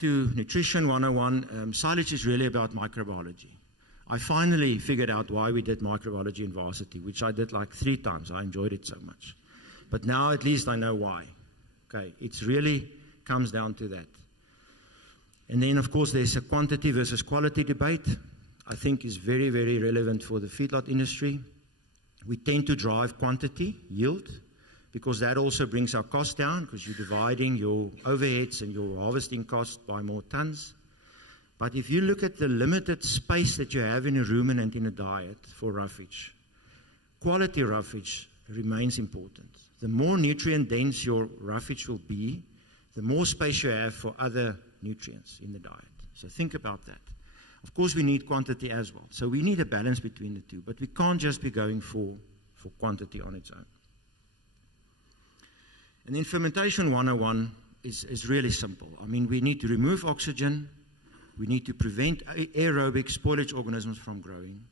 to Nutrition 101, silage is really about microbiology. I finally figured out why we did microbiology in varsity, which I did like 3 times. I enjoyed it so much. But now at least I know why. Okay, it really comes down to that. And then, of course, there's a quantity versus quality debate. I think is very, very relevant for the feedlot industry. We tend to drive quantity, yield, because that also brings our cost down because you're dividing your overheads and your harvesting costs by more tons. But if you look at the limited space that you have in a ruminant in a diet for roughage, quality roughage remains important. The more nutrient dense your roughage will be, the more space you have for other nutrients in the diet. So think about that. Of course, we need quantity as well. So we need a balance between the two, but we can't just be going for quantity on its own. And then fermentation 101 is really simple. I mean, we need to remove oxygen. We need to prevent aerobic spoilage organisms from growing.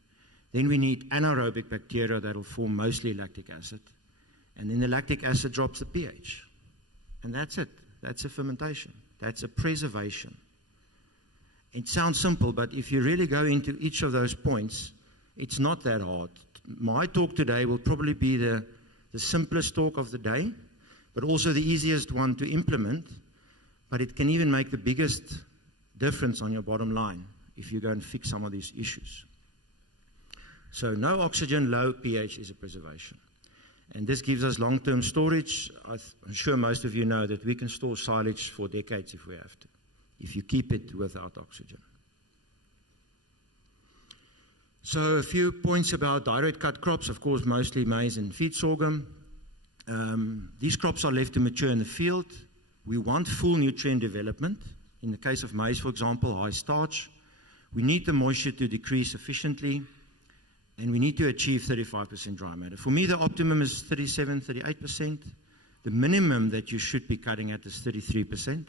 Then we need anaerobic bacteria that will form mostly lactic acid. And then the lactic acid drops the pH. And that's it. That's a fermentation. That's a preservation. It sounds simple, but if you really go into each of those points, it's not that hard. My talk today will probably be the simplest talk of the day, but also the easiest one to implement, but it can even make the biggest difference on your bottom line if you go and fix some of these issues. So no oxygen, low pH is a preservation. And this gives us long-term storage. I'm sure most of you know that we can store silage for decades if we have to, if you keep it without oxygen. So a few points about direct cut crops, of course, mostly maize and feed sorghum. These crops are left to mature in the field. We want full nutrient development. In the case of maize, for example, high starch. We need the moisture to decrease sufficiently, and we need to achieve 35% dry matter. For me, the optimum is 37, 38%. The minimum that you should be cutting at is 33%.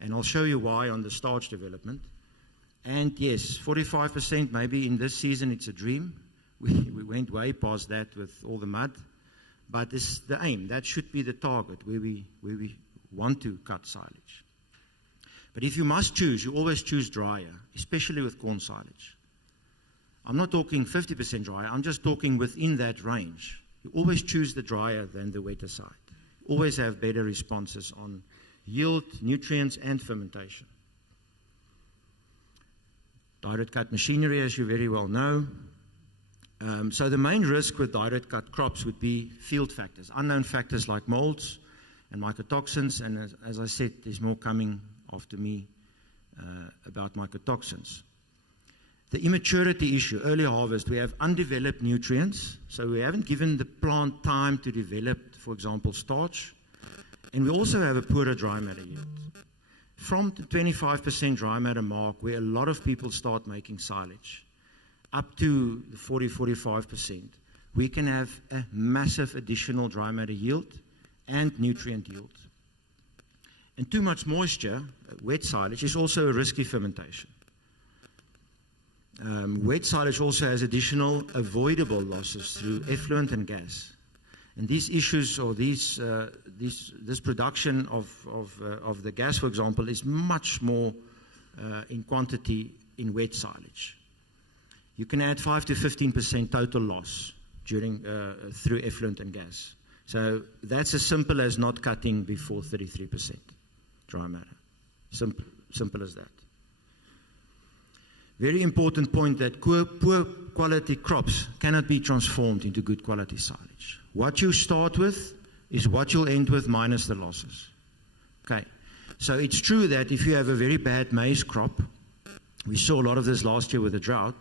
And I'll show you why on the starch development. And yes, 45%, maybe in this season it's a dream. We went way past that with all the mud. But it's the aim. That should be the target where we want to cut silage. But if you must choose, you always choose drier, especially with corn silage. I'm not talking 50% drier. I'm just talking within that range. You always choose the drier than the wetter side. You always have better responses on yield, nutrients, and fermentation. Direct cut machinery, as you very well know. So the main risk with direct cut crops would be field factors, unknown factors like molds and mycotoxins, and as I said, there's more coming after me about mycotoxins. The immaturity issue, early harvest, we have undeveloped nutrients, so we haven't given the plant time to develop, for example, starch, and we also have a poorer dry matter yield. From the 25% dry matter mark, where a lot of people start making silage, up to the 40-45%, we can have a massive additional dry matter yield and nutrient yield. And too much moisture, wet silage, is also a risky fermentation. Wet silage also has additional avoidable losses through effluent and gas. And these issues, or this production of the gas, for example, is much more in quantity in wet silage. You can add 5 to 15% total loss through effluent and gas. So that's as simple as not cutting before 33% dry matter. Simple as that. Very important point that poor quality crops cannot be transformed into good quality silage. What you start with is what you'll end with minus the losses. Okay, so it's true that if you have a very bad maize crop, we saw a lot of this last year with the drought,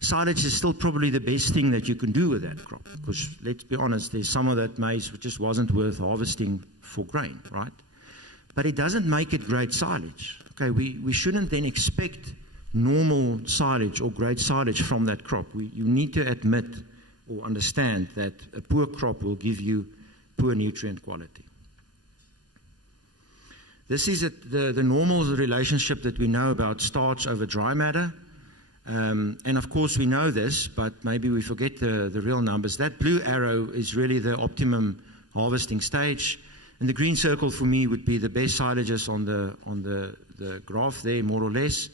silage is still probably the best thing that you can do with that crop. Because let's be honest, there's some of that maize which just wasn't worth harvesting for grain, right? But it doesn't make it great silage. Okay, we shouldn't then expect normal silage or great silage from that crop. You need to admit or understand that a poor crop will give you poor nutrient quality. This is the normal relationship that we know about starch over dry matter. And of course we know this, but maybe we forget the real numbers. That blue arrow is really the optimum harvesting stage. And the green circle for me would be the best silages on the the graph there, more or less.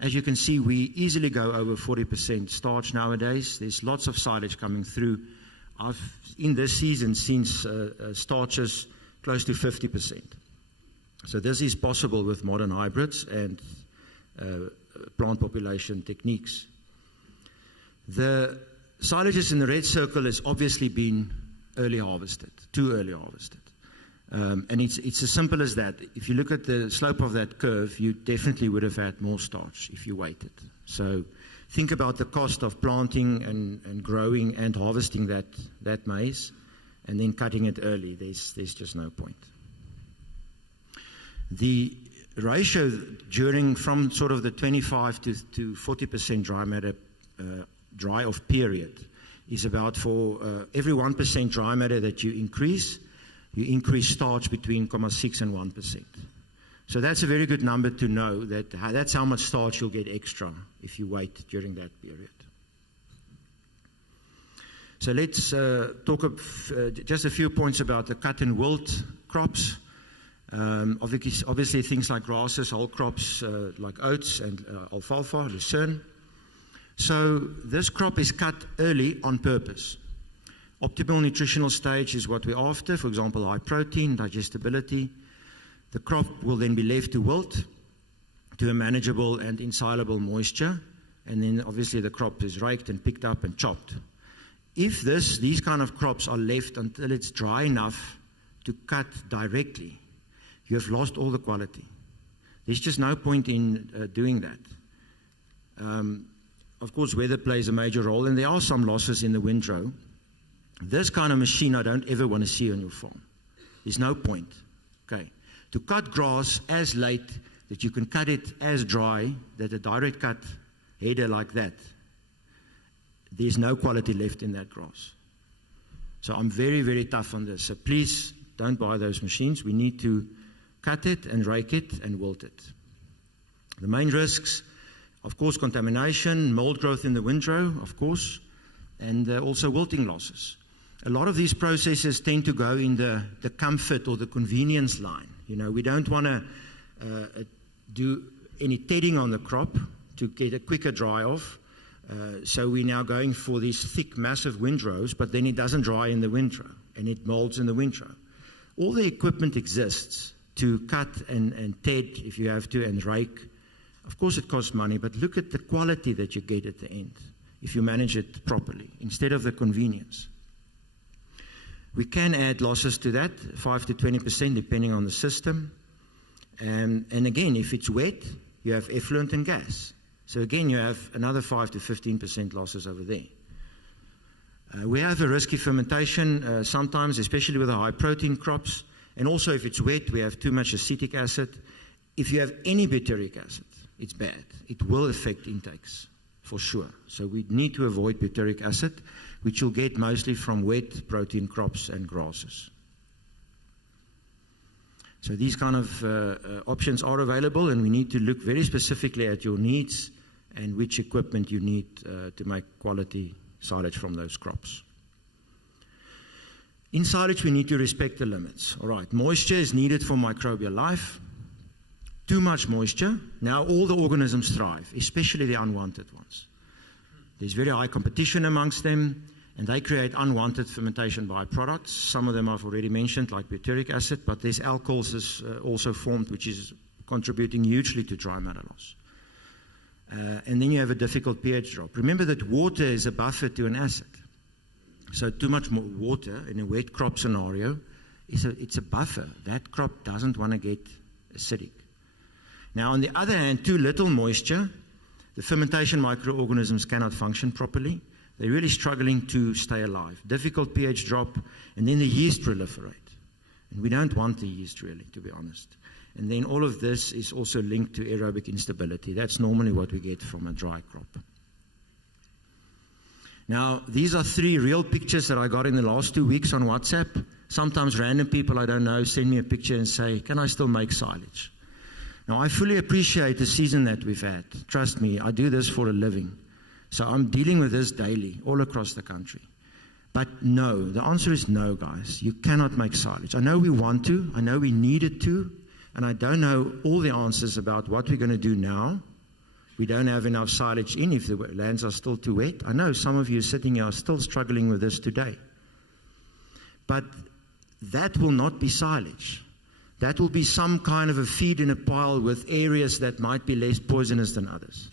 As you can see, we easily go over 40% starch nowadays. There's lots of silage coming through. I've, in this season, seen starches close to 50%. So this is possible with modern hybrids and plant population techniques. The silages in the red circle has obviously been early harvested, too early harvested. And it's as simple as that. If you look at the slope of that curve, you definitely would have had more starch if you waited. So think about the cost of planting and growing and harvesting that maize and then cutting it early. There's just no point. The ratio from sort of the 25 to 40% dry matter dry off period is about for every 1% dry matter that you increase starch between 0.6 and 1%. So that's a very good number to know that's how much starch you'll get extra if you wait during that period. So let's talk just a few points about the cut and wilt crops. Obviously things like grasses, whole crops like oats and alfalfa, lucerne. So this crop is cut early on purpose. Optimal nutritional stage is what we're after, for example, high protein, digestibility. The crop will then be left to wilt to a manageable and insoluble moisture, and then obviously the crop is raked and picked up and chopped. If these kind of crops are left until it's dry enough to cut directly, you have lost all the quality. There's just no point in doing that. Of course, weather plays a major role, and there are some losses in the windrow. This kind of machine I don't ever want to see on your farm. There's no point. Okay. To cut grass as late that you can cut it as dry, that a direct cut header like that, there's no quality left in that grass. So I'm very, very tough on this. So please don't buy those machines. We need to cut it and rake it and wilt it. The main risks, of course, contamination, mold growth in the windrow, of course, and also wilting losses. A lot of these processes tend to go in the comfort or the convenience line. You know, we don't want to do any tedding on the crop to get a quicker dry off. So we're now going for these thick, massive windrows, but then it doesn't dry in the windrow, and it molds in the windrow. All the equipment exists to cut and ted if you have to, and rake. Of course, it costs money, but look at the quality that you get at the end if you manage it properly, instead of the convenience. We can add losses to that, 5 to 20%, depending on the system. And again, if it's wet, you have effluent and gas. So again, you have another 5 to 15% losses over there. We have a risky fermentation sometimes, especially with the high protein crops. And also, if it's wet, we have too much acetic acid. If you have any butyric acid, it's bad. It will affect intakes, for sure. So we need to avoid butyric acid, which you'll get mostly from wet protein crops and grasses. So these kind of options are available, and we need to look very specifically at your needs and which equipment you need to make quality silage from those crops. In silage, we need to respect the limits. All right, moisture is needed for microbial life. Too much moisture, now all the organisms thrive, especially the unwanted ones. There's very high competition amongst them, and they create unwanted fermentation byproducts. Some of them I've already mentioned, like butyric acid, but there's alcohols is also formed, which is contributing hugely to dry matter loss. And then you have a difficult pH drop. Remember that water is a buffer to an acid. So too much more water in a wet crop scenario, it's a buffer. That crop doesn't want to get acidic. Now, on the other hand, too little moisture, the fermentation microorganisms cannot function properly. They're really struggling to stay alive. Difficult pH drop, and then the yeast proliferate. And we don't want the yeast, really, to be honest. And then all of this is also linked to aerobic instability. That's normally what we get from a dry crop. Now, these are 3 real pictures that I got in the last 2 weeks on WhatsApp. Sometimes random people I don't know send me a picture and say, can I still make silage? Now, I fully appreciate the season that we've had. Trust me, I do this for a living. So I'm dealing with this daily, all across the country. But no, the answer is no, guys. You cannot make silage. I know we want to. I know we need it to. And I don't know all the answers about what we're going to do now. We don't have enough silage in if the lands are still too wet. I know some of you sitting here are still struggling with this today. But that will not be silage. That will be some kind of a feed in a pile with areas that might be less poisonous than others.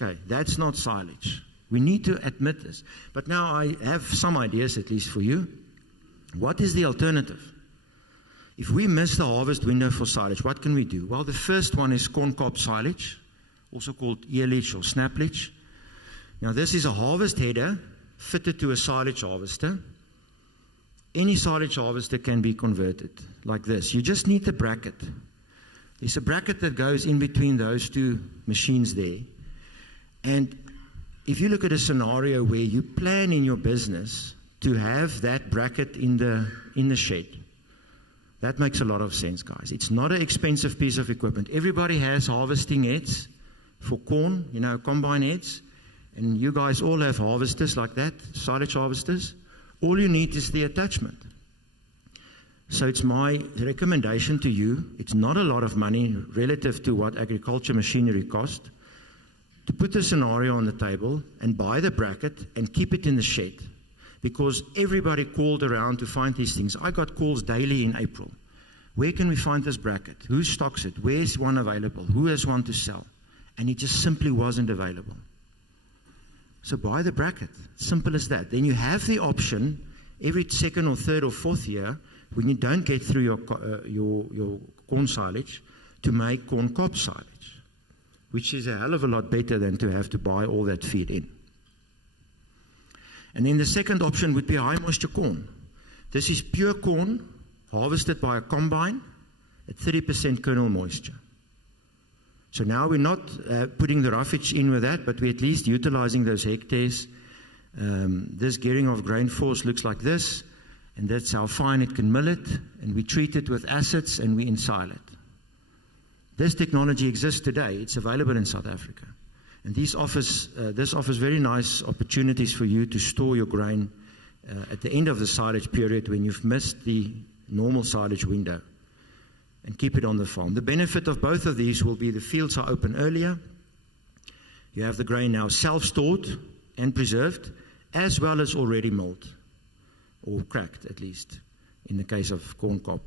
Okay, that's not silage. We need to admit this. But now I have some ideas, at least for you. What is the alternative? If we miss the harvest window for silage, what can we do? Well, the first one is corn cob silage, also called earlitch or snaplitch. Now, this is a harvest header fitted to a silage harvester. Any silage harvester can be converted like this. You just need the bracket. There's a bracket that goes in between those two machines there. And if you look at a scenario where you plan in your business to have that bracket in the shed, that makes a lot of sense, guys. It's not an expensive piece of equipment. Everybody has harvesting heads for corn, combine heads. And you guys all have harvesters like that, silage harvesters. All you need is the attachment. So it's my recommendation to you, it's not a lot of money relative to what agriculture machinery costs, to put the scenario on the table and buy the bracket and keep it in the shed. Because everybody called around to find these things. I got calls daily in April. Where can we find this bracket? Who stocks it? Where's one available? Who has one to sell? And it just simply wasn't available. So buy the bracket. Simple as that. Then you have the option every second or third or fourth year, when you don't get through your corn silage, to make corn cob silage, which is a hell of a lot better than to have to buy all that feed in. And then the second option would be high moisture corn. This is pure corn harvested by a combine at 30% kernel moisture. So now we're not putting the roughage in with that, but we're at least utilizing those hectares. This gearing of grain force looks like this, and that's how fine it can mill it, and we treat it with acids and we ensile it. This technology exists today. It's available in South Africa. And this offers very nice opportunities for you to store your grain at the end of the silage period when you've missed the normal silage window, and keep it on the farm. The benefit of both of these will be the fields are open earlier. You have the grain now self-stored and preserved, as well as already milled, or cracked at least, in the case of corn cob.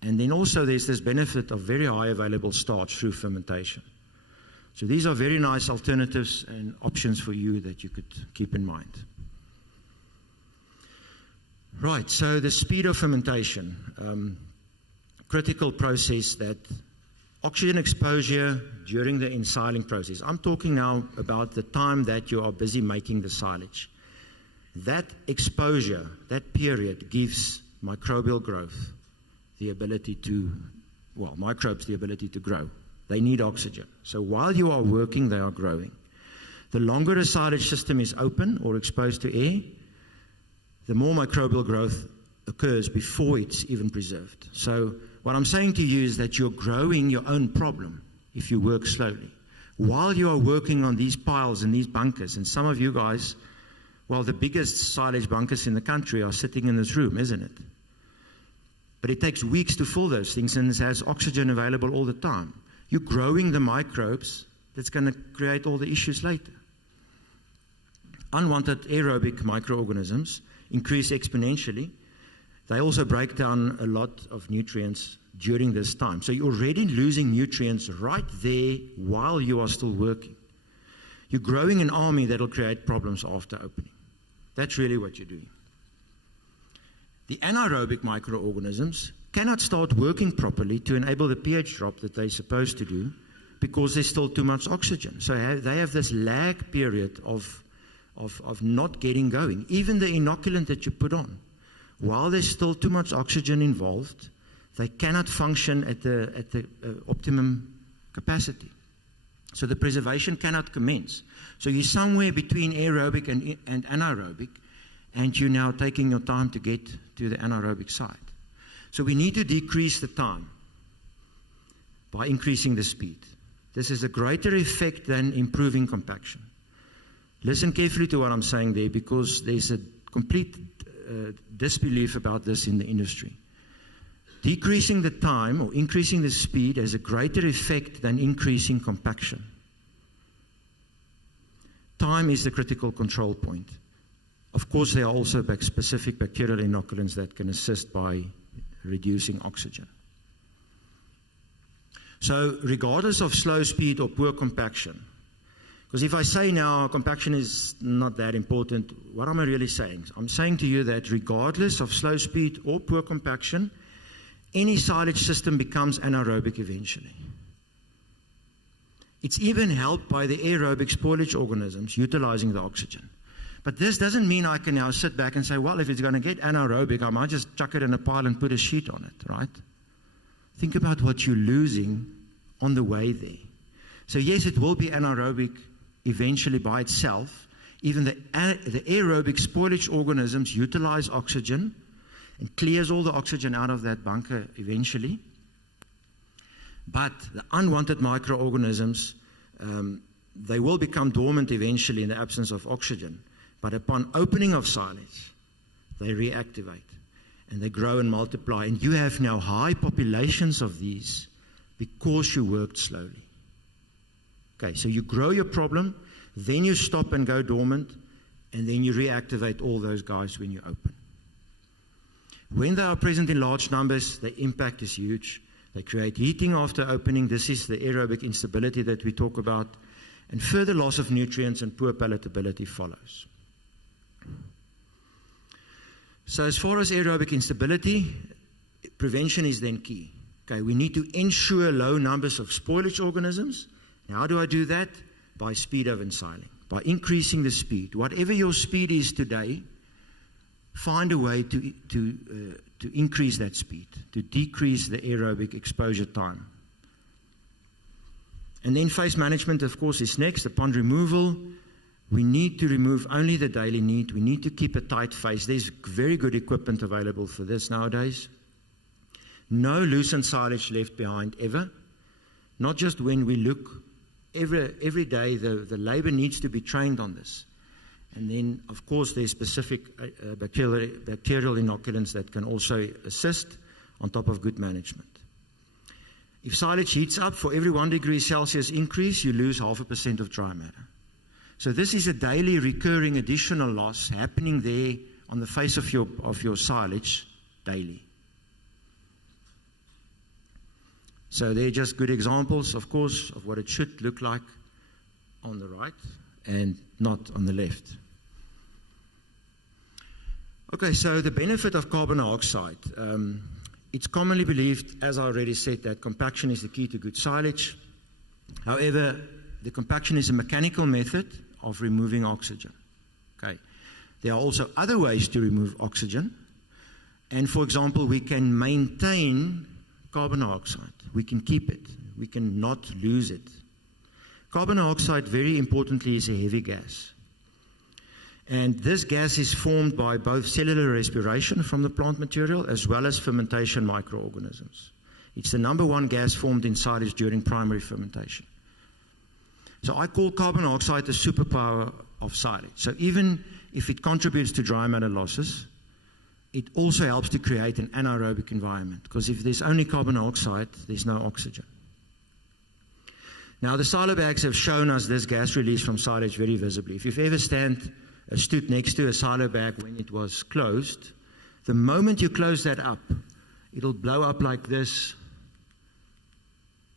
And then also there's this benefit of very high available starch through fermentation. So these are very nice alternatives and options for you that you could keep in mind. Right, so the speed of fermentation. Critical process, that oxygen exposure during the ensiling process. I'm talking now about the time that you are busy making the silage. That exposure, that period, gives microbial growth the ability to, microbes the ability to grow. They need oxygen. So while you are working, they are growing. The longer a silage system is open or exposed to air, the more microbial growth occurs before it's even preserved. So what I'm saying to you is that you're growing your own problem if you work slowly. While you are working on these piles and these bunkers, and some of you guys, the biggest silage bunkers in the country are sitting in this room, isn't it? But it takes weeks to fill those things, and it has oxygen available all the time. You're growing the microbes that's going to create all the issues later. Unwanted aerobic microorganisms increase exponentially. They also break down a lot of nutrients during this time. So you're already losing nutrients right there while you are still working. You're growing an army that will create problems after opening. That's really what you're doing. The anaerobic microorganisms cannot start working properly to enable the pH drop that they're supposed to do because there's still too much oxygen. So they have this lag period of not getting going. Even the inoculant that you put on, while there's still too much oxygen involved, they cannot function at the optimum capacity. So the preservation cannot commence. So you're somewhere between aerobic and anaerobic, and you're now taking your time to get to the anaerobic side. So we need to decrease the time by increasing the speed. This is a greater effect than improving compaction. Listen carefully to what I'm saying there, because there's a complete disbelief about this in the industry. decreasing the time or increasing the speed has a greater effect than increasing compaction. Time is the critical control point. Of course, there are also specific bacterial inoculants that can assist by reducing oxygen. So regardless of slow speed or poor compaction, because if I say now compaction is not that important, what am I really saying? I'm saying to you that regardless of slow speed or poor compaction, any silage system becomes anaerobic eventually. It's even helped by the aerobic spoilage organisms utilizing the oxygen. But this doesn't mean I can now sit back and say, well, if it's going to get anaerobic, I might just chuck it in a pile and put a sheet on it, right? Think about what you're losing on the way there. So yes, it will be anaerobic eventually by itself. Even the aerobic spoilage organisms utilize oxygen and clears all the oxygen out of that bunker eventually. But the unwanted microorganisms, they will become dormant eventually in the absence of oxygen. But upon opening of silage, they reactivate and they grow and multiply. And you have now high populations of these because you worked slowly. Okay, so you grow your problem, then you stop and go dormant, and then you reactivate all those guys when you open. When they are present in large numbers, the impact is huge. They create heating after opening. This is the aerobic instability that we talk about. And further loss of nutrients and poor palatability follows. So as far as aerobic instability, prevention is then key. Okay, we need to ensure low numbers of spoilage organisms. And how do I do that? By speed over ensiling, by increasing the speed. Whatever your speed is today, find a way to increase that speed, to decrease the aerobic exposure time. And then phase management, of course, is next. Upon removal, we need to remove only the daily need. We need to keep a tight phase. There's very good equipment available for this nowadays. No loosened silage left behind ever. Not just when we look. Every day, the labor needs to be trained on this. And then, of course, there's specific bacterial inoculants that can also assist on top of good management. If silage heats up, for every 1 degree Celsius increase, you lose 0.5% of dry matter. So this is a daily recurring additional loss happening there on the face of your silage daily. So they're just good examples, of course, of what it should look like on the right and not on the left. Okay, so the benefit of carbon dioxide. It's commonly believed, as I already said, that compaction is the key to good silage. However, the compaction is a mechanical method of removing oxygen. Okay. There are also other ways to remove oxygen. And for example, we can maintain carbon dioxide. We can keep it. We can not lose it. Carbon dioxide, very importantly, is a heavy gas. And this gas is formed by both cellular respiration from the plant material as well as fermentation microorganisms. It's the number one gas formed in silage during primary fermentation. So I call carbon dioxide the superpower of silage. So even if it contributes to dry matter losses, it also helps to create an anaerobic environment, because if there's only carbon dioxide, there's no oxygen. Now, the silo bags have shown us this gas release from silage very visibly. If you've ever stood next to a silo bag when it was closed, the moment you close that up, it'll blow up like this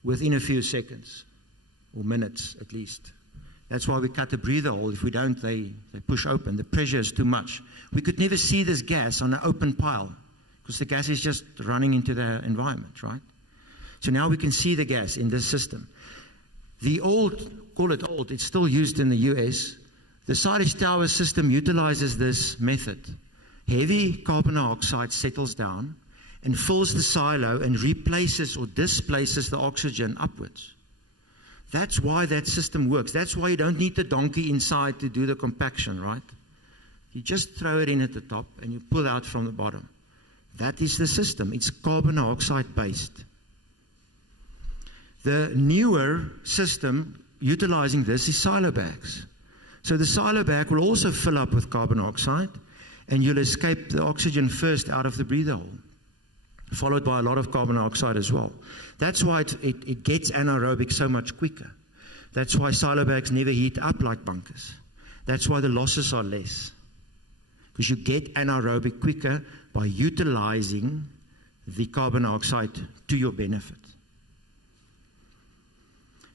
within a few seconds, or minutes at least. That's why we cut a breather hole. If we don't, they push open. The pressure is too much. We could never see this gas on an open pile because the gas is just running into the environment, right? So now we can see the gas in this system. The old, call it old, it's still used in the US. The silage tower system utilizes this method. Heavy carbon dioxide settles down and fills the silo and replaces or displaces the oxygen upwards. That's why that system works. That's why you don't need the donkey inside to do the compaction, right? You just throw it in at the top and you pull out from the bottom. That is the system. It's carbon dioxide based. The newer system utilizing this is silo bags. So the silo bag will also fill up with carbon dioxide and you'll escape the oxygen first out of the breather hole. followed by a lot of carbon dioxide as well. That's why it gets anaerobic so much quicker. That's why silo bags never heat up like bunkers. That's why the losses are less. Because you get anaerobic quicker by utilizing the carbon dioxide to your benefit.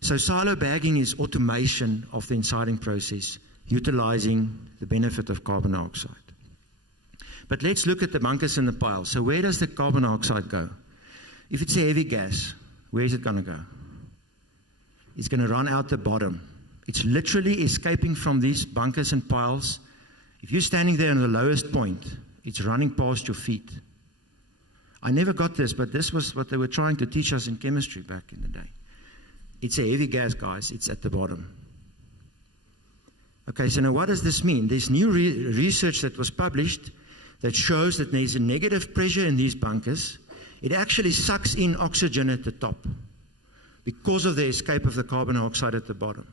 So silo bagging is automation of the ensiling process, utilizing the benefit of carbon dioxide. But let's look at the bunkers and the piles. So where does the carbon dioxide go? If it's a heavy gas, where is it going to go? It's going to run out the bottom. It's literally escaping from these bunkers and piles. If you're standing there on the lowest point, it's running past your feet. I never got this, but this was what they were trying to teach us in chemistry back in the day. It's a heavy gas, guys. It's at the bottom. Okay, so now what does this mean? There's new research that was published that shows that there's a negative pressure in these bunkers. It actually sucks in oxygen at the top because of the escape of the carbon dioxide at the bottom.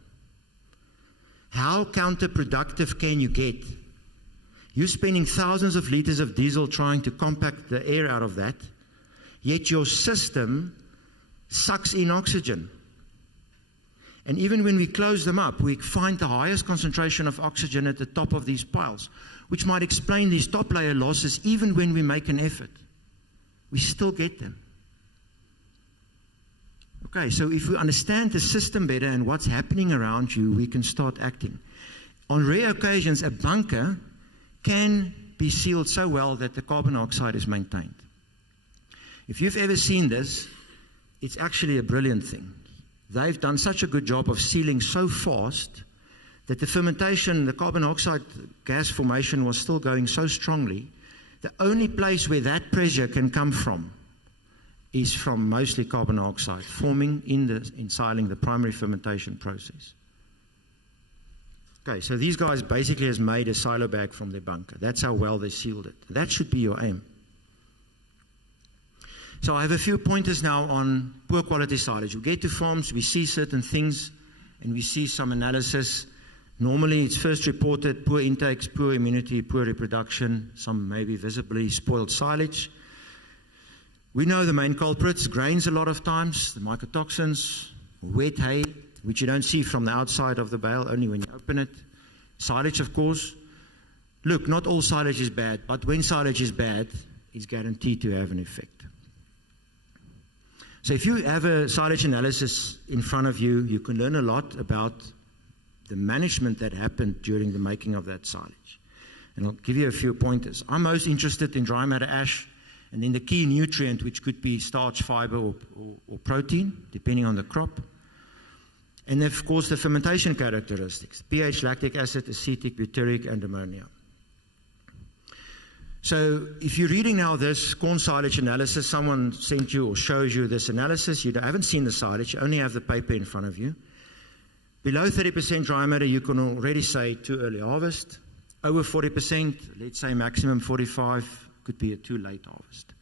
How counterproductive can you get? You're spending thousands of liters of diesel trying to compact the air out of that, yet your system sucks in oxygen. And even when we close them up, we find the highest concentration of oxygen at the top of these piles, which might explain these top layer losses even when we make an effort. We still get them. Okay, so if we understand the system better and what's happening around you, we can start acting. On rare occasions, a bunker can be sealed so well that the carbon dioxide is maintained. If you've ever seen this, it's actually a brilliant thing. They've done such a good job of sealing so fast that the fermentation, the carbon dioxide gas formation was still going so strongly. The only place where that pressure can come from is from mostly carbon dioxide forming in the ensiling, the primary fermentation process. Okay, so these guys basically has made a silo bag from their bunker. That's how well they sealed it. That should be your aim. So I have a few pointers now on poor quality silage. We get to farms, we see certain things, and we see some analysis. Normally it's first reported poor intakes, poor immunity, poor reproduction, some maybe visibly spoiled silage. We know the main culprits, grains a lot of times, the mycotoxins, wet hay, which you don't see from the outside of the bale, only when you open it. Silage, of course. Look, not all silage is bad, but when silage is bad, it's guaranteed to have an effect. So if you have a silage analysis in front of you, you can learn a lot about the management that happened during the making of that silage. And I'll give you a few pointers. I'm most interested in dry matter ash and then the key nutrient, which could be starch, fiber, or protein, depending on the crop. And then, of course, the fermentation characteristics, pH, lactic acid, acetic, butyric, and ammonia. So if you're reading now this corn silage analysis, someone sent you or shows you this analysis, you haven't seen the silage, you only have the paper in front of you. Below 30% dry matter, you can already say too early harvest. Over 40%, let's say maximum 45, could be a too late harvest.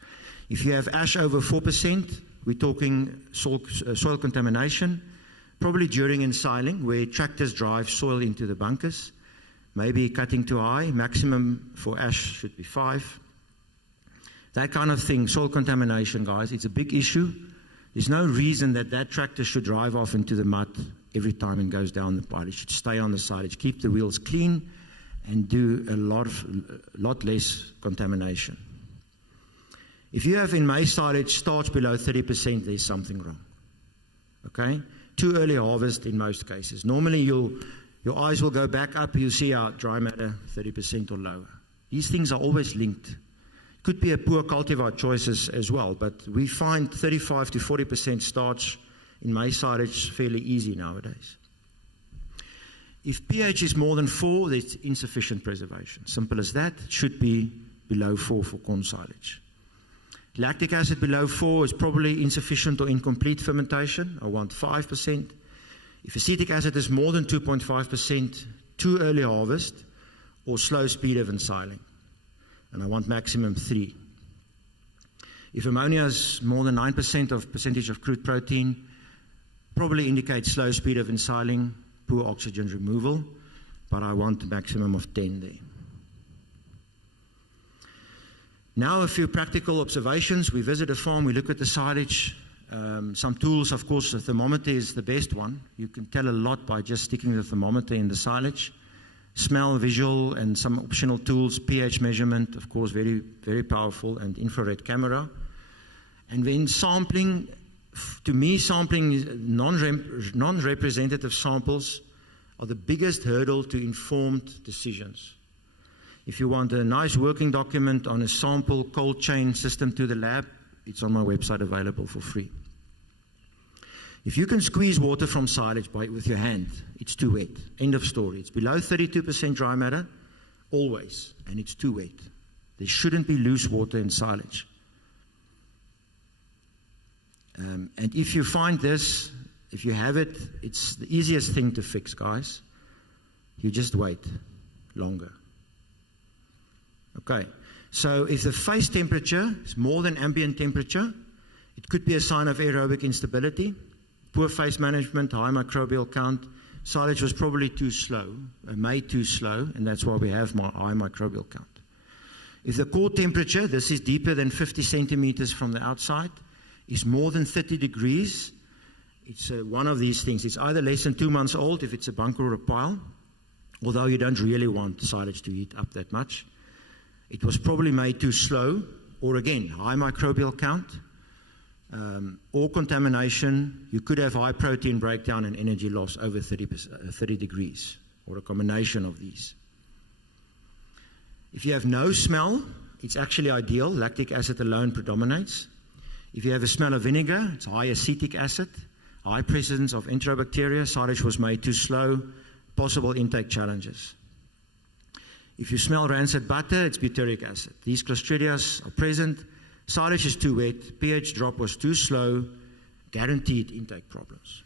If you have ash over 4%, we're talking soil contamination, probably during ensiling, where tractors drive soil into the bunkers. Maybe cutting too high, maximum for ash should be 5. That kind of thing, soil contamination, guys, it's a big issue. There's no reason that tractor should drive off into the mud every time it goes down the pile. It should stay on the silage, keep the wheels clean, and do a lot less contamination. If you have in maize silage starch below 30%, there's something wrong. Okay? Too early harvest in most cases. Normally your eyes will go back up, you'll see our dry matter 30% or lower. These things are always linked. Could be a poor cultivar choices as well, but we find 35 to 40% starch in maize silage fairly easy nowadays. If pH is more than 4, there's insufficient preservation. Simple as that. It should be below 4 for corn silage. Lactic acid below 4 is probably insufficient or incomplete fermentation. I want 5%. If acetic acid is more than 2.5%, too early harvest or slow speed of ensiling. And I want maximum 3. If ammonia is more than 9% of percentage of crude protein, probably indicates slow speed of ensiling, poor oxygen removal, but I want a maximum of 10 there. Now a few practical observations. We visit a farm, we look at the silage. Some tools, of course, the thermometer is the best one. You can tell a lot by just sticking the thermometer in the silage. Smell, visual, and some optional tools. pH measurement, of course, very, very powerful, and infrared camera. And then sampling, to me, sampling non-representative samples are the biggest hurdle to informed decisions. If you want a nice working document on a sample cold chain system to the lab, it's on my website available for free. If you can squeeze water from silage with your hand, it's too wet. End of story. It's below 32% dry matter, always, and it's too wet. There shouldn't be loose water in silage. And if you find this, if you have it, it's the easiest thing to fix, guys. You just wait longer. Okay, so if the face temperature is more than ambient temperature, it could be a sign of aerobic instability. Poor face management, high microbial count. Silage was probably too slow, made too slow, and that's why we have high microbial count. If the core temperature, this is deeper than 50 centimeters from the outside, is more than 30 degrees, it's one of these things. It's either less than 2 months old if it's a bunker or a pile, although you don't really want silage to heat up that much. It was probably made too slow, or again, high microbial count. Or contamination. You could have high protein breakdown and energy loss over 30 degrees, or a combination of these. If you have no smell, it's actually ideal. Lactic acid alone predominates. If you have a smell of vinegar, it's high acetic acid, high presence of enterobacteria. Silage was made too slow, possible intake challenges. If you smell rancid butter, it's butyric acid. These Clostridias are present. Silage is too wet, pH drop was too slow, guaranteed intake problems.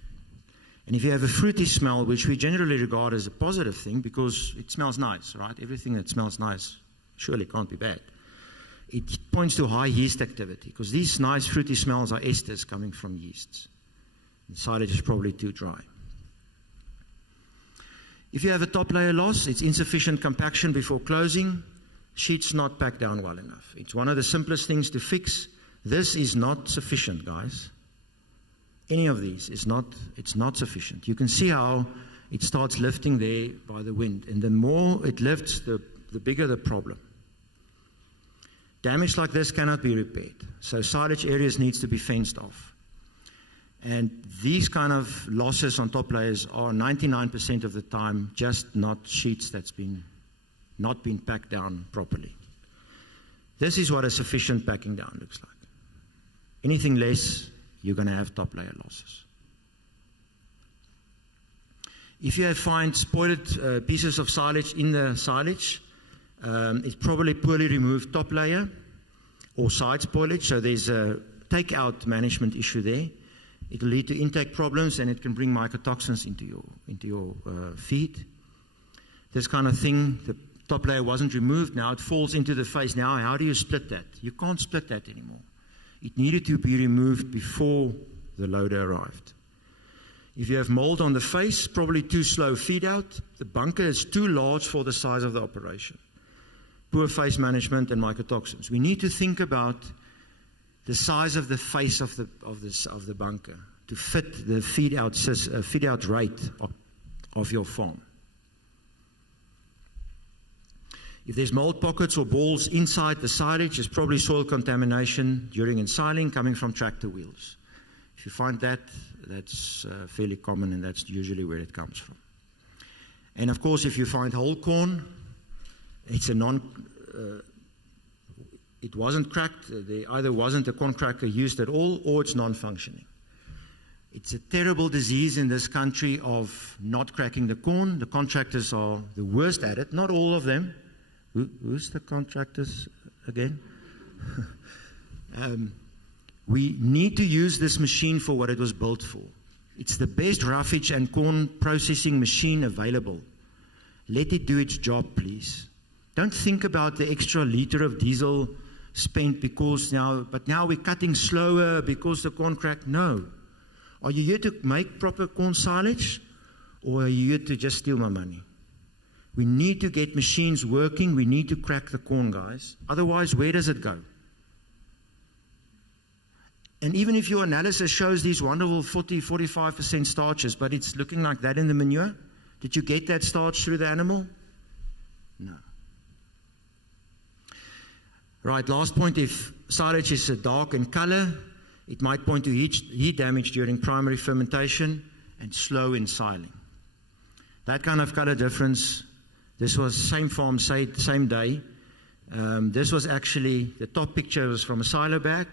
And if you have a fruity smell, which we generally regard as a positive thing because it smells nice, right? Everything that smells nice surely can't be bad. It points to high yeast activity because these nice fruity smells are esters coming from yeasts. And silage is probably too dry. If you have a top layer loss, it's insufficient compaction before closing. Sheets not packed down well enough. It's one of the simplest things to fix. This is not sufficient, guys. Any of these is not, it's not sufficient. You can see how it starts lifting there by the wind. And the more it lifts, the bigger the problem. Damage like this cannot be repaired. So silage areas needs to be fenced off. And these kind of losses on top layers are 99% of the time just not sheets that's not been packed down properly. This is what a sufficient packing down looks like. Anything less, you're going to have top layer losses. If you find spoiled pieces of silage in the silage, it's probably poorly removed top layer or side spoilage, so there's a take-out management issue there. It will lead to intake problems and it can bring mycotoxins into your feed. This kind of thing, the top layer wasn't removed, now it falls into the face. Now, how do you split that? You can't split that anymore. It needed to be removed before the loader arrived. If you have mold on the face, probably too slow feed out. The bunker is too large for the size of the operation. Poor face management and mycotoxins. We need to think about the size of the face of the bunker to fit the feed out rate of your farm. If there's mold pockets or balls inside the silage, there's probably soil contamination during ensiling coming from tractor wheels. If you find that, that's fairly common, and that's usually where it comes from. And of course, if you find whole corn, it's it wasn't cracked. There either wasn't a corn cracker used at all, or it's non-functioning. It's a terrible disease in this country of not cracking the corn. The contractors are the worst at it. Not all of them. Who's the contractors again? We need to use this machine for what it was built for. It's the best roughage and corn processing machine available. Let it do its job, please. Don't think about the extra liter of diesel spent but now we're cutting slower because the corn cracked. No. Are you here to make proper corn silage, or are you here to just steal my money? We need to get machines working. We need to crack the corn, guys. Otherwise, where does it go? And even if your analysis shows these wonderful 40-45% starches, but it's looking like that in the manure, did you get that starch through the animal? No. Right, last point, if silage is dark in color, it might point to heat damage during primary fermentation and slow in siling. That kind of color difference, this was same farm, same day. This was actually, the top picture was from a silo bag,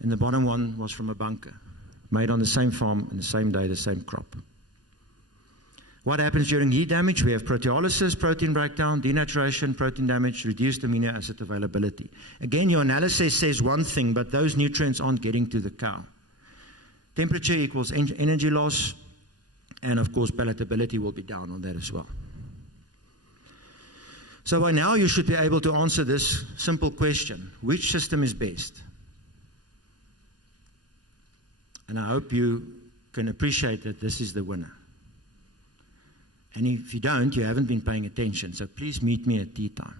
and the bottom one was from a bunker, made on the same farm, in the same day, the same crop. What happens during heat damage? We have proteolysis, protein breakdown, denaturation, protein damage, reduced amino acid availability. Again, your analysis says one thing, but those nutrients aren't getting to the cow. Temperature equals energy loss, and of course, palatability will be down on that as well. So by now, you should be able to answer this simple question: which system is best? And I hope you can appreciate that this is the winner. And if you don't, you haven't been paying attention. So please meet me at tea time.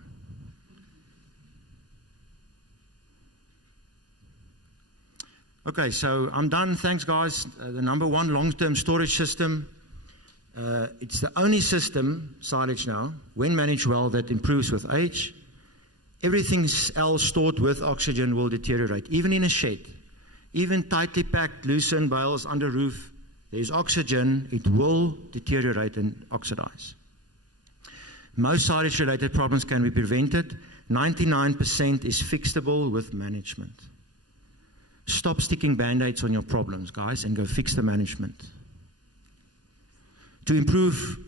Okay, so I'm done. Thanks, guys. The number one long-term storage system. It's the only system, silage now, when managed well, that improves with age. Everything else stored with oxygen will deteriorate, even in a shed. Even tightly packed, loosened bales under roof, there's oxygen, it will deteriorate and oxidize. Most silage-related problems can be prevented. 99% is fixable with management. Stop sticking band-aids on your problems, guys, and go fix the management. To improve,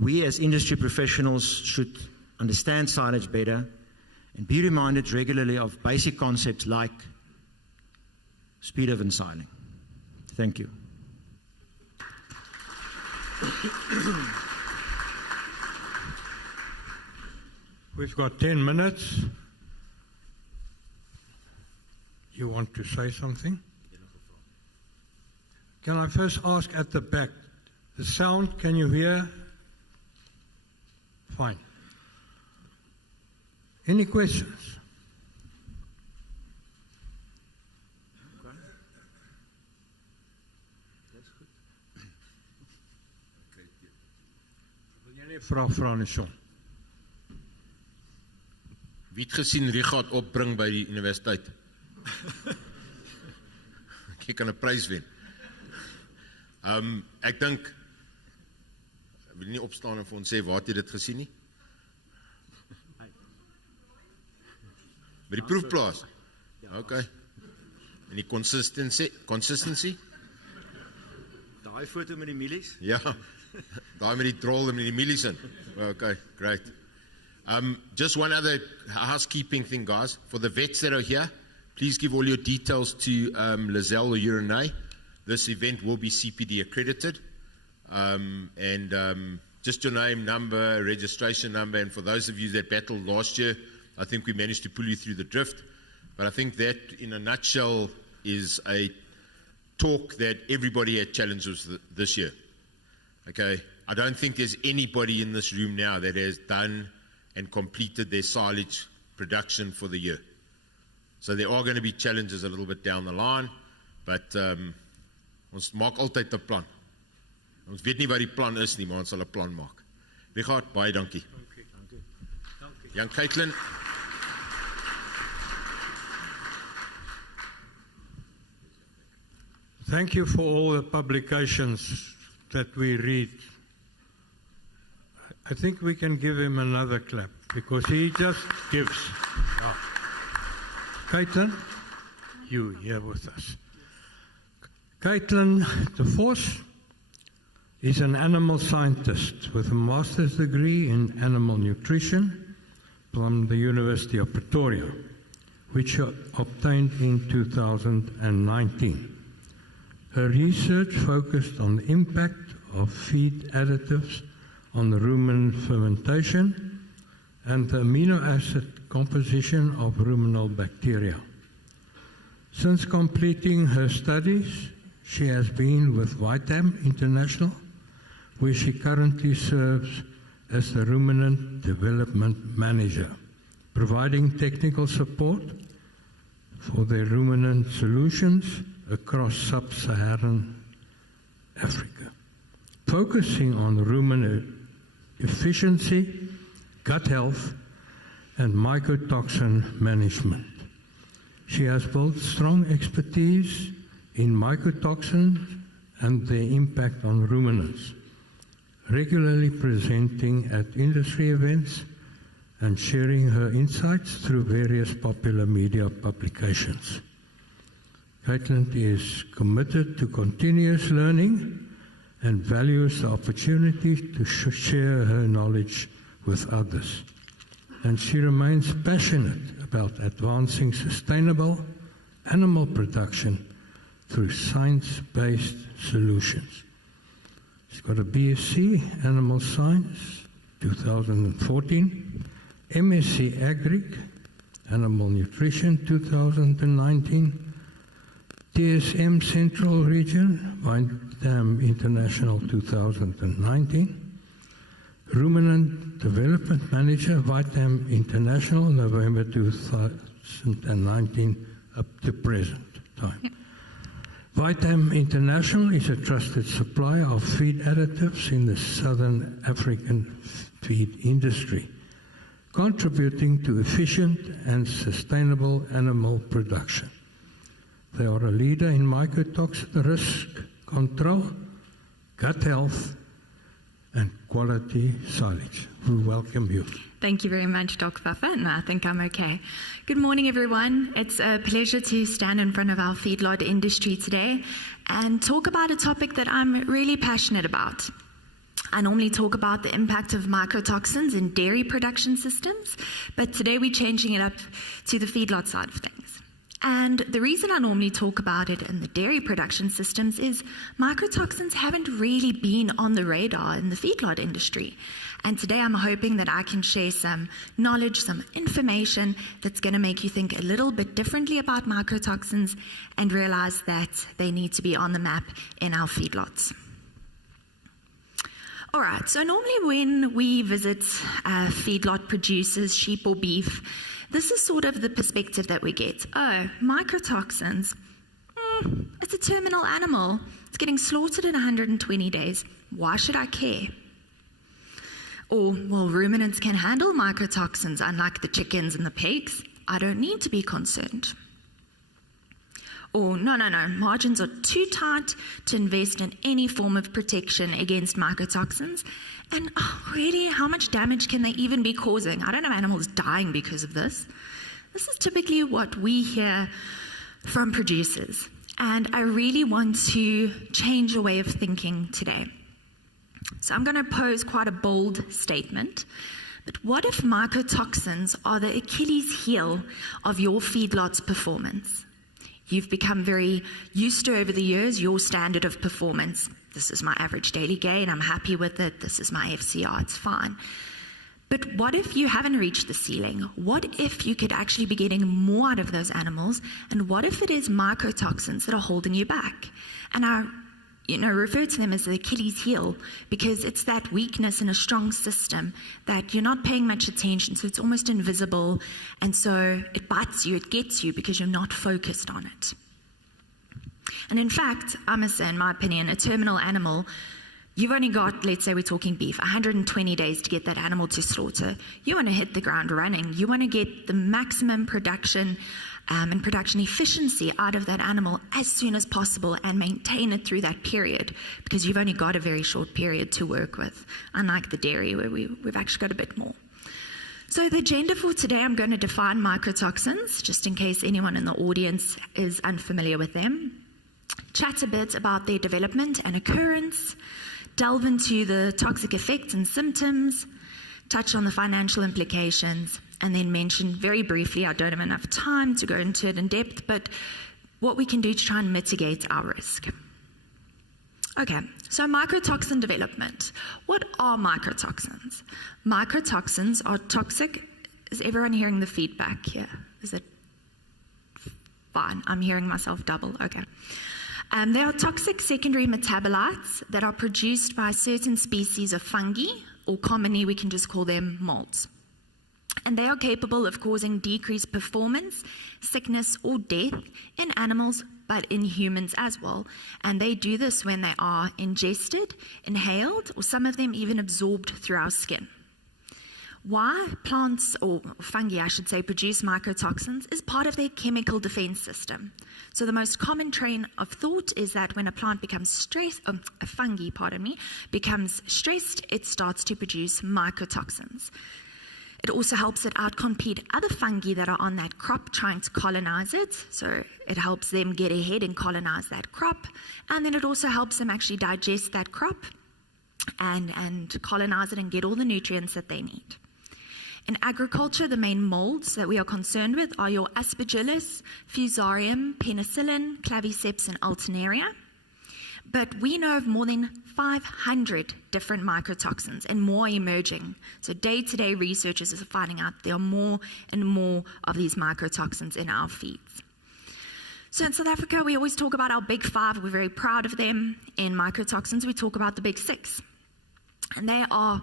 we as industry professionals should understand silage better and be reminded regularly of basic concepts like speed of ensiling. Thank you. We've got 10 minutes. You want to say something? Can I first ask at the back, the sound, can you hear? Fine. Any questions? Vra Nison. Wie het gesien Richard opbring by die universiteit? Jy kan 'n prys wen. Ek dink, ek wil nie opstaan en vir ons sê waar het jy dit gesien nie? By die proefplaas? Okay. En die consistency? Daai foto met die mielies? Ja. Daai met die troll en met die mielies in. Okay, great. Just one other housekeeping thing, guys. For the vets that are here, please give all your details to Lizelle or Urinay. This event will be CPD accredited. Just your name, number, registration number, and for those of you that battled last year, I think we managed to pull you through the drift. But I think that, in a nutshell, is a talk that everybody had challenges this year. Okay, I don't think there's anybody in this room now that has done and completed their silage production for the year. So there are going to be challenges a little bit down the line, but ons maak altyd 'n plan. Ons weet nie wat die plan is nie, maar ons sal 'n plan maak. Richard, baie dankie. Dankie. Jan Caitlin. Thank you for all the publications that we read. I think we can give him another clap because he just gives. Oh. Caitlin, you here with us. Caitlin de Vos is an animal scientist with a master's degree in animal nutrition from the University of Pretoria, which she obtained in 2019. Her research focused on the impact of feed additives on the rumen fermentation and the amino acid composition of ruminal bacteria. Since completing her studies, she has been with Vitam International, where she currently serves as the Ruminant Development Manager, providing technical support for their ruminant solutions across sub-Saharan Africa, focusing on ruminant efficiency, gut health, and mycotoxin management. She has built strong expertise in mycotoxins and their impact on ruminants, regularly presenting at industry events and sharing her insights through various popular media publications. Caitlin is committed to continuous learning and values the opportunity to share her knowledge with others. And she remains passionate about advancing sustainable animal production through science-based solutions. She's got a BSc Animal Science, 2014, MSc Agric, Animal Nutrition, 2019, TSM Central Region, Vitam International, 2019, Ruminant Development Manager, Vitam International, November 2019 up to present time. Vitam International is a trusted supplier of feed additives in the Southern African feed industry, contributing to efficient and sustainable animal production. They are a leader in mycotoxin risk control, gut health, and quality silage. We welcome you. Thank you very much, Dr. Buffer. No, I think I'm okay. Good morning, everyone. It's a pleasure to stand in front of our feedlot industry today and talk about a topic that I'm really passionate about. I normally talk about the impact of mycotoxins in dairy production systems, but today we're changing it up to the feedlot side of things. And the reason I normally talk about it in the dairy production systems is mycotoxins haven't really been on the radar in the feedlot industry. And today I'm hoping that I can share some knowledge, some information that's going to make you think a little bit differently about mycotoxins and realize that they need to be on the map in our feedlots. All right, so normally when we visit feedlot producers, sheep or beef, this is sort of the perspective that we get. Oh, mycotoxins, it's a terminal animal. It's getting slaughtered in 120 days. Why should I care? Or, well, ruminants can handle mycotoxins, unlike the chickens and the pigs. I don't need to be concerned. Or, no, margins are too tight to invest in any form of protection against mycotoxins. And really, how much damage can they even be causing? I don't have animals dying because of this. This is typically what we hear from producers. And I really want to change your way of thinking today. So I'm going to pose quite a bold statement. But what if mycotoxins are the Achilles heel of your feedlot's performance? You've become very used to, over the years, your standard of performance. This is my average daily gain, I'm happy with it, this is my FCR, it's fine. But what if you haven't reached the ceiling? What if you could actually be getting more out of those animals? And what if it is mycotoxins that are holding you back? And I refer to them as the Achilles heel because it's that weakness in a strong system that you're not paying much attention, so it's almost invisible, and so it bites you, it gets you because you're not focused on it. And in fact, I must say, in my opinion, a terminal animal, you've only got, let's say we're talking beef, 120 days to get that animal to slaughter. You want to hit the ground running. You want to get the maximum production and production efficiency out of that animal as soon as possible and maintain it through that period because you've only got a very short period to work with, unlike the dairy where we've actually got a bit more. So the agenda for today, I'm going to define mycotoxins, just in case anyone in the audience is unfamiliar with them. Chat a bit about their development and occurrence, delve into the toxic effects and symptoms, touch on the financial implications, and then mention very briefly, I don't have enough time to go into it in depth, but what we can do to try and mitigate our risk. Okay, so mycotoxin development. What are mycotoxins? Mycotoxins are toxic. Is everyone hearing the feedback here? Is it fine? I'm hearing myself double. Okay. They are toxic secondary metabolites that are produced by certain species of fungi, or commonly we can just call them molds. And they are capable of causing decreased performance, sickness, or death in animals, but in humans as well. And they do this when they are ingested, inhaled, or some of them even absorbed through our skin. Why plants, or fungi I should say, produce mycotoxins is part of their chemical defense system. So the most common train of thought is that when a plant becomes stressed, a fungi, becomes stressed, it starts to produce mycotoxins. It also helps it outcompete other fungi that are on that crop trying to colonize it. So it helps them get ahead and colonize that crop. And then it also helps them actually digest that crop and colonize it and get all the nutrients that they need. In agriculture, the main molds that we are concerned with are your Aspergillus, Fusarium, Penicillin, Claviceps, and Alternaria. But we know of more than 500 different mycotoxins and more emerging. So day-to-day researchers are finding out there are more and more of these mycotoxins in our feeds. So in South Africa, we always talk about our big five. We're very proud of them. In mycotoxins, we talk about the big six. And they are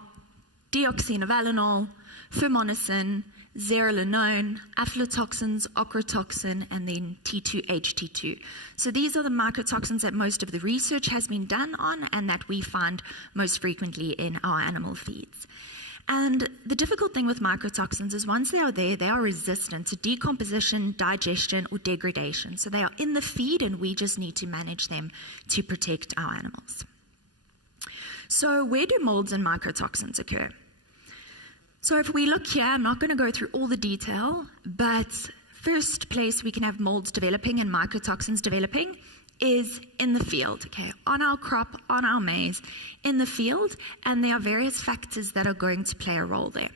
deoxynivalenol, fumonisin, zearalenone, aflatoxins, ochratoxin, and then T2-HT2. So these are the mycotoxins that most of the research has been done on and that we find most frequently in our animal feeds. And the difficult thing with mycotoxins is once they are there, they are resistant to decomposition, digestion, or degradation. So they are in the feed and we just need to manage them to protect our animals. So where do molds and mycotoxins occur? So if we look here, I'm not going to go through all the detail, but first place we can have molds developing and mycotoxins developing is in the field, okay, on our crop, on our maize, in the field, and there are various factors that are going to play a role there.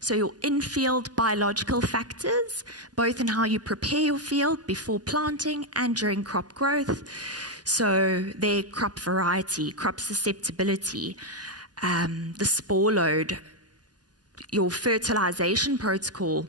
So your in-field biological factors, both in how you prepare your field before planting and during crop growth, so their crop variety, crop susceptibility, the spore load, your fertilization protocol,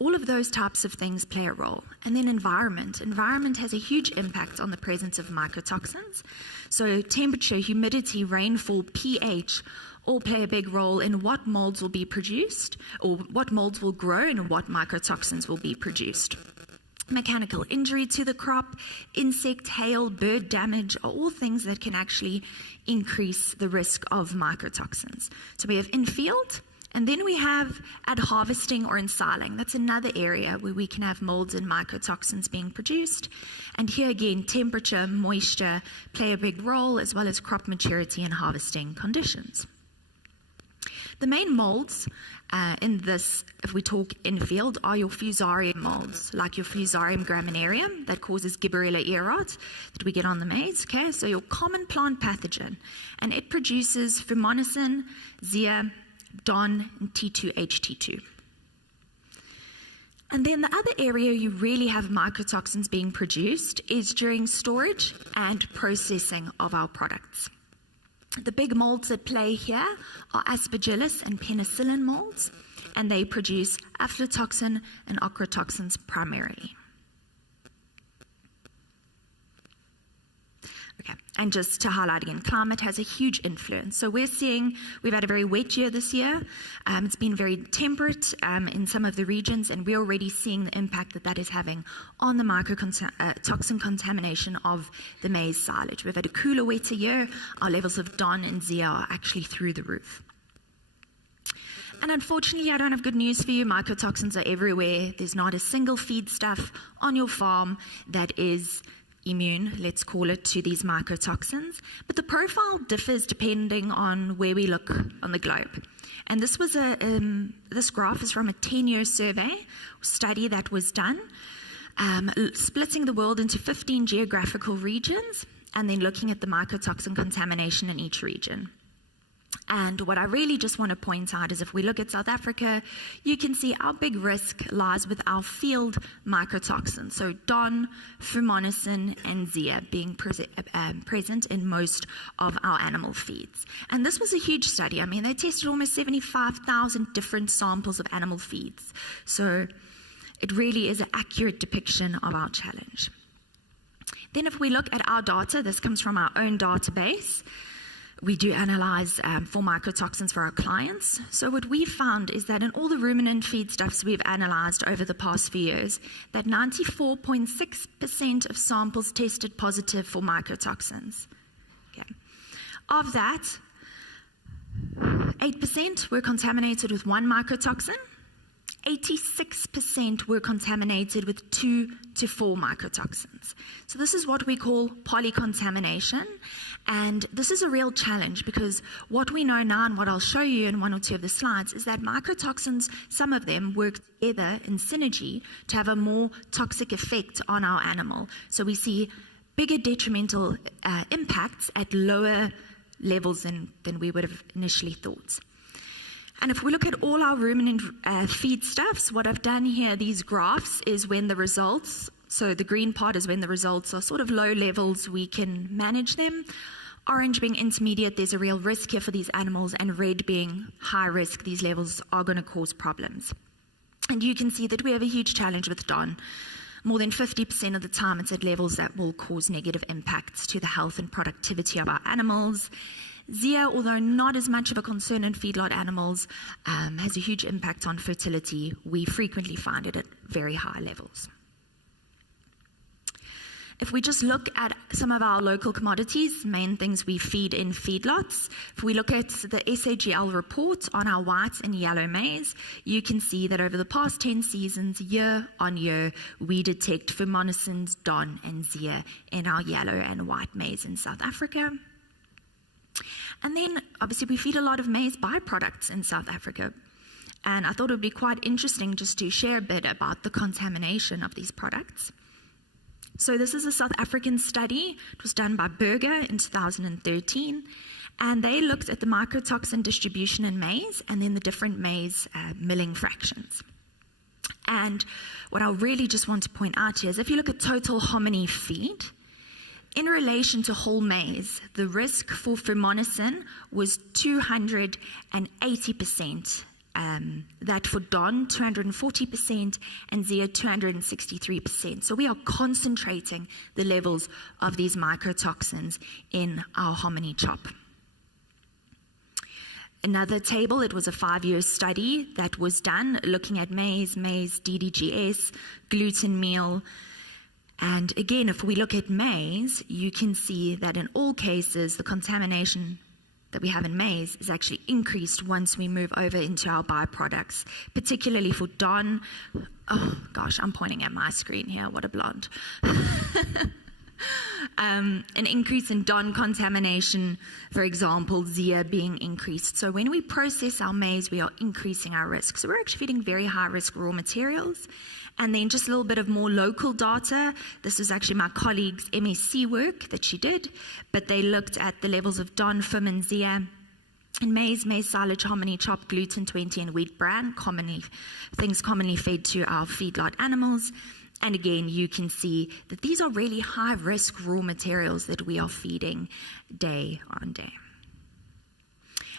all of those types of things play a role. And then environment. Environment has a huge impact on the presence of mycotoxins. So temperature, humidity, rainfall, pH all play a big role in what molds will be produced, or what molds will grow and what mycotoxins will be produced. Mechanical injury to the crop, insect, hail, bird damage are all things that can actually increase the risk of mycotoxins. So we have in-field, and then we have at harvesting or ensiling. That's another area where we can have molds and mycotoxins being produced. And here again, temperature, moisture play a big role, as well as crop maturity and harvesting conditions. The main molds in this, if we talk in-field, are your Fusarium molds, like your Fusarium graminearum that causes Gibberella earrot that we get on the maize. Okay, so your common plant pathogen, and it produces fumonisin, zea, DON, and T2-HT2. And then the other area you really have mycotoxins being produced is during storage and processing of our products. The big molds that play here are Aspergillus and Penicillin molds, and they produce aflatoxin and ochratoxins primarily. Okay, and just to highlight again, climate has a huge influence. So we've had a very wet year this year. It's been very temperate in some of the regions, and we're already seeing the impact that that is having on the mycotoxin contamination of the maize silage. We've had a cooler, wetter year. Our levels of DON and zea are actually through the roof. And unfortunately, I don't have good news for you. Mycotoxins are everywhere. There's not a single feedstuff on your farm that is immune, let's call it, to these mycotoxins, but the profile differs depending on where we look on the globe. And this was this graph is from a 10-year survey study that was done, splitting the world into 15 geographical regions and then looking at the mycotoxin contamination in each region. And what I really just want to point out is if we look at South Africa, you can see our big risk lies with our field mycotoxins. So DON, fumonisin, and zea being present in most of our animal feeds. And this was a huge study. I mean, they tested almost 75,000 different samples of animal feeds. So it really is an accurate depiction of our challenge. Then if we look at our data, this comes from our own database. We do analyze for mycotoxins for our clients. So what we found is that in all the ruminant feedstuffs we've analyzed over the past few years, that 94.6% of samples tested positive for mycotoxins. Okay. Of that, 8% were contaminated with one mycotoxin, 86% were contaminated with 2 to 4 mycotoxins. So this is what we call polycontamination, and this is a real challenge because what we know now and what I'll show you in one or two of the slides is that mycotoxins, some of them work together in synergy to have a more toxic effect on our animal. So we see bigger detrimental impacts at lower levels than we would have initially thought. And if we look at all our ruminant feedstuffs, what I've done here, these graphs, is when the results, so the green part is when the results are sort of low levels, we can manage them. Orange being intermediate, there's a real risk here for these animals, and red being high risk, these levels are going to cause problems. And you can see that we have a huge challenge with DON. More than 50% of the time it's at levels that will cause negative impacts to the health and productivity of our animals. Zea, although not as much of a concern in feedlot animals, has a huge impact on fertility. We frequently find it at very high levels. If we just look at some of our local commodities, main things we feed in feedlots, if we look at the SAGL report on our white and yellow maize, you can see that over the past 10 seasons, year on year, we detect fumonisin, DON and Zea in our yellow and white maize in South Africa. And then, obviously, we feed a lot of maize byproducts in South Africa. And I thought it would be quite interesting just to share a bit about the contamination of these products. So this is a South African study. It was done by Berger in 2013. And they looked at the mycotoxin distribution in maize and then the different maize milling fractions. And what I really just want to point out here is if you look at total hominy feed, in relation to whole maize, the risk for fumonisin was 280%, that for DON 240% and Zea 263%. So we are concentrating the levels of these mycotoxins in our hominy chop. Another table, it was a 5-year study that was done looking at maize, DDGS, gluten meal. And again, if we look at maize, you can see that in all cases, the contamination that we have in maize is actually increased once we move over into our byproducts, particularly for DON. Oh gosh, I'm pointing at my screen here, what a blonde. An increase in DON contamination, for example, Zea being increased. So when we process our maize, we are increasing our risk. So we're actually feeding very high risk raw materials. And then just a little bit of more local data. This is actually my colleague's MSc work that she did, but they looked at the levels of DON, FUM, and Zea in maize, silage, hominy, chop, gluten 20, and wheat bran, things commonly fed to our feedlot animals. And again, you can see that these are really high-risk raw materials that we are feeding day on day.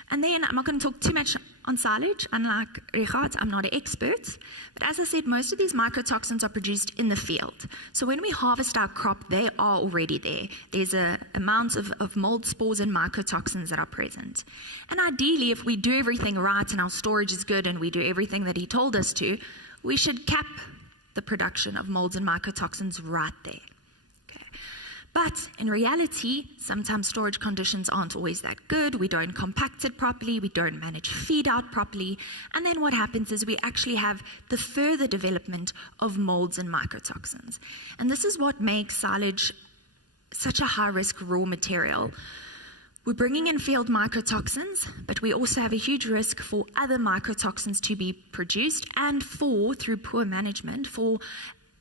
And then I'm not going to talk too much on silage. Unlike Richard, I'm not an expert. But as I said, most of these mycotoxins are produced in the field. So when we harvest our crop, they are already there. There's an amount of mold spores and mycotoxins that are present. And ideally, if we do everything right and our storage is good and we do everything that he told us to, we should cap the production of molds and mycotoxins right there. Okay. But in reality, sometimes storage conditions aren't always that good. We don't compact it properly. We don't manage feed out properly. And then what happens is we actually have the further development of molds and mycotoxins. And this is what makes silage such a high-risk raw material. We're bringing in field mycotoxins, but we also have a huge risk for other mycotoxins to be produced and through poor management, for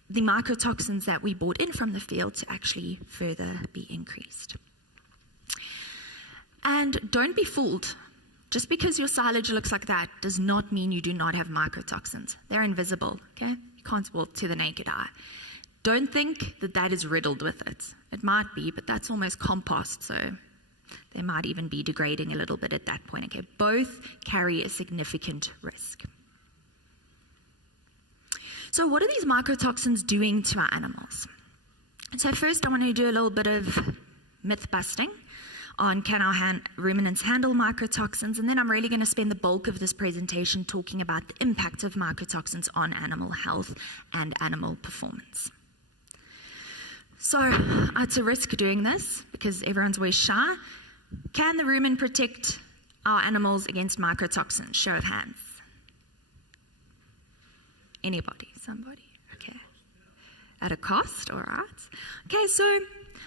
the mycotoxins that we brought in from the field to actually further be increased. And don't be fooled. Just because your silage looks like that does not mean you do not have mycotoxins. They're invisible, okay? You can't walk to the naked eye. Don't think that that is riddled with it. It might be, but that's almost compost, so they might even be degrading a little bit at that point, okay? Both carry a significant risk. So what are these mycotoxins doing to our animals? So first I want to do a little bit of myth busting on can our ruminants handle mycotoxins, and then I'm really going to spend the bulk of this presentation talking about the impact of mycotoxins on animal health and animal performance. So it's a risk doing this because everyone's always shy. Can the rumen protect our animals against mycotoxins? Show of hands. Anybody? Somebody? Okay. At a cost? All right. Okay, so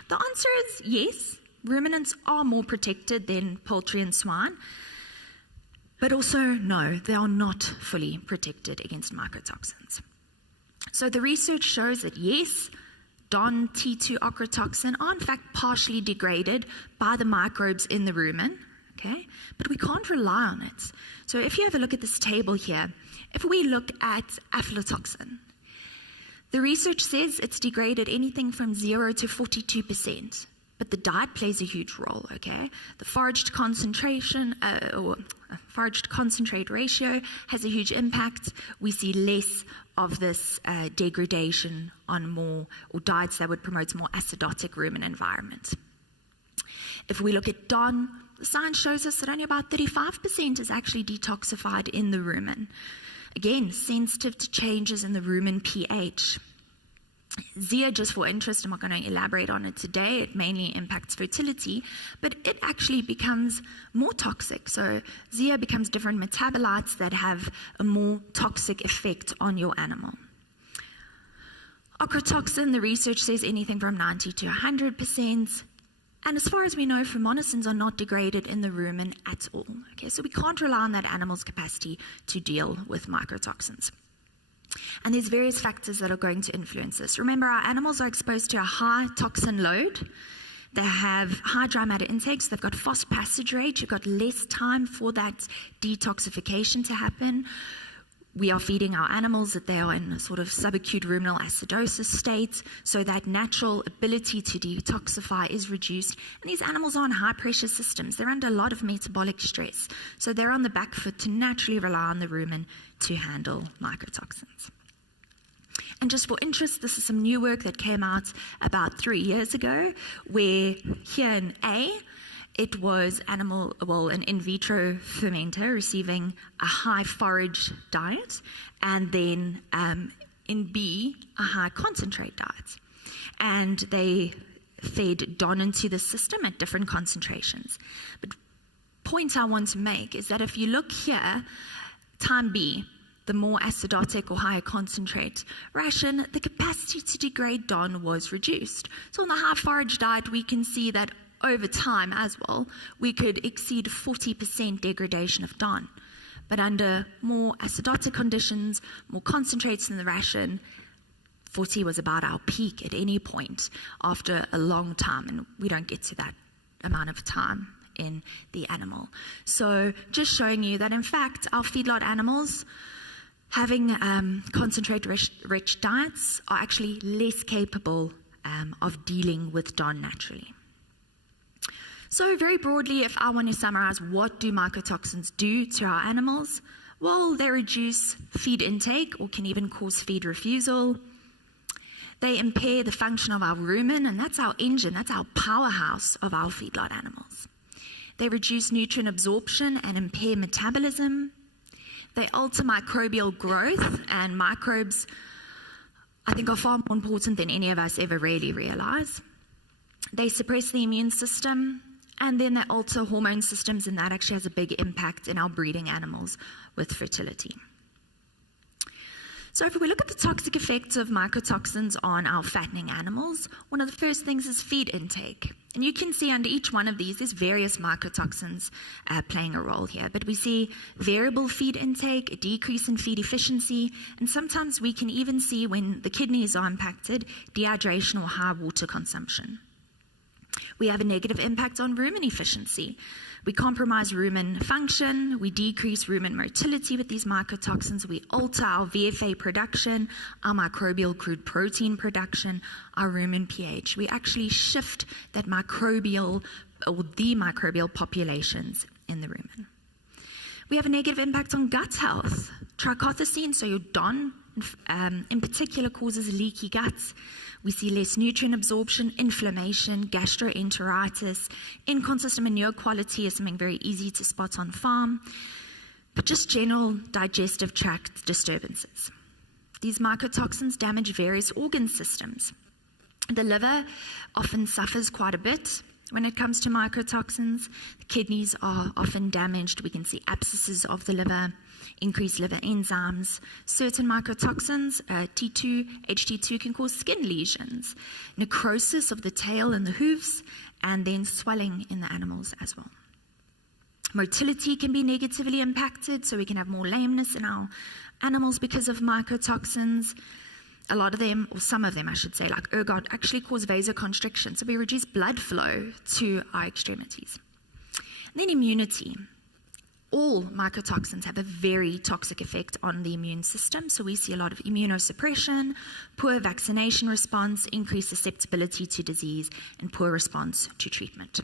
the answer is yes. Ruminants are more protected than poultry and swine. But also, no, they are not fully protected against mycotoxins. So the research shows that yes, DON, T2 ochratoxin are in fact partially degraded by the microbes in the rumen, okay? But we can't rely on it. So if you have a look at this table here, if we look at aflatoxin, the research says it's degraded anything from 0 to 42%. But the diet plays a huge role, okay? The foraged concentration or foraged concentrate ratio has a huge impact. We see less of this degradation on more or diets that would promote a more acidotic rumen environment. If we look at DON, the science shows us that only about 35% is actually detoxified in the rumen. Again, sensitive to changes in the rumen pH. Zea, just for interest, I'm not going to elaborate on it today, it mainly impacts fertility, but it actually becomes more toxic. So Zea becomes different metabolites that have a more toxic effect on your animal. Ochratoxin, the research says anything from 90 to 100%. And as far as we know, fumonisins are not degraded in the rumen at all. Okay, so we can't rely on that animal's capacity to deal with mycotoxins. And there's various factors that are going to influence this. Remember, our animals are exposed to a high toxin load. They have high dry matter intakes. They've got fast passage rate. You've got less time for that detoxification to happen. We are feeding our animals that they are in a sort of subacute ruminal acidosis state, so that natural ability to detoxify is reduced. And these animals are on high pressure systems. They're under a lot of metabolic stress. So they're on the back foot to naturally rely on the rumen to handle mycotoxins. And just for interest, this is some new work that came out about 3 years ago, where here in A, it was an in vitro fermenter receiving a high forage diet, and then in B, a high concentrate diet. And they fed DON into the system at different concentrations. But point I want to make is that if you look here, time B, the more acidotic or higher concentrate ration, the capacity to degrade DON was reduced. So on the high forage diet, we can see that over time as well, we could exceed 40% degradation of DON. But under more acidotic conditions, more concentrates in the ration, 40 was about our peak at any point after a long time, and we don't get to that amount of time in the animal. So just showing you that in fact our feedlot animals having concentrate-rich diets are actually less capable of dealing with DON naturally. So very broadly, if I want to summarize, what do mycotoxins do to our animals? Well, they reduce feed intake or can even cause feed refusal. They impair the function of our rumen, and that's our engine, that's our powerhouse of our feedlot animals. They reduce nutrient absorption and impair metabolism. They alter microbial growth, and microbes, I think, are far more important than any of us ever really realize. They suppress the immune system, and then they alter hormone systems, and that actually has a big impact in our breeding animals with fertility. So if we look at the toxic effects of mycotoxins on our fattening animals, one of the first things is feed intake. And you can see under each one of these, there's various mycotoxins playing a role here. But we see variable feed intake, a decrease in feed efficiency, and sometimes we can even see, when the kidneys are impacted, dehydration or high water consumption. We have a negative impact on rumen efficiency. We compromise rumen function, we decrease rumen motility with these mycotoxins, we alter our VFA production, our microbial crude protein production, our rumen pH. We actually shift that microbial or the microbial populations in the rumen. We have a negative impact on gut health. Trichothecene, so your DON in particular causes leaky guts. We see less nutrient absorption, inflammation, gastroenteritis. Inconsistent manure quality is something very easy to spot on farm, but just general digestive tract disturbances. These mycotoxins damage various organ systems. The liver often suffers quite a bit when it comes to mycotoxins. The kidneys are often damaged. We can see abscesses of the liver, increased liver enzymes. Certain mycotoxins, T2, HT2, can cause skin lesions, necrosis of the tail and the hooves, and then swelling in the animals as well. Motility can be negatively impacted, so we can have more lameness in our animals because of mycotoxins. A lot of them, or some of them I should say, like ergot, actually cause vasoconstriction, so we reduce blood flow to our extremities. And then immunity. All mycotoxins have a very toxic effect on the immune system, so we see a lot of immunosuppression, poor vaccination response, increased susceptibility to disease, and poor response to treatment.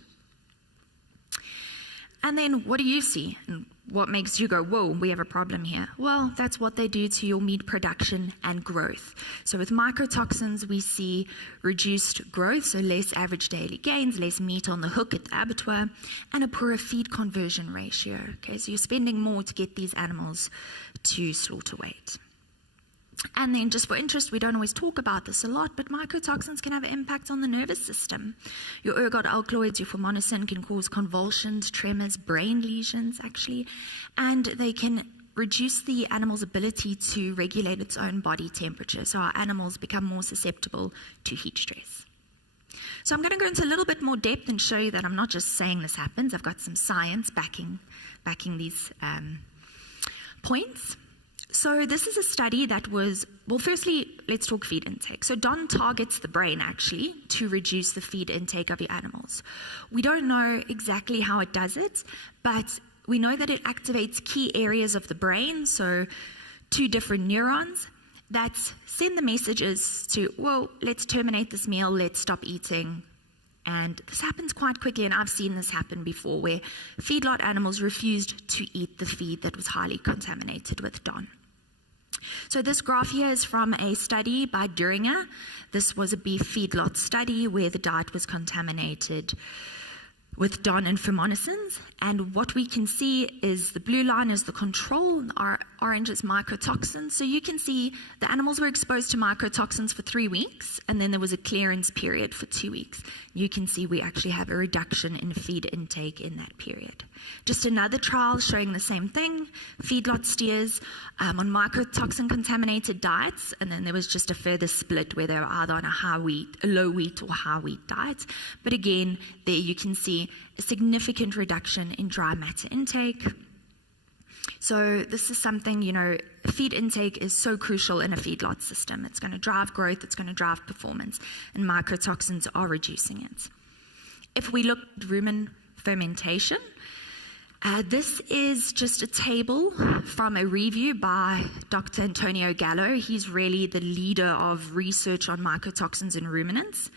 And then what do you see? And what makes you go, whoa, we have a problem here? Well, that's what they do to your meat production and growth. So with mycotoxins, we see reduced growth, so less average daily gains, less meat on the hook at the abattoir, and a poorer feed conversion ratio. Okay, so you're spending more to get these animals to slaughter weight. And then just for interest, we don't always talk about this a lot, but mycotoxins can have an impact on the nervous system. Your ergot alkaloids, your formonicin, can cause convulsions, tremors, brain lesions actually, and they can reduce the animal's ability to regulate its own body temperature, so our animals become more susceptible to heat stress. So I'm going to go into a little bit more depth and show you that I'm not just saying this happens. I've got some science backing these points. So this is a study that was, well, firstly, let's talk feed intake. So DON targets the brain, actually, to reduce the feed intake of your animals. We don't know exactly how it does it, but we know that it activates key areas of the brain, so 2 different neurons, that send the messages to, well, let's terminate this meal, let's stop eating. And this happens quite quickly, and I've seen this happen before, where feedlot animals refused to eat the feed that was highly contaminated with DON. So this graph here is from a study by Duringer. This was a beef feedlot study where the diet was contaminated with DON and formonicins, and what we can see is the blue line is the control, and orange is mycotoxins. So you can see the animals were exposed to mycotoxins for 3 weeks, and then there was a clearance period for 2 weeks. You can see we actually have a reduction in feed intake in that period. Just another trial showing the same thing, feedlot steers on mycotoxin contaminated diets, and then there was just a further split where they were either on a low wheat or high wheat diet. But again, there you can see a significant reduction in dry matter intake. So this is something, feed intake is so crucial in a feedlot system. It's going to drive growth, it's going to drive performance, and mycotoxins are reducing it. If we look at rumen fermentation, this is just a table from a review by Dr. Antonio Gallo. He's really the leader of research on mycotoxins in ruminants.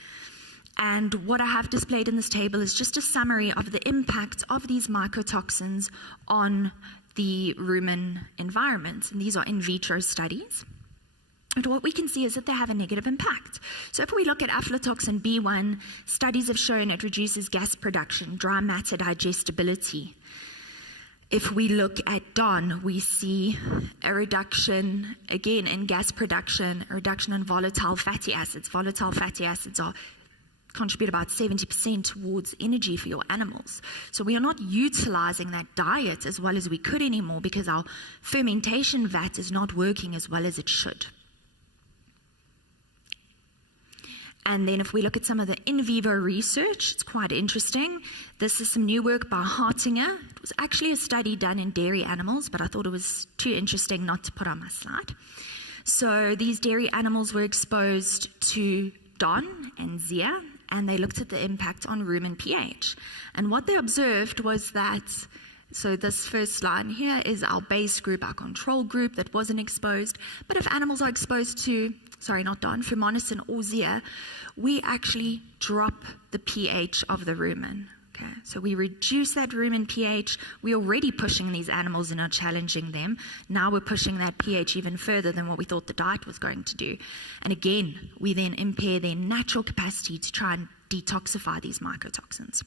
And what I have displayed in this table is just a summary of the impact of these mycotoxins on the rumen environment. And these are in vitro studies. And what we can see is that they have a negative impact. So if we look at aflatoxin B1, studies have shown it reduces gas production, dry matter digestibility. If we look at DON, we see a reduction, again, in gas production, a reduction in volatile fatty acids. Volatile fatty acids contribute about 70% towards energy for your animals. So we are not utilizing that diet as well as we could anymore because our fermentation vat is not working as well as it should. And then if we look at some of the in vivo research, it's quite interesting. This is some new work by Hartinger. It was actually a study done in dairy animals, but I thought it was too interesting not to put on my slide. So these dairy animals were exposed to DON and ZEA, and they looked at the impact on rumen pH. And what they observed was that, so this first line here is our base group, our control group that wasn't exposed. But if animals are exposed to, not DON, formonicin or ZEA, we actually drop the pH of the rumen. Okay, so we reduce that rumen pH. We're already pushing these animals and are challenging them. Now we're pushing that pH even further than what we thought the diet was going to do. And again, we then impair their natural capacity to try and detoxify these mycotoxins.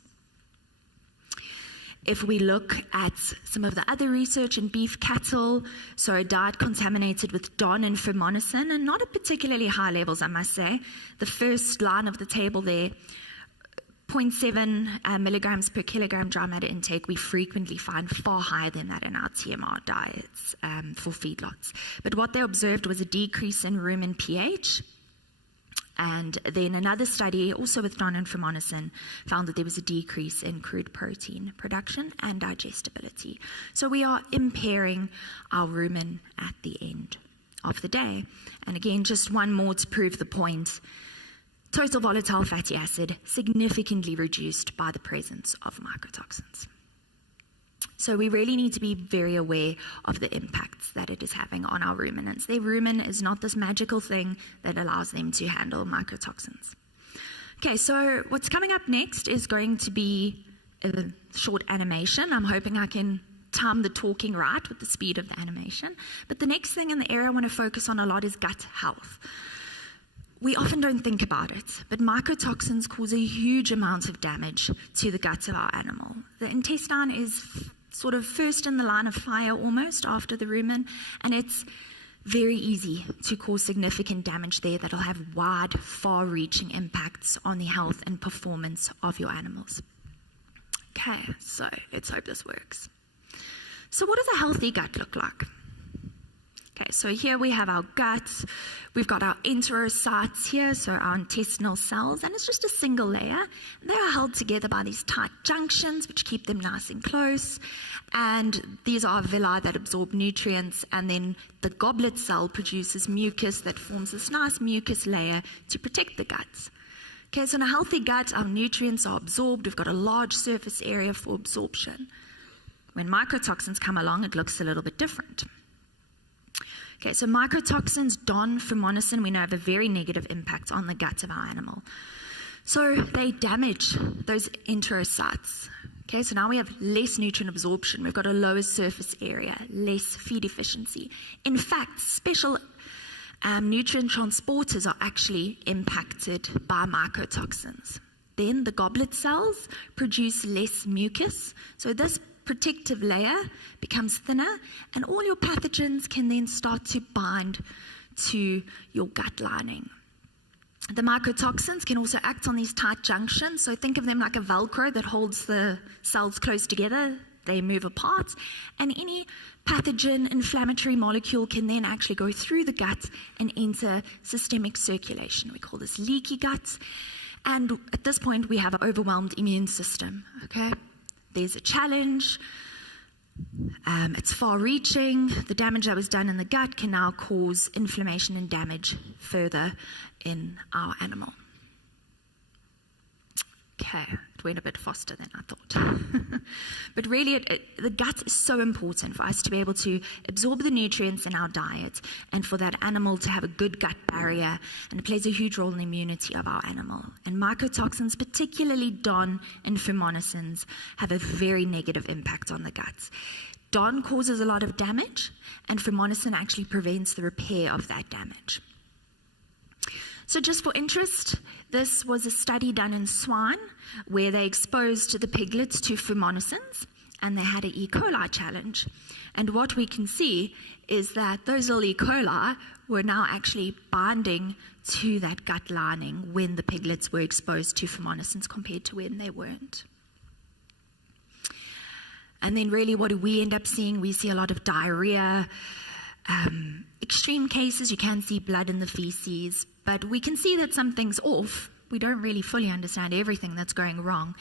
If we look at some of the other research in beef cattle, so a diet contaminated with DON and fumonisin, and not at particularly high levels, I must say. The first line of the table there, 0.7 milligrams per kilogram dry matter intake, we frequently find far higher than that in our TMR diets for feedlots. But what they observed was a decrease in rumen pH. And then another study, also with DON and fumonisin, found that there was a decrease in crude protein production and digestibility. So we are impairing our rumen at the end of the day. And again, just one more to prove the point. Total volatile fatty acid significantly reduced by the presence of mycotoxins. So we really need to be very aware of the impacts that it is having on our ruminants. Their rumen is not this magical thing that allows them to handle mycotoxins. Okay, so what's coming up next is going to be a short animation. I'm hoping I can time the talking right with the speed of the animation. But the next thing in the area I want to focus on a lot is gut health. We often don't think about it, but mycotoxins cause a huge amount of damage to the gut of our animal. The intestine is sort of first in the line of fire almost after the rumen, and it's very easy to cause significant damage there that'll have wide, far-reaching impacts on the health and performance of your animals. Okay, so let's hope this works. So what does a healthy gut look like? Okay, so here we have our gut. We've got our enterocytes here, so our intestinal cells, and it's just a single layer. They are held together by these tight junctions, which keep them nice and close. And these are villi that absorb nutrients, and then the goblet cell produces mucus that forms this nice mucus layer to protect the guts. Okay, so in a healthy gut, our nutrients are absorbed. We've got a large surface area for absorption. When mycotoxins come along, it looks a little bit different. Okay, so mycotoxins, DON, fumonisin, we know have a very negative impact on the gut of our animal. So they damage those enterocytes. Okay, so now we have less nutrient absorption. We've got a lower surface area, less feed efficiency. In fact, special nutrient transporters are actually impacted by mycotoxins. Then the goblet cells produce less mucus. So this protective layer becomes thinner, and all your pathogens can then start to bind to your gut lining. The mycotoxins can also act on these tight junctions, so think of them like a Velcro that holds the cells close together. They move apart, and any pathogen inflammatory molecule can then actually go through the gut and enter systemic circulation. We call this leaky gut, and at this point we have an overwhelmed immune system. Okay, there's a challenge. It's far-reaching. The damage that was done in the gut can now cause inflammation and damage further in our animal. Okay, it went a bit faster than I thought. But really, the gut is so important for us to be able to absorb the nutrients in our diet and for that animal to have a good gut barrier, and it plays a huge role in the immunity of our animal. And mycotoxins, particularly DON and fumonisins, have a very negative impact on the gut. DON causes a lot of damage, and fumonisin actually prevents the repair of that damage. So just for interest, this was a study done in swine where they exposed the piglets to fumonisins, and they had an E. coli challenge. And what we can see is that those little E. coli were now actually binding to that gut lining when the piglets were exposed to fumonisins compared to when they weren't. And then really what do we end up seeing? We see a lot of diarrhea. Extreme cases, you can see blood in the feces, but we can see that something's off. We don't really fully understand everything that's going wrong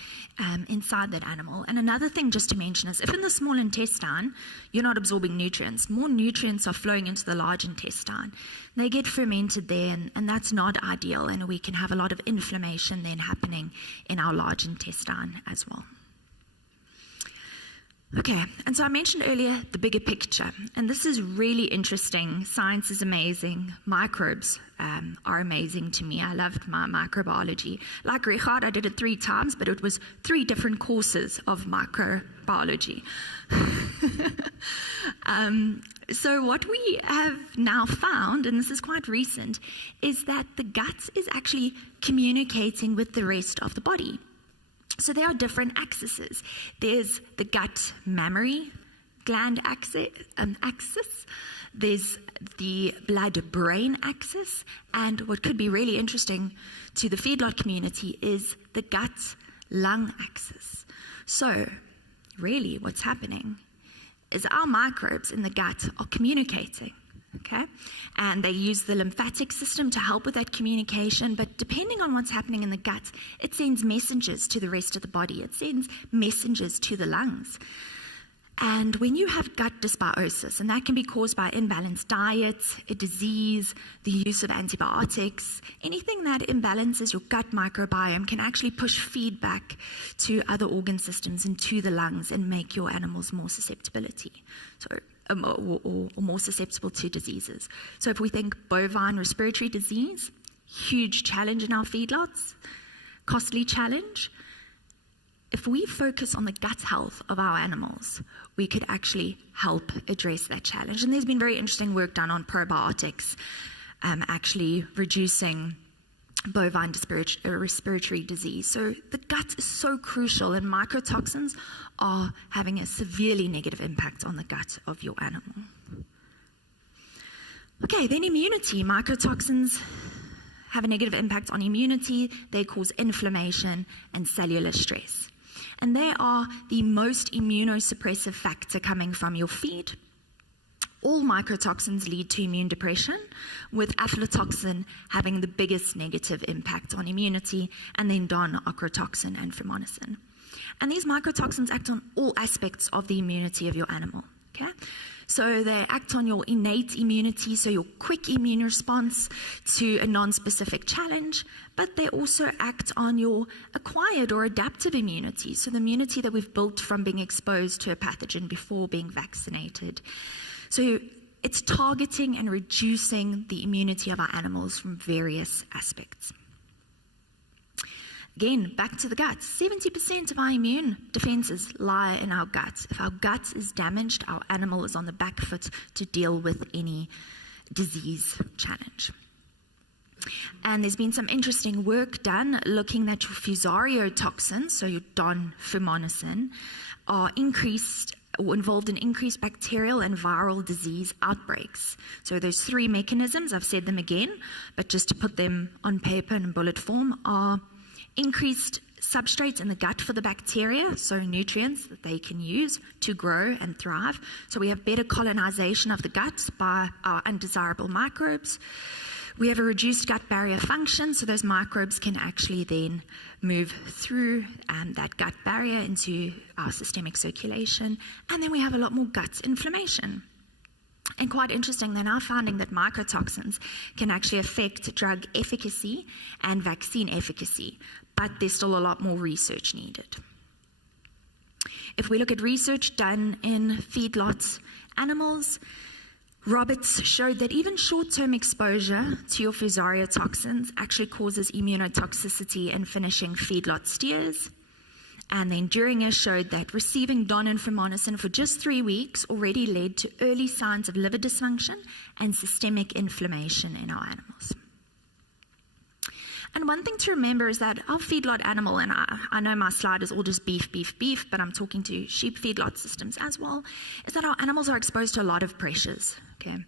inside that animal. And another thing just to mention is if in the small intestine you're not absorbing nutrients, more nutrients are flowing into the large intestine. They get fermented there, and that's not ideal, and we can have a lot of inflammation then happening in our large intestine as well. Okay, and so I mentioned earlier the bigger picture, and this is really interesting. Science is amazing. Microbes are amazing to me. I loved my microbiology. Like Richard, I did it 3 times, but it was 3 different courses of microbiology. So what we have now found, and this is quite recent, is that the gut is actually communicating with the rest of the body. So there are different axes. There's the gut mammary gland axis. There's the blood-brain axis. And what could be really interesting to the feedlot community is the gut-lung axis. So really what's happening is our microbes in the gut are communicating. Okay, and they use the lymphatic system to help with that communication, but depending on what's happening in the gut, it sends messengers to the rest of the body. It sends messengers to the lungs. And when you have gut dysbiosis, and that can be caused by imbalanced diet, a disease, the use of antibiotics, anything that imbalances your gut microbiome can actually push feedback to other organ systems and to the lungs and make your animals more susceptibility. Or more susceptible to diseases. So if we think bovine respiratory disease, huge challenge in our feedlots, costly challenge. If we focus on the gut health of our animals, we could actually help address that challenge. And there's been very interesting work done on probiotics, actually reducing bovine respiratory disease. So the gut is so crucial, and mycotoxins are having a severely negative impact on the gut of your animal. Okay, then immunity. Mycotoxins have a negative impact on immunity. They cause inflammation and cellular stress. And they are the most immunosuppressive factor coming from your feed. All mycotoxins lead to immune depression, with aflatoxin having the biggest negative impact on immunity, and then ochratoxin and fumonisin. And these mycotoxins act on all aspects of the immunity of your animal. Okay? So they act on your innate immunity, so your quick immune response to a non-specific challenge, but they also act on your acquired or adaptive immunity, so the immunity that we've built from being exposed to a pathogen before being vaccinated. So it's targeting and reducing the immunity of our animals from various aspects. Again, back to the gut. 70% of our immune defenses lie in our gut. If our gut is damaged, our animal is on the back foot to deal with any disease challenge. And there's been some interesting work done looking at your fusariotoxins, so your fumonisin, are increased or involved in increased bacterial and viral disease outbreaks. So those 3 mechanisms, I've said them again, but just to put them on paper in bullet form, are increased substrates in the gut for the bacteria, so nutrients that they can use to grow and thrive. So we have better colonization of the gut by our undesirable microbes. We have a reduced gut barrier function, so those microbes can actually then move through that gut barrier into our systemic circulation. And then we have a lot more gut inflammation. And quite interesting, they're now finding that mycotoxins can actually affect drug efficacy and vaccine efficacy, but there's still a lot more research needed. If we look at research done in feedlot animals, Roberts showed that even short-term exposure to your fusariotoxins actually causes immunotoxicity in finishing feedlot steers. And then Duringer showed that receiving DON and fumonisin for just 3 weeks already led to early signs of liver dysfunction and systemic inflammation in our animals. And one thing to remember is that our feedlot animal, and I know my slide is all just beef, beef, beef, but I'm talking to sheep feedlot systems as well, is that our animals are exposed to a lot of pressures. Okay,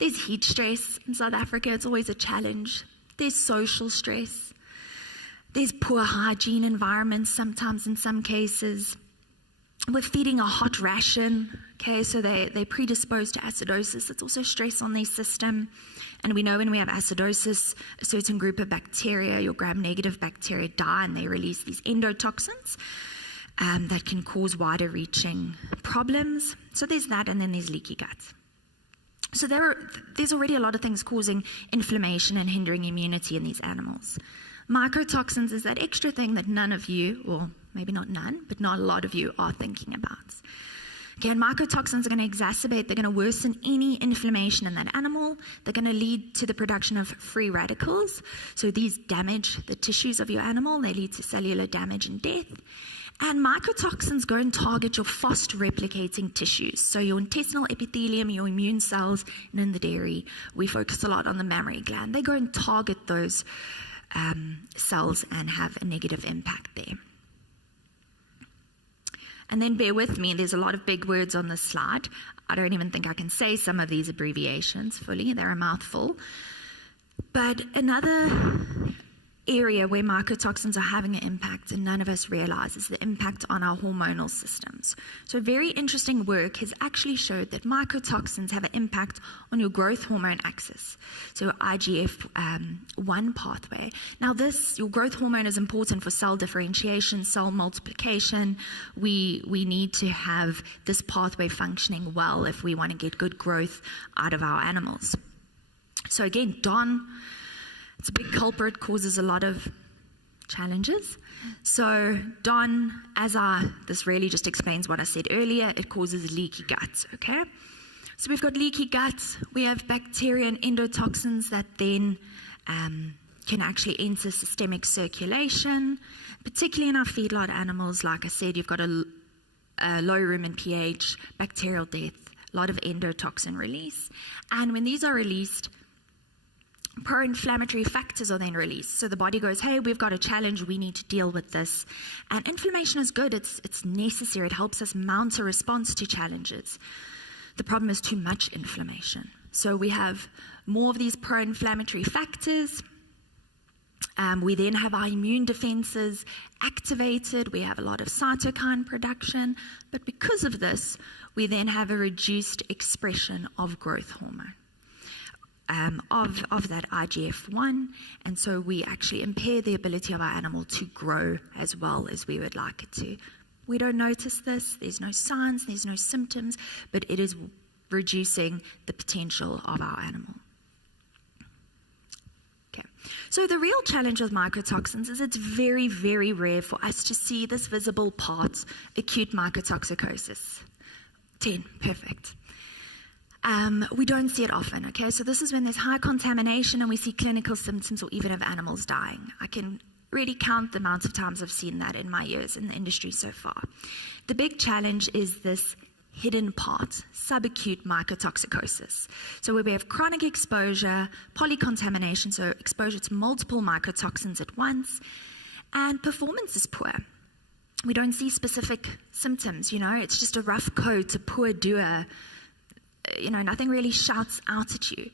there's heat stress in South Africa, it's always a challenge. There's social stress. There's poor hygiene environments sometimes in some cases. We're feeding a hot ration, okay, so they're predisposed to acidosis. It's also stress on their system. And we know when we have acidosis, a certain group of bacteria, your gram-negative bacteria, die and they release these endotoxins that can cause wider-reaching problems. So there's that, and then there's leaky gut. So there's already a lot of things causing inflammation and hindering immunity in these animals. Mycotoxins is that extra thing that none of you, or maybe not none, but not a lot of you are thinking about. Okay, and mycotoxins are going to exacerbate, they're going to worsen any inflammation in that animal. They're going to lead to the production of free radicals. So these damage the tissues of your animal. They lead to cellular damage and death. And mycotoxins go and target your fast replicating tissues. So your intestinal epithelium, your immune cells, and in the dairy, we focus a lot on the mammary gland. They go and target those cells and have a negative impact there. And then bear with me, there's a lot of big words on this slide. I don't even think I can say some of these abbreviations fully. They're a mouthful. But another area where mycotoxins are having an impact and none of us realize is the impact on our hormonal systems. So very interesting work has actually showed that mycotoxins have an impact on your growth hormone axis, so IGF-1 pathway. Now your growth hormone is important for cell differentiation, cell multiplication. We need to have this pathway functioning well if we want to get good growth out of our animals. So again, DON, it's a big culprit, causes a lot of challenges. So DON, this really just explains what I said earlier, it causes leaky gut, okay? So we've got leaky gut, we have bacteria and endotoxins that then can actually enter systemic circulation, particularly in our feedlot animals. Like I said, you've got a low rumen pH, bacterial death, a lot of endotoxin release. And when these are released, pro-inflammatory factors are then released. So the body goes, hey, we've got a challenge, we need to deal with this. And inflammation is good, it's necessary, it helps us mount a response to challenges. The problem is too much inflammation. So we have more of these pro-inflammatory factors. We then have our immune defenses activated, we have a lot of cytokine production, but because of this, we then have a reduced expression of growth hormone. Of that IGF-1, and so we actually impair the ability of our animal to grow as well as we would like it to. We don't notice this, there's no signs, there's no symptoms, but it is reducing the potential of our animal. Okay, so the real challenge with mycotoxins is it's very, very rare for us to see this visible part, acute mycotoxicosis. 10, perfect. We don't see it often, okay? So this is when there's high contamination and we see clinical symptoms or even of animals dying. I can really count the amount of times I've seen that in my years in the industry so far. The big challenge is this hidden part, subacute mycotoxicosis. So where we have chronic exposure, polycontamination, so exposure to multiple mycotoxins at once, and performance is poor. We don't see specific symptoms, it's just a rough coat, a poor doer. Nothing really shouts out at you.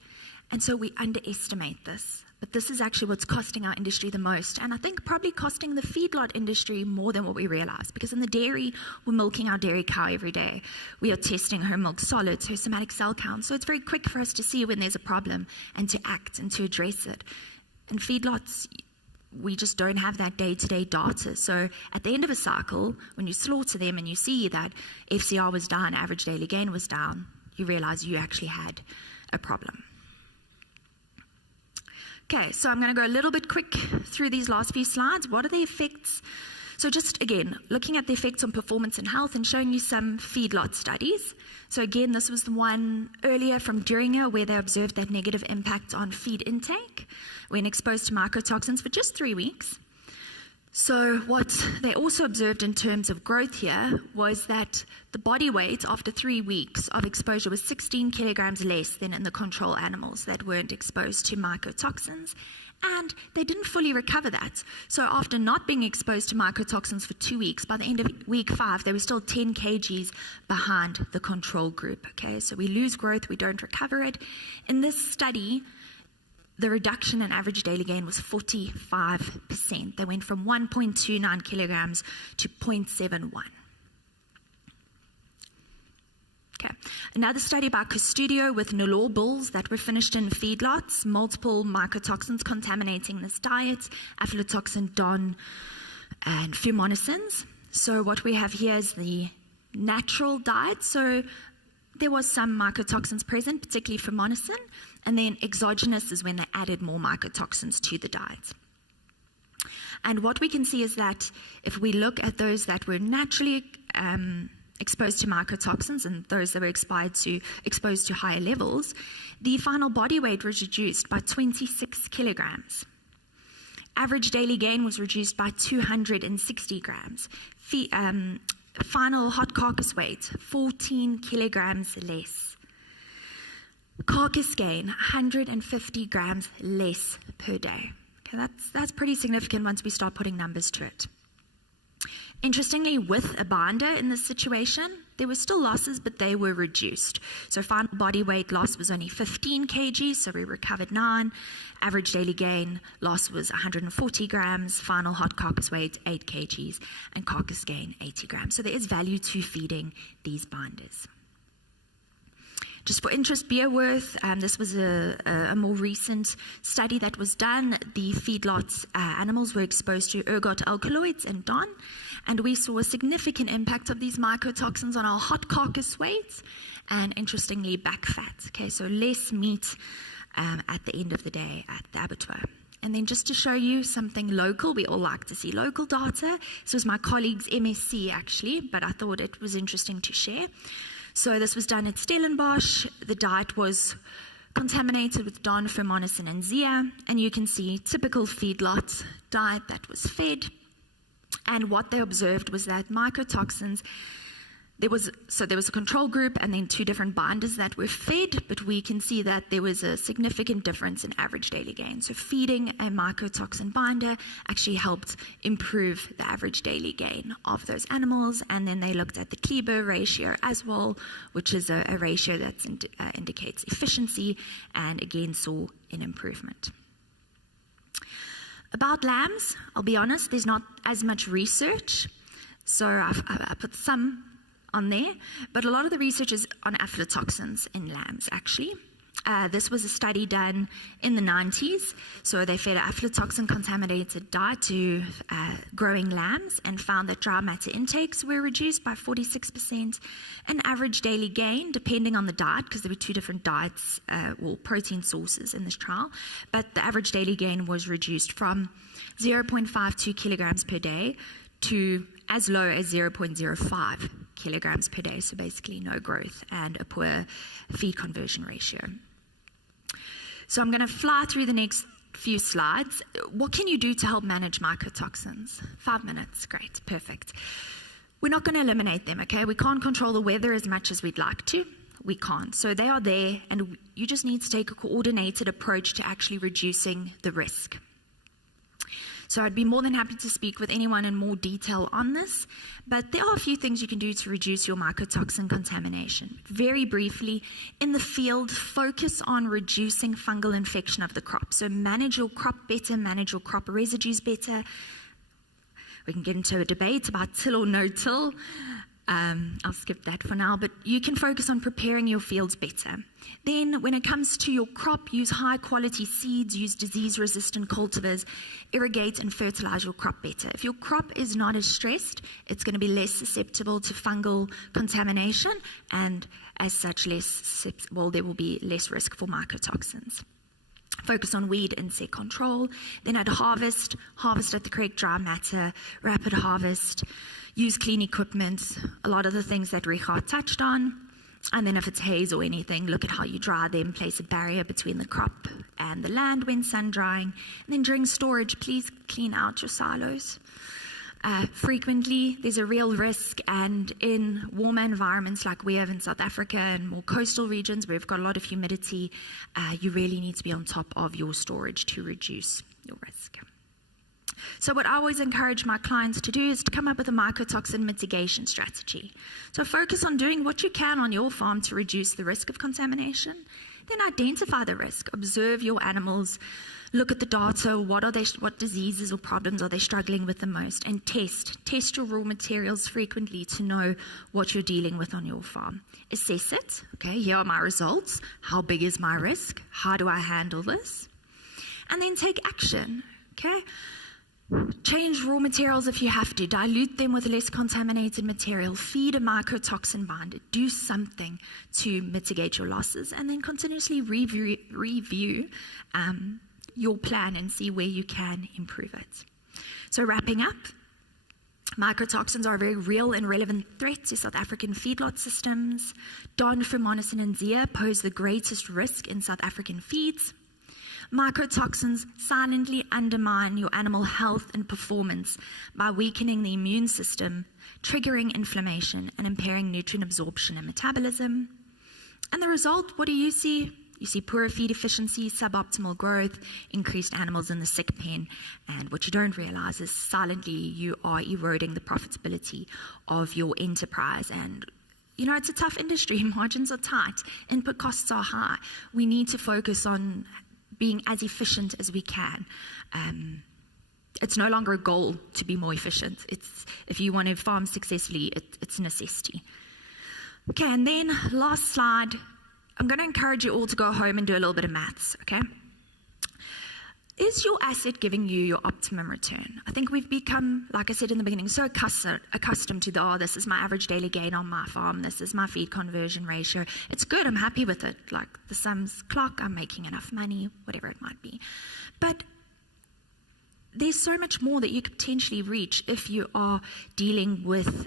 And so we underestimate this. But this is actually what's costing our industry the most. And I think probably costing the feedlot industry more than what we realize. Because in the dairy, we're milking our dairy cow every day. We are testing her milk solids, her somatic cell count. So it's very quick for us to see when there's a problem and to act and to address it. In feedlots, we just don't have that day-to-day data. So at the end of a cycle, when you slaughter them and you see that FCR was down, average daily gain was down, you realize you actually had a problem. Okay, so I'm going to go a little bit quick through these last few slides. What are the effects? So just again, looking at the effects on performance and health and showing you some feedlot studies. So again, this was the one earlier from Duringer where they observed that negative impact on feed intake when exposed to mycotoxins for just 3 weeks. So what they also observed in terms of growth here was that the body weight after 3 weeks of exposure was 16 kilograms less than in the control animals that weren't exposed to mycotoxins, and they didn't fully recover that. So after not being exposed to mycotoxins for 2 weeks, by the end of week 5, they were still 10 kgs behind the control group. Okay, so we lose growth, we don't recover it. In this study, the reduction in average daily gain was 45%. They went from 1.29 kilograms to 0.71. Okay. Another study by Custodio with Nalor bulls that were finished in feedlots, multiple mycotoxins contaminating this diet, aflatoxin, DON, and fumonisins. So what we have here is the natural diet. So there was some mycotoxins present, particularly fumonisин, and then exogenous is when they added more mycotoxins to the diet. And what we can see is that if we look at those that were naturally exposed to mycotoxins and those that were exposed to higher levels, the final body weight was reduced by 26 kilograms. Average daily gain was reduced by 260 grams. Final hot carcass weight, 14 kilograms less. Carcass gain, 150 grams less per day. Okay, that's pretty significant once we start putting numbers to it. Interestingly, with a binder in this situation, there were still losses, but they were reduced. So final body weight loss was only 15 kgs, so we recovered 9. Average daily gain loss was 140 grams, final hot carcass weight 8 kgs, and carcass gain 80 grams. So there is value to feeding these binders. Just for interest, Beerworth, this was a more recent study that was done. The feedlot animals were exposed to ergot alkaloids and DON, and we saw a significant impact of these mycotoxins on our hot carcass weights and, interestingly, back fat. Okay, so less meat at the end of the day at the abattoir. And then just to show you something local, we all like to see local data. This was my colleague's MSc, actually, but I thought it was interesting to share. So this was done at Stellenbosch. The diet was contaminated with DON, Firmonicin, and Zea, and you can see typical feedlot diet that was fed. And what they observed was that mycotoxins, there was a control group and then 2 different binders that were fed, but we can see that there was a significant difference in average daily gain. So feeding a mycotoxin binder actually helped improve the average daily gain of those animals. And then they looked at the Kleber ratio as well, which is a ratio that indicates efficiency, and again saw an improvement. About lambs, I'll be honest, there's not as much research. So I put some on there, but a lot of the research is on aflatoxins in lambs, actually. This was a study done in the 90s. So they fed an aflatoxin-contaminated diet to growing lambs and found that dry matter intakes were reduced by 46%, and average daily gain, depending on the diet, because there were 2 different diets, protein sources in this trial, but the average daily gain was reduced from 0.52 kilograms per day to as low as 0.05 kilograms per day, so basically no growth and a poor feed conversion ratio. So I'm going to fly through the next few slides. What can you do to help manage mycotoxins? 5 minutes, great, perfect. We're not going to eliminate them, okay? We can't control the weather as much as we'd like to. We can't. So they are there, and you just need to take a coordinated approach to actually reducing the risk. So I'd be more than happy to speak with anyone in more detail on this, but there are a few things you can do to reduce your mycotoxin contamination. Very briefly, in the field, focus on reducing fungal infection of the crop. So manage your crop better, manage your crop residues better. We can get into a debate about till or no till. I'll skip that for now, but you can focus on preparing your fields better. Then when it comes to your crop, use high quality seeds, use disease resistant cultivars, irrigate and fertilize your crop better. If your crop is not as stressed, it's going to be less susceptible to fungal contamination, and as such there will be less risk for mycotoxins. Focus on weed insect control. Then at harvest at the correct dry matter, rapid harvest, use clean equipment, a lot of the things that Richard touched on. And then if it's haze or anything, look at how you dry them, place a barrier between the crop and the land when sun drying. And then during storage, please clean out your silos. Frequently, there's a real risk, and in warmer environments like we have in South Africa and more coastal regions where we've got a lot of humidity, you really need to be on top of your storage to reduce your risk. So what I always encourage my clients to do is to come up with a mycotoxin mitigation strategy. So focus on doing what you can on your farm to reduce the risk of contamination. Then identify the risk, observe your animals, look at the data, what diseases or problems are they struggling with the most, and test your raw materials frequently to know what you're dealing with on your farm. Assess it, okay, here are my results, how big is my risk, how do I handle this, and then take action, okay. Change raw materials if you have to. Dilute them with less contaminated material. Feed a mycotoxin binder. Do something to mitigate your losses, and then continuously review your plan and see where you can improve it. So wrapping up, Mycotoxins are a very real and relevant threat to South African feedlot systems. Don, Fumonisn, and Zea pose the greatest risk in South African feeds. Mycotoxins silently undermine your animal health and performance by weakening the immune system, triggering inflammation, and impairing nutrient absorption and metabolism. And the result, what do you see? You see poor feed efficiency, suboptimal growth, increased animals in the sick pen, and what you don't realize is silently you are eroding the profitability of your enterprise. And you know, it's a tough industry, margins are tight, input costs are high. We need to focus on being as efficient as we can. It's no longer a goal to be more efficient. It's, if you want to farm successfully, it's a necessity. Okay, and then last slide. I'm going to encourage you all to go home and do a little bit of maths, okay? Is your asset giving you your optimum return? I think we've become, like I said in the beginning, so accustomed to this is my average daily gain on my farm, this is my feed conversion ratio. It's good, I'm happy with it. Like the sums clock, I'm making enough money, whatever it might be. But there's so much more that you could potentially reach if you are dealing with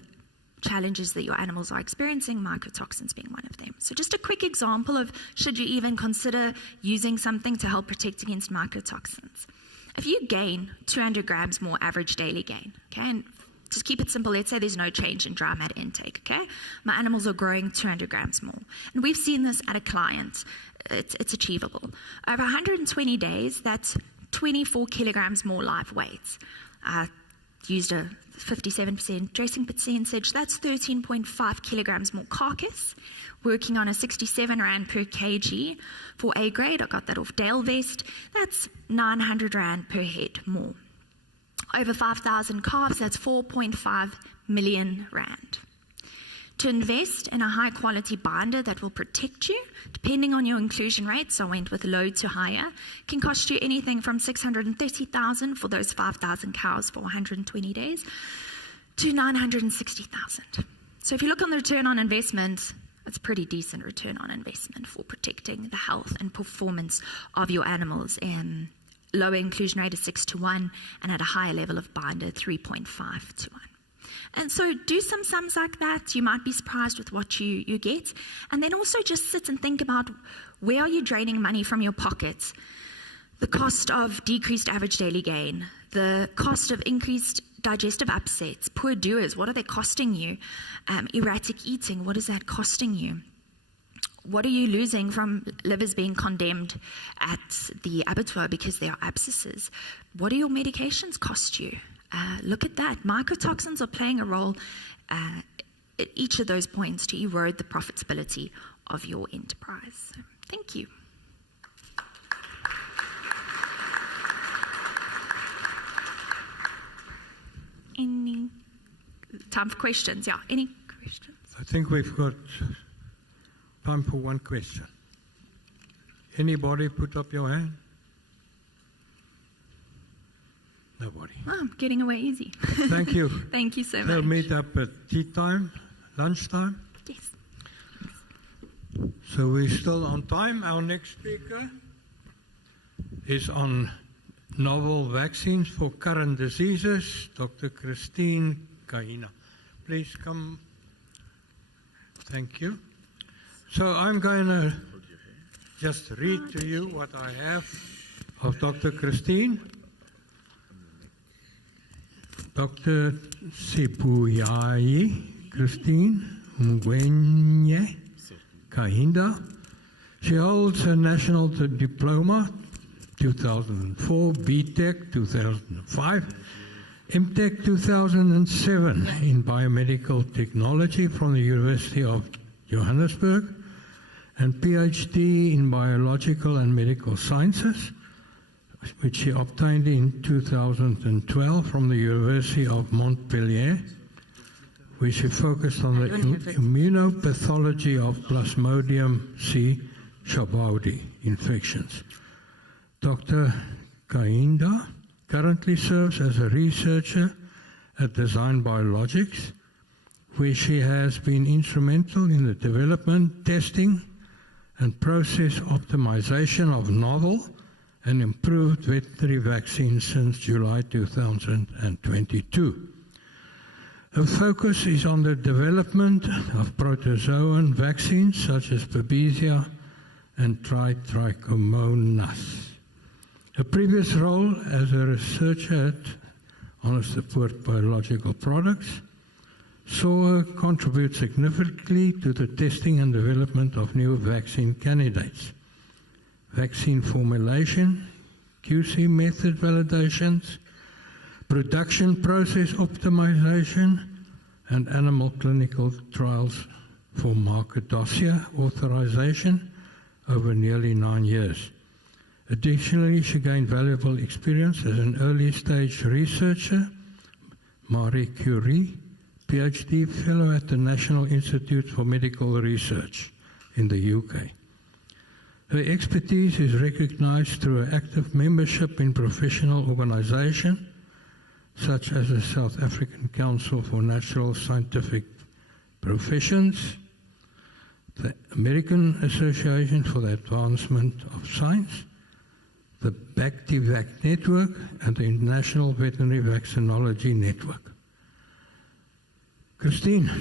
challenges that your animals are experiencing, mycotoxins being one of them. So just a quick example of should you even consider using something to help protect against mycotoxins. If you gain 200 grams more average daily gain, okay, and just keep it simple, let's say there's no change in dry matter intake, okay? My animals are growing 200 grams more. And we've seen this at a client. It's achievable. Over 120 days, that's 24 kilograms more live weight. Used a 57% dressing percentage, that's 13.5 kilograms more carcass, working on a 67 Rand per kg. For A grade, I got that off Dale Vest, that's 900 Rand per head more. Over 5,000 calves, that's 4.5 million Rand. To invest in a high quality binder that will protect you, depending on your inclusion rate, so I went with low to higher, can cost you anything from 630,000 for those 5,000 cows for 120 days to 960,000. So if you look on the return on investment, it's a pretty decent return on investment for protecting the health and performance of your animals. And lower inclusion rate is 6-1, and at a higher level of binder, 3.5-1. And so do some sums like that. You might be surprised with what you get. And then also just sit and think about where are you draining money from your pockets. The cost of decreased average daily gain, the cost of increased digestive upsets, poor doers, what are they costing you? Erratic eating, what is that costing you? What are you losing from livers being condemned at the abattoir because there are abscesses? What do your medications cost you? Look at that. Mycotoxins are playing a role at each of those points to erode the profitability of your enterprise. So, thank you. Any time for questions? Yeah, any questions? I think we've got time for one question. Anybody put up your hand? Nobody. Oh, I'm getting away easy. Thank you. Thank you so much. We'll meet up at tea time, lunchtime. Yes. So we're still on time. Our next speaker is on novel vaccines for current diseases, Dr. Christine Kahina. Please come. Thank you. So I'm going to just read to you what I have of Dr. Christine. Dr. Sipuyai Christine Ngwenye Kahinda. She holds a national diploma 2004, BTech 2005, MTech 2007 in biomedical technology from the University of Johannesburg, and PhD in biological and medical sciences, which she obtained in 2012 from the University of Montpellier, where she focused on the immunopathology of Plasmodium C. Chabaudi infections. Dr. Kahinda currently serves as a researcher at Design Biologics, where she has been instrumental in the development, testing, and process optimization of novel and improved veterinary vaccines since July 2022. Her focus is on the development of protozoan vaccines such as Babesia and Trichomonas. Her previous role as a researcher at Onderstepoort Biological Products saw her contribute significantly to the testing and development of new vaccine candidates, vaccine formulation, QC method validations, production process optimization, and animal clinical trials for market dossier authorization over nearly 9 years. Additionally, she gained valuable experience as an early-stage researcher, Marie Curie, PhD fellow at the National Institute for Medical Research in the UK. Her expertise is recognized through her active membership in professional organizations such as the South African Council for Natural Scientific Professions, the American Association for the Advancement of Science, the BactiVac Network, and the International Veterinary Vaccinology Network. Christine,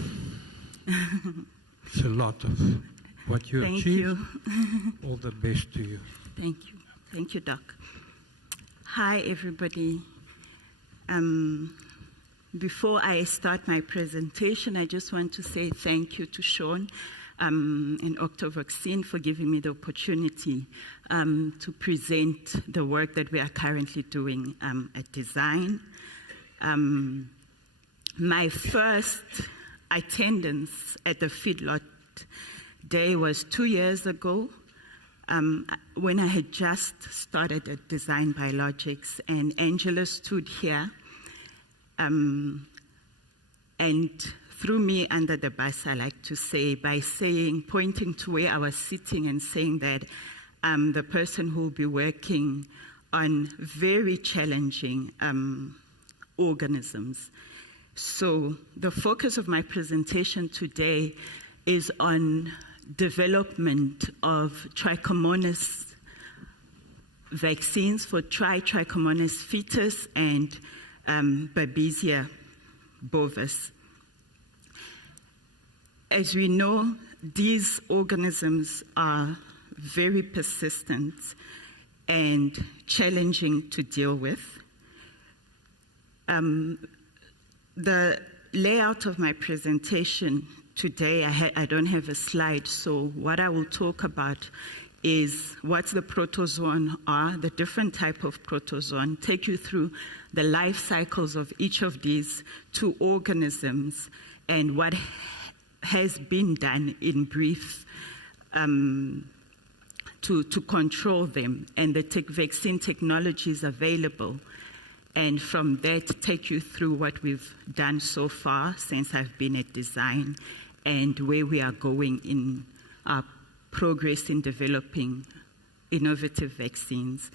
it's a lot of what you Thank achieved. you. All the best to you. Thank you. Thank you, Doc. Hi, everybody. Before I start my presentation, I just want to say thank you to Sean and Octavoscene for giving me the opportunity to present the work that we are currently doing at Design. My first attendance at the Feedlot Day was 2 years ago when I had just started at Design Biologics, and Angela stood here and threw me under the bus, I like to say, by pointing to where I was sitting and saying that I'm the person who will be working on very challenging organisms. So the focus of my presentation today is on development of Trichomonas vaccines for Trichomonas fetus and Babesia bovis. As we know, these organisms are very persistent and challenging to deal with. The layout of my presentation today, I don't have a slide, so what I will talk about is what the protozoan are, the different type of protozoan, take you through the life cycles of each of these two organisms and what has been done in brief to control them and the vaccine technologies available. And from that, take you through what we've done so far since I've been at Design and where we are going in our progress in developing innovative vaccines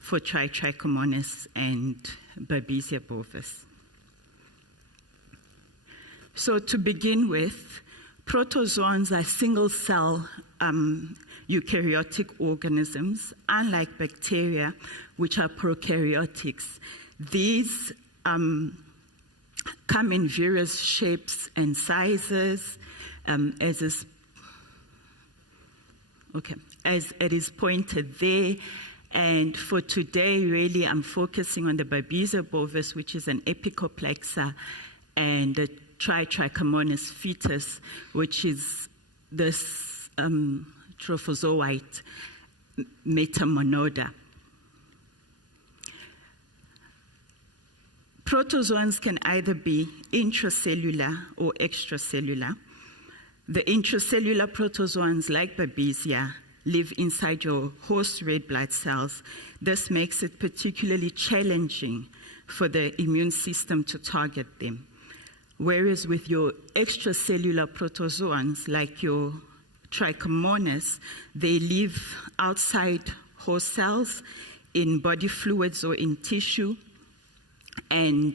for Trichomonas and Babesia bovis. So to begin with, protozoans are single-cell eukaryotic organisms, unlike bacteria, which are prokaryotics. These come in various shapes and sizes, as it is pointed there. And for today, really, I'm focusing on the Babesia bovis, which is an epicoplexa, and the Trichomonas fetus, which is this trophozoite metamonoda. Protozoans can either be intracellular or extracellular. The intracellular protozoans, like Babesia, live inside your host red blood cells. This makes it particularly challenging for the immune system to target them. Whereas with your extracellular protozoans, like your Trichomonas, they live outside host cells in body fluids or in tissue. And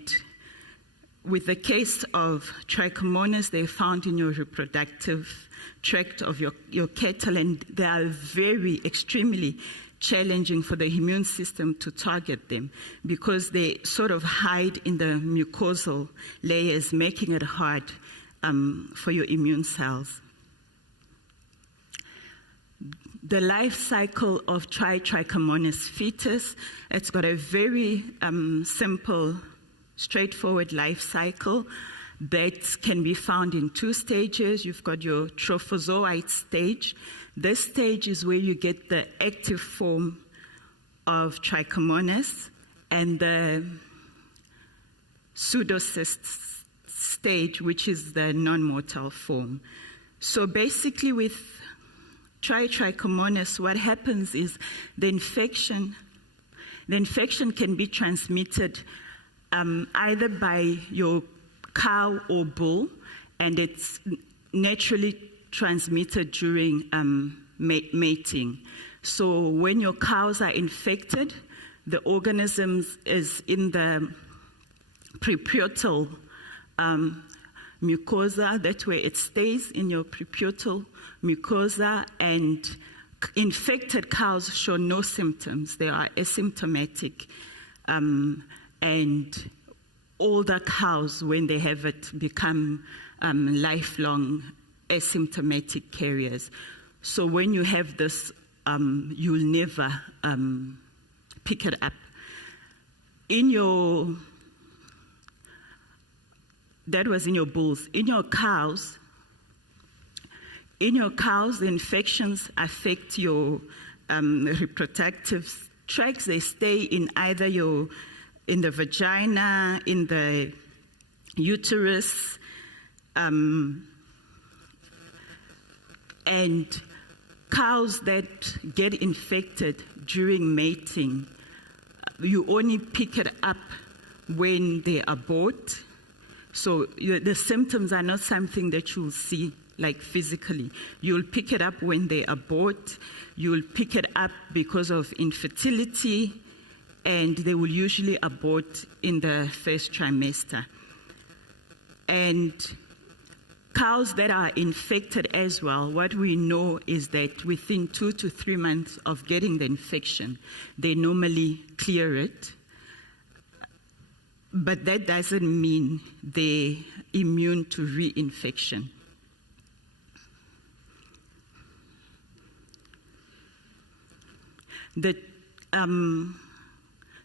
with the case of Trichomonas, they're found in your reproductive tract of your cattle, and they are extremely challenging for the immune system to target them because they sort of hide in the mucosal layers, making it hard for your immune cells. The life cycle of Trichomonas fetus, it's got a very simple, straightforward life cycle that can be found in 2 stages. You've got your trophozoite stage. This stage is where you get the active form of Trichomonas, and the pseudocyst stage, which is the non-mortal form. So basically with Trichomonas, what happens is the infection can be transmitted either by your cow or bull, and it's naturally transmitted during mating. So when your cows are infected, the organism is in the preputal mucosa. That's where it stays, in your preputal mucosa, and infected cows show no symptoms. They are asymptomatic. And older cows, when they have it, become lifelong asymptomatic carriers. So when you have this, you'll never pick it up. That was in your bulls. In your cows, the infections affect your reproductive tracts. They stay in either in the vagina, in the uterus, and cows that get infected during mating, you only pick it up when they abort. So the symptoms are not something that you'll see like physically. You'll pick it up when they abort. You'll pick it up because of infertility, and they will usually abort in the first trimester. And cows that are infected as well, what we know is that within 2 to 3 months of getting the infection, they normally clear it. But that doesn't mean they're immune to reinfection. The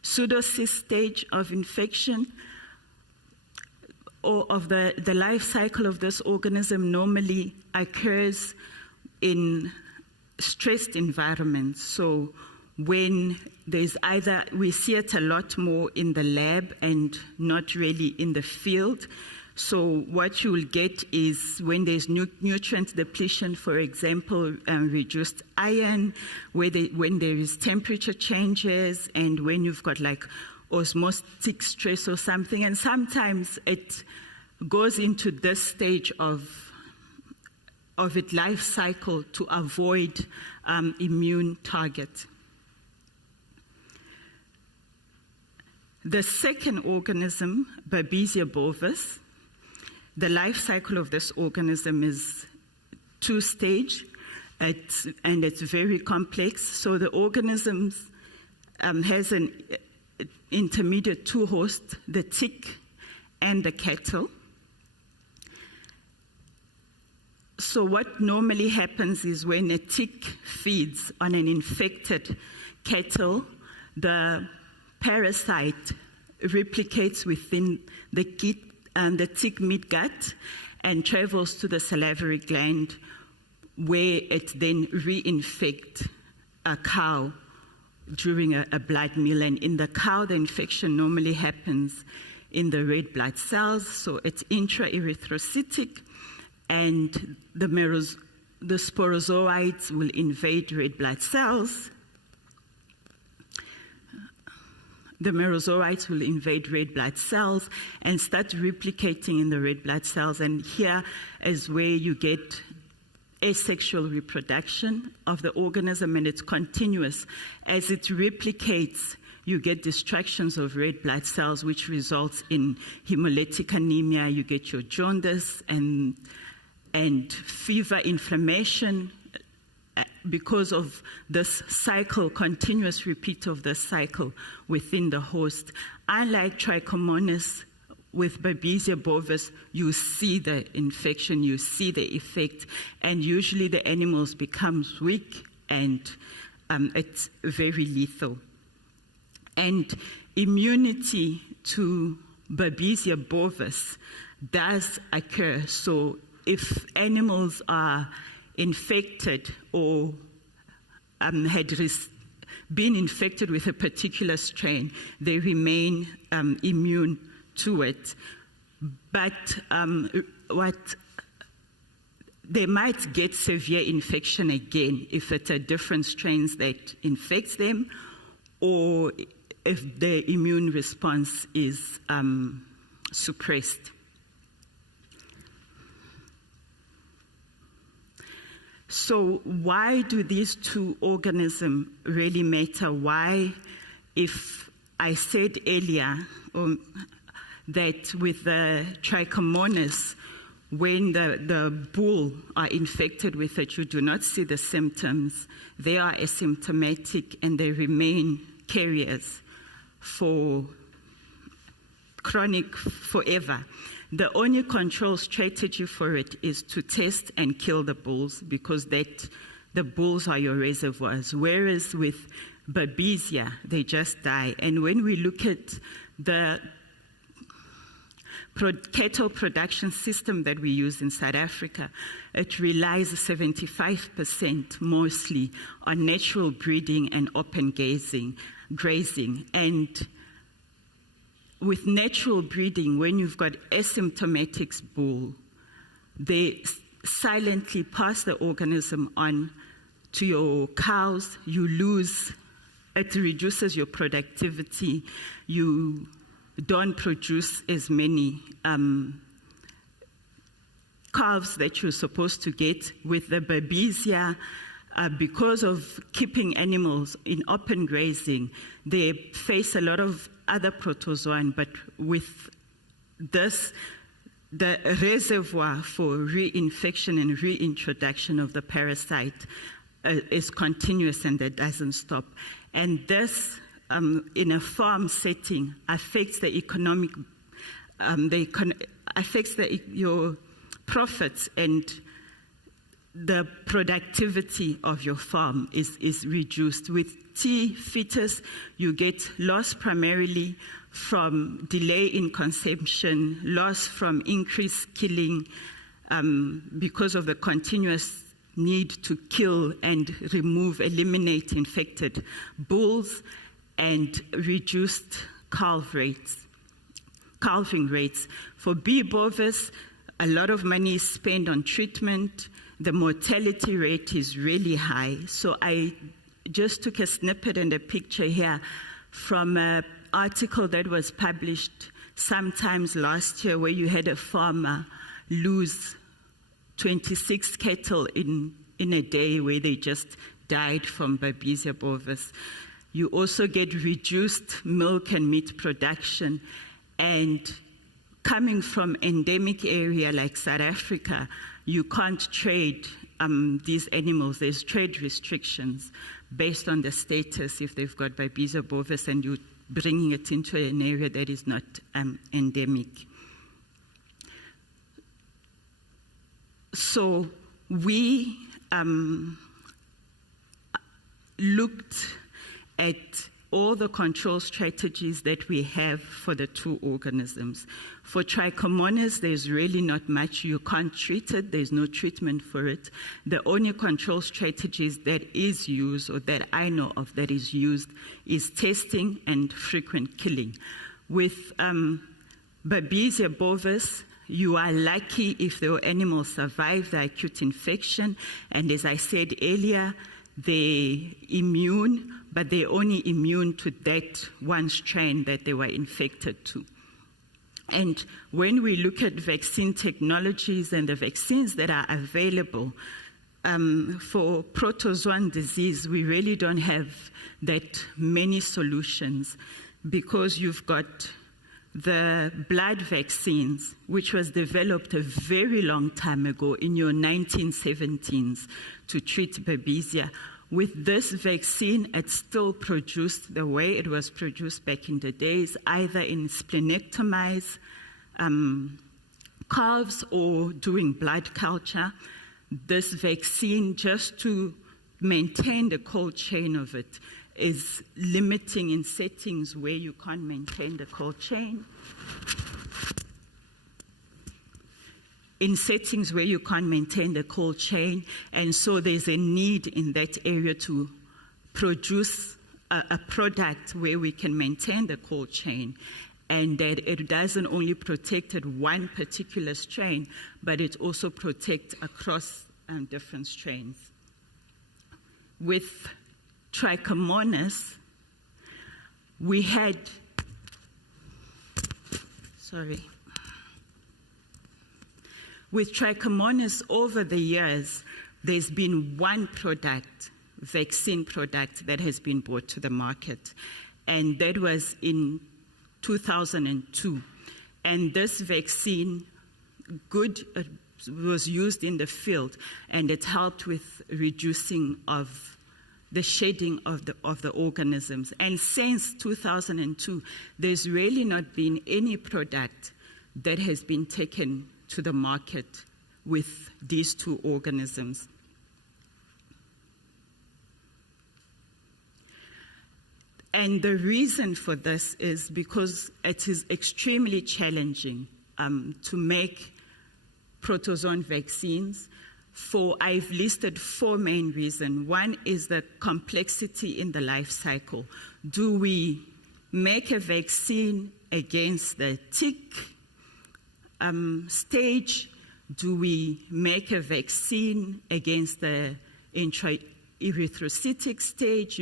pseudocyst stage of infection, or of the life cycle of this organism, normally occurs in stressed environments. So when there's either, we see it a lot more in the lab and not really in the field. So what you will get is when there's nutrient depletion, for example, reduced iron, when there is temperature changes, and when you've got like osmotic stress or something, and sometimes it goes into this stage of its life cycle to avoid immune target. The second organism, Babesia bovis, the life cycle of this organism is 2-stage, and it's very complex. So the organism has an intermediate 2 hosts, the tick and the cattle. So what normally happens is when a tick feeds on an infected cattle, the parasite replicates within the tick midgut and travels to the salivary gland, where it then reinfects a cow during a blood meal. And in the cow, the infection normally happens in the red blood cells, so it's intraerythrocytic, and the sporozoites will invade red blood cells. The merozoites will invade red blood cells and start replicating in the red blood cells. And here is where you get asexual reproduction of the organism, and it's continuous. As it replicates, you get destructions of red blood cells, which results in hemolytic anemia. You get your jaundice and fever, inflammation, because of this cycle, continuous repeat of this cycle within the host. Unlike Trichomonas, with Babesia bovis, you see the infection, you see the effect, and usually the animals becomes weak and it's very lethal. And immunity to Babesia bovis does occur. So if animals are infected or had been infected with a particular strain, they remain immune to it. But they might get severe infection again if it's a different strains that infects them, or if the immune response is suppressed. So why do these two organisms really matter? Why, if I said earlier that with the Trichomonas, when the bull are infected with it, you do not see the symptoms. They are asymptomatic and they remain carriers for chronic forever. The only control strategy for it is to test and kill the bulls, because the bulls are your reservoirs. Whereas with Babesia, they just die. And when we look at the cattle production system that we use in South Africa, it relies 75% mostly on natural breeding and open grazing. And with natural breeding, when you've got asymptomatic bull, they silently pass the organism on to your cows. You lose, it reduces your productivity. You don't produce as many calves that you're supposed to get. With the Babesia, because of keeping animals in open grazing, they face a lot of other protozoan, but with this, the reservoir for reinfection and reintroduction of the parasite is continuous and it doesn't stop. And this, in a farm setting, affects the economic, affects your profits, and the productivity of your farm is reduced. With T. fetus, you get loss primarily from delay in conception, loss from increased killing because of the continuous need to kill and eliminate infected bulls, and reduced calving rates. For B. bovis, a lot of money is spent on treatment. The mortality rate is really high. So I just took a snippet and a picture here from an article that was published sometimes last year, where you had a farmer lose 26 cattle in a day, where they just died from Babesia bovis. You also get reduced milk and meat production, and coming from endemic area like South Africa, you can't trade these animals. There's trade restrictions based on the status if they've got Babesia bovis and you're bringing it into an area that is not endemic. So we looked at all the control strategies that we have for the two organisms. For Trichomonas, there's really not much. You can't treat it. There's no treatment for it. The only control strategies that is used, or that I know of that is used, is testing and frequent killing. With Babesia bovis, you are lucky if the animals survive the acute infection. And as I said earlier, they're immune, but they're only immune to that one strain that they were infected to. And when we look at vaccine technologies and the vaccines that are available for protozoan disease, we really don't have that many solutions, because you've got the blood vaccines, which was developed a very long time ago in your 1917s to treat babesia. With this vaccine, it's still produced the way it was produced back in the days, either in splenectomized calves or doing blood culture. This vaccine, just to maintain the cold chain of it, is limiting in settings where you can't maintain the cold chain. In settings where you can't maintain the cold chain, and so there's a need in that area to produce a product where we can maintain the cold chain, and that it doesn't only protect one particular strain, but it also protects across different strains. With Trichomonas, we had, with Trichomonas over the years, there's been one product, vaccine product, that has been brought to the market, and that was in 2002. And this vaccine, was used in the field, and it helped with reducing of the shedding of the organisms. And since 2002, there's really not been any product that has been taken to the market with these two organisms. And the reason for this is because it is extremely challenging to make protozoan vaccines. I've listed 4 main reasons. One is the complexity in the life cycle. Do we make a vaccine against the tick stage? Do we make a vaccine against the intraerythrocytic stage,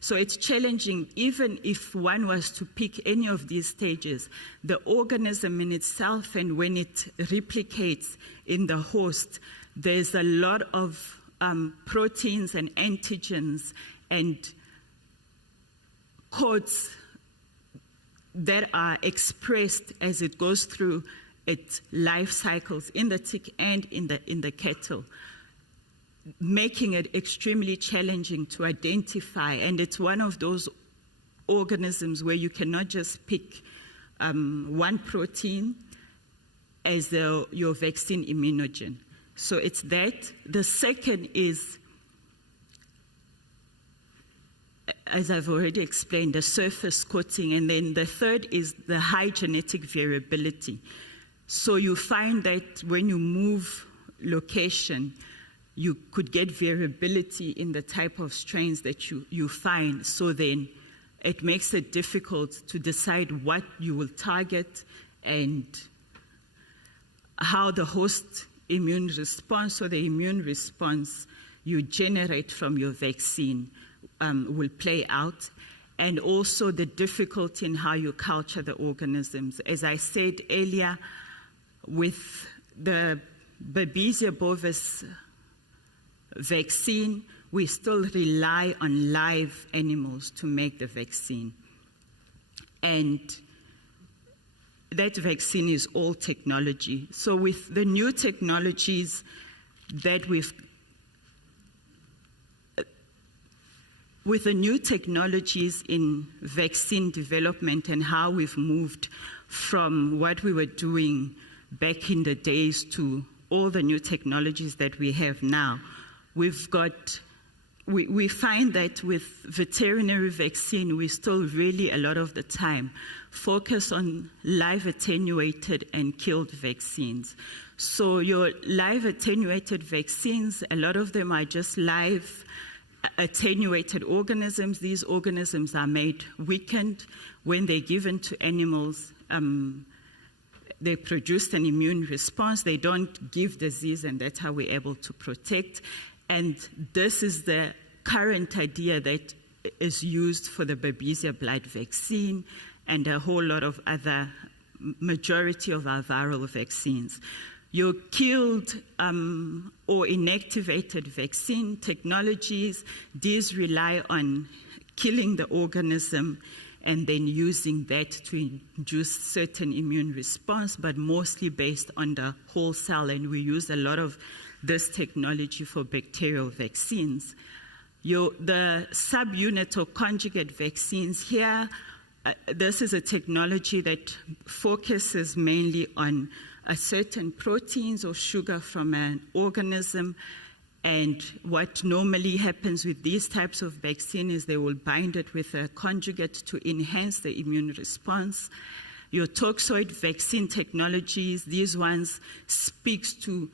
So it's challenging. Even if one was to pick any of these stages, the organism in itself, and when it replicates in the host, there's a lot of proteins and antigens and codes that are expressed as it goes through its life cycles in the tick and in the cattle, making it extremely challenging to identify. And it's one of those organisms where you cannot just pick one protein as your vaccine immunogen. So it's that. The second is, as I've already explained, the surface coating. And then the third is the high genetic variability. So you find that when you move location, you could get variability in the type of strains that you find. So then it makes it difficult to decide what you will target and how the host immune response, or the immune response you generate from your vaccine, will play out. And also the difficulty in how you culture the organisms. As I said earlier, with the Babesia bovis vaccine, we still rely on live animals to make the vaccine. And that vaccine is all technology. So with the new technologies that with the new technologies in vaccine development and how we've moved from what we were doing back in the days to all the new technologies that we have now, we find that with veterinary vaccine, we still really, a lot of the time, focus on live attenuated and killed vaccines. So your live attenuated vaccines, a lot of them are just live attenuated organisms. These organisms are made weakened. When they're given to animals, they produce an immune response. They don't give disease, and that's how we're able to protect. And this is the current idea that is used for the Babesia blood vaccine and a whole lot of other, majority of our viral vaccines. Your killed or inactivated vaccine technologies, these rely on killing the organism and then using that to induce certain immune response, but mostly based on the whole cell, and we use a lot of this technology for bacterial vaccines. The subunit or conjugate vaccines here, this is a technology that focuses mainly on a certain proteins or sugar from an organism. And what normally happens with these types of vaccine is they will bind it with a conjugate to enhance the immune response. Your toxoid vaccine technologies, these ones speaks to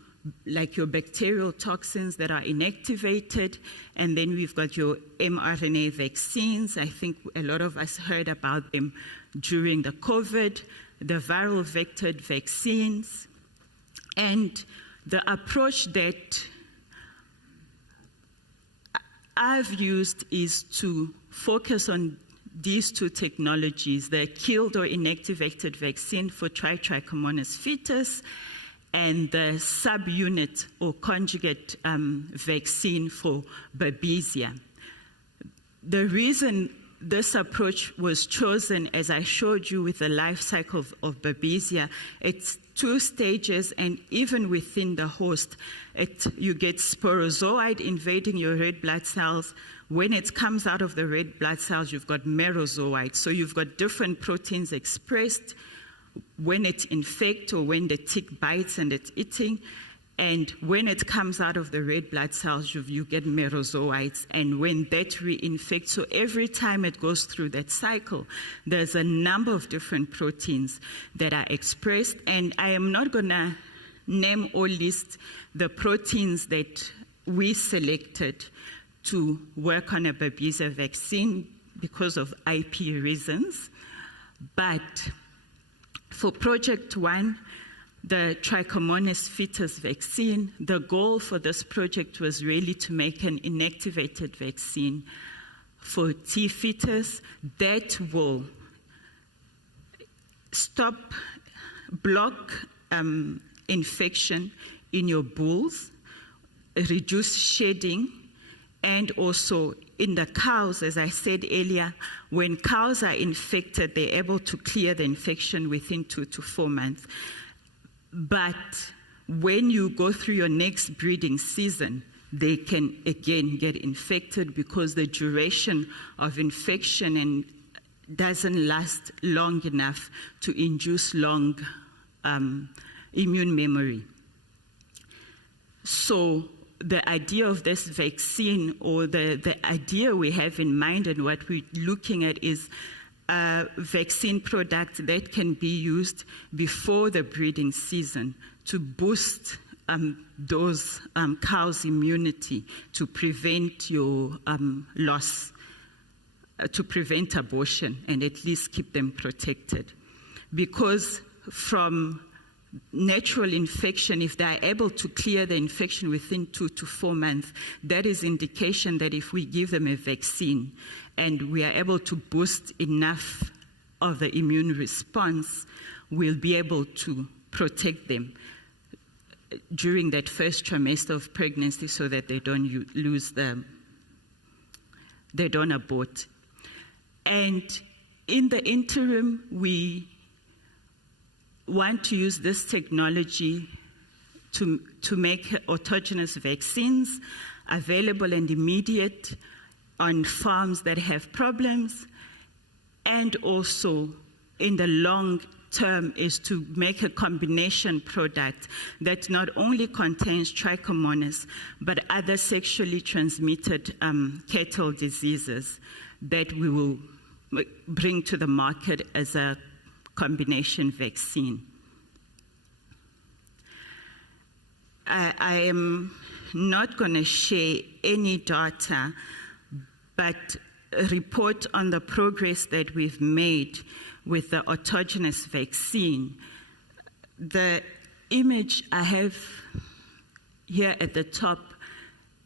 like your bacterial toxins that are inactivated. And then we've got your mRNA vaccines. I think a lot of us heard about them during the COVID, the viral vectored vaccines. And the approach that I've used is to focus on these two technologies, the killed or inactivated vaccine for Trichomonas fetus and the subunit or conjugate vaccine for Babesia. The reason this approach was chosen, as I showed you with the life cycle of Babesia, it's 2 stages, and even within the host, you get sporozoite invading your red blood cells. When it comes out of the red blood cells, you've got merozoite. So you've got different proteins expressed when it infects or when the tick bites and it's eating. And when it comes out of the red blood cells, you get merozoites. And when that reinfects, so every time it goes through that cycle, there's a number of different proteins that are expressed. And I am not going to name or list the proteins that we selected to work on a Babesia vaccine because of IP reasons. But for Project 1, the Trichomonas fetus vaccine, the goal for this project was really to make an inactivated vaccine for T fetus that will block infection in your bulls, reduce shedding, and also in the cows, as I said earlier, when cows are infected, they're able to clear the infection within 2 to 4 months. But when you go through your next breeding season, they can again get infected because the duration of infection doesn't last long enough to induce long immune memory. So the idea of this vaccine, or the idea we have in mind and what we're looking at, is a vaccine product that can be used before the breeding season to boost those cows' immunity to prevent your loss, to prevent abortion, and at least keep them protected. Because from natural infection, if they are able to clear the infection within 2 to 4 months, that is indication that if we give them a vaccine and we are able to boost enough of the immune response, we'll be able to protect them during that first trimester of pregnancy so that they don't they don't abort. And in the interim, we want to use this technology to make autogenous vaccines available and immediate on farms that have problems, and also in the long term is to make a combination product that not only contains Trichomonas but other sexually transmitted cattle diseases that we will bring to the market as a combination vaccine. I am not going to share any data, but report on the progress that we've made with the autogenous vaccine. The image I have here at the top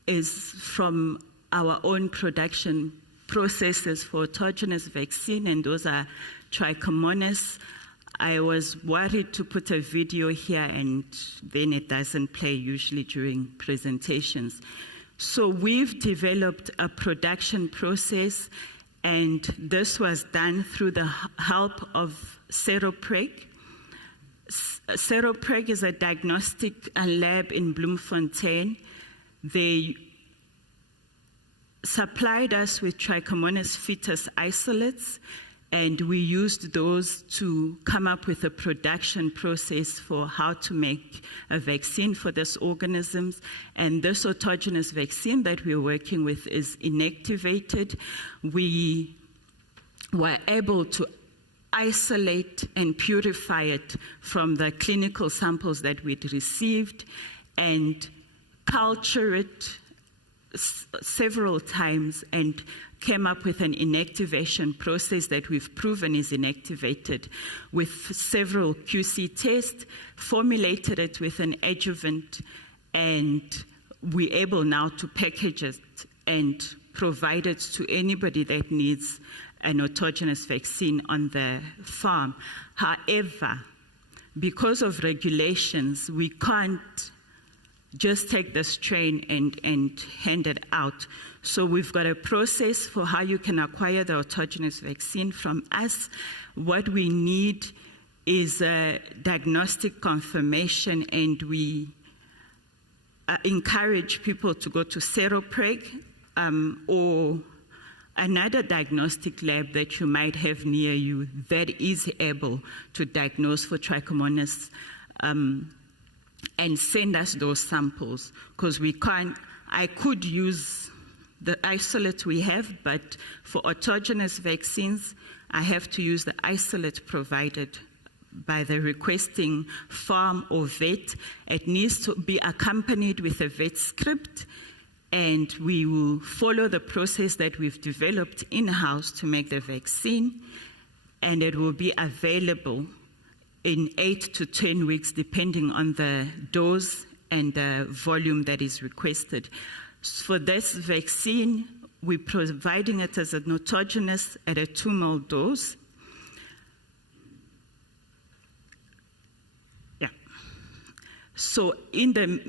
is from our own production processes for autogenous vaccine, and those are Trichomonas. I was worried to put a video here and then it doesn't play usually during presentations. So we've developed a production process, And this was done through the help of Seropreg. Seropreg is a diagnostic lab in Bloemfontein. They supplied us with Trichomonas fetus isolates, and we used those to come up with a production process for how to make a vaccine for these organisms. And this autogenous vaccine that we're working with is inactivated. We were able to isolate and purify it from the clinical samples that we'd received and culture it several times and came up with an inactivation process that we've proven is inactivated with several QC tests, formulated it with an adjuvant, and we're able now to package it and provide it to anybody that needs an autogenous vaccine on the farm. However, because of regulations, we can't just take the strain and hand it out. So we've got a process for how you can acquire the autogenous vaccine from us. What we need is a diagnostic confirmation, and we encourage people to go to Seropreg or another diagnostic lab that you might have near you that is able to diagnose for Trichomonas and send us those samples, because I could use the isolate we have, but for autogenous vaccines, I have to use the isolate provided by the requesting farm or vet. It needs to be accompanied with a vet script, and we will follow the process that we've developed in-house to make the vaccine, and it will be available in 8 to 10 weeks, depending on the dose and the volume that is requested. For this vaccine, we're providing it as an autogenous at a 2 ml dose. Yeah. So in the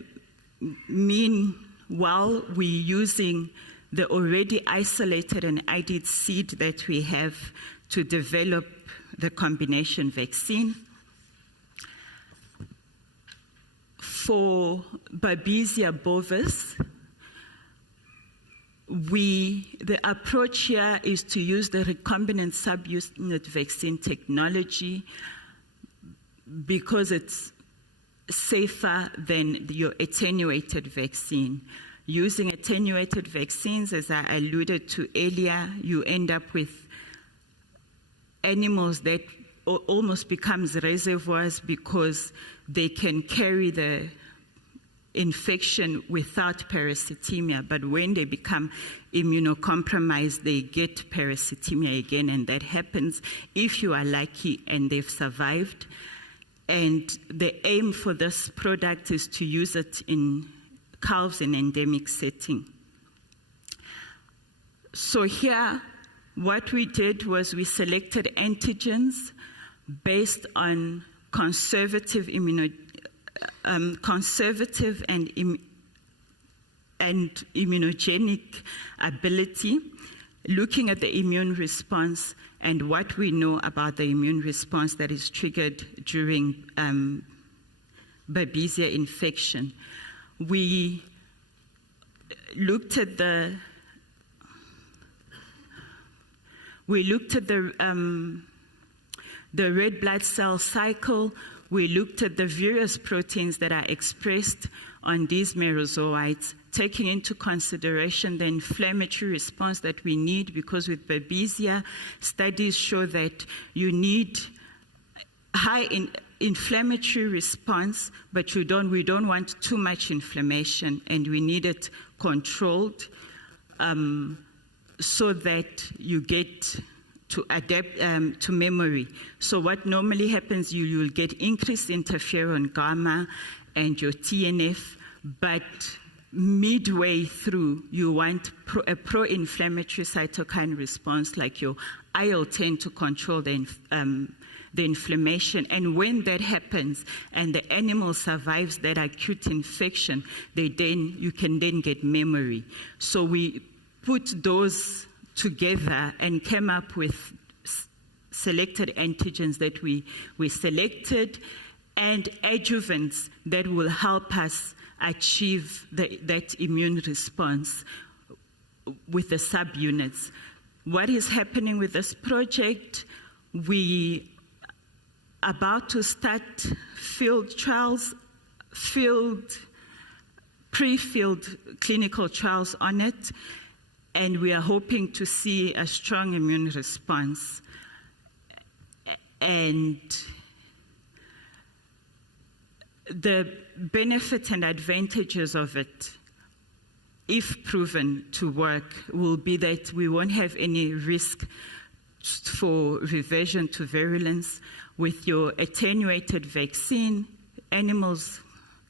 meanwhile, we're using the already isolated and ID'd seed that we have to develop the combination vaccine. For Babesia bovis, the approach here is to use the recombinant subunit vaccine technology because it's safer than your attenuated vaccine. Using attenuated vaccines, as I alluded to earlier, you end up with animals that almost becomes reservoirs because they can carry the infection without parasitemia, but when they become immunocompromised, they get parasitemia again, and that happens if you are lucky and they've survived. And the aim for this product is to use it in calves in endemic setting. So here, what we did was we selected antigens based on conservative and immunogenic ability, looking at the immune response and what we know about the immune response that is triggered during Babesia infection. We looked at the red blood cell cycle. We looked at the various proteins that are expressed on these merozoites, taking into consideration the inflammatory response that we need, because with Babesia, studies show that you need high inflammatory response, but we don't want too much inflammation, and we need it controlled so that you get to adapt to memory. So what normally happens, you'll get increased interferon gamma and your TNF, but midway through, you want a pro-inflammatory cytokine response like your IL-10 to control the inflammation. And when that happens and the animal survives that acute infection, you can then get memory. So we put those together and came up with selected antigens that we selected and adjuvants that will help us achieve that immune response with the subunits. What is happening with this project? We are about to start field trials, pre-field clinical trials on it, and we are hoping to see a strong immune response. And the benefits and advantages of it, if proven to work, will be that we won't have any risk for reversion to virulence. With your attenuated vaccine, animals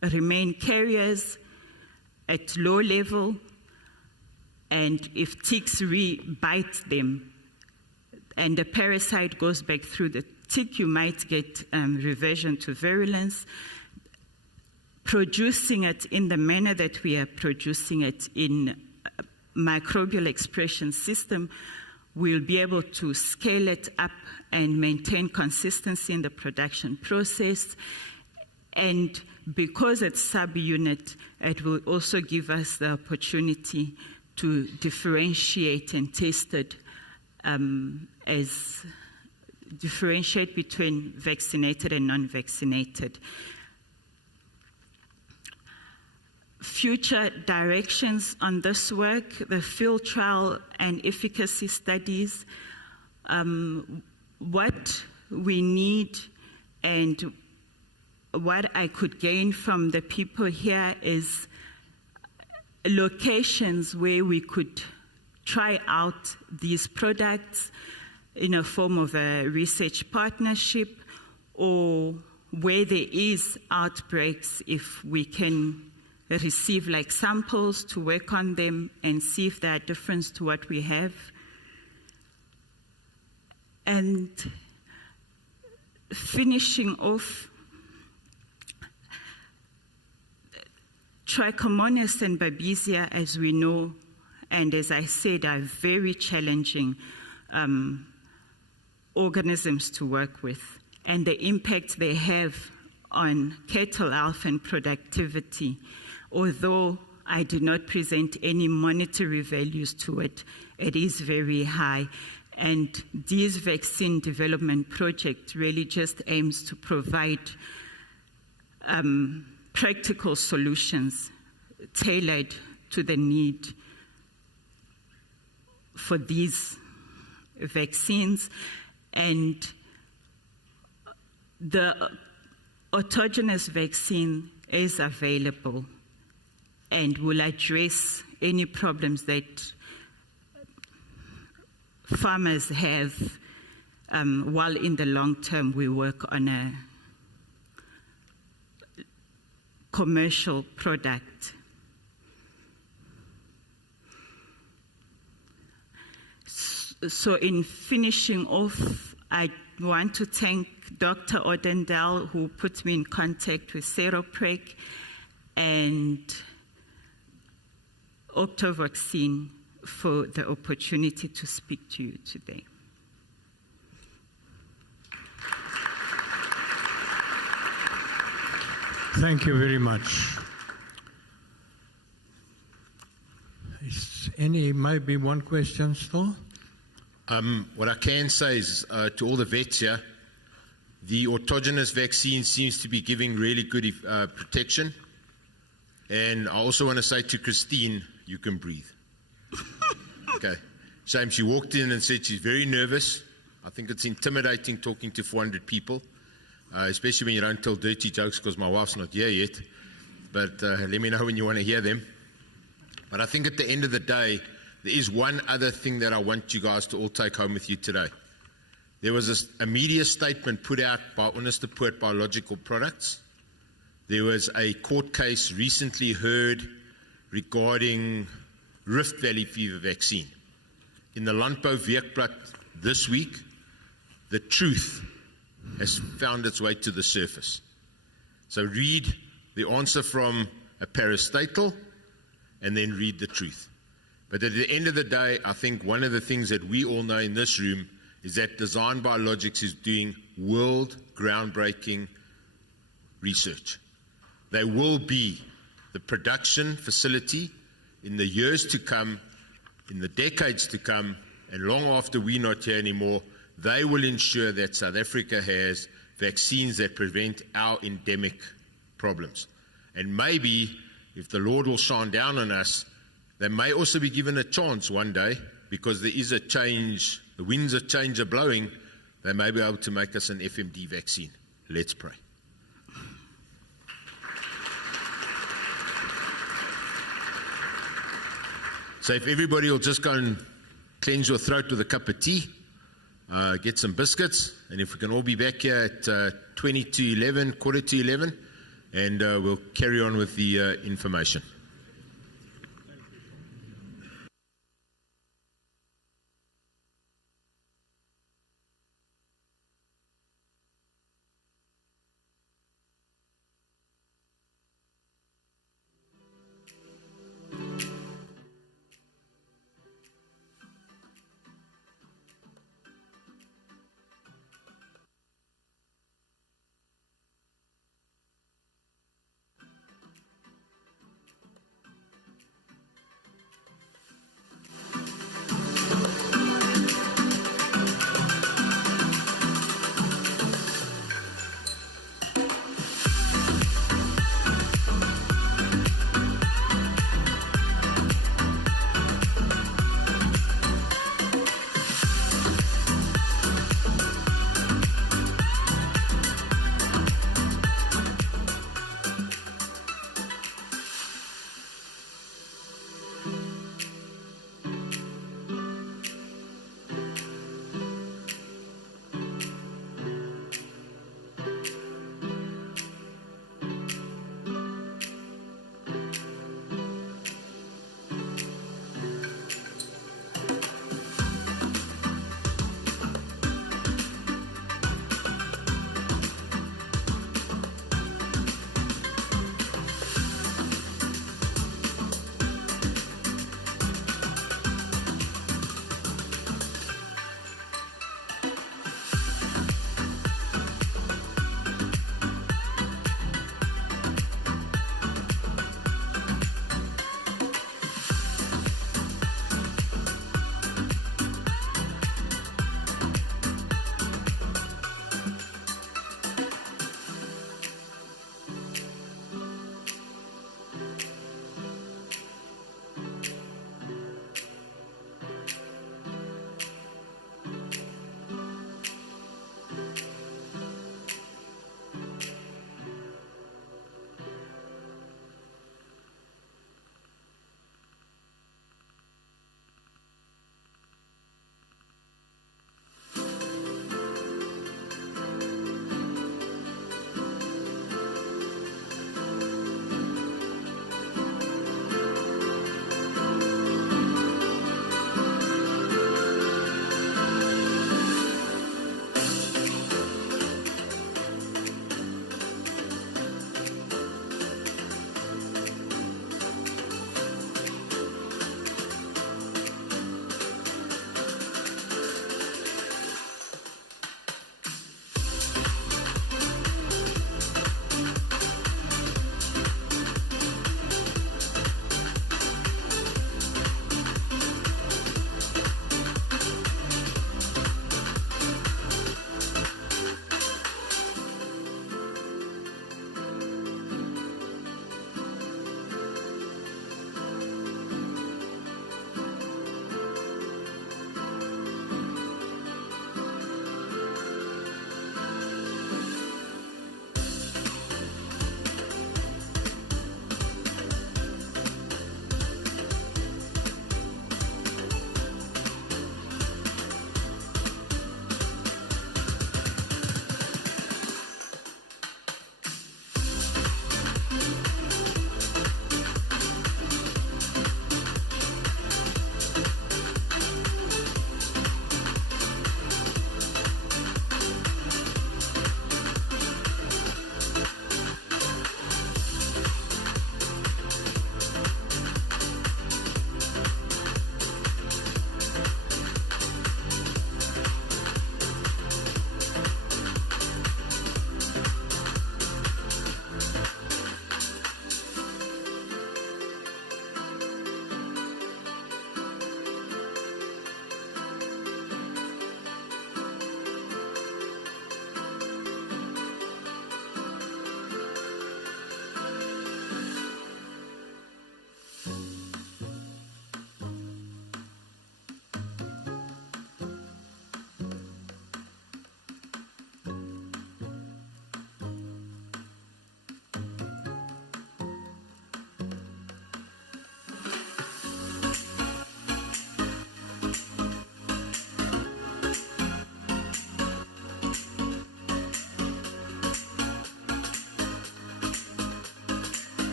remain carriers at low level, and if ticks re-bite them and the parasite goes back through the tick, you might get reversion to virulence. Producing it in the manner that we are producing it in microbial expression system, we'll be able to scale it up and maintain consistency in the production process. And because it's subunit, it will also give us the opportunity to differentiate and test it differentiate between vaccinated and non-vaccinated. Future directions on this work, the field trial and efficacy studies, what we need and what I could gain from the people here is locations where we could try out these products in a form of a research partnership, or where there is outbreaks, if we can receive like samples to work on them and see if they are different to what we have. And finishing off, Trichomonas and Babesia, as we know, and as I said, are very challenging organisms to work with, and the impact they have on cattle health and productivity. Although I did not present any monetary values to it, it is very high. And this vaccine development project really just aims to provide practical solutions tailored to the need for these vaccines. And the autogenous vaccine is available and will address any problems that farmers have, while in the long term we work on a commercial product. So in finishing off, I want to thank Dr. Odendel, who put me in contact with Seropreg, and Octavoscene for the opportunity to speak to you today. Thank you very much. Maybe one question still? What I can say is to all the vets here, the autogenous vaccine seems to be giving really good protection. And I also want to say to Christine, you can breathe. Okay. Shame she walked in and said she's very nervous. I think it's intimidating talking to 400 people, especially when you don't tell dirty jokes, because my wife's not here yet. But let me know when you want to hear them. But I think at the end of the day, there is one other thing that I want you guys to all take home with you today. There was a media statement put out by Onderstepoort Biological Products. There was a court case recently heard regarding Rift Valley fever vaccine. In the Landbou Weekblad this week, the truth has found its way to the surface. So read the answer from a parastatal and then read the truth. But at the end of the day, I think one of the things that we all know in this room is that Design Biologics is doing world groundbreaking research. They will be the production facility in the years to come, in the decades to come, and long after we're not here anymore. They will ensure that South Africa has vaccines that prevent our endemic problems. And maybe, if the Lord will shine down on us, they may also be given a chance one day, because there is a change, the winds of change are blowing. They may be able to make us an FMD vaccine. Let's pray. So if everybody will just go and cleanse your throat with a cup of tea, get some biscuits, and if we can all be back here at 20 to 11, quarter to 11, and we'll carry on with the information.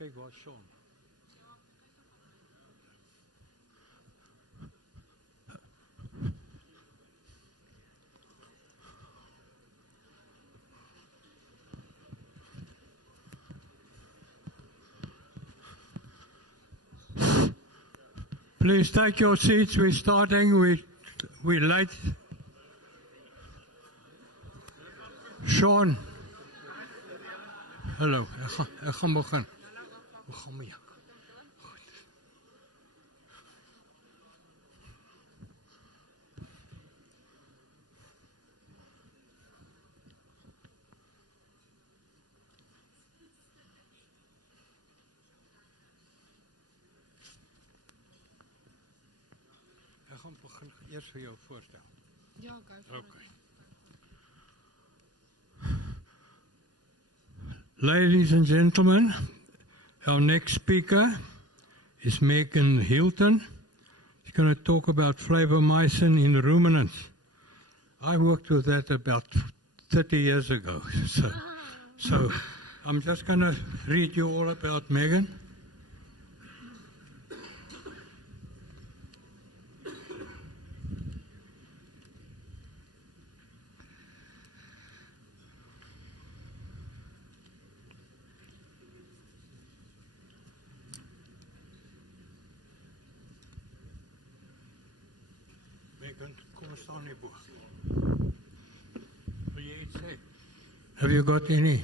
Kyk waar Sean. Please take your seats. We're starting. We're late. Sean. Hallo, ek gaan begin. Hoe gaan met jou? Goed. Ek gaan begin eers vir jou voorstel. Ja, go for it. Ladies and gentlemen, our next speaker is Megan Hilton. She's going to talk about flavomycin in ruminants. I worked with that about 30 years ago. So I'm just going to read you all about Megan. Have you got any?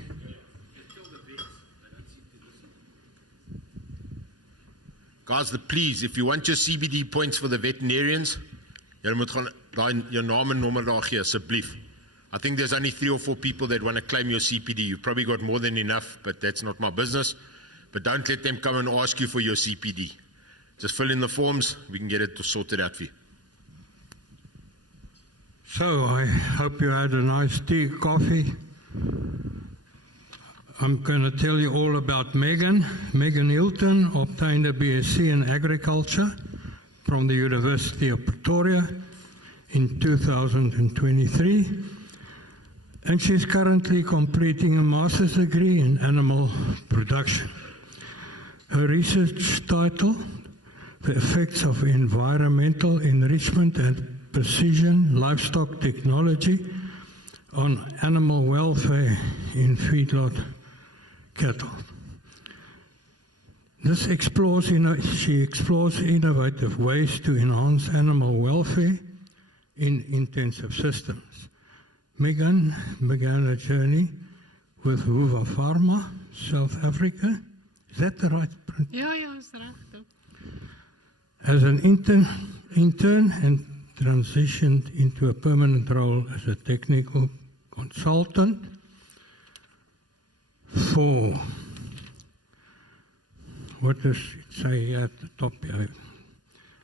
Guys, please, if you want your CBD points for the veterinarians, jy moet gaan daai jou naam en nommer daar gee asseblief. I think there's only 3 or 4 people that want to claim your CPD. You've probably got more than enough, but that's not my business. But don't let them come and ask you for your CPD. Just fill in the forms, we can get it sorted out for you. So I hope you had a nice tea, coffee. I'm going to tell you all about Megan. Megan Hilton obtained a BSc in Agriculture from the University of Pretoria in 2023. And she's currently completing a master's degree in animal production. Her research title, The Effects of Environmental Enrichment and Precision Livestock Technology on Animal Welfare in Feedlot Cattle. She explores innovative ways to enhance animal welfare in intensive systems. Megan began a journey with Huva Pharma, South Africa. Is that the right print? Ja, is reg. As an intern and transitioned into a permanent role as a technical consultant for, what does it say at the top here?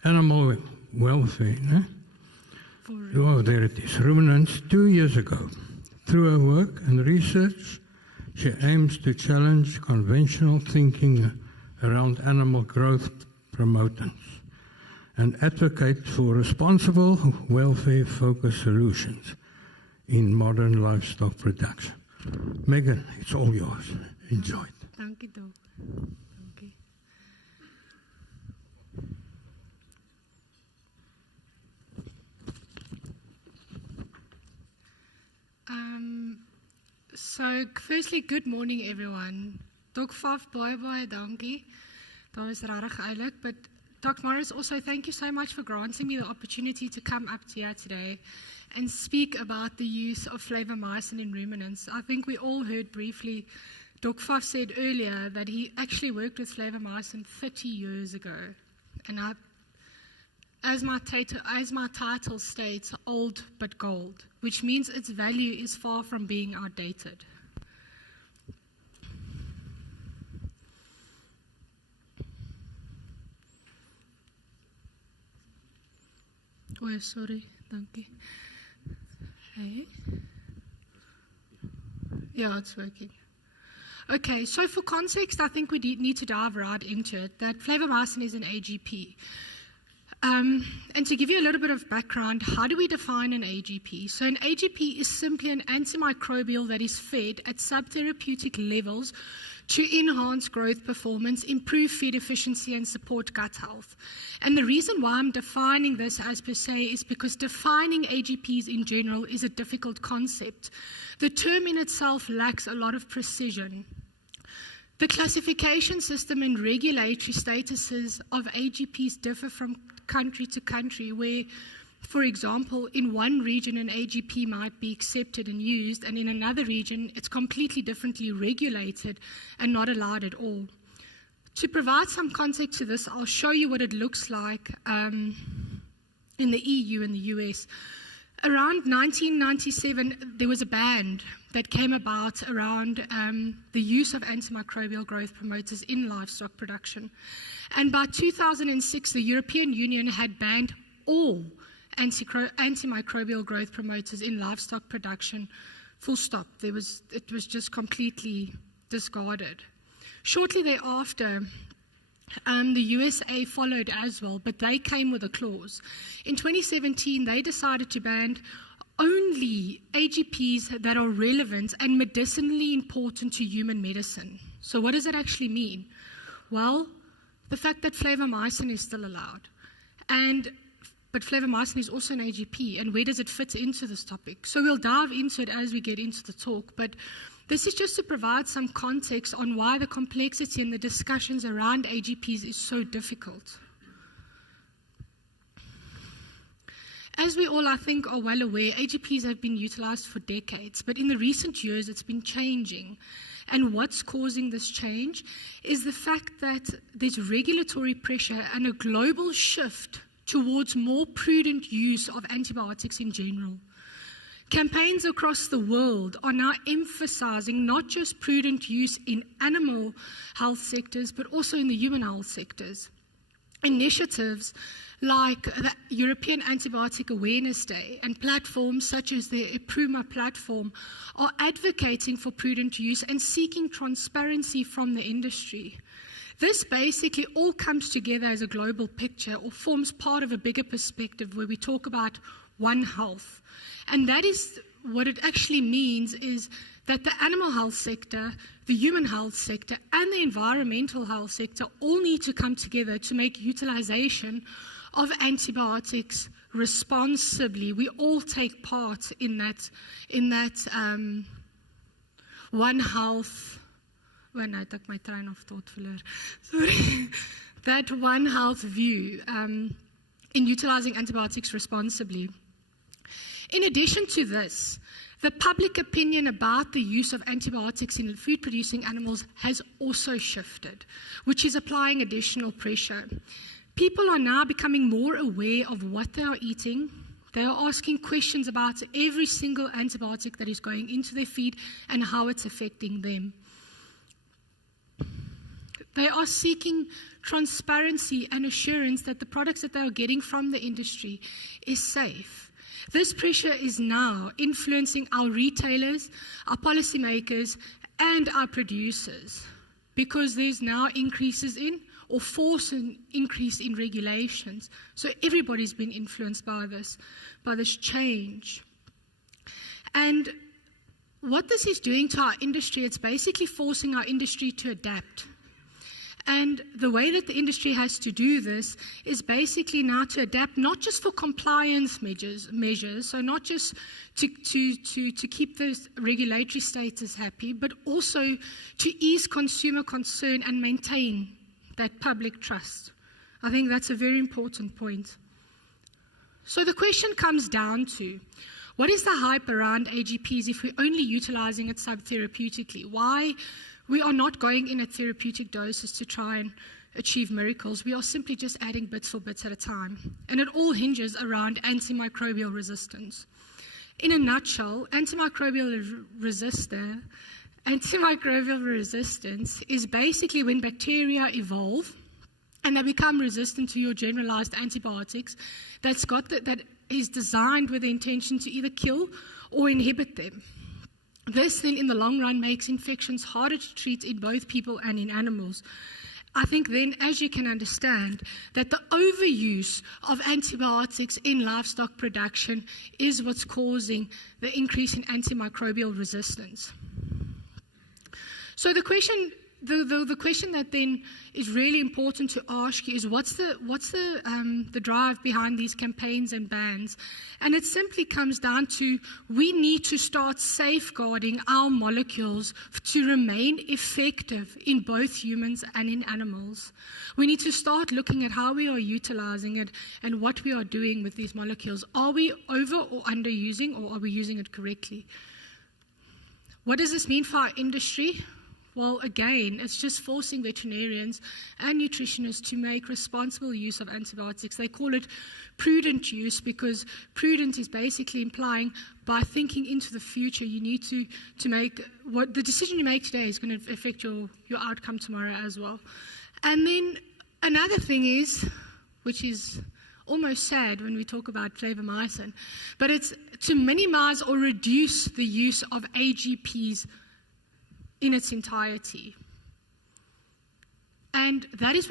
Animal welfare, eh? Oh, there it is. Ruminants. 2 years ago. Through her work and research, she aims to challenge conventional thinking around animal growth promoters and advocate for responsible, welfare-focused solutions in modern livestock production. Megan, it's all yours. Enjoy it. Dankie, Doc. Dankie. So, firstly, good morning, everyone. Doc Faf, baie dankie. That was rarig eilik, but Dr. Morris, also thank you so much for granting me the opportunity to come up to here today and speak about the use of flavomycin in ruminants. I think we all heard briefly, Dr. Faf said earlier that he actually worked with flavomycin 30 years ago. And as my title states, old but gold, which means its value is far from being outdated. Oh, sorry, dankie. Hey. Yeah, it's working. Okay, so for context, I think we need to dive right into it, that flavomycin is an AGP. And to give you a little bit of background, how do we define an AGP? So an AGP is simply an antimicrobial that is fed at subtherapeutic levels to enhance growth performance, improve feed efficiency, and support gut health. And the reason why I'm defining this as per se is because defining AGPs in general is a difficult concept. The term in itself lacks a lot of precision. The classification system and regulatory statuses of AGPs differ from country to country, where, for example, in one region an AGP might be accepted and used, and in another region it's completely differently regulated and not allowed at all. To provide some context to this, I'll show you what it looks like in the EU and the US. Around 1997, there was a ban that came about around the use of antimicrobial growth promoters in livestock production. And by 2006, the European Union had banned all antimicrobial growth promoters in livestock production, full stop. It was just completely discarded. Shortly thereafter, the USA followed as well, but they came with a clause. In 2017, they decided to ban only AGPs that are relevant and medicinally important to human medicine. So what does that actually mean? Well, the fact that flavomycin is still allowed. But flavomycin is also an AGP, and where does it fit into this topic? So we'll dive into it as we get into the talk, but this is just to provide some context on why the complexity in the discussions around AGPs is so difficult. as we all, I think, are well aware, AGPs have been utilized for decades, but in the recent years it's been changing. And what's causing this change is the fact that there's regulatory pressure and a global shift towards more prudent use of antibiotics in general. Campaigns across the world are now emphasizing not just prudent use in animal health sectors, but also in the human health sectors. Initiatives like the European Antibiotic Awareness Day and platforms such as the EPRUMA platform are advocating for prudent use and seeking transparency from the industry. This basically all comes together as a global picture or forms part of a bigger perspective where we talk about One Health. And that is what it actually means, is that the animal health sector, the human health sector, and the environmental health sector all need to come together to make utilization of antibiotics responsibly. We all take part in that One Health. Well, no, I took my train of thought verloor. Sorry. That One Health view in utilizing antibiotics responsibly. In addition to this, the public opinion about the use of antibiotics in food-producing animals has also shifted, which is applying additional pressure. People are now becoming more aware of what they are eating. They are asking questions about every single antibiotic that is going into their feed and how it's affecting them. They are seeking transparency and assurance that the products that they are getting from the industry is safe. This pressure is now influencing our retailers, our policymakers, and our producers, because there's now increases in or force an increase in regulations. So everybody's been influenced by this change. And what this is doing to our industry, it's basically forcing our industry to adapt. And the way that the industry has to do this is basically now to adapt, not just for compliance measures, so not just to keep the regulatory status happy, but also to ease consumer concern and maintain that public trust. I think that's a very important point. So the question comes down to, what is the hype around AGPs if we're only utilizing it subtherapeutically? Why we are not going in at therapeutic doses to try and achieve miracles? We are simply just adding bits for bits at a time. And it all hinges around antimicrobial resistance. In a nutshell, antimicrobial resistance is basically when bacteria evolve and they become resistant to your generalized antibiotics that is designed with the intention to either kill or inhibit them. This then in the long run makes infections harder to treat in both people and in animals. I think then, as you can understand, that the overuse of antibiotics in livestock production is what's causing the increase in antimicrobial resistance. So the question that then is really important to ask you is what's the drive behind these campaigns and bans? And it simply comes down to, we need to start safeguarding our molecules to remain effective in both humans and in animals. We need to start looking at how we are utilizing it and what we are doing with these molecules. Are we over or underusing, or are we using it correctly? What does this mean for our industry? Well, again, it's just forcing veterinarians and nutritionists to make responsible use of antibiotics. They call it prudent use because prudent is basically implying by thinking into the future, you need to make what the decision you make today is going to affect your outcome tomorrow as well. And then another thing is, which is almost sad when we talk about flavomycin, but it's to minimize or reduce the use of AGPs in its entirety. And that is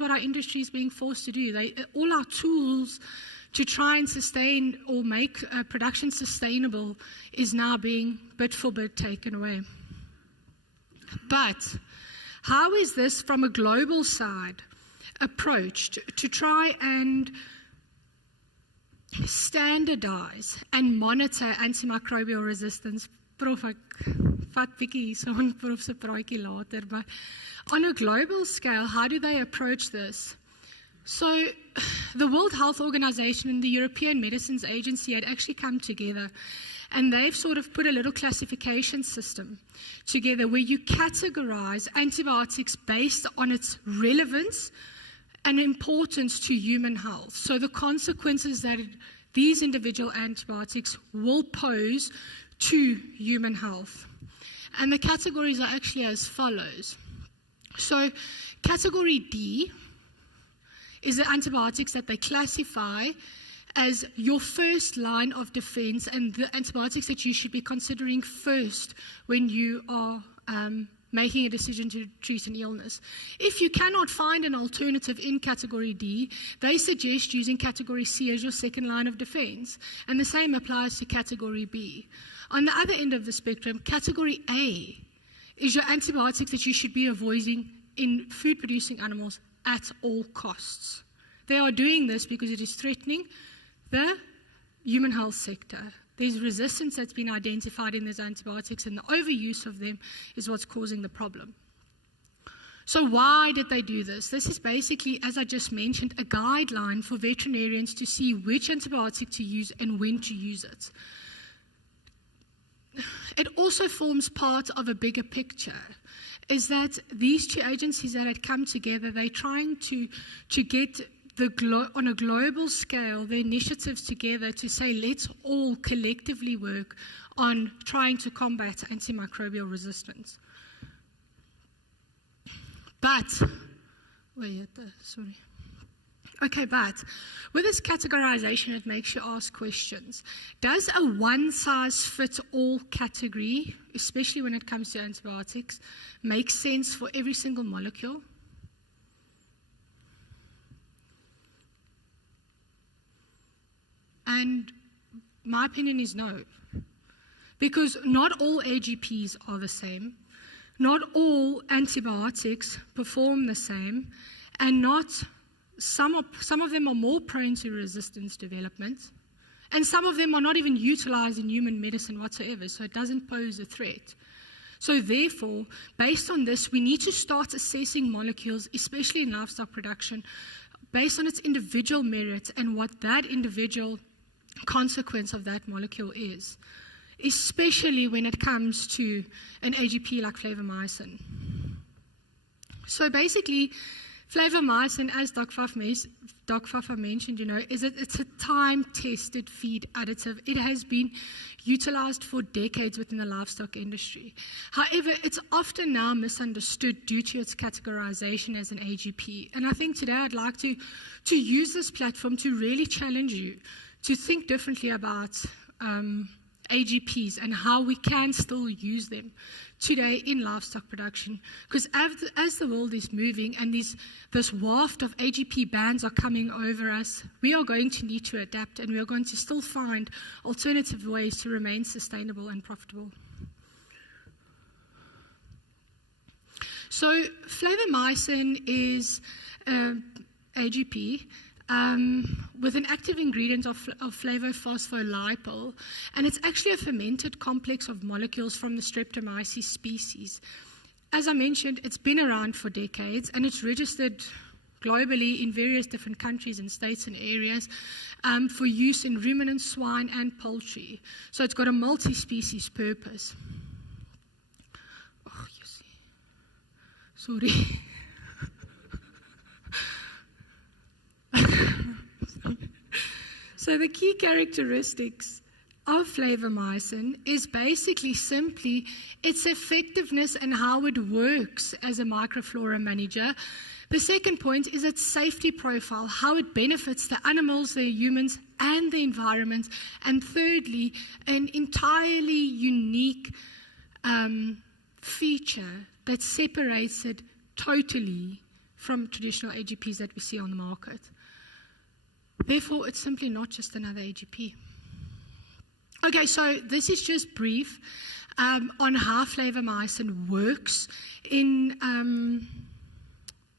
what our industry is being forced to do. All our tools to try and sustain or make production sustainable is now being bit for bit taken away. But how is this from a global side approached to try and standardize and monitor antimicrobial resistance? Prof, ek vat bietjie hierso en prof se praatjie later, maar on a global scale, how do they approach this? So the World Health Organization and the European Medicines Agency had actually come together, and they've sort of put a little classification system together where you categorize antibiotics based on its relevance and importance to human health. So the consequences that these individual antibiotics will pose to human health. And the categories are actually as follows. So category D is the antibiotics that they classify as your first line of defense and the antibiotics that you should be considering first when you are making a decision to treat an illness. If you cannot find an alternative in category D, they suggest using category C as your second line of defense. And the same applies to category B. On the other end of the spectrum, category A is your antibiotics that you should be avoiding in food-producing animals at all costs. They are doing this because it is threatening the human health sector. There's resistance that's been identified in these antibiotics, and the overuse of them is what's causing the problem. So why did they do this? This is basically, as I just mentioned, a guideline for veterinarians to see which antibiotic to use and when to use it. It also forms part of a bigger picture, is that these two agencies that had come together, they're trying to get on a global scale, the initiatives together to say, let's all collectively work on trying to combat antimicrobial resistance. But with this categorization, it makes you ask questions. Does a one-size-fits-all category, especially when it comes to antibiotics, make sense for every single molecule? And my opinion is no, because not all AGPs are the same, not all antibiotics perform the same, and some of them are more prone to resistance development, and some of them are not even utilized in human medicine whatsoever, so it doesn't pose a threat. So therefore, based on this, we need to start assessing molecules, especially in livestock production, based on its individual merit and what that individual consequence of that molecule is, especially when it comes to an AGP like flavomycin. So basically, flavomycin, as Doc Pfaffer mentioned, it's a time-tested feed additive. It has been utilized for decades within the livestock industry. However, it's often now misunderstood due to its categorization as an AGP. And I think today I'd like to use this platform to really challenge you to think differently about AGPs and how we can still use them today in livestock production. Because as the world is moving and this waft of AGP bans are coming over us, we are going to need to adapt, and we are going to still find alternative ways to remain sustainable and profitable. So flavomycin is AGP. With an active ingredient of flavophospholipol, and it's actually a fermented complex of molecules from the Streptomyces species. As I mentioned, it's been around for decades, and it's registered globally in various different countries and states and areas for use in ruminants, swine, and poultry. So it's got a multi-species purpose. Oh, you see. Sorry. So the key characteristics of flavomycin is basically simply its effectiveness and how it works as a microflora manager. The second point is its safety profile, how it benefits the animals, the humans, and the environment. And thirdly, an entirely unique feature that separates it totally from traditional AGPs that we see on the market. Therefore, it's simply not just another AGP. Okay, so this is just brief on how flavomycin works in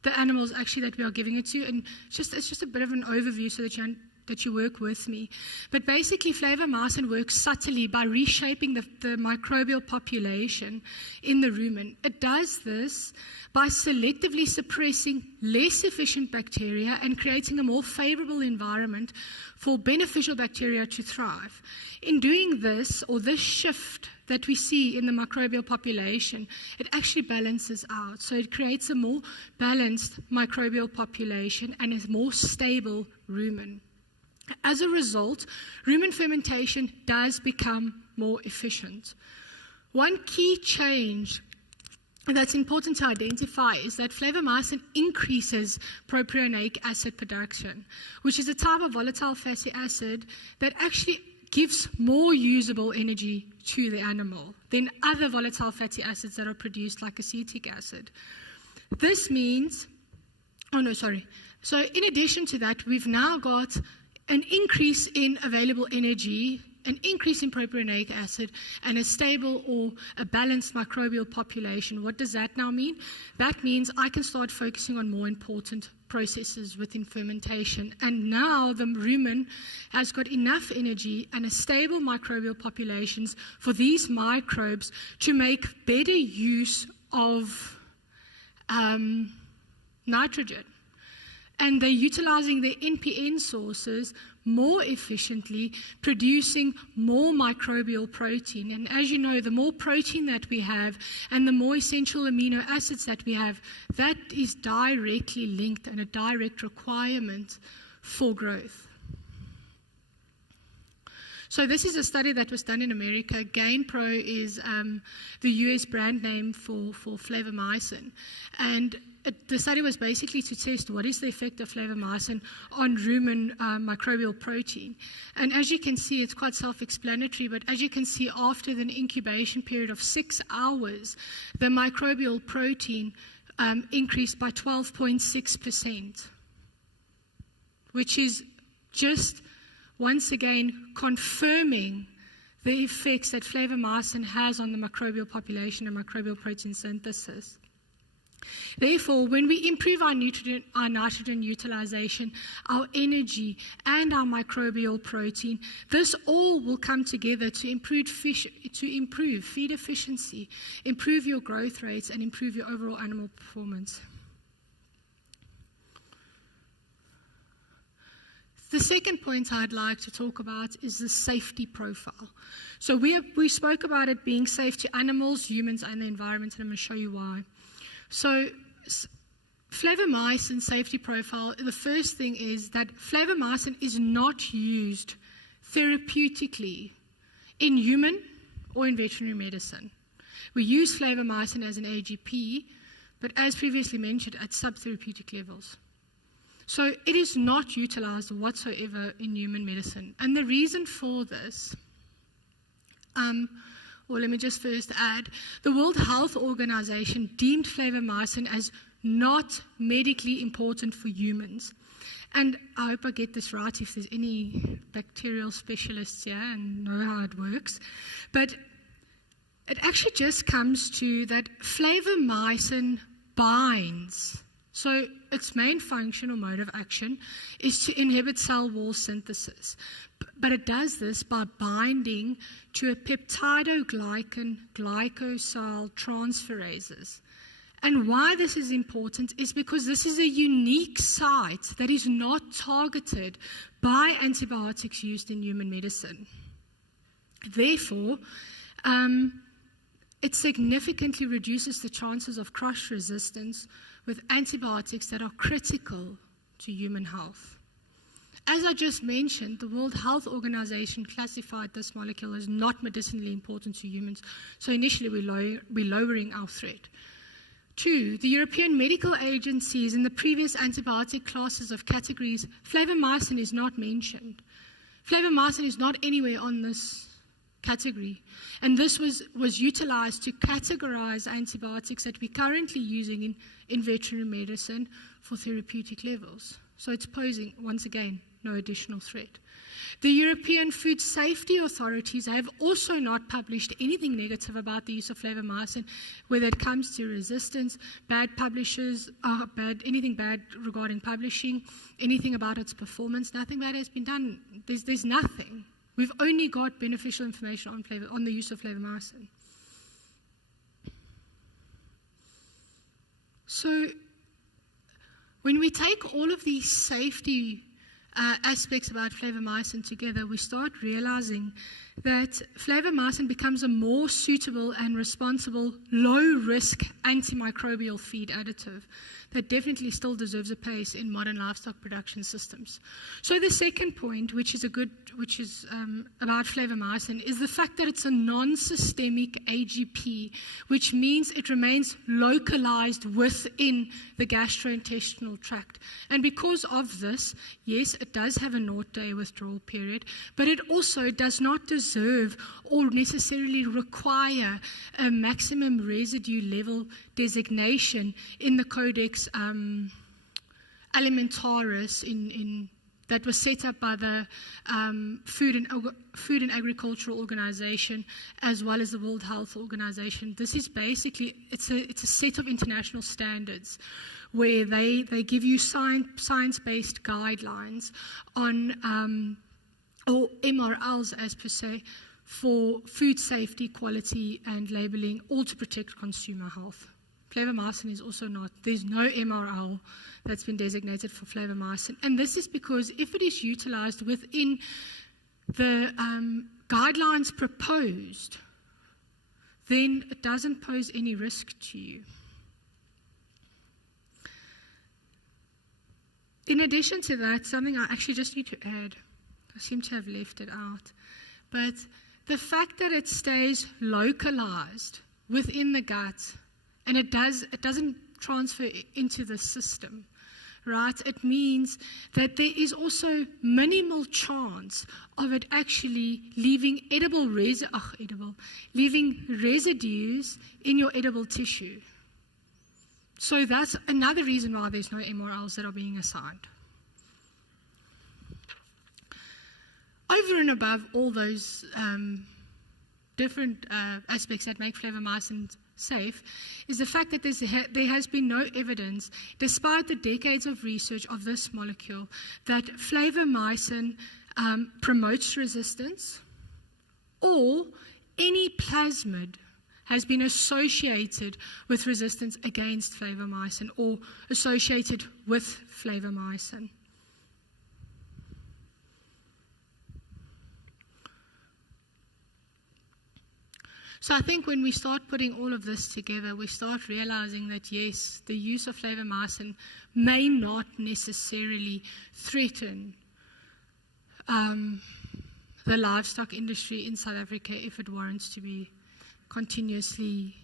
the animals actually that we are giving it to, and it's just a bit of an overview so that you that you work with me. But basically, flavomycin works subtly by reshaping the microbial population in the rumen. It does this by selectively suppressing less efficient bacteria and creating a more favorable environment for beneficial bacteria to thrive. In doing this, or this shift that we see in the microbial population, it actually balances out. So it creates a more balanced microbial population and a more stable rumen. As a result, rumen fermentation does become more efficient. One key change that's important to identify is that flavomycin increases propionate acid production, which is a type of volatile fatty acid that actually gives more usable energy to the animal than other volatile fatty acids that are produced like acetic acid. This means, So in addition to that, we've now got an increase in available energy, an increase in propionate acid, and a stable or a balanced microbial population. What does that now mean? That means I can start focusing on more important processes within fermentation. And now the rumen has got enough energy and a stable microbial populations for these microbes to make better use of nitrogen. And they're utilizing their NPN sources more efficiently, producing more microbial protein. And as you know, the more protein that we have and the more essential amino acids that we have, that is directly linked and a direct requirement for growth. So this is a study that was done in America. GainPro is the US brand name for flavomycin. And the study was basically to test what is the effect of flavomycin on rumen microbial protein. And as you can see, it's quite self-explanatory, but as you can see, after an incubation period of 6 hours, the microbial protein increased by 12.6%, which is just, once again, confirming the effects that flavomycin has on the microbial population and microbial protein synthesis. Therefore, when we improve our nitrogen utilization, our energy, and our microbial protein, this all will come together to improve feed efficiency, improve your growth rates, and improve your overall animal performance. The second point I'd like to talk about is the safety profile. So we spoke about it being safe to animals, humans, and the environment, and I'm going to show you why. So flavomycin safety profile, the first thing is that flavomycin is not used therapeutically in human or in veterinary medicine. We use flavomycin as an AGP, but as previously mentioned, at subtherapeutic levels. So it is not utilized whatsoever in human medicine. And the reason for this, or let me just first add, the World Health Organization deemed flavomycin as not medically important for humans. And I hope I get this right if there's any bacterial specialists here and know how it works. But it actually just comes to that flavomycin binds. So its main function or mode of action is to inhibit cell wall synthesis. But it does this by binding to a peptidoglycan glycosyl transferases. And why this is important is because this is a unique site that is not targeted by antibiotics used in human medicine. Therefore, it significantly reduces the chances of cross resistance with antibiotics that are critical to human health. As I just mentioned, the World Health Organization classified this molecule as not medicinally important to humans, so initially we're lowering our threat. 2, the European medical agencies in the previous antibiotic classes of categories, flavomycin is not mentioned. Flavomycin is not anywhere on this category, and this was utilized to categorize antibiotics that we're currently using in veterinary medicine for therapeutic levels. So it's posing, once again, no additional threat. The European Food Safety Authorities have also not published anything negative about the use of flavomycin, whether it comes to resistance, bad publishers, anything bad regarding publishing, anything about its performance. Nothing bad has been done. There's nothing. We've only got beneficial information on the use of flavomycin. So when we take all of these safety aspects about flavomycin together, we start realizing that flavomycin becomes a more suitable and responsible low-risk antimicrobial feed additive that definitely still deserves a place in modern livestock production systems. So the second point, which is about flavomycin, is the fact that it's a non-systemic AGP, which means it remains localized within the gastrointestinal tract. And because of this, yes, it does have a 0-day withdrawal period, but it also does not deserve or necessarily require a maximum residue level designation in the Codex Alimentaris that was set up by the Food and Agricultural Organization as well as the World Health Organization. This is basically, it's a set of international standards where they give you science-based guidelines on, or MRLs as per se, for food safety, quality, and labeling, all to protect consumer health. Flavomycin is also not, there's no MRL that's been designated for flavomycin. And this is because if it is utilized within the guidelines proposed, then it doesn't pose any risk to you. In addition to that, something I actually just need to add, I seem to have left it out, but the fact that it stays localized within the gut and it doesn't transfer into the system, right? It means that there is also minimal chance of it actually leaving leaving residues in your edible tissue. So that's another reason why there's no MRLs that are being assigned. Over and above all those different aspects that make flavomycin safe is the fact that there has been no evidence, despite the decades of research of this molecule, that flavomycin promotes resistance or any plasmid has been associated with resistance against flavomycin or associated with flavomycin. So I think when we start putting all of this together, we start realizing that yes, the use of flavomycin may not necessarily threaten the livestock industry in South Africa if it warrants to be continuously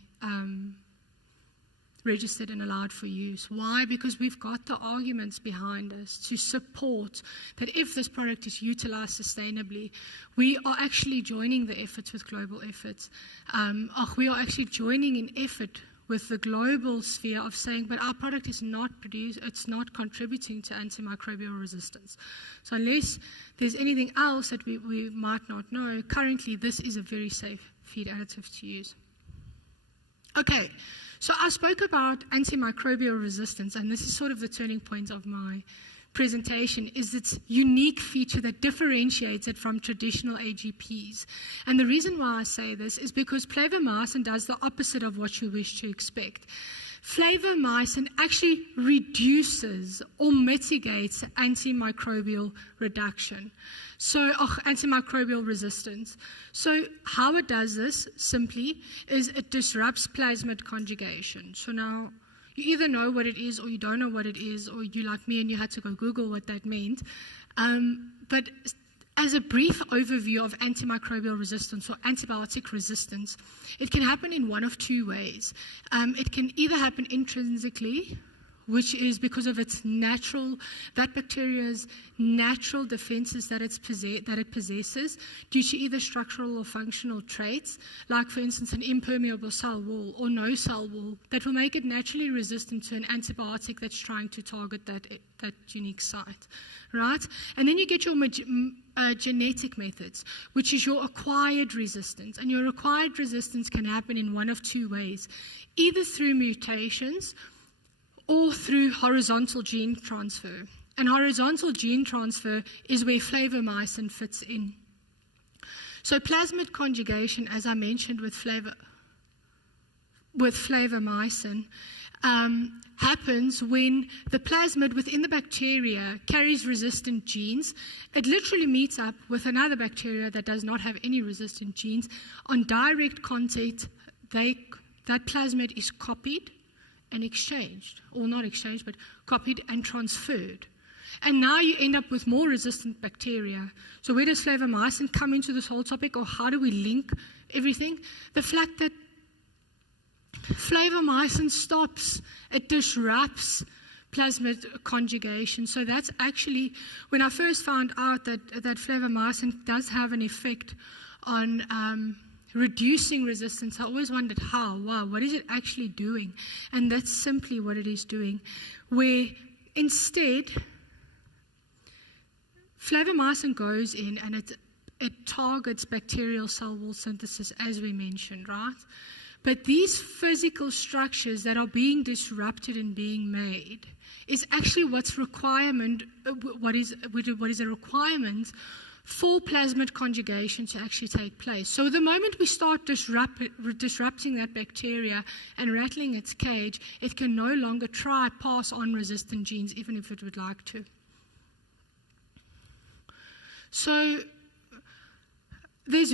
registered and allowed for use. Why? Because we've got the arguments behind us to support that if this product is utilized sustainably, we are actually joining the efforts with global efforts. We are actually joining in effort with the global sphere of saying, but our product is not it's not contributing to antimicrobial resistance. So unless there's anything else that we might not know, currently this is a very safe feed additive to use. Okay, so I spoke about antimicrobial resistance, and this is sort of the turning point of my presentation, is its unique feature that differentiates it from traditional AGPs. And the reason why I say this is because flavomycin does the opposite of what you wish to expect. Flavomycin actually reduces or mitigates antimicrobial reduction. So, antimicrobial resistance. So how it does this simply is it disrupts plasmid conjugation. So now you either know what it is or you don't know what it is, or you like me and you had to go Google what that meant. But as a brief overview of antimicrobial resistance or antibiotic resistance, it can happen in one of two ways. It can either happen intrinsically, which is because of that bacteria's natural defenses that it possesses due to either structural or functional traits, like for instance an impermeable cell wall or no cell wall, that will make it naturally resistant to an antibiotic that's trying to target that unique site, right? And then you get your genetic methods, which is your acquired resistance. And your acquired resistance can happen in one of two ways, either through mutations or through horizontal gene transfer. And horizontal gene transfer is where flavomycin fits in. So plasmid conjugation, as I mentioned with flavomycin, happens when the plasmid within the bacteria carries resistant genes. It literally meets up with another bacteria that does not have any resistant genes. On direct contact, that plasmid is copied and exchanged, or not exchanged, but copied and transferred. And now you end up with more resistant bacteria. So where does flavomycin come into this whole topic, or how do we link everything? The fact that flavomycin stops, it disrupts plasmid conjugation. So that's actually, when I first found out that flavomycin does have an effect on reducing resistance, I always wondered how, wow, what is it actually doing? And that's simply what it is doing, where instead flavomycin goes in and it targets bacterial cell wall synthesis, as we mentioned, right? But these physical structures that are being disrupted and being made is actually what is a requirement for plasmid conjugation to actually take place. So the moment we start disrupting that bacteria and rattling its cage, it can no longer pass on resistant genes, even if it would like to. So there's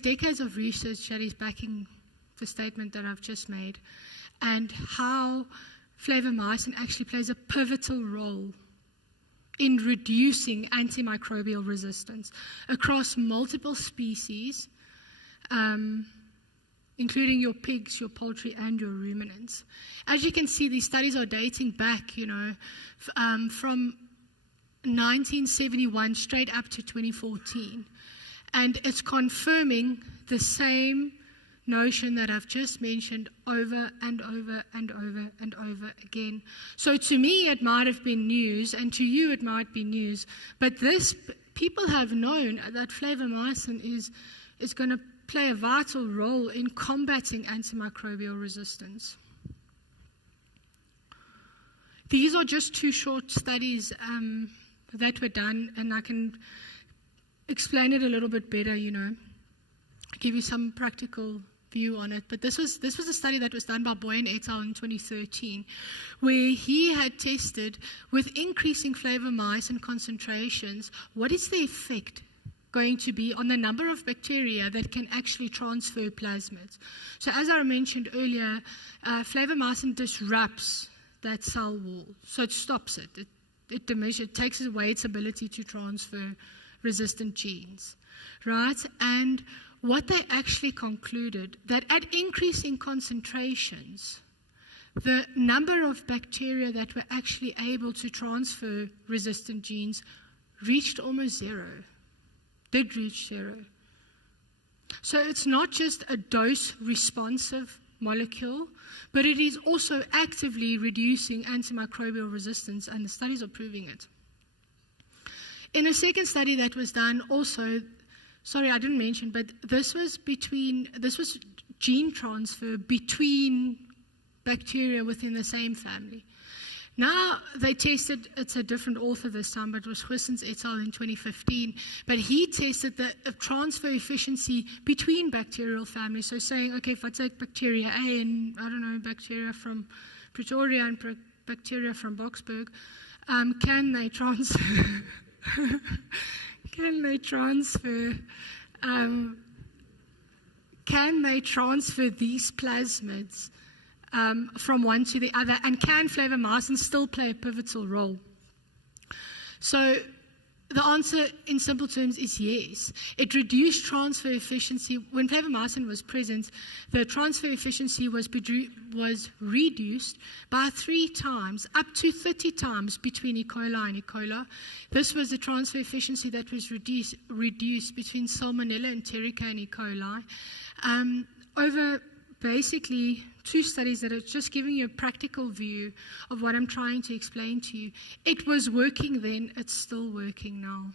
decades of research that is backing the statement that I've just made, and how flavomycin actually plays a pivotal role in reducing antimicrobial resistance across multiple species, including your pigs, your poultry, and your ruminants. As you can see, these studies are dating back, from 1971 straight up to 2014. And it's confirming the same notion that I've just mentioned over and over and over and over again. So to me, it might have been news, and to you, it might be news. But people have known that flavomycin is going to play a vital role in combating antimicrobial resistance. These are just two short studies that were done, and I can explain it a little bit better, give you some practical view on it. But this was a study that was done by Boyan et al. In 2013, where he had tested with increasing flavomycin concentrations, what is the effect going to be on the number of bacteria that can actually transfer plasmids. So as I mentioned earlier, flavomycin disrupts that cell wall, so it stops it. It diminishes, it takes away its ability to transfer resistant genes, right? And what they actually concluded, that at increasing concentrations, the number of bacteria that were actually able to transfer resistant genes reached almost zero, did reach zero. So it's not just a dose-responsive molecule, but it is also actively reducing antimicrobial resistance, and the studies are proving it. In a second study that was done also, sorry, I didn't mention, but this was gene transfer between bacteria within the same family. Now they tested, it's a different author this time, but it was Huissens et al. In 2015, but he tested the transfer efficiency between bacterial families. So saying, okay, if I take bacteria A and, bacteria from Pretoria and bacteria from Boksburg, can they transfer these plasmids from one to the other, and can flavomycin still play a pivotal role? So The answer in simple terms is yes. It reduced transfer efficiency. When flavomycin was present, the transfer efficiency was reduced by 3 times, up to 30 times between E. coli and E. coli. This was the transfer efficiency that was reduced between Salmonella enterica and E. coli. Over basically 2 studies that are just giving you a practical view of what I'm trying to explain to you. It was working then, it's still working now.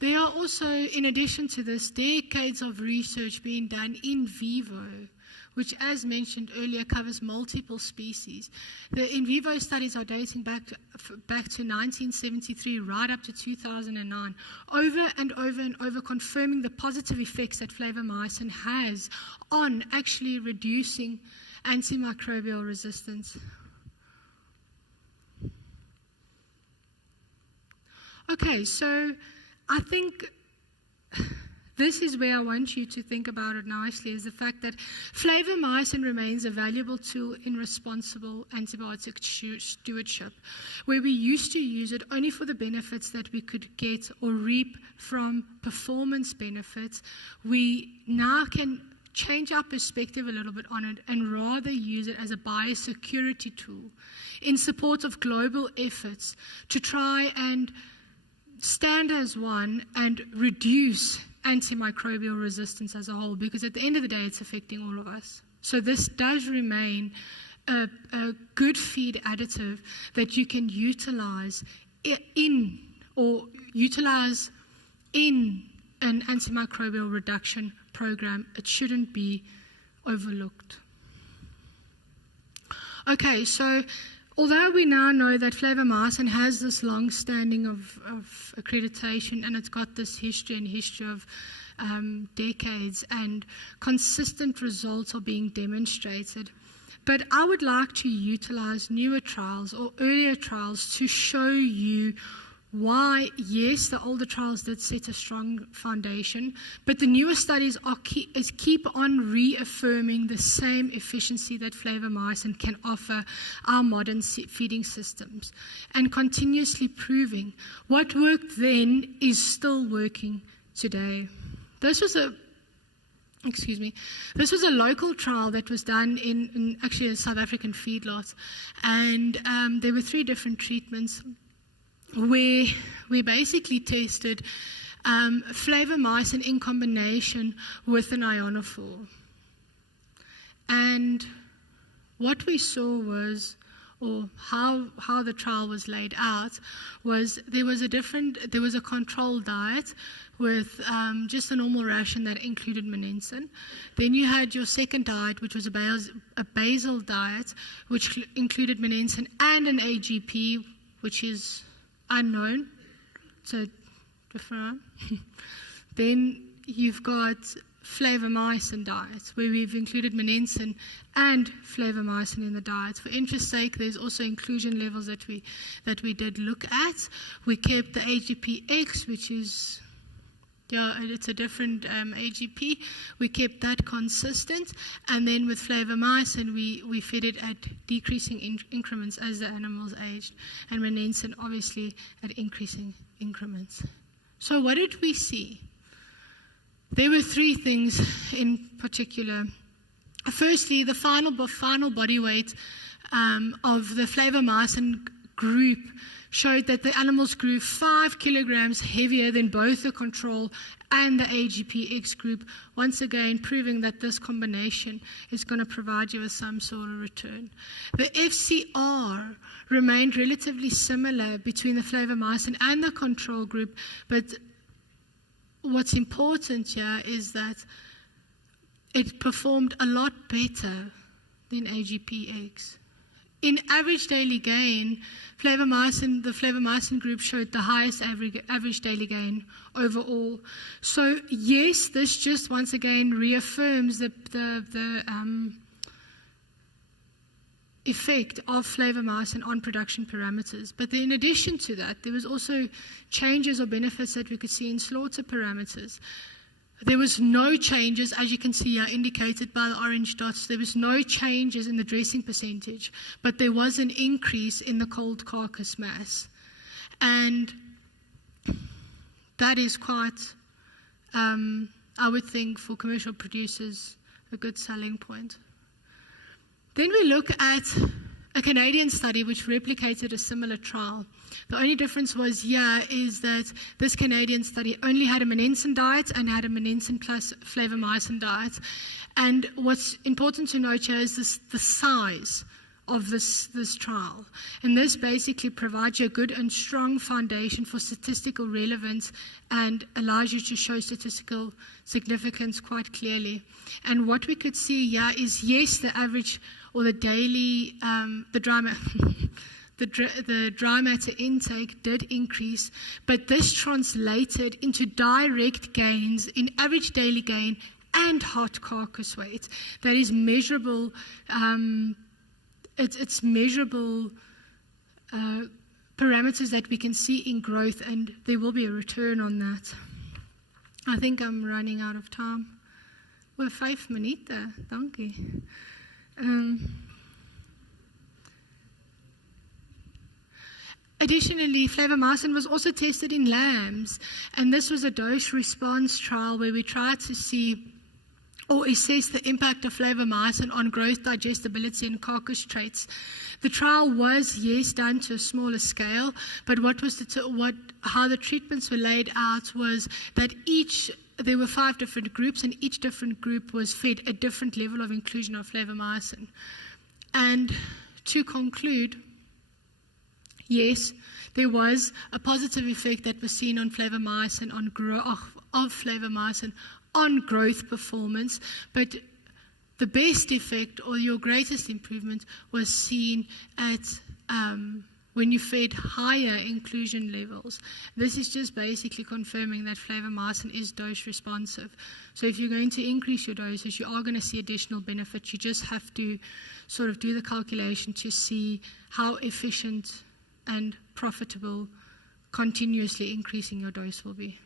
There are also, in addition to this, decades of research being done in vivo, which, as mentioned earlier, covers multiple species. The in vivo studies are dating back to 1973, right up to 2009, over and over confirming the positive effects that flavomycin has on actually reducing antimicrobial resistance. Okay, so I think this is where I want you to think about it nicely, is the fact that flavomycin remains a valuable tool in responsible antibiotic stewardship, where we used to use it only for the benefits that we could get or reap from performance benefits. We now can change our perspective a little bit on it and rather use it as a biosecurity tool in support of global efforts to try and stand as one and reduce antimicrobial resistance as a whole, because at the end of the day, it's affecting all of us. So this does remain a good feed additive that you can utilize in an antimicrobial reduction program. It shouldn't be overlooked. Okay, so although we now know that flavomycin has this long standing of accreditation, and it's got this history of decades, and consistent results are being demonstrated, but I would like to utilize newer trials or earlier trials to show you why, yes, the older trials did set a strong foundation, but the newer studies keep on reaffirming the same efficiency that flavomycin can offer our modern feeding systems, and continuously proving what worked then is still working today. This was a local trial that was done in actually a South African feedlot, and there were 3 different treatments where we basically tested flavomycin in combination with an ionophore. And what we saw was, or how the trial was laid out, was there was a controlled diet with just a normal ration that included monensin. Then you had your second diet, which was a basal diet, which included monensin and an AGP, which is unknown, so different. Then you've got flavomycin diets, where we've included monensin and flavomycin in the diets. For interest's sake, there's also inclusion levels that we did look at. We kept the AGPX, which is, it's a different AGP. We kept that consistent, and then with flavomycin, we fed it at decreasing increments as the animals aged, and monensin obviously at increasing increments. So what did we see? There were 3 things in particular. Firstly, the final body weight of the flavomycin group showed that the animals grew 5 kilograms heavier than both the control and the AGPX group, once again proving that this combination is going to provide you with some sort of return. The FCR remained relatively similar between the flavomycin and the control group, but what's important here is that it performed a lot better than AGPX. In average daily gain, the flavomycin group showed the highest average daily gain overall. So yes, this just once again reaffirms the effect of flavomycin on production parameters. But then in addition to that, there was also changes or benefits that we could see in slaughter parameters. there was no changes, as you can see here, indicated by the orange dots. There was no changes in the dressing percentage, but there was an increase in the cold carcass mass. And that is quite, I would think, for commercial producers, a good selling point. Then we look at a Canadian study which replicated a similar trial. The only difference was here is that this Canadian study only had a monensin diet and had a monensin plus flavomycin diet. And what's important to note here is the size of this trial. And this basically provides you a good and strong foundation for statistical relevance and allows you to show statistical significance quite clearly. And what we could see here is, yes, the average or the daily, the dry matter intake did increase, but this translated into direct gains in average daily gain and hot carcass weight. That is measurable. It's measurable parameters that we can see in growth, and there will be a return on that. I think I'm running out of time. We're 5 minutes. Thank you. Additionally, flavomycin was also tested in lambs, and this was a dose-response trial where we tried to see or assess the impact of flavomycin on growth, digestibility, and carcass traits. The trial was, yes, done to a smaller scale, but how the treatments were laid out was that there were 5 different groups, and each different group was fed a different level of inclusion of flavomycin. And to conclude, yes, there was a positive effect that was seen on flavomycin, on growth performance, but the best effect or your greatest improvement was seen at when you fed higher inclusion levels. This is just basically confirming that flavomycin is dose responsive. So if you're going to increase your doses, you are going to see additional benefits. You just have to sort of do the calculation to see how efficient and profitable continuously increasing your dose will be.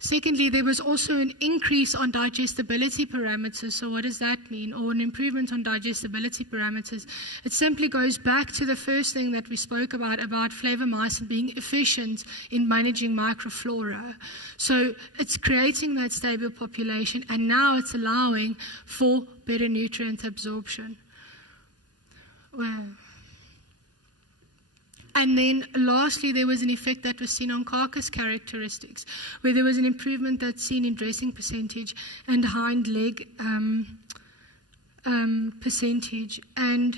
Secondly, there was also an increase on digestibility parameters. So what does that mean? Or an improvement on digestibility parameters. It simply goes back to the first thing that we spoke about flavomycin being efficient in managing microflora. So it's creating that stable population, and now it's allowing for better nutrient absorption. Well, and then lastly, there was an effect that was seen on carcass characteristics, where there was an improvement that's seen in dressing percentage and hind leg percentage. And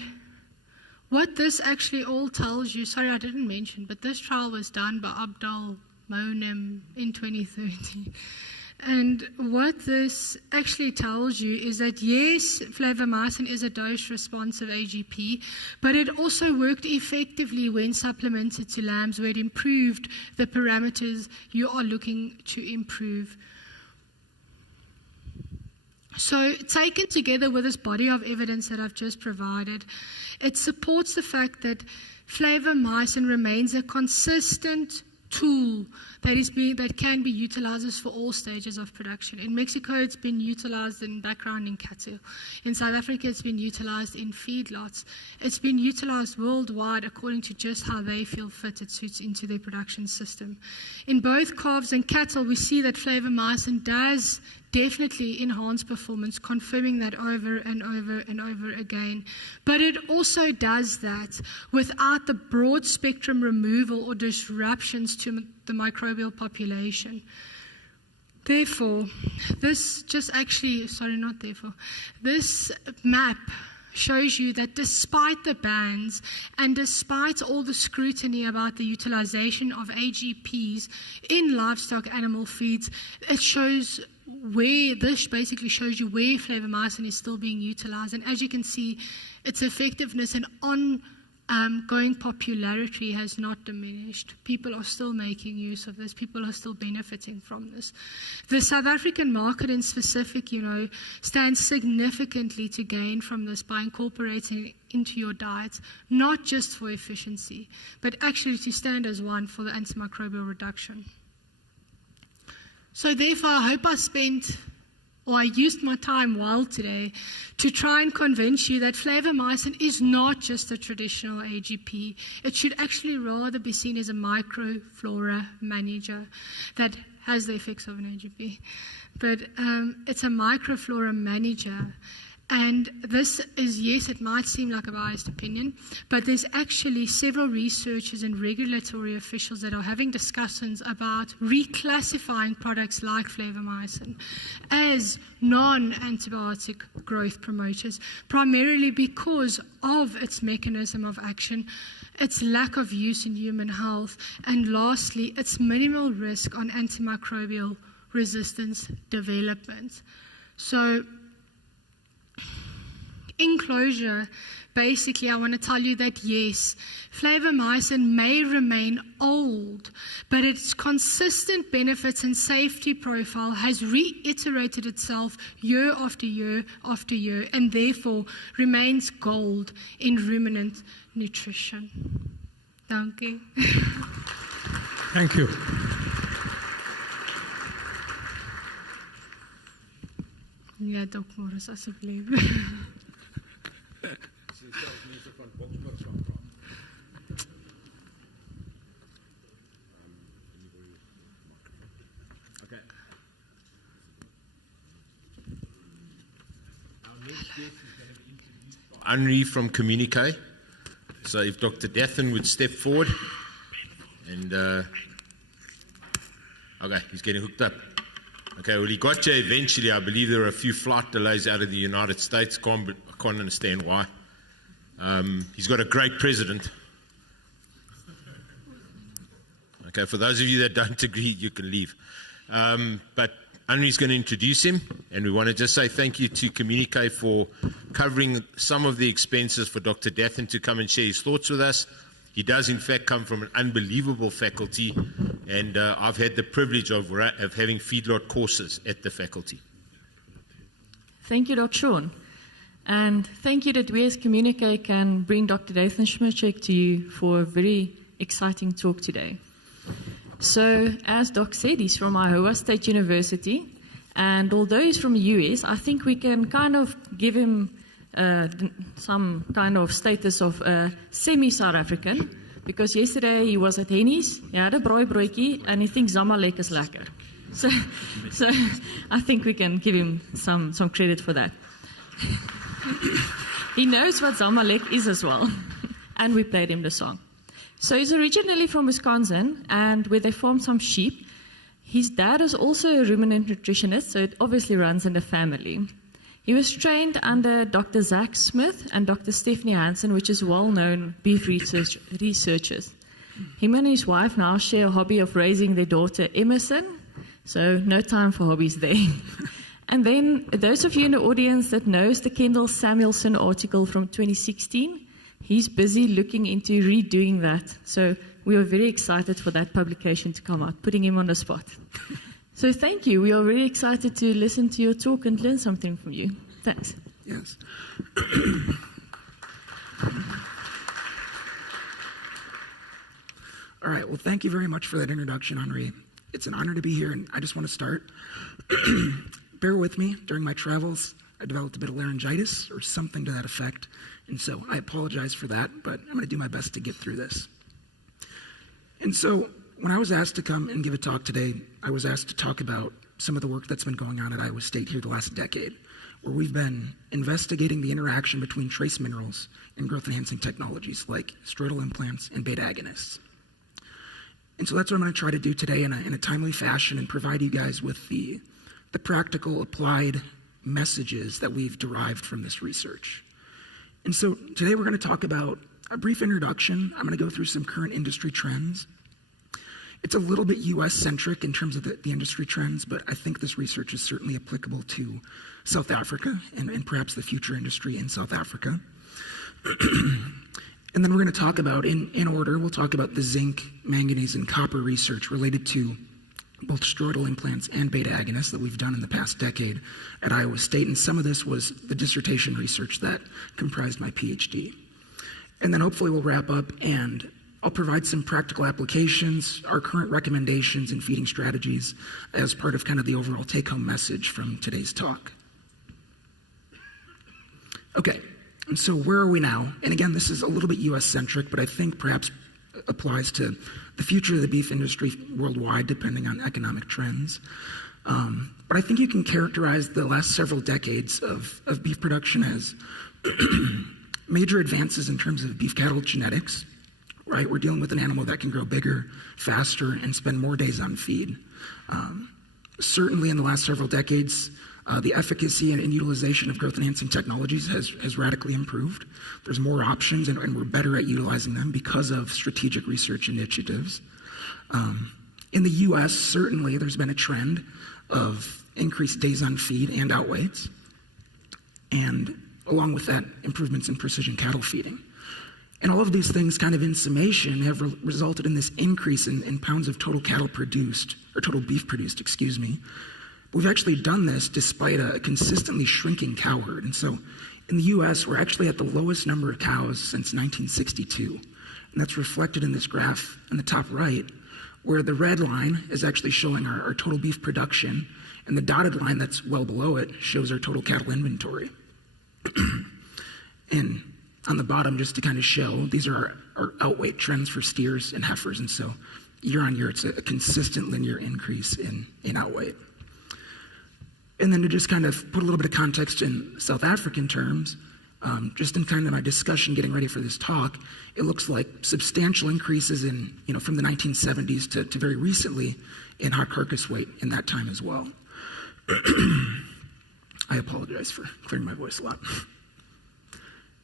what this actually all tells you, sorry I didn't mention, but this trial was done by Abdul Monem in 2013. And what this actually tells you is that, yes, flavomycin is a dose-responsive AGP, but it also worked effectively when supplemented to lambs, where it improved the parameters you are looking to improve. So taken together with this body of evidence that I've just provided, it supports the fact that flavomycin remains a consistent tool that can be utilized for all stages of production. In Mexico, it's been utilized in background in cattle. In South Africa, it's been utilized in feedlots. It's been utilized worldwide according to just how they feel fit it suits into their production system. In both calves and cattle, we see that flavomycin does definitely enhance performance, confirming that over and over and over again. But it also does that without the broad spectrum removal or disruptions to the microbial population. Therefore, this map shows you that despite the bans and despite all the scrutiny about the utilization of AGPs in livestock animal feeds, this basically shows you where flavomycin is still being utilized. And as you can see, its effectiveness and ongoing popularity has not diminished. People are still making use of this. People are still benefiting from this. The South African market in specific, stands significantly to gain from this by incorporating it into your diets, not just for efficiency, but actually to stand as one for the antimicrobial reduction. So therefore, I hope I used my time well today to try and convince you that flavomycin is not just a traditional AGP. It should actually rather be seen as a microflora manager that has the effects of an AGP. But it's a microflora manager. And this is, yes, it might seem like a biased opinion, but there's actually several researchers and regulatory officials that are having discussions about reclassifying products like flavomycin as non-antibiotic growth promoters, primarily because of its mechanism of action, its lack of use in human health, and lastly, its minimal risk on antimicrobial resistance development. So, in closure, basically, I want to tell you that yes, flavomycin may remain old, but its consistent benefits and safety profile has reiterated itself year after year after year, and therefore remains gold in ruminant nutrition. Thank you. Thank you. Ja, Dok Morris, asseblief. Henri from Communique. So if Dr. Dathan would step forward. And, okay, he's getting hooked up. Okay, well, he got you eventually. I believe there were a few flight delays out of the United States. I can't understand why. He's got a great president. Okay, for those of you that don't agree, you can leave. But Henri's going to introduce him, and we want to just say thank you to Communique for covering some of the expenses for Dr. Dathan to come and share his thoughts with us. He does, in fact, come from an unbelievable faculty, and I've had the privilege of having feedlot courses at the faculty. Thank you, Dr. Sean. And thank you that we as Communique can bring Dr. Dathan Schmidczyk to you for a very exciting talk today. So, as Doc said, he's from Iowa State University, and although he's from the US, I think we can kind of give him some kind of status of semi-South African, because yesterday he was at Henny's, he had a brooibroodjie, and he thinks Zamalek is lekker. So I think we can give him some credit for that. He knows what Zamalek is as well, and we played him the song. So he's originally from Wisconsin, and where they farm some sheep. His dad is also a ruminant nutritionist, so it obviously runs in the family. He was trained under Dr. Zach Smith and Dr. Stephanie Hansen, which is well-known beef researchers. Him and his wife now share a hobby of raising their daughter Emerson, so no time for hobbies there. And then those of you in the audience that knows the Kendall Samuelson article from 2016, he's busy looking into redoing that. So we are very excited for that publication to come out, putting him on the spot. So thank you. We are very excited to listen to your talk and learn something from you. Thanks. Yes. All right. Well, thank you very much for that introduction, Henri. It's an honor to be here, and I just want to start. Bear with me. During my travels, I developed a bit of laryngitis or something to that effect, and so I apologize for that, but I'm going to do my best to get through this. And so when I was asked to come and give a talk today, I was asked to talk about some of the work that's been going on at Iowa State here the last decade, where we've been investigating the interaction between trace minerals and growth-enhancing technologies like steroidal implants and beta agonists. And so that's what I'm going to try to do today in a timely fashion and provide you guys with the practical, applied messages that we've derived from this research. And so today we're going to talk about a brief introduction. I'm going to go through some current industry trends. It's a little bit US-centric in terms of the industry trends, but I think this research is certainly applicable to South Africa and perhaps the future industry in South Africa. And then we're going to talk about, in order, we'll talk about the zinc, manganese, and copper research related to both steroidal implants and beta agonists that we've done in the past decade at Iowa State. And some of this was the dissertation research that comprised my PhD. And then hopefully we'll wrap up and I'll provide some practical applications, our current recommendations and feeding strategies as part of kind of the overall take-home message from today's talk. Okay, and so where are we now? And again, this is a little bit US-centric, but I think perhaps applies to the future of the beef industry worldwide, depending on economic trends. But I think you can characterize the last several decades of beef production as major advances in terms of beef cattle genetics, right? We're dealing with an animal that can grow bigger, faster, and spend more days on feed. Certainly in the last several decades, the efficacy and utilization of growth-enhancing technologies has radically improved. There's more options, and we're better at utilizing them because of strategic research initiatives. In the U.S., certainly there's been a trend of increased days on feed and outweights, and along with that, improvements in precision cattle feeding. And all of these things kind of in summation have resulted in this increase in pounds of total cattle produced, or total beef produced, excuse me. We've actually done this despite a consistently shrinking cow herd. And so in the US, we're actually at the lowest number of cows since 1962. And that's reflected in this graph in the top right, where the red line is actually showing our total beef production, and the dotted line that's well below it shows our total cattle inventory. And on the bottom, just to kind of show, these are our outweight trends for steers and heifers. And so year on year, it's a consistent linear increase in outweight. And then to just kind of put a little bit of context in South African terms, just in kind of my discussion getting ready for this talk, it looks like substantial increases in, from the 1970s to very recently in hot carcass weight in that time as well. I apologize for clearing my voice a lot.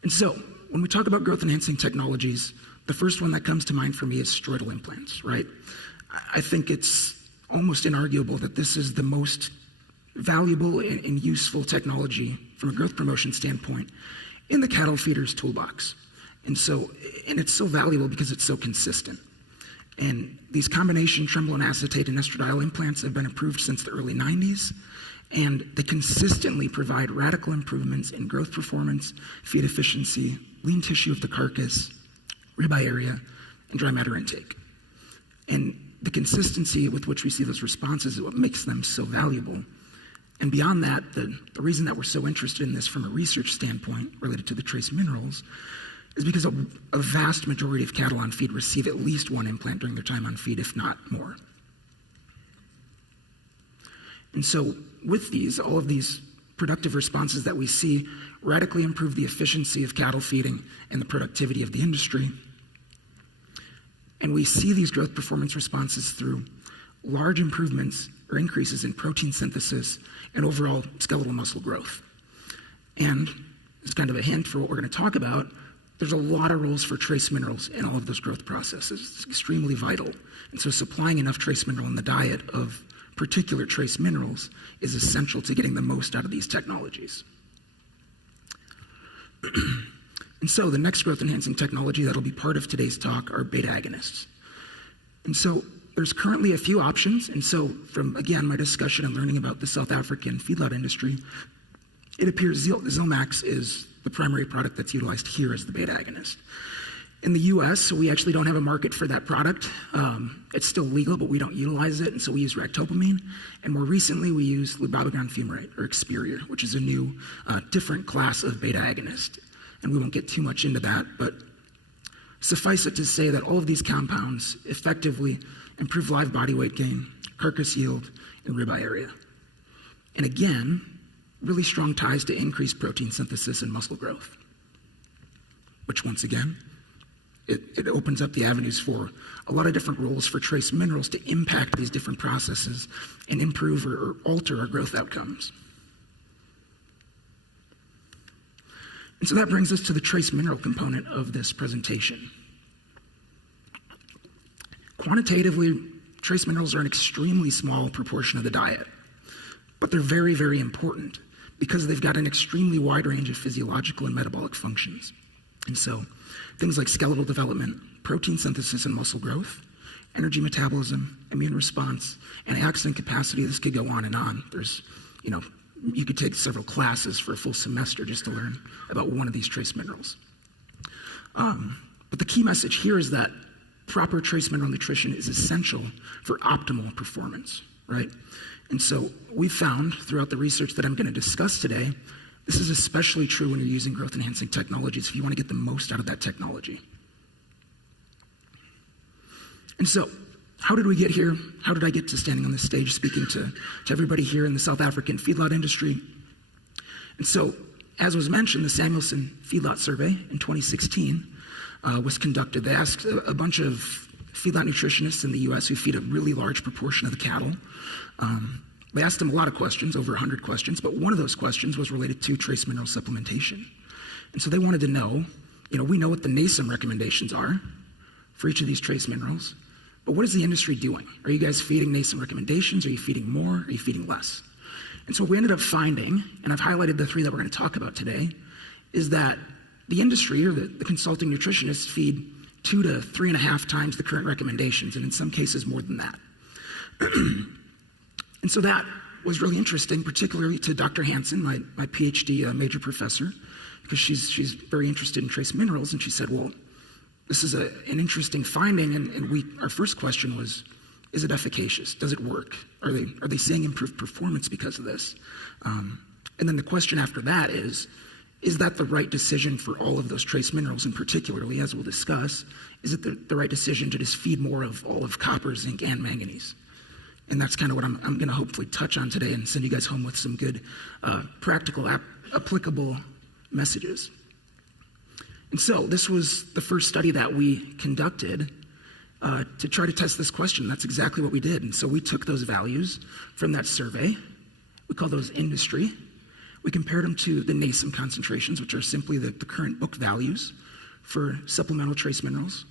And so, when we talk about growth-enhancing technologies, the first one that comes to mind for me is steroidal implants, right? I think it's almost inarguable that this is the most valuable and useful technology from a growth promotion standpoint in the cattle feeder's toolbox. And it's so valuable because it's so consistent. And these combination trembolone acetate and estradiol implants have been approved since the early 90s. And they consistently provide radical improvements in growth performance, feed efficiency, lean tissue of the carcass, ribeye area, and dry matter intake. And the consistency with which we see those responses is what makes them so valuable. And beyond that, the reason that we're so interested in this from a research standpoint related to the trace minerals is because a vast majority of cattle on feed receive at least one implant during their time on feed, if not more. And so with all of these productive responses that we see radically improve the efficiency of cattle feeding and the productivity of the industry. And we see these growth performance responses through large improvements or increases in protein synthesis and overall skeletal muscle growth. And as kind of a hint for what we're going to talk about, there's a lot of roles for trace minerals in all of those growth processes. It's extremely vital. And so supplying enough trace mineral in the diet of particular trace minerals is essential to getting the most out of these technologies. And so the next growth enhancing technology that'll be part of today's talk are beta agonists. And so there's currently a few options. And so from, again, my discussion and learning about the South African feedlot industry, it appears Zilmax is the primary product that's utilized here as the beta agonist. In the US, we actually don't have a market for that product. It's still legal, but we don't utilize it, and so we use ractopamine. And more recently, we use lubabagon fumarate, or Experior, which is a new, different class of beta agonist. And we won't get too much into that, but suffice it to say that all of these compounds effectively improve live body weight gain, carcass yield, and ribeye area. And again, really strong ties to increased protein synthesis and muscle growth, which once again, it opens up the avenues for a lot of different roles for trace minerals to impact these different processes and improve or alter our growth outcomes. And so that brings us to the trace mineral component of this presentation. Quantitatively, trace minerals are an extremely small proportion of the diet, but they're very, very important because they've got an extremely wide range of physiological and metabolic functions. And so things like skeletal development, protein synthesis and muscle growth, energy metabolism, immune response, and antioxidant capacity, this could go on and on. There's, you could take several classes for a full semester just to learn about one of these trace minerals. But the key message here is that proper trace mineral nutrition is essential for optimal performance, right? And so we found throughout the research that I'm going to discuss today, this is especially true when you're using growth enhancing technologies if you want to get the most out of that technology. And so, how did we get here? How did I get to standing on this stage speaking to everybody here in the South African feedlot industry? And so, as was mentioned, the Octavoscene Feedlot survey in 2016 was conducted. They asked a bunch of feedlot nutritionists in the U.S. who feed a really large proportion of the cattle. They asked them a lot of questions, over 100 questions, but one of those questions was related to trace mineral supplementation. And so they wanted to know, we know what the NASEM recommendations are for each of these trace minerals, but what is the industry doing? Are you guys feeding NASEM recommendations? Are you feeding more? Are you feeding less? And so what we ended up finding, and I've highlighted the three that we're going to talk about today, is that the industry or the consulting nutritionists feed 2 to 3.5 times the current recommendations, and in some cases more than that. And so that was really interesting, particularly to Dr. Hansen, my PhD major professor, because she's very interested in trace minerals, and she said, well, this is an interesting finding, and our first question was, is it efficacious? Does it work? Are they seeing improved performance because of this? And then the question after that is that the right decision for all of those trace minerals, and particularly, as we'll discuss, is it the right decision to just feed more of all of copper, zinc, and manganese? And that's kind of what I'm going to hopefully touch on today and send you guys home with some good, practical, applicable messages. And so this was the first study that we conducted to try to test this question. That's exactly what we did. And so we took those values from that survey. We call those industry. We compared them to the NASEM concentrations, which are simply the current book values for supplemental trace minerals.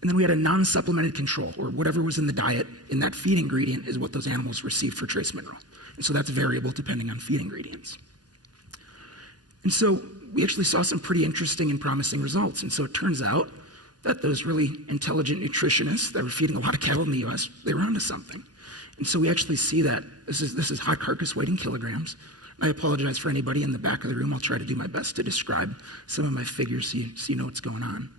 And then we had a non-supplemented control, or whatever was in the diet in that feed ingredient is what those animals received for trace mineral. And so that's variable depending on feed ingredients. And so we actually saw some pretty interesting and promising results. And so it turns out that those really intelligent nutritionists that were feeding a lot of cattle in the U.S., they were onto something. And so we actually see that this is hot carcass weight in kilograms. I apologize for anybody in the back of the room. I'll try to do my best to describe some of my figures so you know what's going on.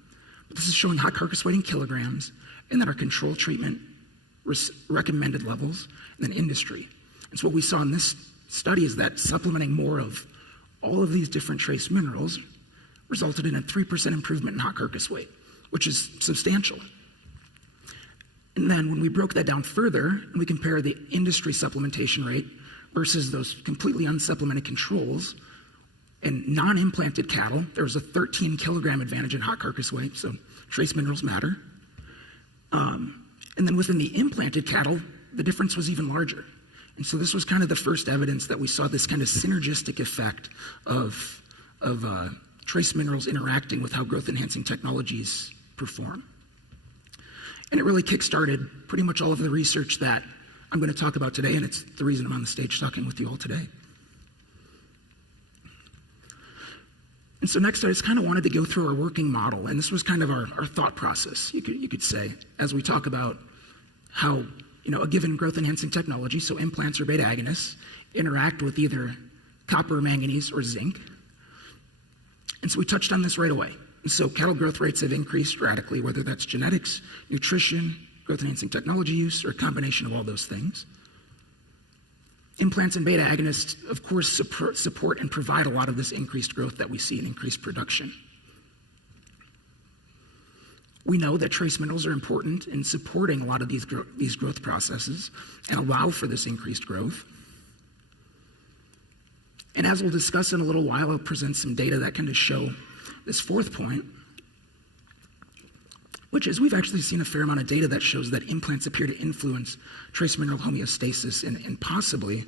But this is showing hot carcass weight in kilograms, and then our control treatment recommended levels, and then industry. And so what we saw in this study is that supplementing more of all of these different trace minerals resulted in a 3% improvement in hot carcass weight, which is substantial. And then when we broke that down further, and we compare the industry supplementation rate versus those completely unsupplemented controls and non-implanted cattle, there was a 13 kilogram advantage in hot carcass weight, so trace minerals matter. And then within the implanted cattle, the difference was even larger. And so this was kind of the first evidence that we saw this kind of synergistic effect of trace minerals interacting with how growth-enhancing technologies perform. And it really kick-started pretty much all of the research that I'm going to talk about today, and it's the reason I'm on the stage talking with you all today. And so next I just kind of wanted to go through our working model, and this was kind of our thought process, you could say, as we talk about how a given growth-enhancing technology, so implants or beta agonists, interact with either copper, manganese, or zinc. And so we touched on this right away. And so cattle growth rates have increased radically, whether that's genetics, nutrition, growth-enhancing technology use, or a combination of all those things. Implants and beta agonists, of course, support and provide a lot of this increased growth that we see in increased production. We know that trace minerals are important in supporting a lot of these growth processes and allow for this increased growth. And as we'll discuss in a little while, I'll present some data that kind of show this fourth point, which is we've actually seen a fair amount of data that shows that implants appear to influence trace mineral homeostasis, and possibly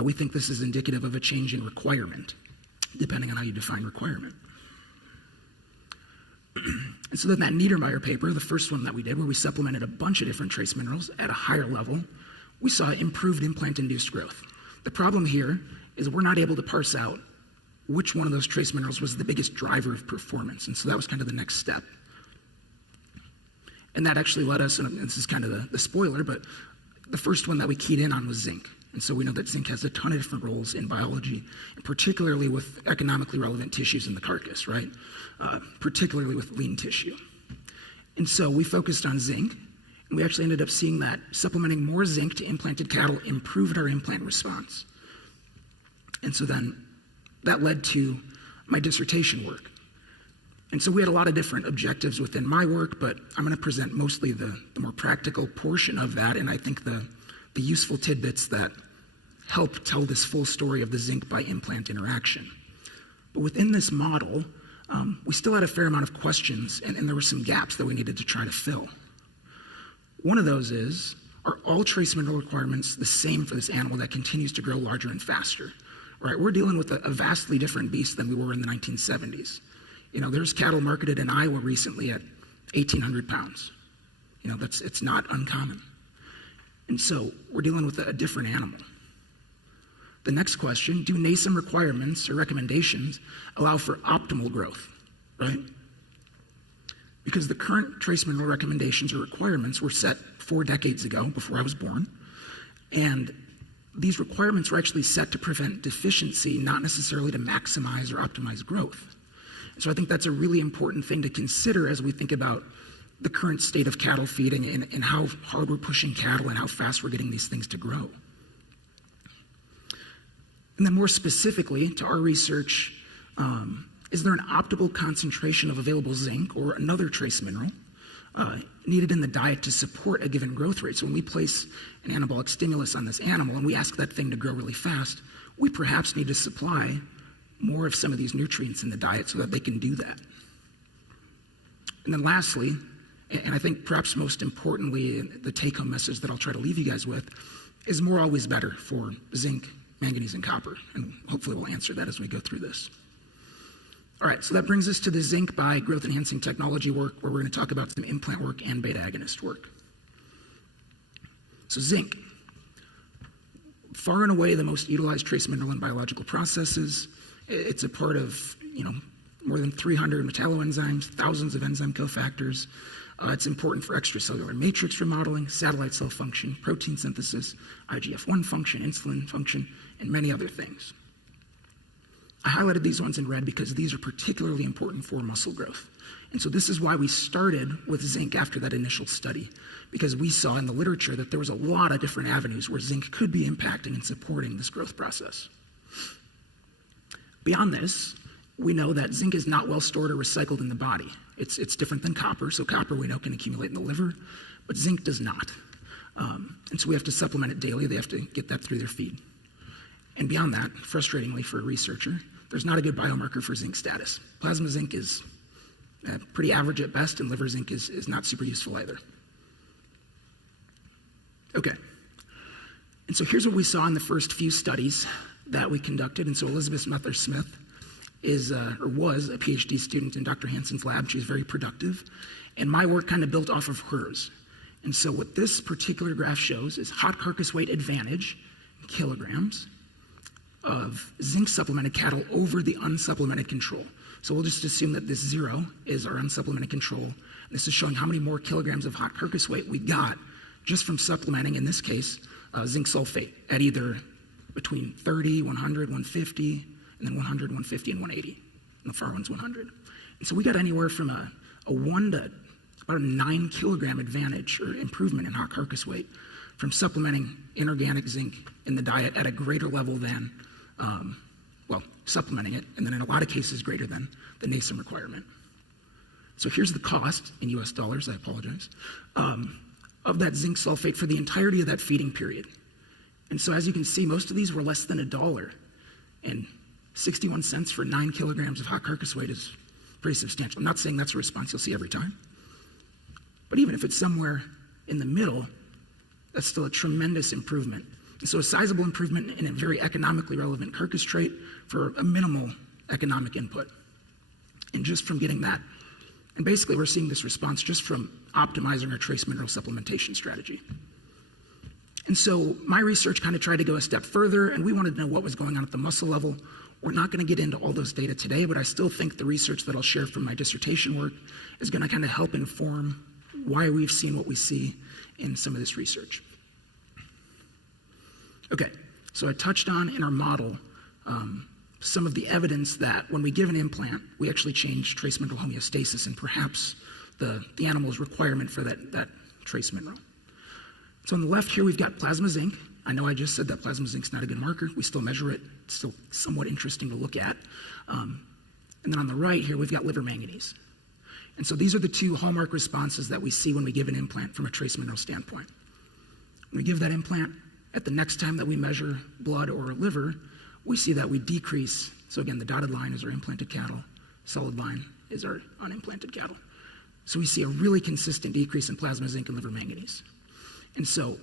we think this is indicative of a change in requirement, depending on how you define requirement. And so then that Niedermeyer paper, the first one that we did, where we supplemented a bunch of different trace minerals at a higher level, we saw improved implant-induced growth. The problem here is we're not able to parse out which one of those trace minerals was the biggest driver of performance, and so that was kind of the next step. And that actually led us, and this is kind of the spoiler, but the first one that we keyed in on was zinc. And so we know that zinc has a ton of different roles in biology, and particularly with economically relevant tissues in the carcass, right? Particularly with lean tissue. And so we focused on zinc, and we actually ended up seeing that supplementing more zinc to implanted cattle improved our implant response. And so then that led to my dissertation work. And so we had a lot of different objectives within my work, but I'm going to present mostly the more practical portion of that, and I think the useful tidbits that help tell this full story of the zinc by implant interaction. But within this model, we still had a fair amount of questions, and there were some gaps that we needed to try to fill. One of those is, are all trace mineral requirements the same for this animal that continues to grow larger and faster? Right, we're dealing with a vastly different beast than we were in the 1970s. You know, there's cattle marketed in Iowa recently at 1,800 pounds. You know, it's not uncommon. And so we're dealing with a different animal. The next question, do NASEM requirements or recommendations allow for optimal growth, right? Because the current trace mineral recommendations or requirements were set 4 decades ago, before I was born, and these requirements were actually set to prevent deficiency, not necessarily to maximize or optimize growth. So I think that's a really important thing to consider as we think about the current state of cattle feeding and how hard we're pushing cattle and how fast we're getting these things to grow. And then more specifically to our research, is there an optimal concentration of available zinc or another trace mineral needed in the diet to support a given growth rate? So when we place an anabolic stimulus on this animal and we ask that thing to grow really fast, we perhaps need to supply more of some of these nutrients in the diet so that they can do that. And then lastly, and I think perhaps most importantly, the take-home message that I'll try to leave you guys with, is more always better for zinc, manganese, and copper. And hopefully we'll answer that as we go through this. All right, so that brings us to the zinc by growth-enhancing technology work, where we're going to talk about some implant work and beta-agonist work. So zinc, far and away the most utilized trace mineral in biological processes. It's a part of, more than 300 metalloenzymes, thousands of enzyme cofactors. It's important for extracellular matrix remodeling, satellite cell function, protein synthesis, IGF-1 function, insulin function, and many other things. I highlighted these ones in red because these are particularly important for muscle growth. And so this is why we started with zinc after that initial study, because we saw in the literature that there was a lot of different avenues where zinc could be impacting and supporting this growth process. Beyond this, we know that zinc is not well stored or recycled in the body. It's different than copper, so copper we know can accumulate in the liver, but zinc does not. And so we have to supplement it daily. They have to get that through their feed. And beyond that, frustratingly for a researcher, there's not a good biomarker for zinc status. Plasma zinc is pretty average at best, and liver zinc is not super useful either. Okay. And so here's what we saw in the first few studies that we conducted. And so Elizabeth Smith was a PhD student in Dr. Hansen's lab. She was very productive. And my work kind of built off of hers. And so what this particular graph shows is hot carcass weight advantage in kilograms of zinc supplemented cattle over the unsupplemented control. So we'll just assume that this 0 is our unsupplemented control. And this is showing how many more kilograms of hot carcass weight we got just from supplementing, in this case, zinc sulfate at either between 30, 100, 150, and then 100, 150, and 180. And the far one's 100. And so we got anywhere from a 1 to about a 9 kilogram advantage or improvement in hot carcass weight from supplementing inorganic zinc in the diet at a greater level than, supplementing it, and then in a lot of cases greater than the NASEM requirement. So here's the cost in US dollars, I apologize, of that zinc sulfate for the entirety of that feeding period. And so as you can see, most of these were less than $1, and 61 cents for 9 kilograms of hot carcass weight is pretty substantial. I'm not saying that's a response you'll see every time, but even if it's somewhere in the middle, that's still a tremendous improvement. And so a sizable improvement in a very economically relevant carcass trait for a minimal economic input. And just from getting that, and basically we're seeing this response just from optimizing our trace mineral supplementation strategy. And so my research kind of tried to go a step further, and we wanted to know what was going on at the muscle level. We're not going to get into all those data today, but I still think the research that I'll share from my dissertation work is going to kind of help inform why we've seen what we see in some of this research. Okay, so I touched on in our model some of the evidence that when we give an implant, we actually change trace mineral homeostasis and perhaps the animal's requirement for that trace mineral. So on the left here, we've got plasma zinc. I know I just said that plasma zinc's not a good marker. We still measure it. It's still somewhat interesting to look at. And then on the right here, we've got liver manganese. And so these are the two hallmark responses that we see when we give an implant from a trace mineral standpoint. When we give that implant, at the next time that we measure blood or liver, we see that we decrease. So again, the dotted line is our implanted cattle. Solid line is our unimplanted cattle. So we see a really consistent decrease in plasma zinc and liver manganese. And so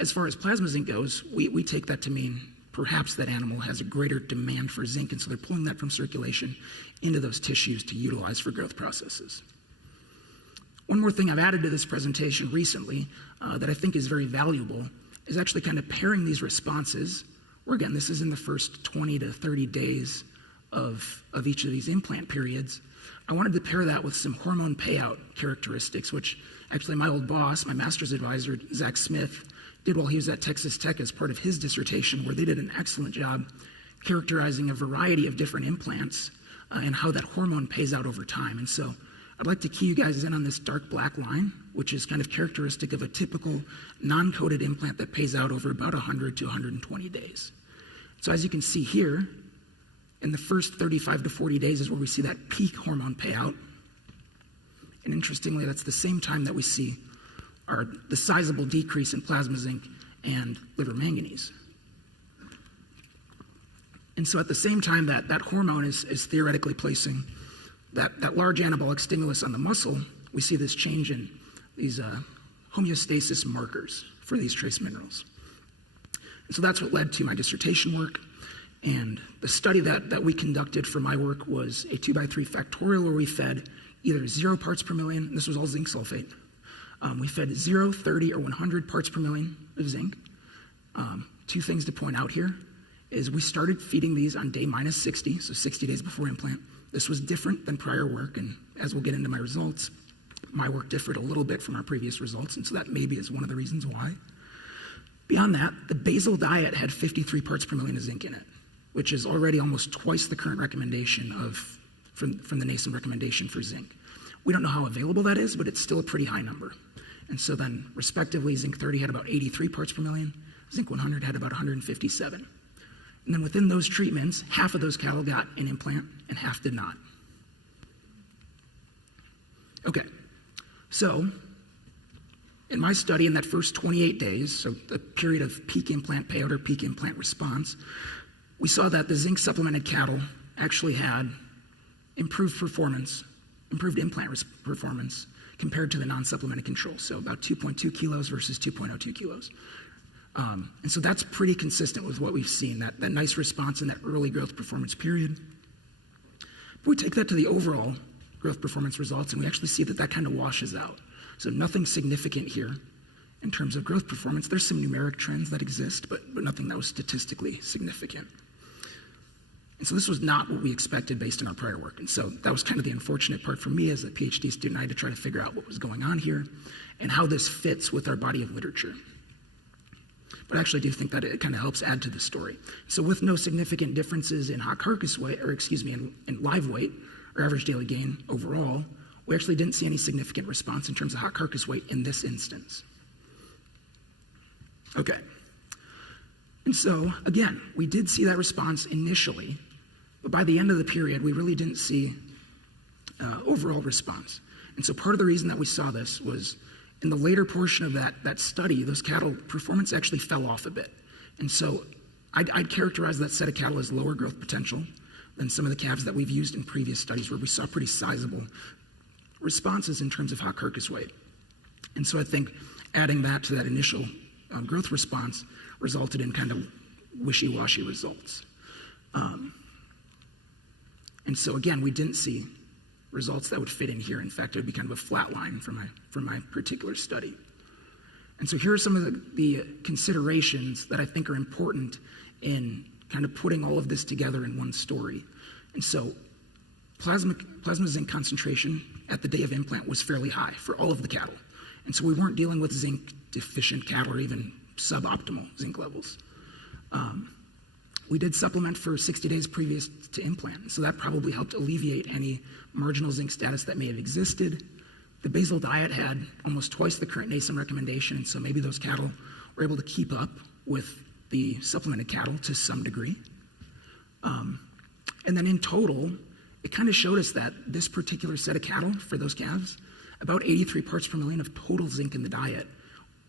as far as plasma zinc goes, we take that to mean perhaps that animal has a greater demand for zinc, and so they're pulling that from circulation into those tissues to utilize for growth processes. One more thing I've added to this presentation recently that I think is very valuable is actually kind of pairing these responses, where again, this is in the first 20 to 30 days of each of these implant periods. I wanted to pair that with some hormone payout characteristics, which actually my old boss, my master's advisor, Zach Smith, did while he was at Texas Tech as part of his dissertation, where they did an excellent job characterizing a variety of different implants and how that hormone pays out over time. And so I'd like to key you guys in on this dark black line, which is kind of characteristic of a typical non-coated implant that pays out over about 100 to 120 days. So as you can see here, in the first 35 to 40 days is where we see that peak hormone payout. And interestingly, that's the same time that we see the sizable decrease in plasma zinc and liver manganese. And so at the same time that hormone is theoretically placing that large anabolic stimulus on the muscle, we see this change in these homeostasis markers for these trace minerals. And so that's what led to my dissertation work. And the study that we conducted for my work was a 2x3 factorial where we fed either 0 parts per million, and this was all zinc sulfate. We fed 0, 30, or 100 parts per million of zinc. Two things to point out here is we started feeding these on day minus 60, so 60 days before implant. This was different than prior work, and as we'll get into my results, my work differed a little bit from our previous results, and so that maybe is one of the reasons why. Beyond that, the basal diet had 53 parts per million of zinc in it, which is already almost twice the current recommendation from the NASM recommendation for zinc. We don't know how available that is, but it's still a pretty high number. And so then, respectively, zinc 30 had about 83 parts per million, zinc 100 had about 157. And then within those treatments, half of those cattle got an implant and half did not. Okay, so in my study, in that first 28 days, so the period of peak implant payout or peak implant response, we saw that the zinc supplemented cattle actually had improved performance, improved implant performance compared to the non-supplemented control, so about 2.2 kilos versus 2.02 kilos. And so that's pretty consistent with what we've seen, that nice response in that early growth performance period. But we take that to the overall growth performance results, and we actually see that kind of washes out. So nothing significant here in terms of growth performance. There's some numeric trends that exist, but nothing that was statistically significant. And so this was not what we expected based on our prior work. And so that was kind of the unfortunate part for me as a PhD student. I had to try to figure out what was going on here and how this fits with our body of literature. But I actually do think that it kind of helps add to the story. So with no significant differences in hot carcass weight, or excuse me, in live weight, or average daily gain overall, we actually didn't see any significant response in terms of hot carcass weight in this instance. Okay. And so, again, we did see that response initially, but by the end of the period, we really didn't see overall response. And so part of the reason that we saw this was in the later portion of that study, those cattle performance actually fell off a bit. And so I'd characterize that set of cattle as lower growth potential than some of the calves that we've used in previous studies where we saw pretty sizable responses in terms of hot carcass weight. And so I think adding that to that initial growth response resulted in kind of wishy-washy results. And so again, we didn't see results that would fit in here. In fact, it would be kind of a flat line from my particular study. And so here are some of the considerations that I think are important in kind of putting all of this together in one story. And so plasma zinc concentration at the day of implant was fairly high for all of the cattle. And so we weren't dealing with zinc deficient cattle or even suboptimal zinc levels. We did supplement for 60 days previous to implant, so that probably helped alleviate any marginal zinc status that may have existed. The basal diet had almost twice the current NASEM recommendation, and so maybe those cattle were able to keep up with the supplemented cattle to some degree. And then in total, it kind of showed us that this particular set of cattle for those calves, about 83 parts per million of total zinc in the diet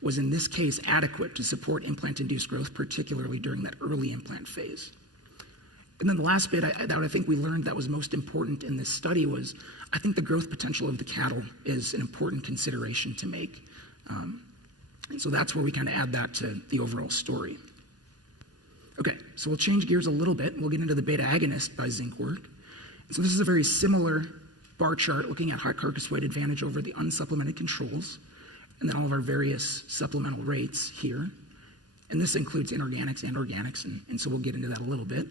was in this case adequate to support implant-induced growth, particularly during that early implant phase. And then the last bit that I think we learned that was most important in this study was, I think the growth potential of the cattle is an important consideration to make. And so that's where we kind of add that to the overall story. Okay, so we'll change gears a little bit and we'll get into the beta agonist by zinc work. So this is a very similar bar chart looking at high carcass weight advantage over the unsupplemented controls, and then all of our various supplemental rates here. And this includes inorganics and organics, and so we'll get into that a little bit.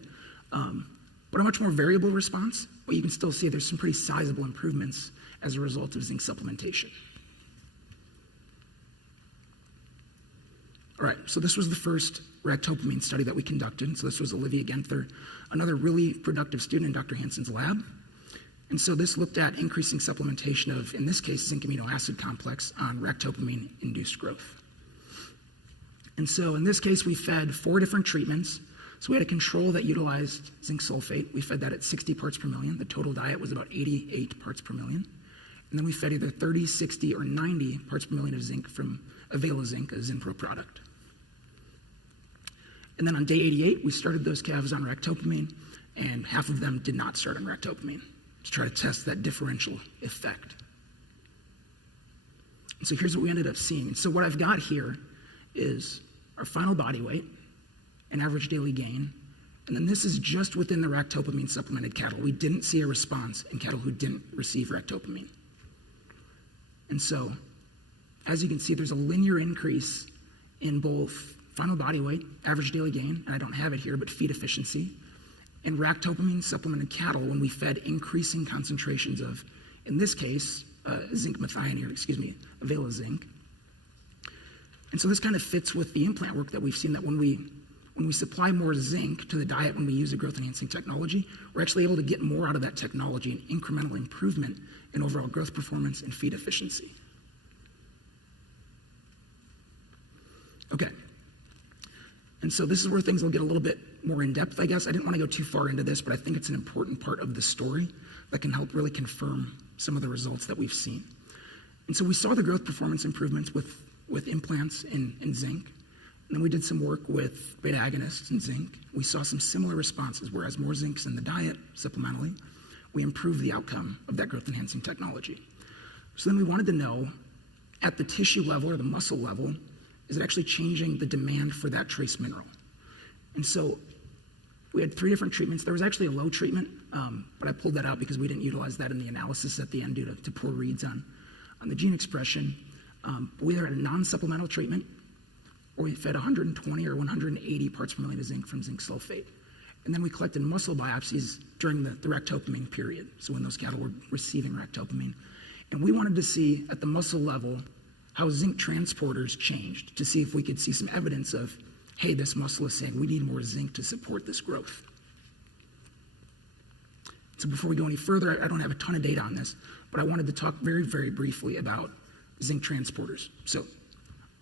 But a much more variable response, but you can still see there's some pretty sizable improvements as a result of zinc supplementation. All right, so this was the first ractopamine study that we conducted. So this was Olivia Genther, another really productive student in Dr. Hansen's lab. And so this looked at increasing supplementation of, in this case, zinc amino acid complex on ractopamine-induced growth. And so in this case, we fed 4 different treatments. So we had a control that utilized zinc sulfate. We fed that at 60 parts per million. The total diet was about 88 parts per million. And then we fed either 30, 60, or 90 parts per million of zinc from Avelazinc, a Zinpro product. And then on day 88, we started those calves on ractopamine, and half of them did not start on ractopamine to try to test that differential effect. And so here's what we ended up seeing. And so what I've got here is our final body weight and average daily gain. And then this is just within the ractopamine supplemented cattle. We didn't see a response in cattle who didn't receive ractopamine. And so, as you can see, there's a linear increase in both final body weight, average daily gain, and I don't have it here, but feed efficiency, and ractopamine supplemented cattle when we fed increasing concentrations of, in this case, zinc methionine, Avelazinc. And so this kind of fits with the implant work that we've seen, that when we supply more zinc to the diet when we use a growth enhancing technology, we're actually able to get more out of that technology, an incremental improvement in overall growth performance and feed efficiency. Okay. And so this is where things will get a little bit more in depth, I guess. I didn't want to go too far into this, but I think it's an important part of the story that can help really confirm some of the results that we've seen. And so we saw the growth performance improvements with implants in zinc. And then we did some work with beta agonists in zinc. We saw some similar responses, whereas more zinc's in the diet supplementally, we improved the outcome of that growth enhancing technology. So then we wanted to know, at the tissue level or the muscle level, is it actually changing the demand for that trace mineral? And so we had 3 different treatments. There was actually a low treatment, but I pulled that out because we didn't utilize that in the analysis at the end due to poor reads on the gene expression. We either had a non-supplemental treatment, or we fed 120 or 180 parts per million of zinc from zinc sulfate. And then we collected muscle biopsies during the ractopamine period, so when those cattle were receiving ractopamine. And we wanted to see at the muscle level how zinc transporters changed, to see if we could see some evidence of, hey, this muscle is saying we need more zinc to support this growth. So before we go any further, I don't have a ton of data on this, but I wanted to talk very, very briefly about zinc transporters. So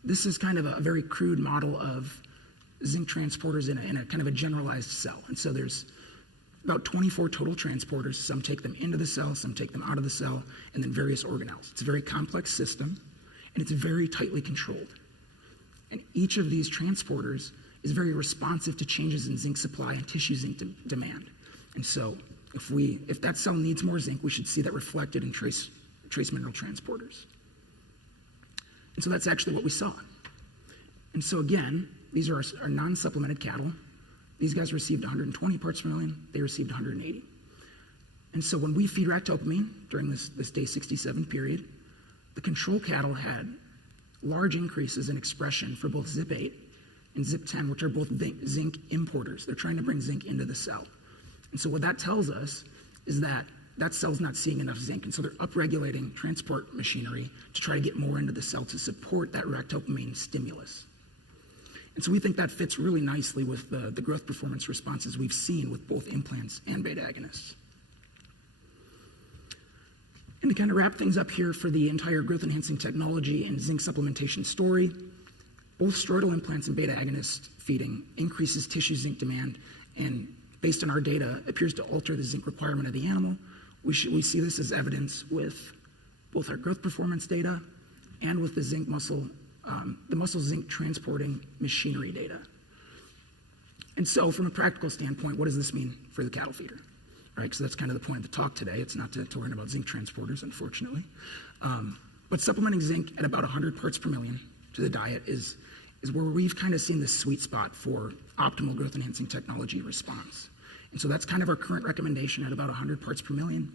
this is kind of a very crude model of zinc transporters in a kind of a generalized cell. And so there's about 24 total transporters. Some take them into the cell, some take them out of the cell, and then various organelles. It's a very complex system, and it's very tightly controlled. And each of these transporters is very responsive to changes in zinc supply and tissue zinc demand. And so if that cell needs more zinc, we should see that reflected in trace mineral transporters. And so that's actually what we saw. And so again, these are our non-supplemented cattle. These guys received 120 parts per million. They received 180. And so when we feed ractopamine during this day 67 period, the control cattle had large increases in expression for both ZIP8 and ZIP10, which are both zinc importers. They're trying to bring zinc into the cell. And so what that tells us is that that cell's not seeing enough zinc, and so they're upregulating transport machinery to try to get more into the cell to support that ractopamine stimulus. And so we think that fits really nicely with the growth performance responses we've seen with both implants and beta agonists. And to kind of wrap things up here for the entire growth-enhancing technology and zinc supplementation story, both steroidal implants and beta agonist feeding increases tissue zinc demand, and based on our data, appears to alter the zinc requirement of the animal. We see this as evidence with both our growth performance data and with the muscle zinc transporting machinery data. And so from a practical standpoint, what does this mean for the cattle feeder? Right, so that's kind of the point of the talk today. It's not to learn about zinc transporters, unfortunately. But supplementing zinc at about 100 parts per million to the diet is where we've kind of seen the sweet spot for optimal growth-enhancing technology response. And so that's kind of our current recommendation at about 100 parts per million.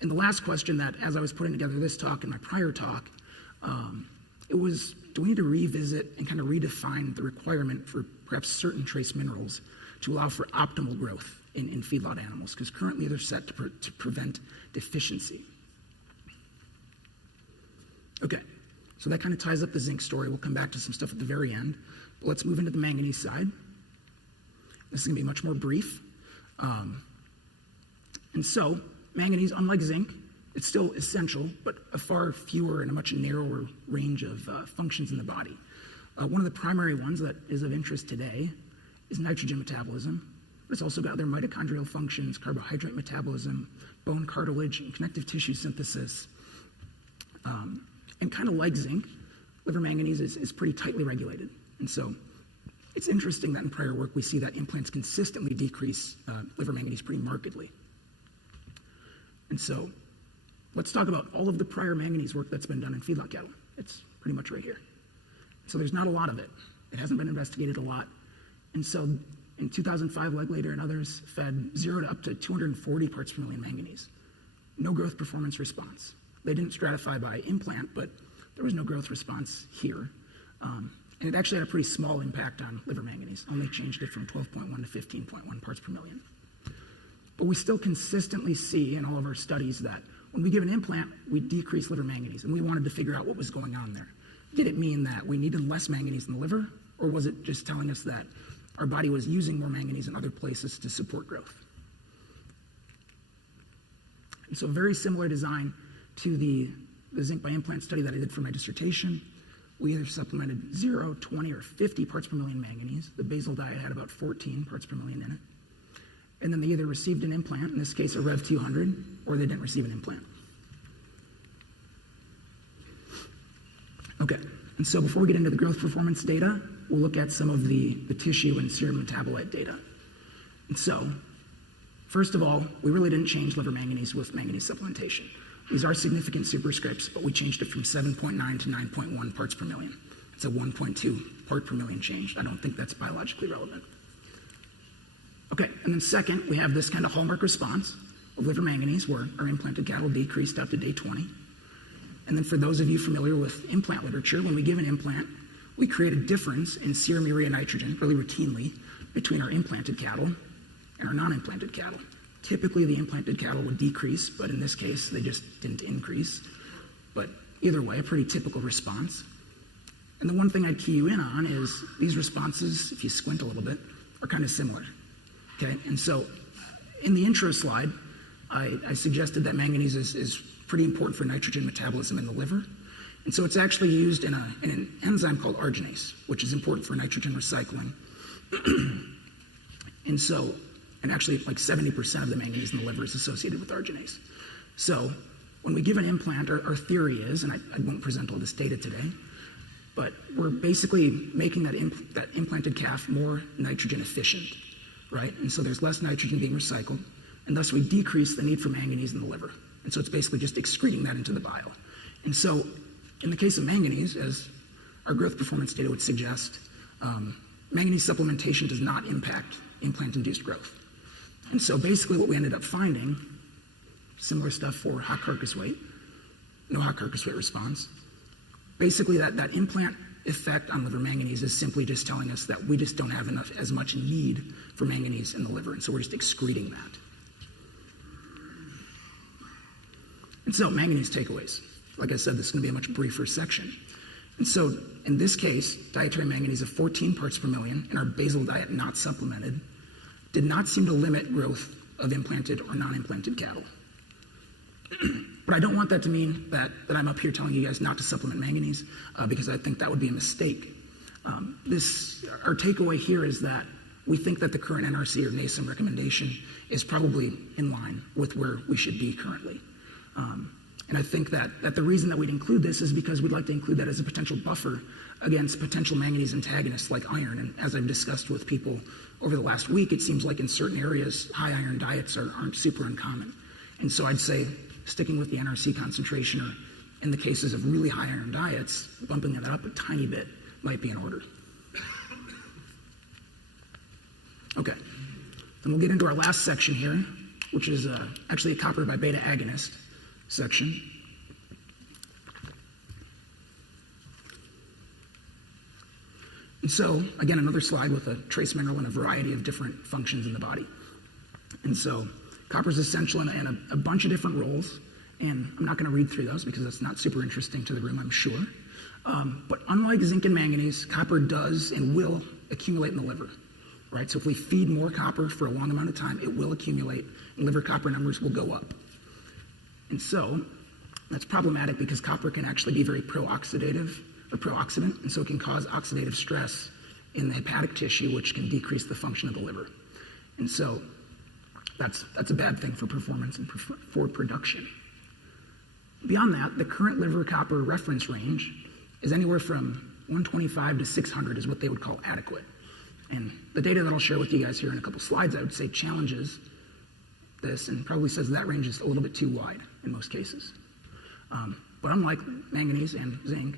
And the last question that, as I was putting together this talk and my prior talk, it was, do we need to revisit and kind of redefine the requirement for perhaps certain trace minerals to allow for optimal growth in feedlot animals? Because currently they're set to prevent deficiency. Okay, so that kind of ties up the zinc story. We'll come back to some stuff at the very end. But let's move into the manganese side. This is going to be much more brief. And so, manganese, unlike zinc, it's still essential, but a far fewer and a much narrower range of functions in the body. One of the primary ones that is of interest today is nitrogen metabolism. But it's also got other mitochondrial functions, carbohydrate metabolism, bone cartilage, and connective tissue synthesis. And kind of like zinc, liver manganese is pretty tightly regulated. And so it's interesting that in prior work we see that implants consistently decrease liver manganese pretty markedly. And so let's talk about all of the prior manganese work that's been done in feedlot cattle. It's pretty much right here. So there's not a lot of it. It hasn't been investigated a lot. And so in 2005, Leglater and others fed 0 to up to 240 parts per million manganese. No growth performance response. They didn't stratify by implant, but there was no growth response here. And it actually had a pretty small impact on liver manganese. Only changed it from 12.1 to 15.1 parts per million. But we still consistently see in all of our studies that when we give an implant, we decrease liver manganese, and we wanted to figure out what was going on there. Did it mean that we needed less manganese in the liver, or was it just telling us that our body was using more manganese in other places to support growth? And so very similar design to the zinc by implant study that I did for my dissertation. We either supplemented 0, 20, or 50 parts per million manganese. The basal diet had about 14 parts per million in it. And then they either received an implant, in this case a Rev 200, or they didn't receive an implant. Okay, and so before we get into the growth performance data, we'll look at some of the tissue and serum metabolite data. And so, first of all, we really didn't change liver manganese with manganese supplementation. These are significant superscripts, but we changed it from 7.9 to 9.1 parts per million. It's a 1.2 part per million change. I don't think that's biologically relevant. Okay, and then second, we have this kind of hallmark response of liver manganese where our implanted cattle decreased up to day 20. And then for those of you familiar with implant literature, when we give an implant, we create a difference in serum urea nitrogen, really routinely, between our implanted cattle and our non-implanted cattle. Typically, the implanted cattle would decrease, but in this case, they just didn't increase. But either way, a pretty typical response. And the one thing I'd key you in on is these responses, if you squint a little bit, are kind of similar. Okay, and so in the intro slide, I suggested that manganese is pretty important for nitrogen metabolism in the liver. And so it's actually used in an enzyme called arginase, which is important for nitrogen recycling. And actually like 70% of the manganese in the liver is associated with arginase. So when we give an implant, our theory is, and I won't present all this data today, but we're basically making that implanted calf more nitrogen efficient, right? And so there's less nitrogen being recycled, and thus we decrease the need for manganese in the liver. And so it's basically just excreting that into the bile. And so in the case of manganese, as our growth performance data would suggest, manganese supplementation does not impact implant-induced growth. And so basically what we ended up finding, similar stuff for hot carcass weight, no hot carcass weight response. Basically that implant effect on liver manganese is simply just telling us that we just don't have as much need for manganese in the liver, and so we're just excreting that. And so manganese takeaways. Like I said, this is going to be a much briefer section. And so in this case, dietary manganese of 14 parts per million in our basal diet not supplemented did not seem to limit growth of implanted or non-implanted cattle. But I don't want that to mean that I'm up here telling you guys not to supplement manganese, because I think that would be a mistake. Our takeaway here is that we think that the current NRC or NASEM recommendation is probably in line with where we should be currently. And I think that the reason that we'd include this is because we'd like to include that as a potential buffer against potential manganese antagonists like iron. And as I've discussed with people over the last week, it seems like in certain areas, high iron diets aren't super uncommon. And so I'd say sticking with the NRC concentration, or in the cases of really high iron diets, bumping that up a tiny bit might be in order. Okay, then we'll get into our last section here, which is actually a copper by beta agonist section. And so, again, another slide with a trace mineral and a variety of different functions in the body. And so, copper is essential in a bunch of different roles, and I'm not going to read through those because that's not super interesting to the room, I'm sure. But unlike zinc and manganese, copper does and will accumulate in the liver. Right? So if we feed more copper for a long amount of time, it will accumulate, and liver copper numbers will go up. And so that's problematic because copper can actually be very pro-oxidative or pro-oxidant, and so it can cause oxidative stress in the hepatic tissue, which can decrease the function of the liver. And so that's a bad thing for performance and for production. Beyond that, the current liver copper reference range is anywhere from 125 to 600 is what they would call adequate. And the data that I'll share with you guys here in a couple slides, I would say challenges this and probably says that range is a little bit too wide in most cases. But unlike manganese and zinc,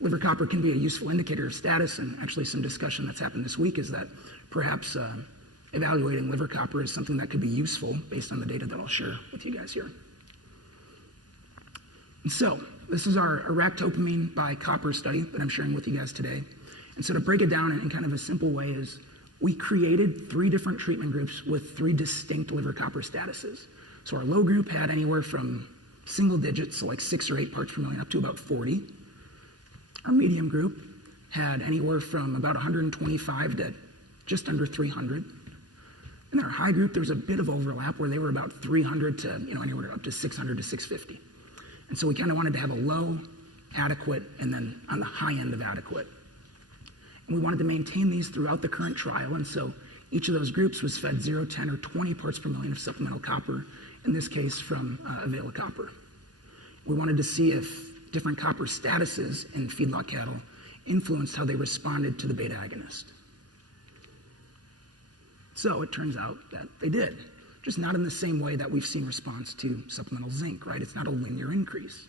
liver copper can be a useful indicator of status, and actually some discussion that's happened this week is that perhaps evaluating liver copper is something that could be useful based on the data that I'll share with you guys here. And so this is our ractopamine by copper study that I'm sharing with you guys today. And so to break it down in kind of a simple way is we created 3 different treatment groups with 3 distinct liver copper statuses. So our low group had anywhere from single digits, so like 6 or 8 parts per million, up to about 40. Our medium group had anywhere from about 125 to just under 300. And our high group, there was a bit of overlap where they were about 300 to anywhere up to 600 to 650. And so we kind of wanted to have a low, adequate, and then on the high end of adequate. And we wanted to maintain these throughout the current trial, and so each of those groups was fed 0, 10, or 20 parts per million of supplemental copper, in this case from Avela copper. We wanted to see if different copper statuses in feedlot cattle influenced how they responded to the beta agonist. So it turns out that they did, just not in the same way that we've seen response to supplemental zinc, right? It's not a linear increase.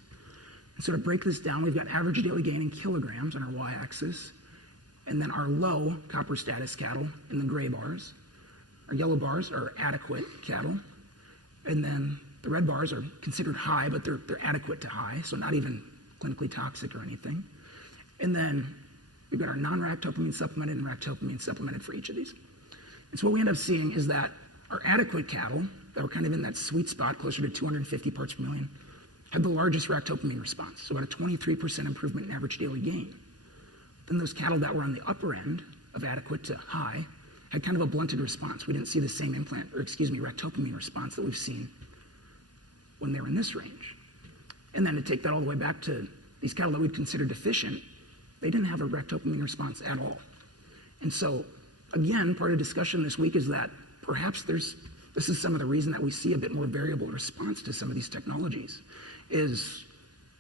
And so to break this down, we've got average daily gain in kilograms on our y-axis, and then our low copper status cattle in the gray bars. Our yellow bars are adequate cattle, and then the red bars are considered high, but they're adequate to high, so not even clinically toxic or anything. And then we've got our non-ractopamine supplemented and ractopamine supplemented for each of these. And so what we end up seeing is that our adequate cattle that were kind of in that sweet spot, closer to 250 parts per million, had the largest ractopamine response, so about a 23% improvement in average daily gain. Then those cattle that were on the upper end of adequate to high had kind of a blunted response. We didn't see the same ractopamine response that we've seen when they were in this range. And then to take that all the way back to these cattle that we'd consider deficient, they didn't have a ractopamine response at all. And so, again, part of the discussion this week is that perhaps this is some of the reason that we see a bit more variable response to some of these technologies, is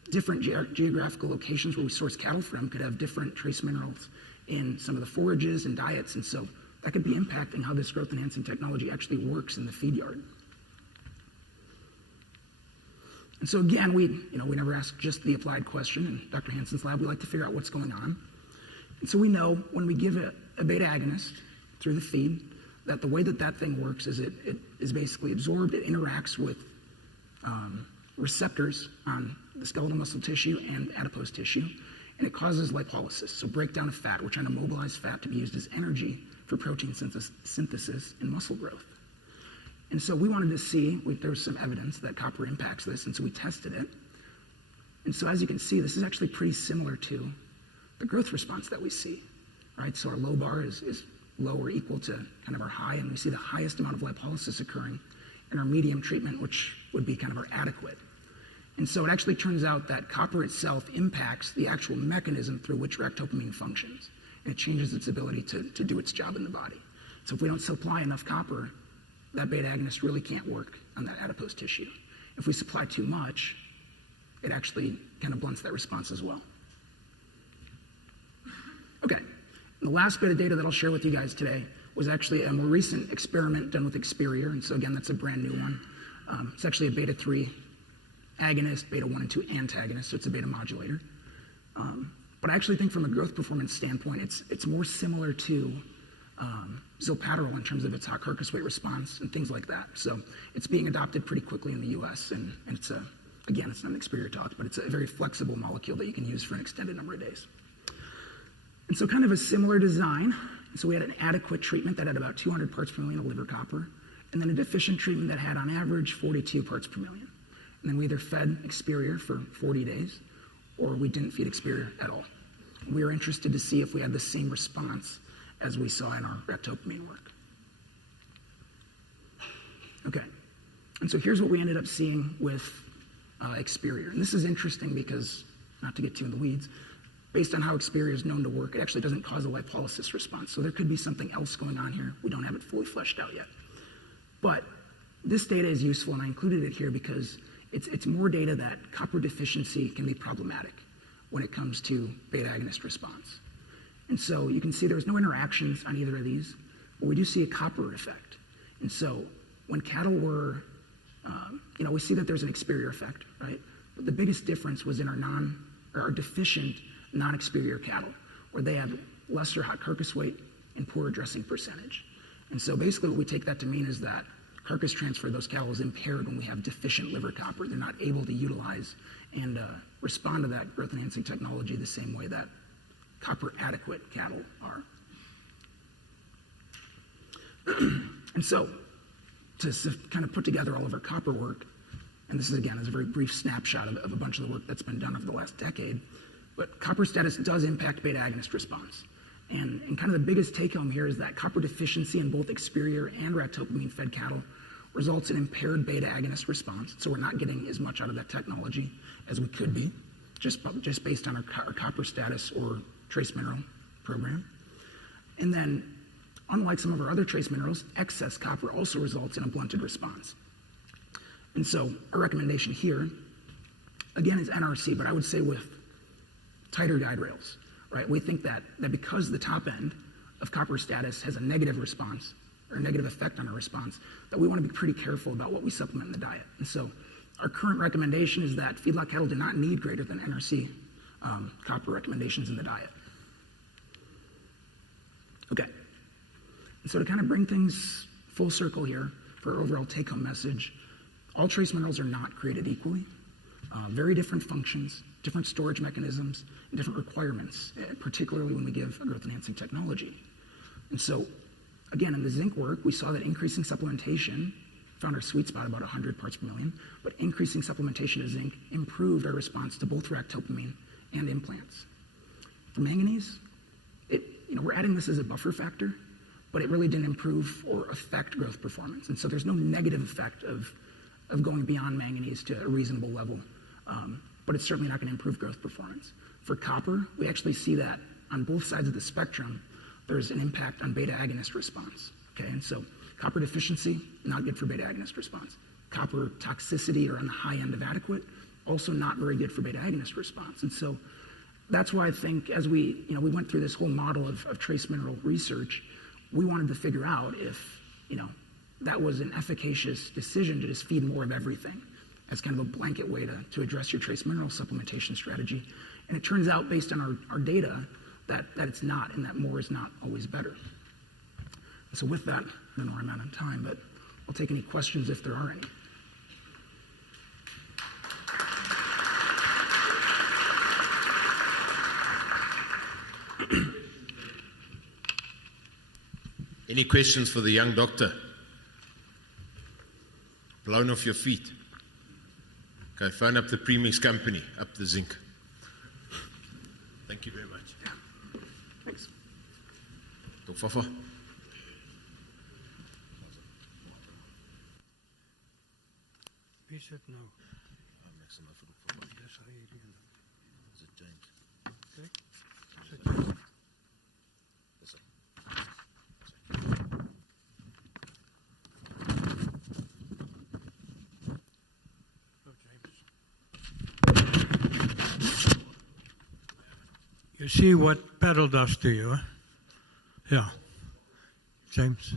different geographical locations where we source cattle from could have different trace minerals in some of the forages and diets, and so that could be impacting how this growth enhancing technology actually works in the feed yard. And so again, we never ask just the applied question. In Dr. Hansen's lab, we like to figure out what's going on. And so we know when we give a beta agonist through the feed, that the way that thing works is it is basically absorbed, it interacts with receptors on the skeletal muscle tissue and adipose tissue, and it causes lipolysis, so breakdown of fat. We're trying to mobilize fat to be used as energy for protein synthesis and muscle growth. And so we wanted to see, there was some evidence that copper impacts this, and so we tested it. And so as you can see, this is actually pretty similar to the growth response that we see, right? So our low bar is low or equal to kind of our high, and we see the highest amount of lipolysis occurring in our medium treatment, which would be kind of our adequate. And so it actually turns out that copper itself impacts the actual mechanism through which ractopamine functions, and it changes its ability to do its job in the body. So if we don't supply enough copper, that beta agonist really can't work on that adipose tissue. If we supply too much, it actually kind of blunts that response as well. Okay, and the last bit of data that I'll share with you guys today was actually a more recent experiment done with Experior, and so again, that's a brand new one. It's actually a beta 3 agonist, beta 1 and 2 antagonist, so it's a beta modulator. But I actually think from a growth performance standpoint, it's more similar to zilpaterol in terms of its hot carcass weight response and things like that. So it's being adopted pretty quickly in the US, and it's again, it's not an Experior talk, but it's a very flexible molecule that you can use for an extended number of days. And so kind of a similar design. So we had an adequate treatment that had about 200 parts per million of liver copper, and then a deficient treatment that had on average 42 parts per million. And then we either fed Experior for 40 days, or we didn't feed Experior at all. We were interested to see if we had the same response as we saw in our ractopamine work. Okay, and so here's what we ended up seeing with Experior. And this is interesting because, not to get too in the weeds, based on how Experior is known to work, it actually doesn't cause a lipolysis response. So there could be something else going on here. We don't have it fully fleshed out yet. But this data is useful, and I included it here because it's more data that copper deficiency can be problematic when it comes to beta agonist response. And so you can see there's no interactions on either of these, but we do see a copper effect. And so when cattle were, we see that there's an Experior effect, right? But the biggest difference was in our deficient non-Experior cattle, where they have lesser hot carcass weight and poorer dressing percentage. And so basically what we take that to mean is that carcass transfer of those cattle is impaired when we have deficient liver copper. They're not able to utilize and respond to that growth enhancing technology the same way that copper adequate cattle are. And so to kind of put together all of our copper work, and this is again is a very brief snapshot of a bunch of the work that's been done over the last decade, but copper status does impact beta agonist response. And kind of the biggest take home here is that copper deficiency in both Experior and ractopamine fed cattle results in impaired beta agonist response. So we're not getting as much out of that technology as we could be, just based on our copper status or trace mineral program. And then, unlike some of our other trace minerals, excess copper also results in a blunted response. And so our recommendation here, again, is NRC, but I would say with tighter guide rails. Right? We think that because the top end of copper status has a negative response or a negative effect on our response, that we want to be pretty careful about what we supplement in the diet. And so our current recommendation is that feedlot cattle do not need greater than NRC copper recommendations in the diet. Okay. And so to kind of bring things full circle here for our overall take-home message, all trace minerals are not created equally. Very different functions, different storage mechanisms, and different requirements, particularly when we give a growth-enhancing technology. And so, again, in the zinc work, we saw that increasing supplementation found our sweet spot about 100 parts per million, but increasing supplementation of zinc improved our response to both ractopamine and implants. For manganese, we're adding this as a buffer factor, but it really didn't improve or affect growth performance. And so there's no negative effect of going beyond manganese to a reasonable level. But it's certainly not going to improve growth performance. For copper, we actually see that on both sides of the spectrum, there's an impact on beta agonist response. Okay, and so copper deficiency, not good for beta agonist response. Copper toxicity or on the high end of adequate, also not very good for beta agonist response. And so that's why I think as we went through this whole model of trace mineral research, we wanted to figure out if, that was an efficacious decision to just feed more of everything as kind of a blanket way to address your trace mineral supplementation strategy. And it turns out, based on our data, that it's not, and that more is not always better. And so with that, I don't know where I'm at on time, but I'll take any questions if there are any. Any questions for the young doctor? Blown off your feet. Okay, phone up the premix company, up the zinc. Thank you very much. Thanks. Dr. Fafa. Wie is het nou? Is it James? Okay. Is it James? You see what paddle does to you, huh? Yeah. James.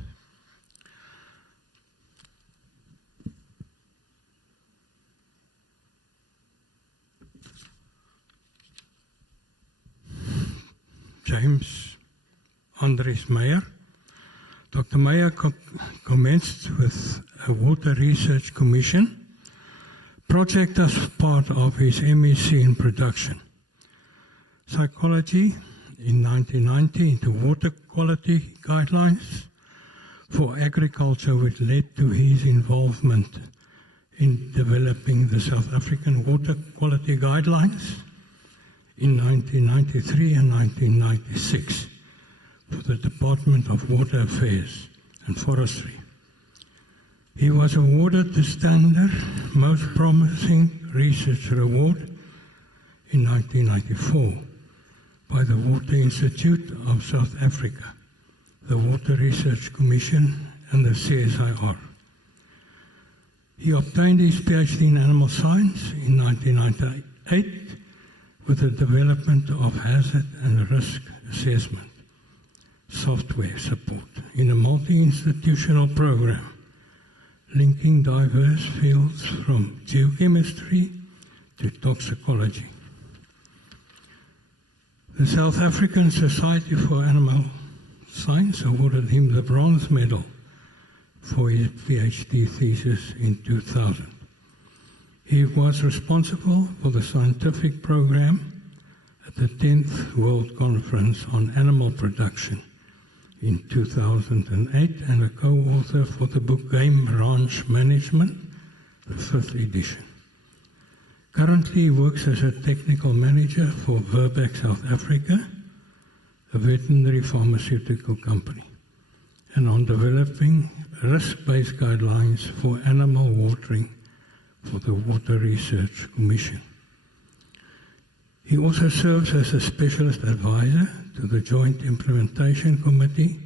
James Andries Meyer. Dr. Meyer commenced with a Water Research Commission project as part of his MEC in production. Psychology in 1990 into water quality guidelines for agriculture, which led to his involvement in developing the South African water quality guidelines in 1993 and 1996 for the Department of Water Affairs and Forestry. He was awarded the Standard Most Promising Researcher Award in 1994 by the Water Institute of South Africa, the Water Research Commission, and the CSIR. He obtained his PhD in animal science in 1998 with the development of hazard and risk assessment software support in a multi-institutional program linking diverse fields from geochemistry to toxicology. The South African Society for Animal Science awarded him the Bronze Medal for his PhD thesis in 2000. He was responsible for the scientific program at the 10th World Conference on Animal Production in 2008 and a co-author for the book Game Ranch Management, the 5th edition. Currently, he works as a technical manager for Verbeck South Africa, a veterinary pharmaceutical company, and on developing risk-based guidelines for animal watering for the Water Research Commission. He also serves as a specialist advisor to the Joint Implementation Committee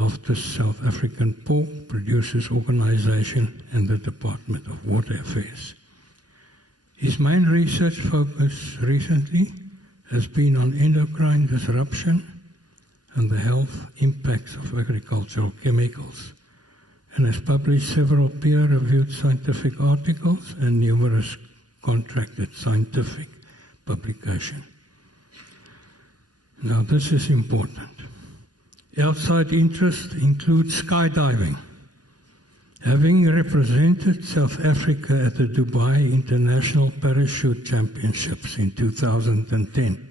of the South African Pork Producers Organization and the Department of Water Affairs. His main research focus recently has been on endocrine disruption and the health impacts of agricultural chemicals, and has published several peer-reviewed scientific articles and numerous contracted scientific publications. Now, this is important. Outside interests include skydiving. Having represented South Africa at the Dubai International Parachute Championships in 2010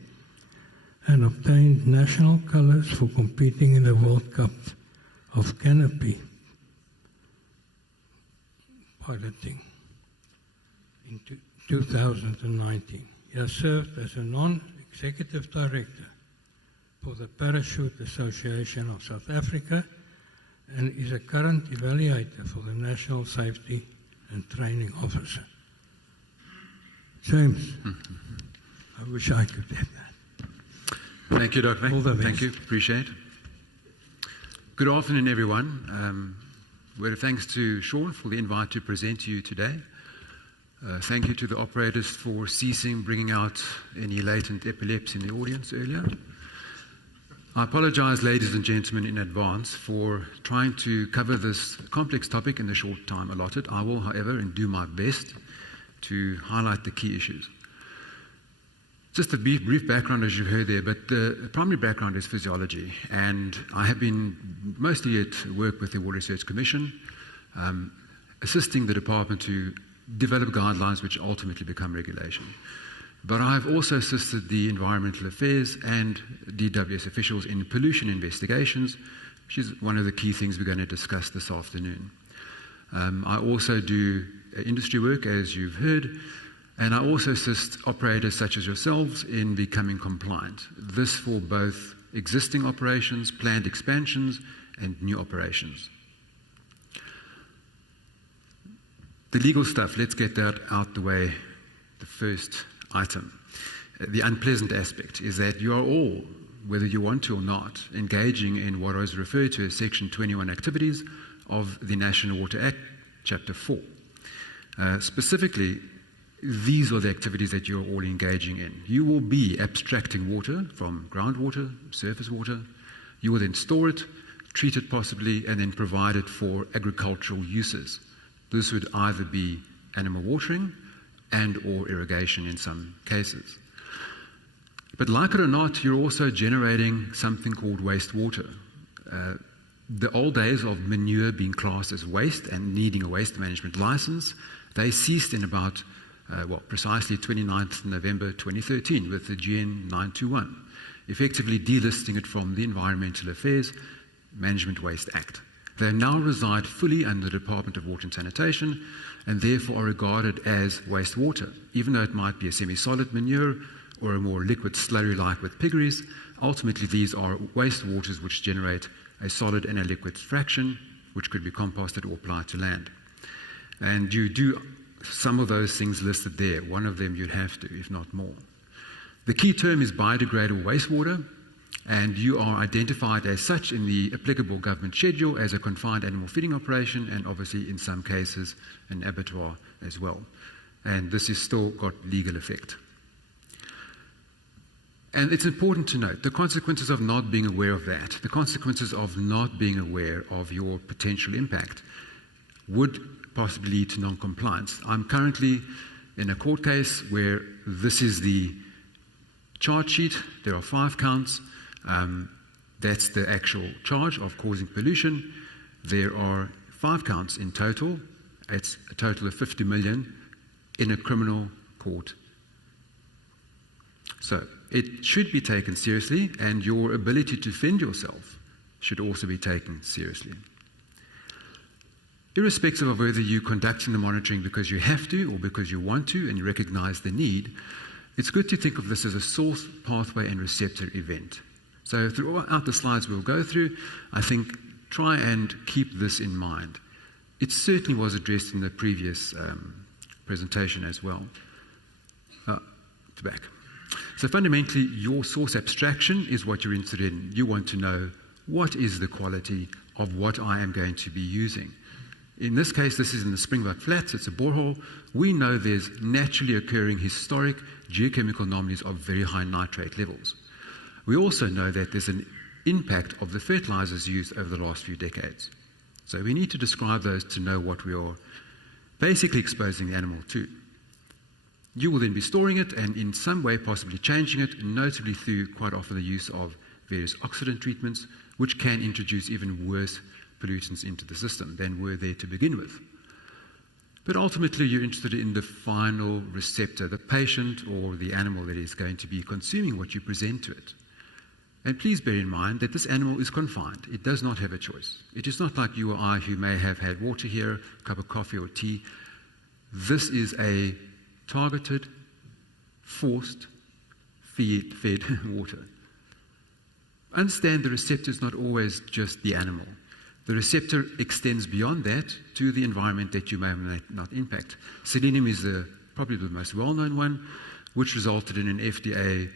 and obtained national colors for competing in the World Cup of Canopy piloting in 2019. He has served as a non-executive director for the Parachute Association of South Africa and is a current evaluator for the National Safety and Training Officer. James, I wish I could have that. Thank you, Dr. All the best. Thank you. Appreciate it. Good afternoon, everyone. Word of thanks to Sean for the invite to present to you today. Thank you to the operators for ceasing bringing out any latent epilepsy in the audience earlier. I apologize, ladies and gentlemen, in advance for trying to cover this complex topic in the short time allotted. I will, however, do my best to highlight the key issues. Just a brief background, as you've heard there, but the primary background is physiology, and I have been mostly at work with the Water Research Commission, assisting the department to develop guidelines which ultimately become regulation. But I've also assisted the Environmental Affairs and DWS officials in pollution investigations, which is one of the key things we're going to discuss this afternoon. I also do industry work, as you've heard, And I also assist operators such as yourselves in becoming compliant. This for both existing operations, planned expansions, and new operations. The legal stuff, let's get that out the way. The first item. The unpleasant aspect is that you are all, whether you want to or not, engaging in what is referred to as Section 21 activities of the National Water Act, Chapter 4. Specifically, these are the activities that you're all engaging in. You will be abstracting water from groundwater, surface water. You will then store it, treat it possibly, and then provide it for agricultural uses. This would either be animal watering and or irrigation in some cases. But like it or not, you're also generating something called wastewater. The old days of manure being classed as waste and needing a waste management license, they ceased in about, precisely 29th November 2013 with the GN 921, effectively delisting it from the Environmental Affairs Management Waste Act. They now reside fully under the Department of Water and Sanitation and therefore are regarded as wastewater, even though it might be a semi-solid manure or a more liquid slurry-like with piggeries. Ultimately, these are wastewaters which generate a solid and a liquid fraction, which could be composted or applied to land. And you do some of those things listed there. One of them you'd have to, if not more. The key term is biodegradable wastewater, and you are identified as such in the applicable government schedule as a confined animal feeding operation, and obviously in some cases an abattoir as well. And this has still got legal effect. And it's important to note the consequences of not being aware of that, the consequences of not being aware of your potential impact would possibly lead to non-compliance. I'm currently in a court case where this is the charge sheet. There are 5 counts. That's the actual charge of causing pollution. There are 5 counts in total. It's a total of 50 million in a criminal court. So it should be taken seriously, and your ability to defend yourself should also be taken seriously. Irrespective of whether you're conducting the monitoring because you have to or because you want to and you recognize the need, it's good to think of this as a source, pathway, and receptor event. So throughout the slides we'll go through, I think try and keep this in mind. It certainly was addressed in the previous presentation as well. Back. So fundamentally, your source abstraction is what you're interested in. You want to know what is the quality of what I am going to be using. In this case, this is in the Springbok Flats. It's a borehole. We know there's naturally occurring historic geochemical anomalies of very high nitrate levels. We also know that there's an impact of the fertilizers used over the last few decades. So we need to describe those to know what we are basically exposing the animal to. You will then be storing it and in some way possibly changing it, notably through quite often the use of various oxidant treatments, which can introduce even worse pollutants into the system than were there to begin with. But ultimately, you're interested in the final receptor, the patient or the animal that is going to be consuming what you present to it. And please bear in mind that this animal is confined. It does not have a choice. It is not like you or I who may have had water here, a cup of coffee or tea. This is a targeted, forced, fed water. Understand the receptor is not always just the animal. The receptor extends beyond that to the environment that you may or may not impact. Selenium is probably the most well-known one, which resulted in an FDA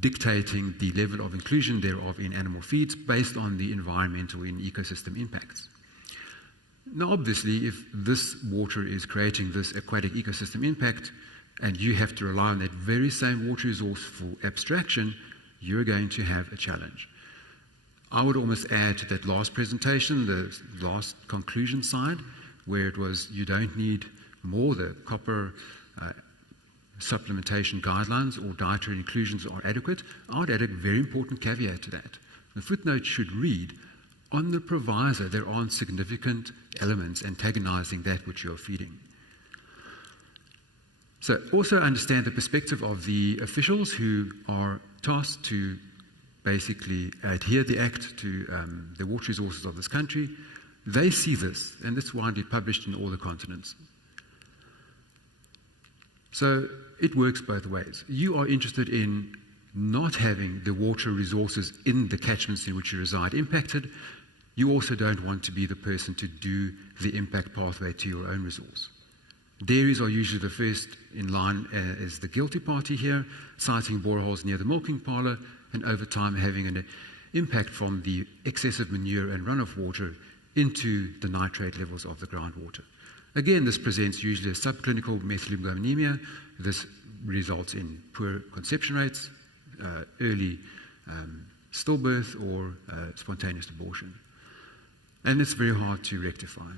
dictating the level of inclusion thereof in animal feeds based on the environmental and ecosystem impacts. Now, obviously, if this water is creating this aquatic ecosystem impact and you have to rely on that very same water resource for abstraction, you're going to have a challenge. I would almost add to that last presentation, the last conclusion side, where it was you don't need more, the copper supplementation guidelines or dietary inclusions are adequate. I would add a very important caveat to that. The footnote should read, on the proviso, there aren't significant elements antagonizing that which you're feeding. So also understand the perspective of the officials who are tasked to basically adhere the Act to the water resources of this country. They see this, and it's widely published in all the continents. So it works both ways. You are interested in not having the water resources in the catchments in which you reside impacted. You also don't want to be the person to do the impact pathway to your own resource. Dairies are usually the first in line as the guilty party here, siting boreholes near the milking parlour, and over time having an impact from the excessive manure and runoff water into the nitrate levels of the groundwater. Again, this presents usually as subclinical methylglyconemia. This results in poor conception rates, early stillbirth, or spontaneous abortion. And it's very hard to rectify.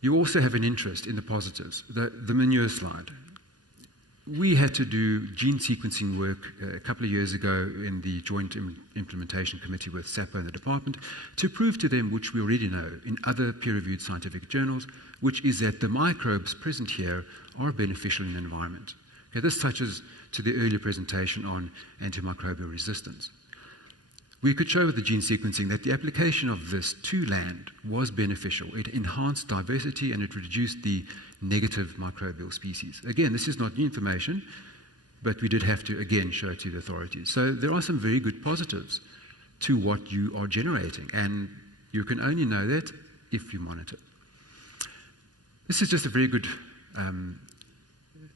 You also have an interest in the positives, the manure slide. We had to do gene sequencing work a couple of years ago in the Joint Implementation Committee with SAPA and the department to prove to them, which we already know in other peer-reviewed scientific journals, which is that the microbes present here are beneficial in the environment. Okay, this touches to the earlier presentation on antimicrobial resistance. We could show with the gene sequencing that the application of this to land was beneficial. It enhanced diversity and it reduced the negative microbial species. Again, this is not new information, but we did have to, again, show it to the authorities. So there are some very good positives to what you are generating, and you can only know that if you monitor. This is just a very good,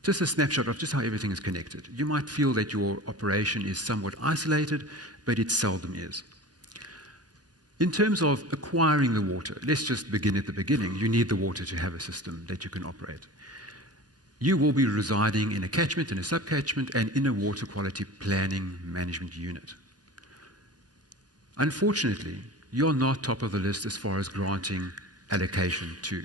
just a snapshot of just how everything is connected. You might feel that your operation is somewhat isolated, but it seldom is. In terms of acquiring the water, let's just begin at the beginning. You need the water to have a system that you can operate. You will be residing in a catchment, in a subcatchment, and in a water quality planning management unit. Unfortunately, you're not top of the list as far as granting allocation to.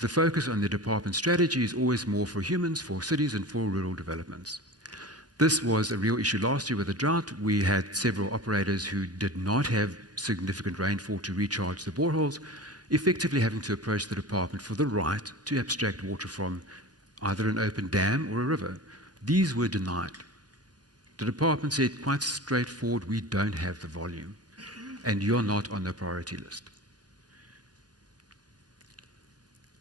The focus on the department strategy is always more for humans, for cities, and for rural developments. This was a real issue last year with the drought. We had several operators who did not have significant rainfall to recharge the boreholes, effectively having to approach the department for the right to abstract water from either an open dam or a river. These were denied. The department said quite straightforward, we don't have the volume, and you're not on the priority list.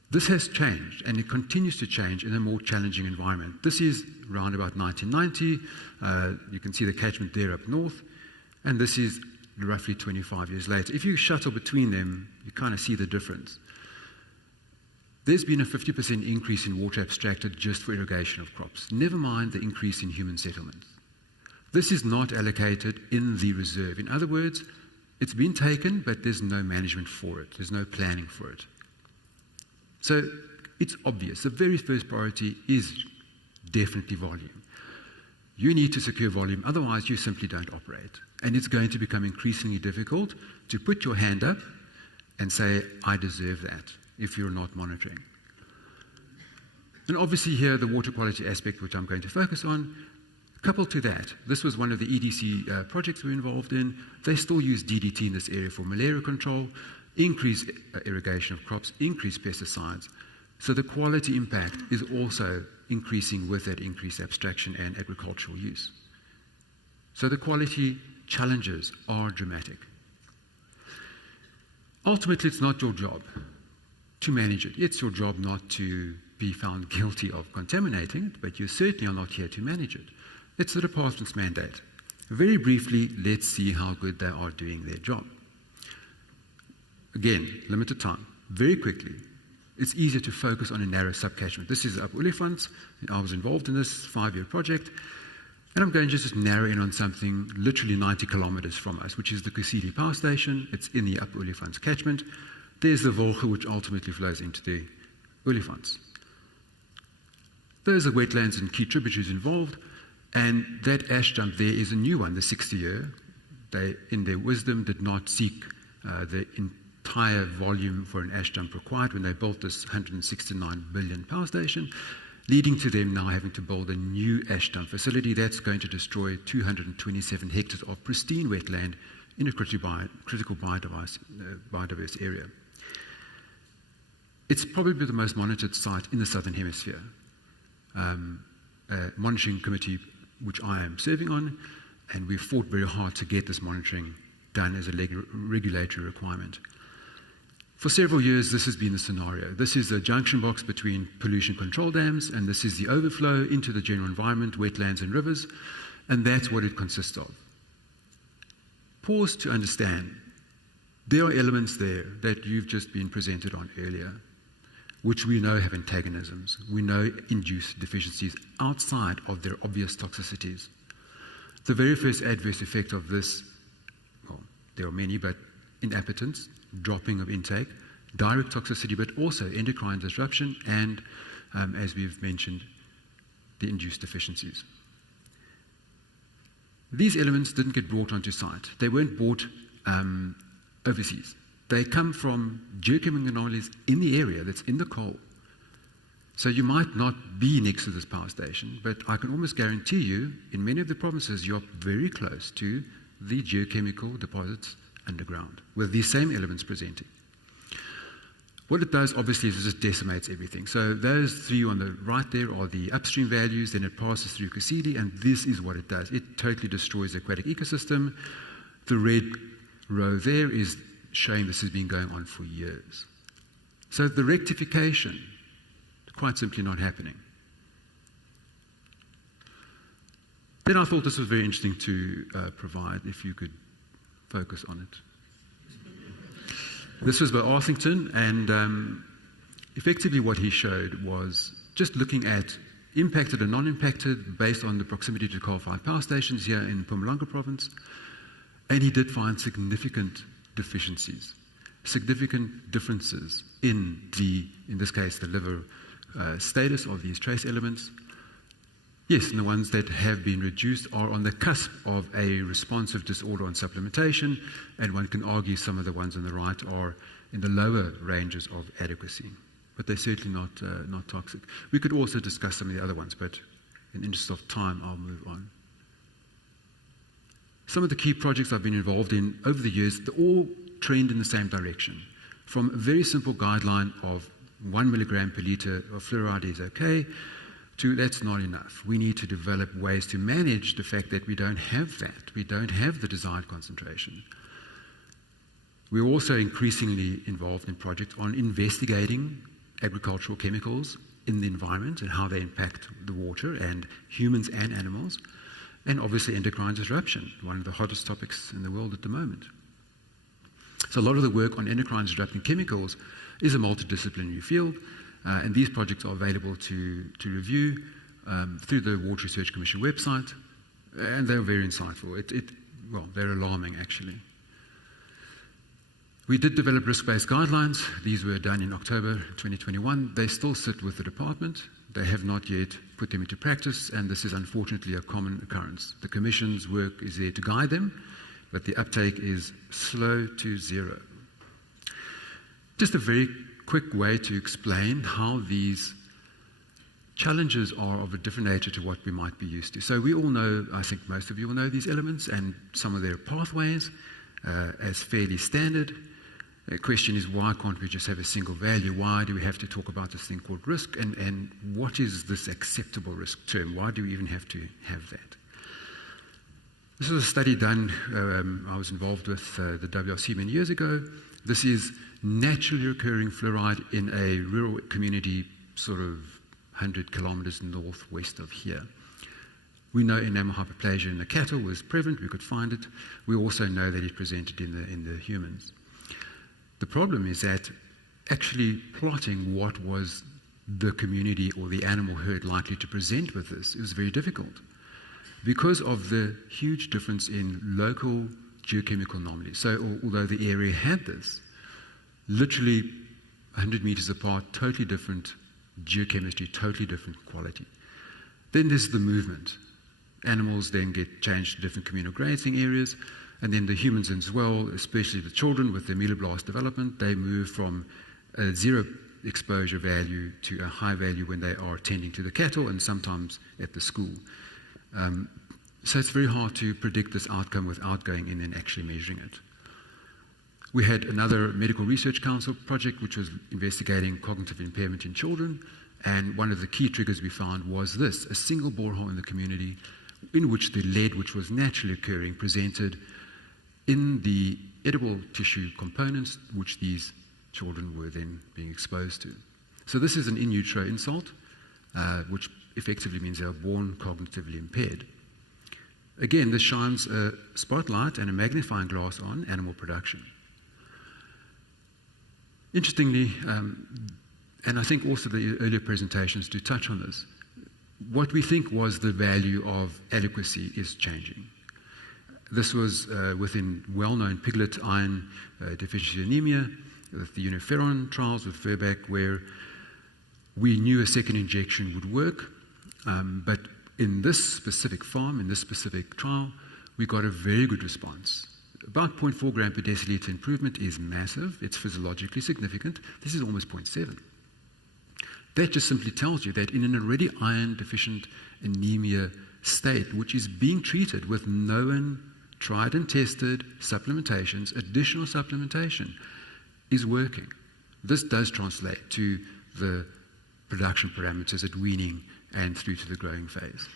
This has changed, and it continues to change in a more challenging environment. This is around about 1990. You can see the catchment there up north, and this is roughly 25 years later. If you shuttle between them, you kind of see the difference. There's been a 50% increase in water abstracted just for irrigation of crops, never mind the increase in human settlements. This is not allocated in the reserve. In other words, it's been taken, but there's no management for it. There's no planning for it. So it's obvious. The very first priority is definitely volume. You need to secure volume, otherwise you simply don't operate. And it's going to become increasingly difficult to put your hand up and say, I deserve that, if you're not monitoring. And obviously here, the water quality aspect, which I'm going to focus on, coupled to that, this was one of the EDC projects we're involved in. They still use DDT in this area for malaria control, increase irrigation of crops, increase pesticides. So the quality impact is also increasing with that increased abstraction and agricultural use. So the quality challenges are dramatic. Ultimately, it's not your job to manage it. It's your job not to be found guilty of contaminating it, but you certainly are not here to manage it. It's the department's mandate. Very briefly, let's see how good they are doing their job. Again, limited time. Very quickly, it's easier to focus on a narrow subcatchment. This is Up Olifants. I was involved in this 5-year project. And I'm going to just narrow in on something literally 90 kilometers from us, which is the Kusile Power Station. It's in the Up Olifants catchment. There's the Volga, which ultimately flows into the Olifants. Those are wetlands and key tributaries involved. And that ash dump there is a new one, the 60-year. They, in their wisdom, did not seek the entire volume for an ash dump required when they built this 169 billion power station, leading to them now having to build a new ash dump facility that's going to destroy 227 hectares of pristine wetland in a critical biodiverse area. It's probably the most monitored site in the Southern Hemisphere. A monitoring committee which I am serving on, and we've fought very hard to get this monitoring done as a regulatory requirement. For several years, this has been the scenario. This is a junction box between pollution control dams, and this is the overflow into the general environment, wetlands and rivers, and that's what it consists of. Pause to understand. There are elements there that you've just been presented on earlier, which we know have antagonisms. We know induce deficiencies outside of their obvious toxicities. The very first adverse effect of this, well, there are many, but inappetence, dropping of intake, direct toxicity, but also endocrine disruption, and, as we've mentioned, the induced deficiencies. These elements didn't get brought onto site. They weren't brought overseas. They come from geochemical anomalies in the area that's in the coal. So you might not be next to this power station, but I can almost guarantee you, in many of the provinces, you're very close to the geochemical deposits underground, with these same elements presenting. What it does, obviously, is it just decimates everything. So those three on the right there are the upstream values, then it passes through Kusile, and this is what it does. It totally destroys the aquatic ecosystem. The red row there is showing this has been going on for years. So the rectification, quite simply not happening. Then I thought this was very interesting to provide, if you could focus on it. This was by Arthington, and effectively what he showed was just looking at impacted and non-impacted based on the proximity to coal-fired power stations here in Mpumalanga province, and he did find significant deficiencies, significant differences in this case, the liver status of these trace elements. Yes, and the ones that have been reduced are on the cusp of a responsive disorder on supplementation, and one can argue some of the ones on the right are in the lower ranges of adequacy, but they're certainly not toxic. We could also discuss some of the other ones, but in the interest of time, I'll move on. Some of the key projects I've been involved in over the years, they all trend in the same direction, from a very simple guideline of 1 milligram per litre of fluoride is okay, to that's not enough. We need to develop ways to manage the fact that we don't have that. We don't have the desired concentration. We're also increasingly involved in projects on investigating agricultural chemicals in the environment and how they impact the water and humans and animals, and obviously endocrine disruption, one of the hottest topics in the world at the moment. So a lot of the work on endocrine disrupting chemicals is a multidisciplinary field, and these projects are available to review through the Water Research Commission website, and they're very insightful. Well, they're alarming, actually. We did develop risk-based guidelines. These were done in October 2021. They still sit with the department. They have not yet put them into practice, and this is unfortunately a common occurrence. The Commission's work is there to guide them, but the uptake is slow to zero. Just a very quick way to explain how these challenges are of a different nature to what we might be used to. So we all know, I think most of you will know these elements and some of their pathways as fairly standard. The question is, why can't we just have a single value? Why do we have to talk about this thing called risk? And what is this acceptable risk term? Why do we even have to have that? This was a study done, I was involved with the WRC many years ago. This is naturally occurring fluoride in a rural community sort of 100 kilometers northwest of here. We know enamel hyperplasia in the cattle was prevalent, we could find it. We also know that it presented in the humans. The problem is that actually plotting what was the community or the animal herd likely to present with this is very difficult because of the huge difference in local geochemical anomalies. So although the area had this, literally 100 meters apart, totally different geochemistry, totally different quality. Then there's the movement. Animals then get changed to different communal grazing areas, and then the humans as well, especially the children with the mesoblast development, they move from a zero exposure value to a high value when they are tending to the cattle and sometimes at the school. So it's very hard to predict this outcome without going in and actually measuring it. We had another Medical Research Council project which was investigating cognitive impairment in children, and one of the key triggers we found was this, a single borehole in the community in which the lead, which was naturally occurring, presented in the edible tissue components which these children were then being exposed to. So this is an in utero insult, which effectively means they are born cognitively impaired. Again, this shines a spotlight and a magnifying glass on animal production. Interestingly, and I think also the earlier presentations do touch on this, what we think was the value of adequacy is changing. This was within well-known piglet iron deficiency anemia, with the uniferon trials with Verbeck, where we knew a second injection would work, but in this specific farm, in this specific trial, we got a very good response. About 0.4 gram per deciliter improvement is massive. It's physiologically significant. This is almost 0.7. That just simply tells you that in an already iron-deficient anemia state, which is being treated with known, tried and tested supplementations, additional supplementation is working. This does translate to the production parameters at weaning and through to the growing phase.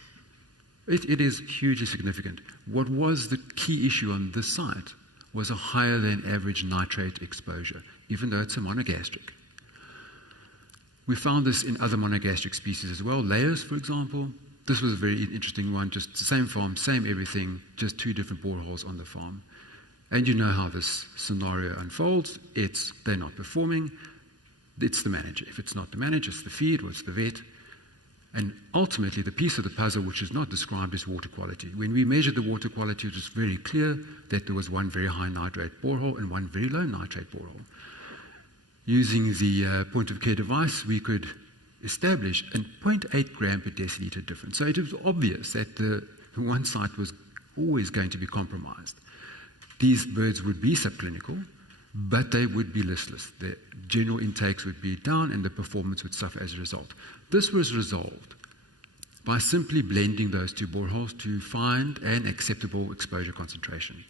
It is hugely significant. What was the key issue on this site was a higher than average nitrate exposure, even though it's a monogastric. We found this in other monogastric species as well. Layers, for example. This was a very interesting one, just the same farm, same everything, just 2 different boreholes on the farm. And you know how this scenario unfolds. They're not performing. It's the manager. If it's not the manager, it's the feed or it's the vet. And ultimately, the piece of the puzzle which is not described is water quality. When we measured the water quality, it was very clear that there was one very high nitrate borehole and one very low nitrate borehole. Using the point-of-care device, we could establish a 0.8 gram per deciliter difference. So it was obvious that the one site was always going to be compromised. These birds would be subclinical, but they would be listless. Their general intakes would be down and the performance would suffer as a result. This was resolved by simply blending those 2 boreholes to find an acceptable exposure concentration.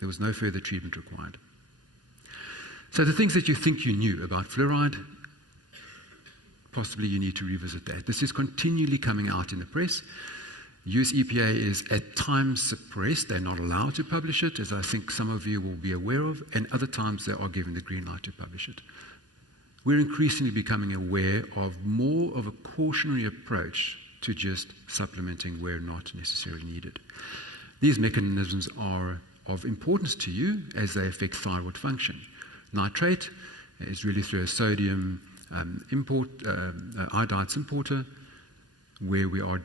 There was no further treatment required. So the things that you think you knew about fluoride, possibly you need to revisit that. This is continually coming out in the press. US EPA is at times suppressed. They're not allowed to publish it, as I think some of you will be aware of, and other times they are given the green light to publish it. We're increasingly becoming aware of more of a cautionary approach to just supplementing where not necessarily needed. These mechanisms are of importance to you as they affect thyroid function. Nitrate is really through a sodium iodides importer, where we are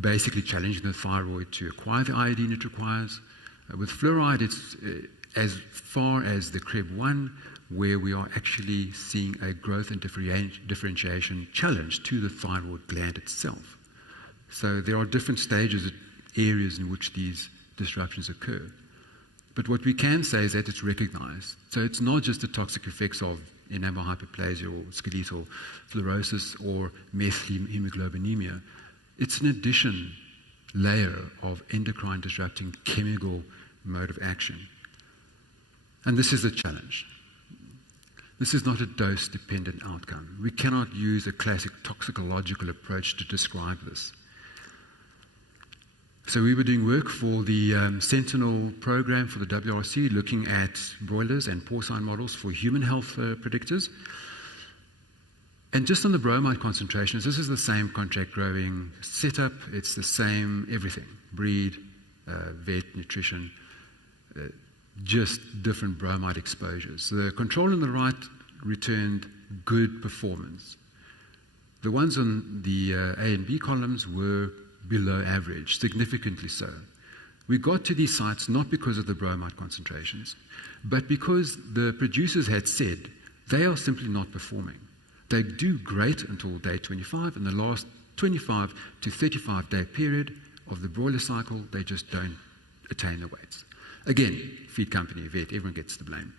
basically challenging the thyroid to acquire the iodine it requires. With fluoride, it's as far as the CREB1, where we are actually seeing a growth and differentiation challenge to the thyroid gland itself. So there are different stages, areas in which these disruptions occur. But what we can say is that it's recognized. So it's not just the toxic effects of enamel hyperplasia or skeletal fluorosis or methemoglobinemia. It's an addition layer of endocrine disrupting chemical mode of action. And this is a challenge. This is not a dose-dependent outcome. We cannot use a classic toxicological approach to describe this. So we were doing work for the Sentinel program for the WRC, looking at broilers and porcine models for human health predictors. And just on the bromide concentrations, this is the same contract growing setup. It's the same everything, breed, vet, nutrition, just different bromide exposures. So the control on the right returned good performance. The ones on the A and B columns were below average, significantly so. We got to these sites not because of the bromide concentrations, but because the producers had said they are simply not performing. They do great until day 25, and the last 25 to 35 day period of the broiler cycle, they just don't attain the weights. Again, feed company, vet, everyone gets the blame.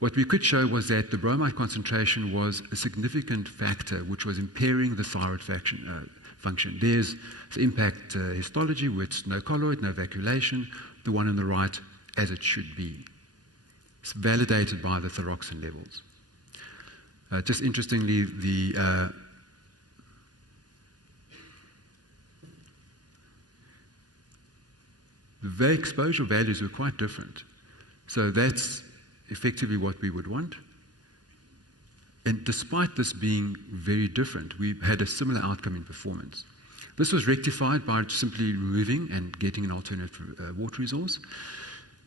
What we could show was that the bromide concentration was a significant factor which was impairing the thyroid function. There's the impact histology with no colloid, no vacuolation, the one on the right as it should be. It's validated by the thyroxine levels. Just interestingly, the exposure values were quite different. So that's effectively what we would want. And despite this being very different, we had a similar outcome in performance. This was rectified by simply removing and getting an alternative water resource,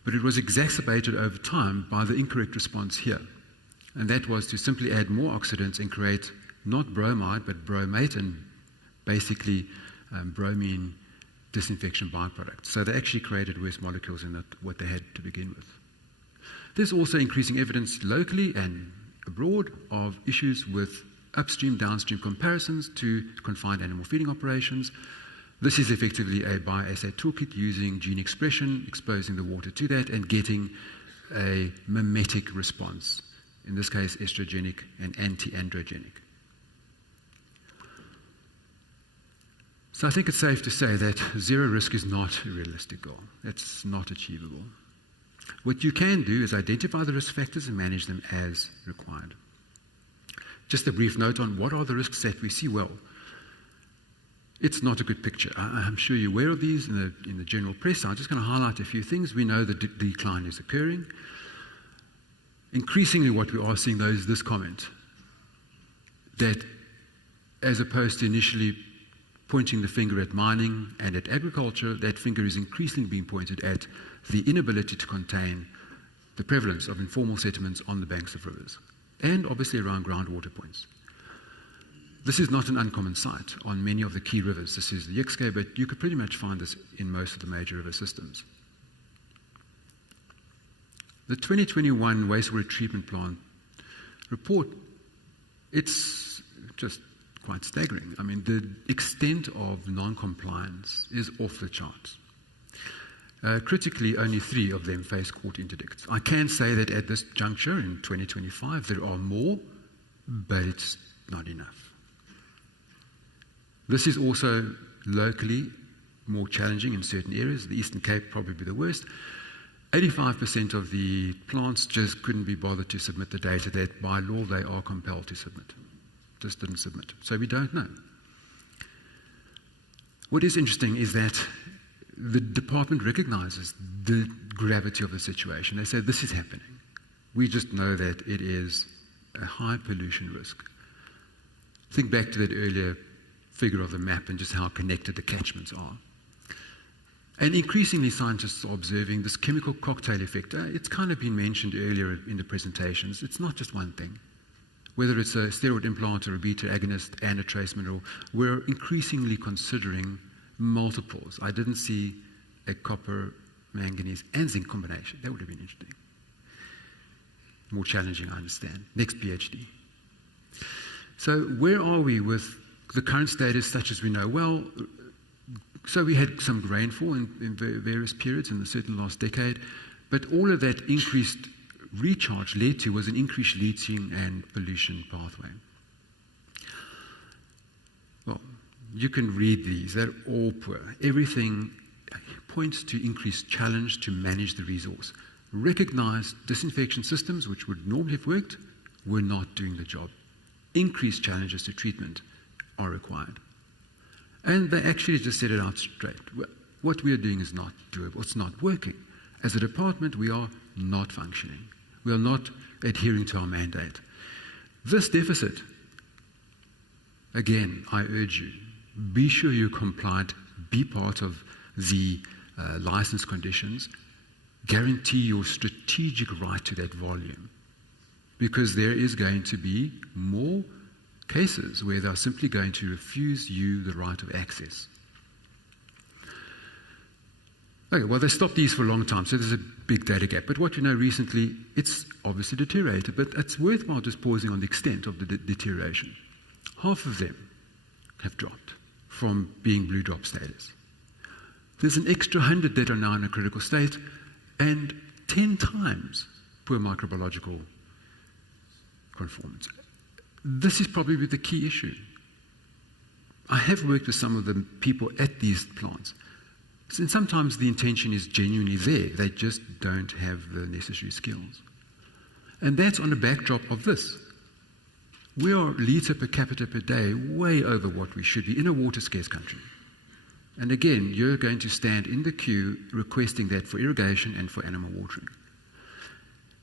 but it was exacerbated over time by the incorrect response here. And that was to simply add more oxidants and create not bromide, but bromate and basically bromine disinfection byproducts. So they actually created worse molecules than what they had to begin with. There's also increasing evidence locally and abroad of issues with upstream, downstream comparisons to confined animal feeding operations. This is effectively a bioassay toolkit using gene expression, exposing the water to that, and getting a mimetic response, in this case estrogenic and anti-androgenic. So I think it's safe to say that zero risk is not a realistic goal. That's not achievable. What you can do is identify the risk factors and manage them as required. Just a brief note on what are the risks that we see. Well, it's not a good picture. I'm sure you're aware of these in the general press. I'm just going to highlight a few things. We know the decline is occurring. Increasingly what we are seeing, though, is this comment, that as opposed to initially pointing the finger at mining and at agriculture, that finger is increasingly being pointed at the inability to contain the prevalence of informal settlements on the banks of rivers, and obviously around groundwater points. This is not an uncommon sight on many of the key rivers. This is the Yixke, but you could pretty much find this in most of the major river systems. The 2021 wastewater treatment plant report, it's just quite staggering. I mean, the extent of non-compliance is off the charts. Critically, only 3 of them face court interdicts. I can say that at this juncture in 2025, there are more, but it's not enough. This is also locally more challenging in certain areas. The Eastern Cape probably the worst. 85% of the plants just couldn't be bothered to submit the data that by law they are compelled to submit. Just didn't submit. So we don't know. What is interesting is that the department recognizes the gravity of the situation. They say this is happening. We just know that it is a high pollution risk. Think back to that earlier figure of the map and just how connected the catchments are. And increasingly scientists are observing this chemical cocktail effect. It's kind of been mentioned earlier in the presentations. It's not just one thing. Whether it's a steroid implant or a beta agonist and a trace mineral, we're increasingly considering multiples. I didn't see a copper, manganese, and zinc combination. That would have been interesting. More challenging, I understand. Next PhD. So where are we with the current status such as we know? Well, so we had some rainfall in various periods in the certain last decade, but all of that increased recharge led to was an increased leaching and pollution pathway. Well, you can read these. They're all poor. Everything points to increased challenge to manage the resource. Recognized disinfection systems, which would normally have worked, were not doing the job. Increased challenges to treatment are required. And they actually just said it out straight. What we are doing is not doable. It's not working. As a department, we are not functioning. We are not adhering to our mandate. This deficit, again, I urge you, be sure you're compliant, be part of the license conditions, guarantee your strategic right to that volume, because there is going to be more cases where they're simply going to refuse you the right of access. Okay, well, they stopped these for a long time, so there's a big data gap. But what we know recently, it's obviously deteriorated, but it's worthwhile just pausing on the extent of the deterioration. Half of them have dropped from being blue drop status. There's an extra 100 that are now in a critical state, and 10 times poor microbiological conformance. This is probably the key issue. I have worked with some of the people at these plants, and sometimes the intention is genuinely there. They just don't have the necessary skills. And that's on the backdrop of this. We are litre per capita per day way over what we should be in a water-scarce country. And again, you're going to stand in the queue requesting that for irrigation and for animal watering.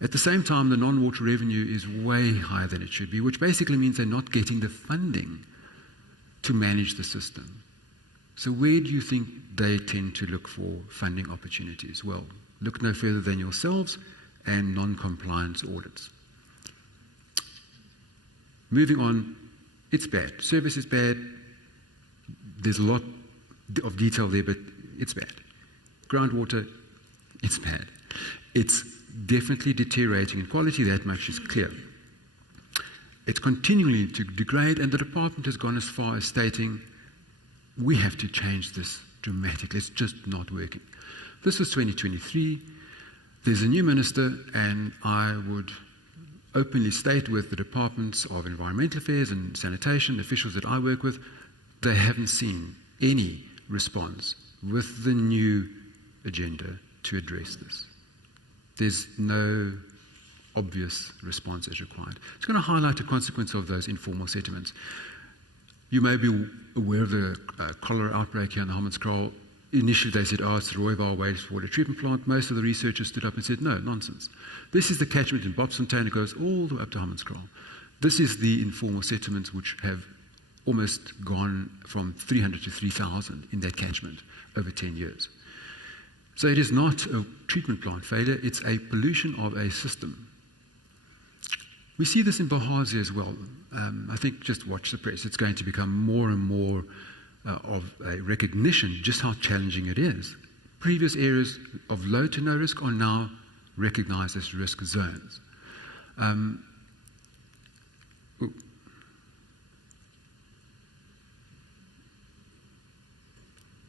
At the same time, the non-water revenue is way higher than it should be, which basically means they're not getting the funding to manage the system. So where do you think they tend to look for funding opportunities? Well, look no further than yourselves and non-compliance audits. Moving on, it's bad. Service is bad. There's a lot of detail there, but it's bad. Groundwater, it's bad. It's definitely deteriorating in quality, that much is clear. It's continuing to degrade, and the department has gone as far as stating, we have to change this dramatically. It's just not working. This was 2023. There's a new minister, and I would openly state with the departments of environmental affairs and sanitation, officials that I work with, they haven't seen any response with the new agenda to address this. There's no obvious response as required. It's going to highlight a consequence of those informal settlements. You may be aware of the cholera outbreak here in the Hammanskraal. Initially they said, it's the Rooiwal wastewater treatment plant. Most of the researchers stood up and said, no, nonsense. This is the catchment in Bopsfontein. It goes all the way up to Hammanskraal. This is the informal settlements which have almost gone from 300 to 3,000 in that catchment over 10 years. So it is not a treatment plant failure, it's a pollution of a system. We see this in Bohazi as well. I think just watch the press. It's going to become more and more of a recognition just how challenging it is. Previous areas of low to no risk are now recognized as risk zones.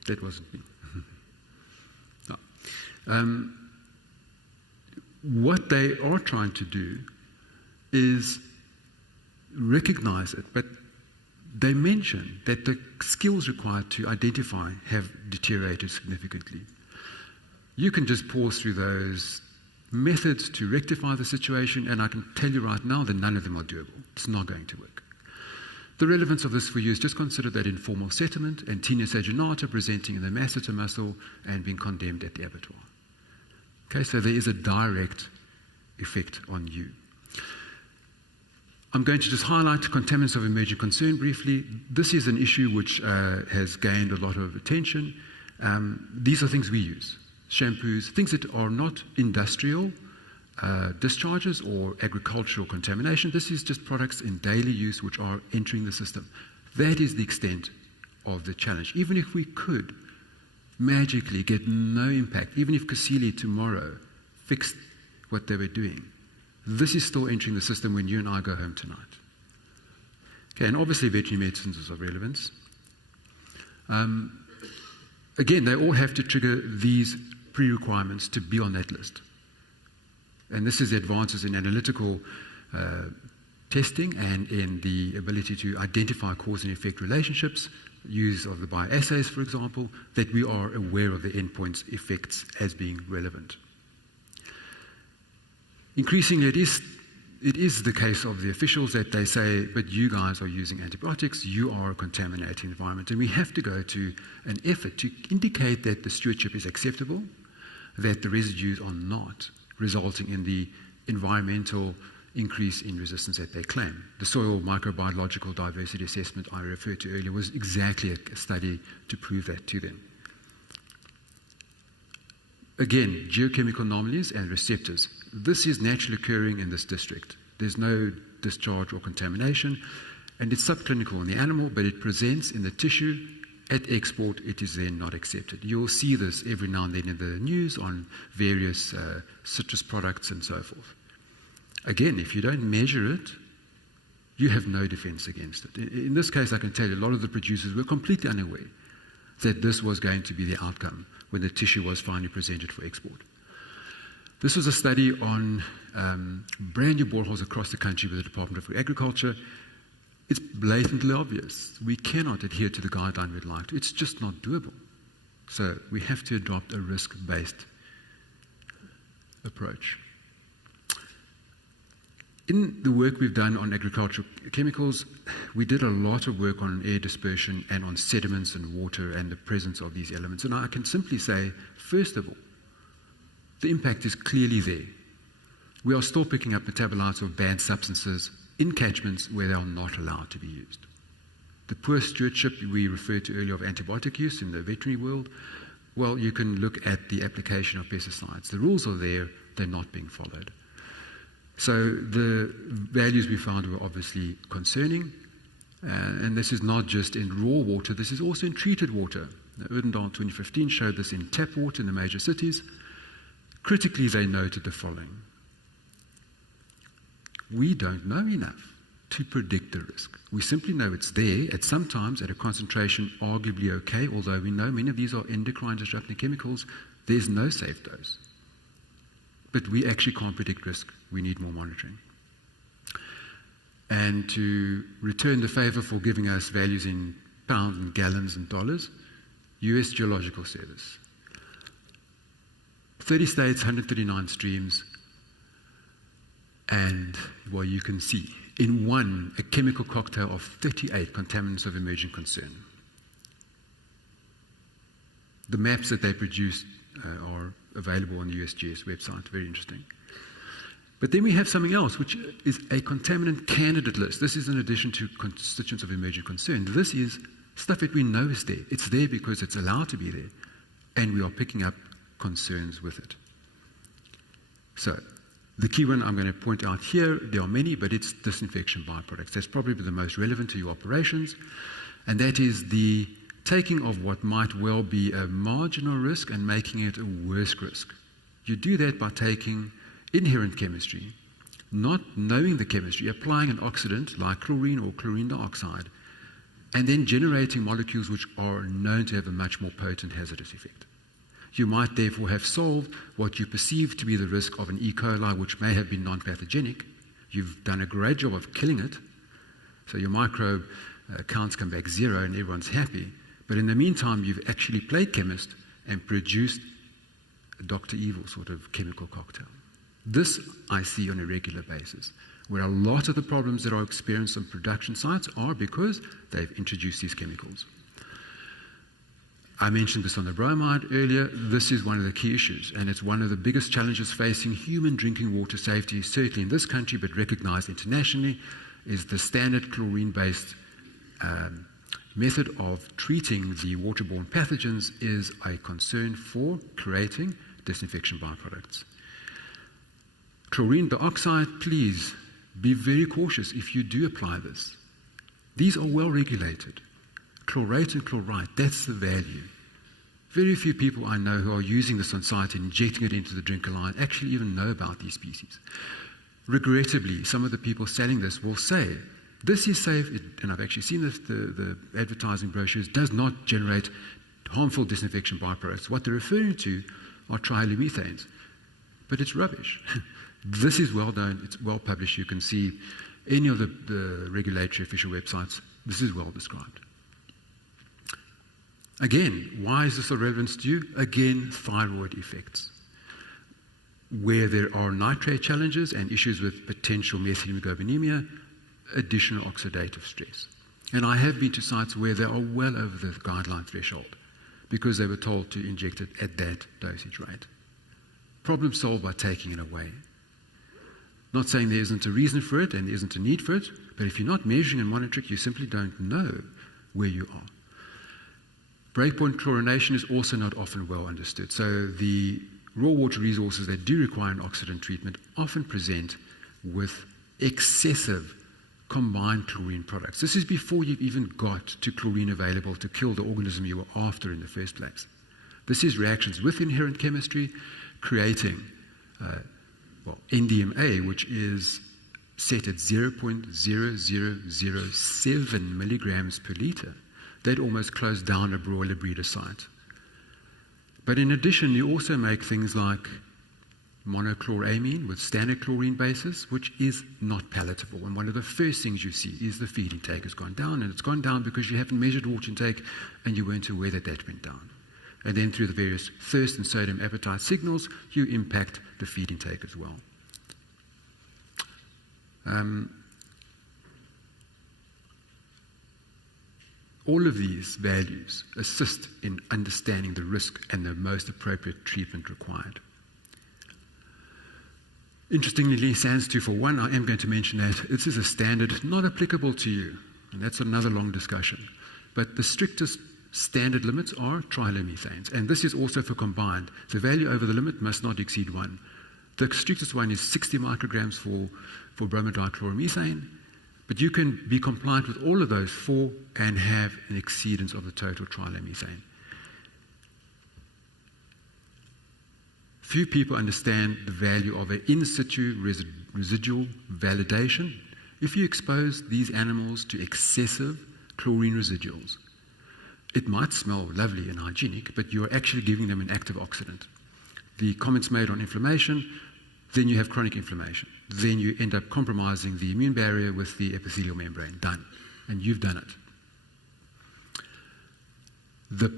That wasn't me. No. What they are trying to do is recognize it, but they mention that the skills required to identify have deteriorated significantly. You can just pause through those methods to rectify the situation, and I can tell you right now that none of them are doable. It's not going to work. The relevance of this for you is just consider that informal settlement and Tina Saginata presenting in the masseter muscle and being condemned at the abattoir. Okay, so there is a direct effect on you. I'm going to just highlight contaminants of emerging concern briefly. This is an issue which has gained a lot of attention. These are things we use. Shampoos, things that are not industrial discharges or agricultural contamination. This is just products in daily use which are entering the system. That is the extent of the challenge. Even if we could magically get no impact, even if Kusile tomorrow fixed what they were doing, this is still entering the system when you and I go home tonight. Okay, and obviously veterinary medicines is of relevance. Again, they all have to trigger these pre-requirements to be on that list. And this is the advances in analytical testing and in the ability to identify cause and effect relationships, use of the bioassays, for example, that we are aware of the endpoints effects as being relevant. Increasingly, it is the case of the officials that they say, but you guys are using antibiotics, you are contaminating the environment. And we have to go to an effort to indicate that the stewardship is acceptable, that the residues are not resulting in the environmental increase in resistance that they claim. The soil microbiological diversity assessment I referred to earlier was exactly a study to prove that to them. Again, geochemical anomalies and receptors. This is naturally occurring in this district. There's no discharge or contamination, and it's subclinical in the animal, but it presents in the tissue. At export, it is then not accepted. You'll see this every now and then in the news on various citrus products and so forth. Again, if you don't measure it, you have no defense against it. In this case, I can tell you a lot of the producers were completely unaware that this was going to be the outcome when the tissue was finally presented for export. This was a study on brand new boreholes across the country with the Department of Agriculture. It's blatantly obvious. We cannot adhere to the guideline we'd like to. It's just not doable. So we have to adopt a risk-based approach. In the work we've done on agricultural chemicals, we did a lot of work on air dispersion and on sediments and water and the presence of these elements. And I can simply say, first of all, the impact is clearly there. we are still picking up metabolites of banned substances in catchments where they are not allowed to be used. The poor stewardship we referred to earlier of antibiotic use in the veterinary world, well, you can look at the application of pesticides. The rules are there, they're not being followed. So the values we found were obviously concerning, and this is not just in raw water, this is also in treated water. Odendaal 2015 showed this in tap water in the major cities. Critically, they noted the following. We don't know enough to predict the risk. We simply know it's there, at sometimes at a concentration arguably okay, although we know many of these are endocrine disrupting chemicals, there's no safe dose. But we actually can't predict risk. We need more monitoring. And to return the favor for giving us values in pounds and gallons and dollars, US Geological Service. 30 states, 139 streams, and well, you can see in one a chemical cocktail of 38 contaminants of emerging concern. The maps that they produced are available on the USGS website, very interesting. But then we have something else, which is a contaminant candidate list. This is in addition to constituents of emerging concern. This is stuff that we know is there. It's there because it's allowed to be there, and we are picking up concerns with it. So, the key one I'm going to point out here, there are many, but it's disinfection byproducts. That's probably the most relevant to your operations, and that is the taking of what might well be a marginal risk and making it a worse risk. You do that by taking inherent chemistry, not knowing the chemistry, applying an oxidant like chlorine or chlorine dioxide, and then generating molecules which are known to have a much more potent hazardous effect. You might therefore have solved what you perceive to be the risk of an E. coli, which may have been non-pathogenic. You've done a great job of killing it, so your microbe counts come back 0 and everyone's happy. But in the meantime, you've actually played chemist and produced a Dr. Evil sort of chemical cocktail. This I see on a regular basis, where a lot of the problems that are experienced on production sites are because they've introduced these chemicals. I mentioned this on the bromide earlier. This is one of the key issues, and it's one of the biggest challenges facing human drinking water safety, certainly in this country, but recognized internationally, is the standard chlorine-based method of treating the waterborne pathogens is a concern for creating disinfection byproducts. Chlorine dioxide, please be very cautious if you do apply this. These are well regulated. Chlorate and chloride, that's the value. Very few people I know who are using this on site and injecting it into the drinker line actually even know about these species. Regrettably, some of the people selling this will say, this is safe, and I've actually seen the advertising brochures, does not generate harmful disinfection byproducts. What they're referring to are trihallomethanes. But it's rubbish. This is well known, it's well published. You can see any of the regulatory official websites. This is well described. Again, why is this of relevance to you? Again, thyroid effects. Where there are nitrate challenges and issues with potential methylhemoglobinemia, additional oxidative stress. And I have been to sites where they are well over the guideline threshold because they were told to inject it at that dosage rate. Problem solved by taking it away. Not saying there isn't a reason for it and there isn't a need for it, but if you're not measuring and monitoring, you simply don't know where you are. Breakpoint chlorination is also not often well understood. So the raw water resources that do require an oxidant treatment often present with excessive combined chlorine products. This is before you've even got to chlorine available to kill the organism you were after in the first place. This is reactions with inherent chemistry creating NDMA, which is set at 0.0007 milligrams per liter. That almost closed down a broiler breeder site. But in addition, you also make things like monochloramine with standard chlorine bases, which is not palatable. And one of the first things you see is the feed intake has gone down, and it's gone down because you haven't measured water intake and you weren't aware that that went down. And then through the various thirst and sodium appetite signals, you impact the feed intake as well. All of these values assist in understanding the risk and the most appropriate treatment required. Interestingly, SANS 241, I am going to mention that this is a standard not applicable to you, and that's another long discussion. But the strictest standard limits are trihallomethanes, and this is also for combined. The value over the limit must not exceed 1. The strictest one is 60 micrograms for bromidichloromethane, but you can be compliant with all of those 4 and have an exceedance of the total trihallometane. Few people understand the value of an in situ residual validation. If you expose these animals to excessive chlorine residuals, it might smell lovely and hygienic, but you're actually giving them an active oxidant. The comments made on inflammation, then you have chronic inflammation. Then you end up compromising the immune barrier with the epithelial membrane. Done. And you've done it. The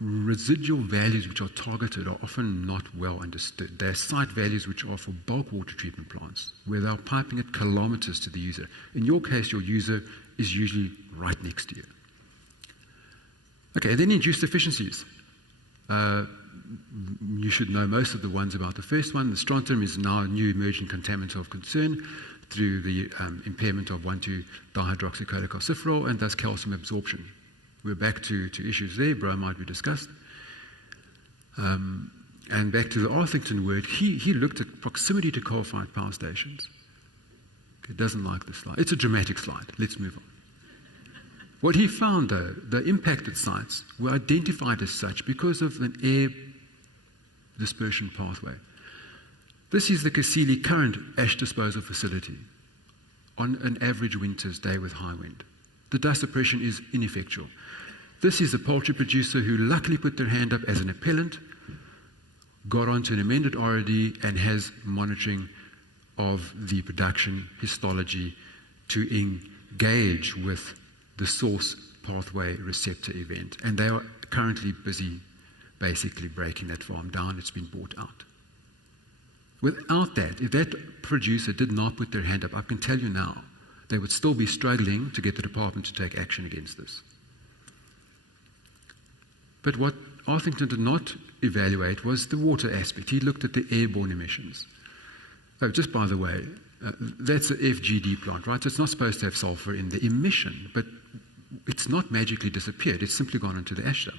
residual values which are targeted are often not well understood. They're site values which are for bulk water treatment plants, where they're piping it kilometers to the user. In your case, your user is usually right next to you. Okay, then induced deficiencies. You should know most of the ones about the first one. The strontium is now a new emerging contaminant of concern through the impairment of 1,2-dihydroxycholecalciferol and thus calcium absorption. We're back to issues there. Bromide we discussed. And back to the Arthington word, he looked at proximity to coal-fired power stations. He doesn't like the slide. It's a dramatic slide. Let's move on. What he found, though, the impacted sites were identified as such because of an air dispersion pathway. This is the Kasili current ash disposal facility on an average winter's day with high wind. The dust suppression is ineffectual. This is a poultry producer who luckily put their hand up as an appellant, got onto an amended ROD and has monitoring of the production histology to engage with the source pathway receptor event. And they are currently busy basically breaking that farm down. It's been bought out. Without that, if that producer did not put their hand up, I can tell you now, they would still be struggling to get the department to take action against this. But what Arthington did not evaluate was the water aspect. He looked at the airborne emissions. Oh, just by the way, that's an FGD plant, right? So it's not supposed to have sulfur in the emission, but it's not magically disappeared. It's simply gone into the ash dump.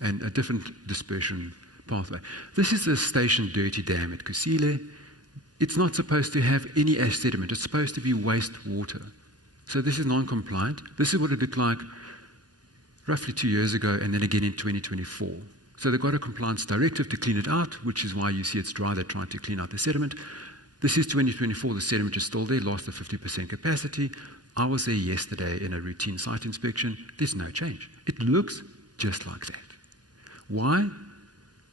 And a different dispersion pathway. This is a station dirty dam at Kusile. It's not supposed to have any ash sediment. It's supposed to be wastewater. So this is non-compliant. This is what it looked like roughly 2 years ago and then again in 2024. So they've got a compliance directive to clean it out, which is why you see it's dry. They're trying to clean out the sediment. This is 2024. The sediment is still there, lost the 50% capacity. I was there yesterday in a routine site inspection. There's no change. It looks just like that. Why?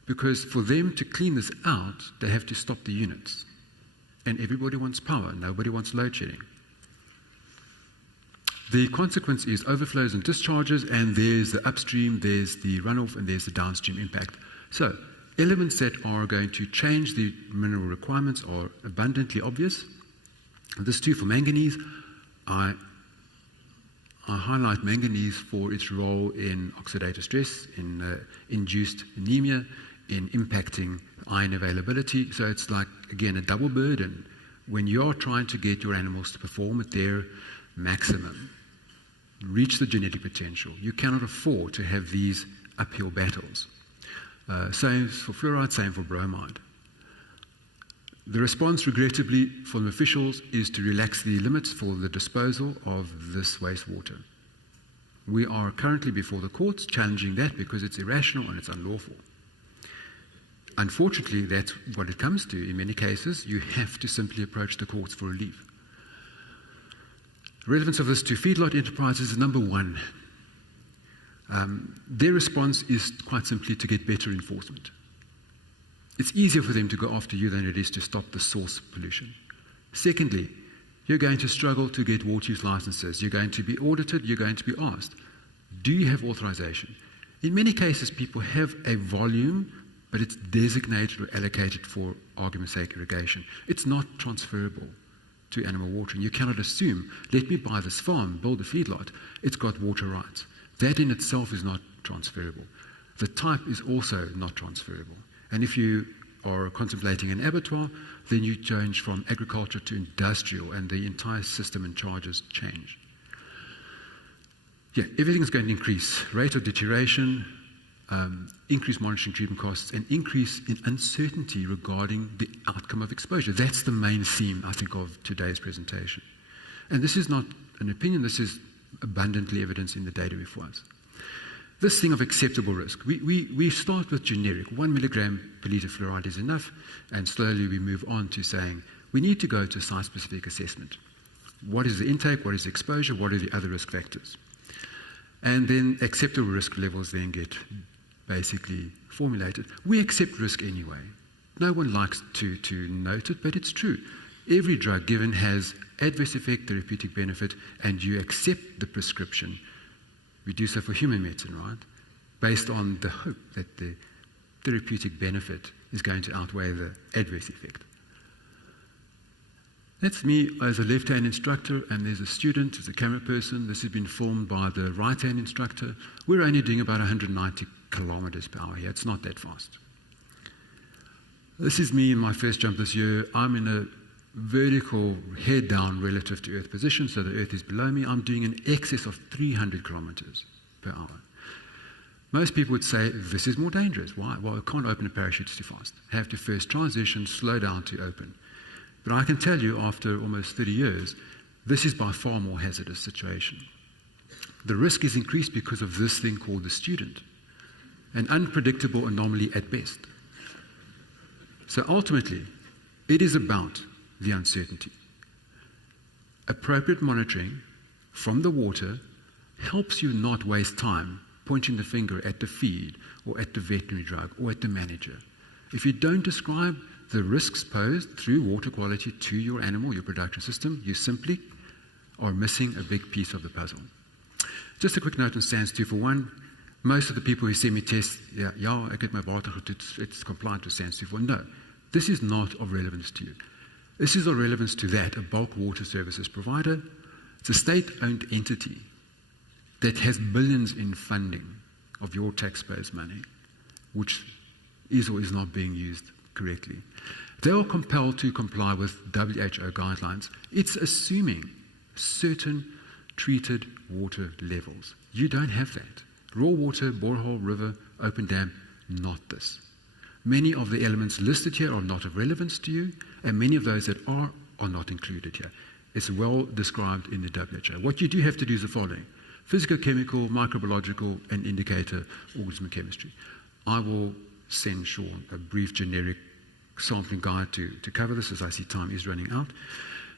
Because for them to clean this out, they have to stop the units. And everybody wants power. Nobody wants load shedding. The consequence is overflows and discharges, and there's the upstream, there's the runoff, and there's the downstream impact. So, elements that are going to change the mineral requirements are abundantly obvious. This too for manganese. I highlight manganese for its role in oxidative stress, in induced anemia, in impacting iron availability. So it's like, again, a double burden. When you're trying to get your animals to perform at their maximum, reach the genetic potential, you cannot afford to have these uphill battles. Same for fluoride, same for bromide. The response, regrettably, from officials is to relax the limits for the disposal of this wastewater. We are currently before the courts challenging that because it's irrational and it's unlawful. Unfortunately, that's what it comes to. In many cases, you have to simply approach the courts for relief. The relevance of this to feedlot enterprises is number one. Their response is quite simply to get better enforcement. It's easier for them to go after you than it is to stop the source pollution. Secondly, you're going to struggle to get water use licenses. You're going to be audited. You're going to be asked, do you have authorization? In many cases, people have a volume, but it's designated or allocated for argument's sake irrigation. It's not transferable to animal watering. You cannot assume, let me buy this farm, build a feedlot, it's got water rights. That in itself is not transferable. The type is also not transferable. And if you are contemplating an abattoir, then you change from agriculture to industrial, and the entire system and charges change. Yeah, everything's going to increase. Rate of deterioration, increased monitoring treatment costs, and increase in uncertainty regarding the outcome of exposure. That's the main theme, I think, of today's presentation. And this is not an opinion, this is abundantly evidence in the data before us. This thing of acceptable risk, we start with generic, 1 milligram per litre fluoride is enough, and slowly we move on to saying we need to go to site-specific assessment. What is the intake, what is the exposure, what are the other risk factors? And then acceptable risk levels then get basically formulated. We accept risk anyway. No one likes to note it, but it's true. Every drug given has adverse effect, therapeutic benefit, and you accept the prescription. We do so for human medicine, right? Based on the hope that the therapeutic benefit is going to outweigh the adverse effect. That's me as a left-hand instructor, and there's a student, there's a camera person. This has been formed by the right-hand instructor. We're only doing about 190 kilometers per hour here. It's not that fast. This is me in my first jump this year. I'm in a vertical head down relative to Earth position, so the Earth is below me. I'm doing an excess of 300 kilometers per hour. Most people would say, this is more dangerous. Why? Well, I can't open a parachute too fast. I have to first transition, slow down to open. But I can tell you, after almost 30 years, this is by far more hazardous situation. The risk is increased because of this thing called the student, an unpredictable anomaly at best. So ultimately, it is about the uncertainty. Appropriate monitoring from the water helps you not waste time pointing the finger at the feed or at the veterinary drug or at the manager. If you don't describe the risks posed through water quality to your animal, your production system, you simply are missing a big piece of the puzzle. Just a quick note on SANS 241. Most of the people who send me tests, ek het my water getoets, it's compliant with SANS 241. No, this is not of relevance to you. This is of relevance to that, a bulk water services provider. It's a state-owned entity that has billions in funding of your taxpayers' money, which is or is not being used correctly. They are compelled to comply with WHO guidelines. It's assuming certain treated water levels. You don't have that. Raw water, borehole, river, open dam, not this. Many of the elements listed here are not of relevance to you, and many of those that are not included here. It's well described in the WHO. What you do have to do is the following: physical, chemical, microbiological, and indicator organism chemistry. I will send Sean a brief generic sampling guide to cover this, as I see time is running out.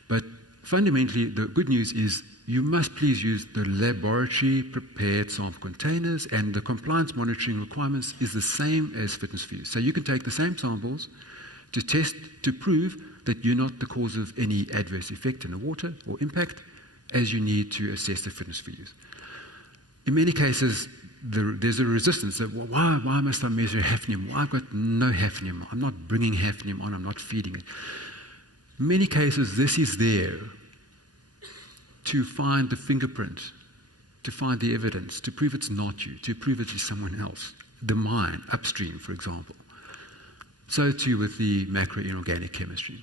But fundamentally, the good news is you must please use the laboratory prepared sample containers, and the compliance monitoring requirements is the same as fitness for use. So you can take the same samples to test to prove that you're not the cause of any adverse effect in the water or impact as you need to assess the fitness for use. In many cases, there's a resistance that, well, why must I measure hafnium? Well, I've got no hafnium. I'm not bringing hafnium on. I'm not feeding it. In many cases, this is there to find the fingerprint, to find the evidence, to prove it's not you, to prove it is someone else, the mine, upstream, for example. So too with the macro-inorganic chemistry.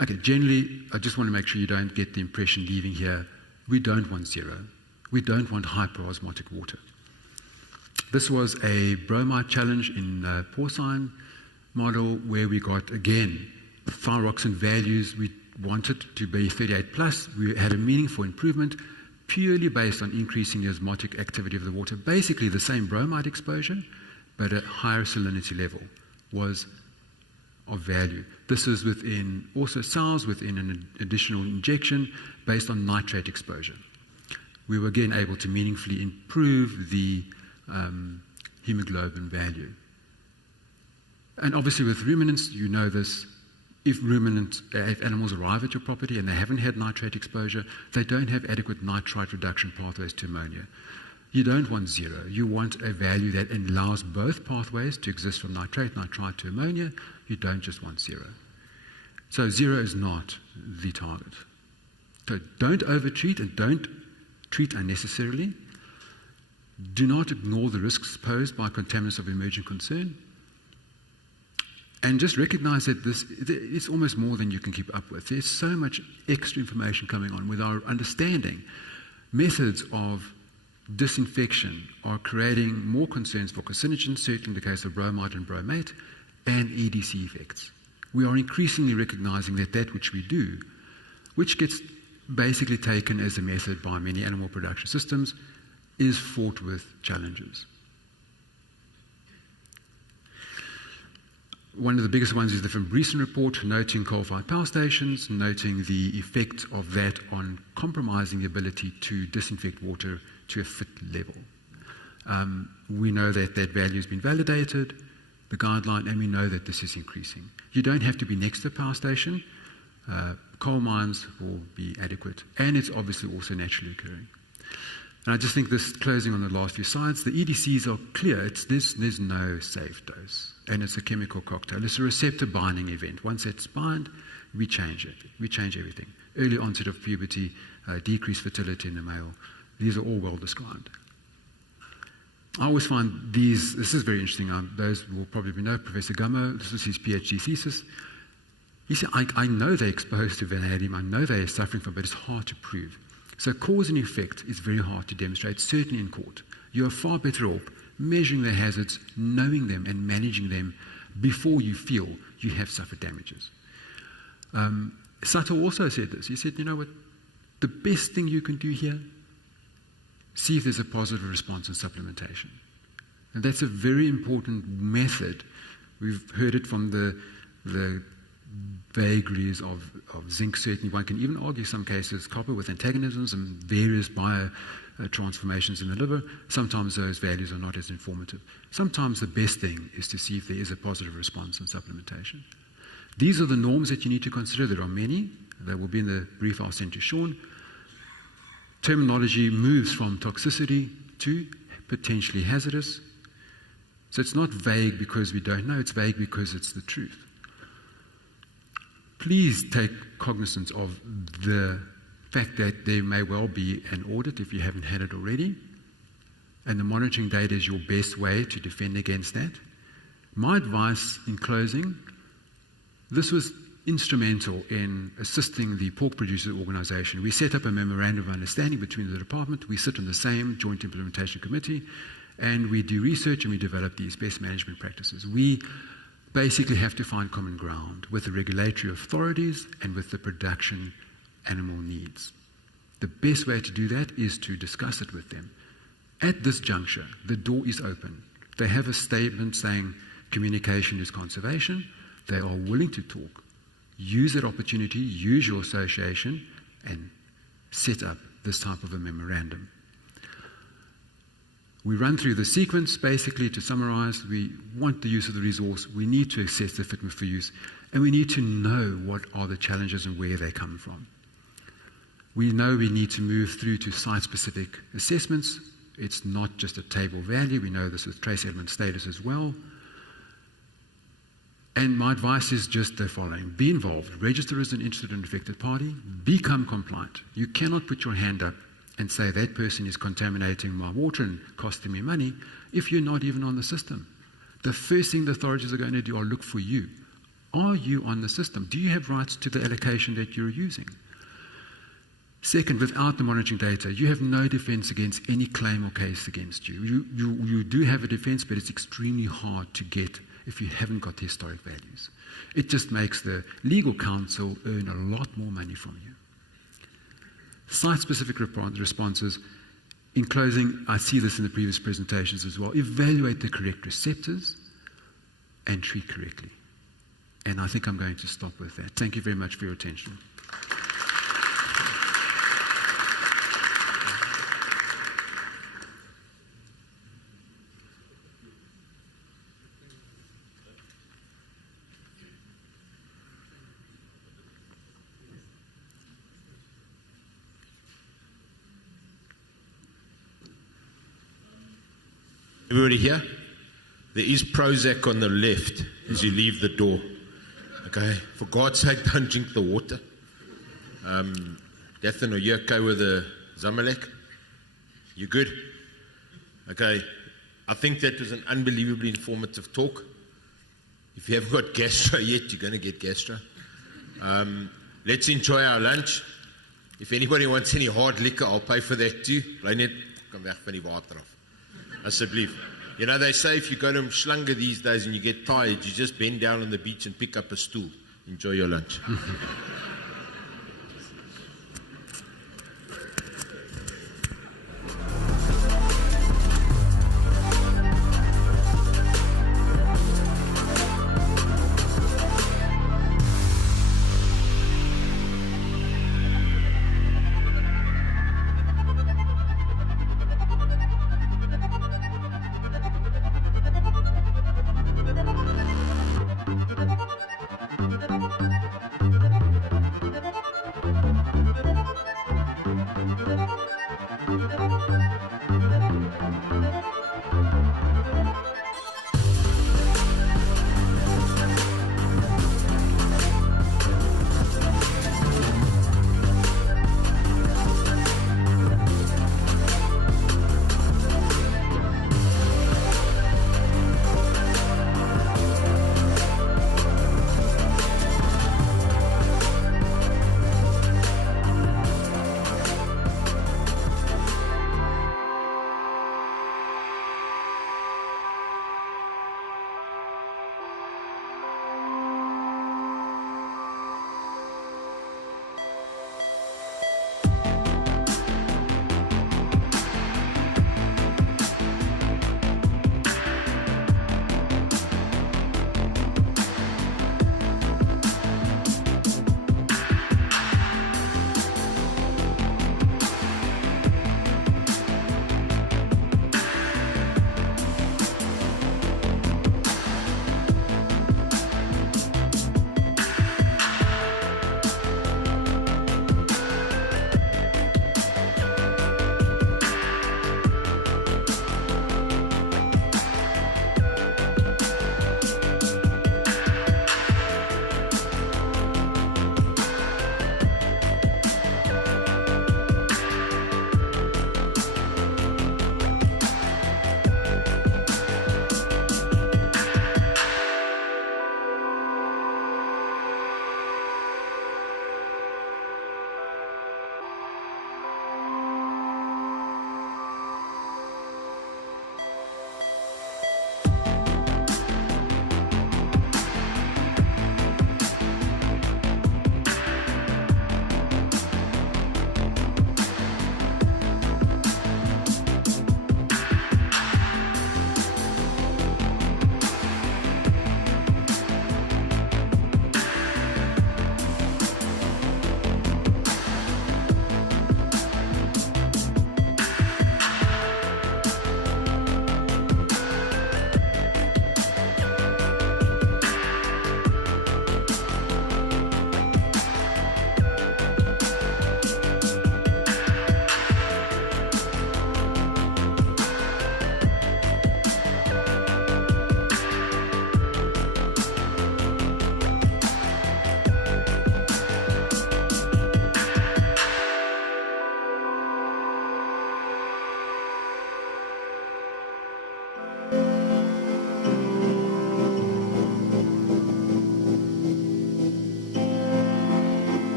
Okay, generally, I just want to make sure you don't get the impression leaving here, we don't want zero. We don't want hyperosmotic water. This was a bromide challenge in a porcine model where we got, again, thyroxine values. We wanted to be 38 plus. We had a meaningful improvement purely based on increasing the osmotic activity of the water. Basically the same bromide exposure, but a higher salinity level was of value. This is within also cells within an additional injection based on nitrate exposure. We were again able to meaningfully improve the hemoglobin value. And obviously with ruminants, you know this, if animals arrive at your property and they haven't had nitrate exposure, they don't have adequate nitrite reduction pathways to ammonia. You don't want zero. You want a value that allows both pathways to exist from nitrate to ammonia. You don't just want zero. So zero is not the target. So don't overtreat and don't treat unnecessarily. Do not ignore the risks posed by contaminants of emerging concern. And just recognize that it's almost more than you can keep up with. There's so much extra information coming on with our understanding. Methods of disinfection are creating more concerns for carcinogens, certainly in the case of bromide and bromate, and EDC effects. We are increasingly recognizing that which we do, which gets basically taken as a method by many animal production systems, is fraught with challenges. One of the biggest ones is the Fambreeson report, noting coal-fired power stations, noting the effect of that on compromising the ability to disinfect water to a fit level. We know that value has been validated, the guideline, and we know that this is increasing. You don't have to be next to a power station. Coal mines will be adequate, and it's obviously also naturally occurring. And I just think this, closing on the last few slides, the EDCs are clear. There's no safe dose, and it's a chemical cocktail. It's a receptor binding event. Once it's bind, we change it. We change everything. Early onset of puberty, decreased fertility in the male. These are all well described. I always find this is very interesting. Those will probably know Professor Gummo. This was his PhD thesis. He said, I know they're exposed to vanadium. I know they're suffering from it, but it's hard to prove. So cause and effect is very hard to demonstrate, certainly in court. You are far better off measuring the hazards, knowing them, and managing them before you feel you have suffered damages. Sato also said this. He said, you know what, the best thing you can do here, see if there's a positive response in supplementation. And that's a very important method. We've heard it from the vagaries of zinc, certainly. One can even argue some cases copper with antagonisms and various transformations in the liver. Sometimes those values are not as informative. Sometimes the best thing is to see if there is a positive response in supplementation. These are the norms that you need to consider. There are many. They will be in the brief I'll send to Sean. Terminology moves from toxicity to potentially hazardous. So it's not vague because we don't know, it's vague because it's the truth. Please take cognizance of the fact that there may well be an audit if you haven't had it already, and the monitoring data is your best way to defend against that. My advice in closing, this was instrumental in assisting the pork producers organisation. We set up a memorandum of understanding between the department. We sit on the same joint implementation committee, and we do research and we develop these best management practices. We basically have to find common ground with the regulatory authorities and with the production animal needs. The best way to do that is to discuss it with them. At this juncture, the door is open. They have a statement saying communication is conservation. They are willing to talk. Use that opportunity, use your association, and set up this type of a memorandum. We run through the sequence, basically, to summarize. We want the use of the resource. We need to assess the fitness for use. And we need to know what are the challenges and where they come from. We know we need to move through to site-specific assessments. It's not just a table value. We know this with trace element status as well. And my advice is just the following. Be involved. Register as an interested and affected party. Become compliant. You cannot put your hand up and say that person is contaminating my water and costing me money if you're not even on the system. The first thing the authorities are going to do are look for you. Are you on the system? Do you have rights to the allocation that you're using? Second, without the monitoring data, you have no defense against any claim or case against you. You do have a defense, but it's extremely hard to get if you haven't got the historic values. It just makes the legal counsel earn a lot more money from you. Site-specific responses. In closing, I see this in the previous presentations as well. Evaluate the correct receptors and treat correctly. And I think I'm going to stop with that. Thank you very much for your attention. Everybody here? There is Prozac on the left as you leave the door. Okay? For God's sake, don't drink the water. Dathan, are you okay with the Zamalek? You good? Okay. I think that was an unbelievably informative talk. If you haven't got gastro yet, you're going to get gastro. Let's enjoy our lunch. If anybody wants any hard liquor, I'll pay for that too. Bly net, kom weg van die water af. Asseblief. You know, they say if you go to Mshlanga these days and you get tired, you just bend down on the beach and pick up a stool. Enjoy your lunch.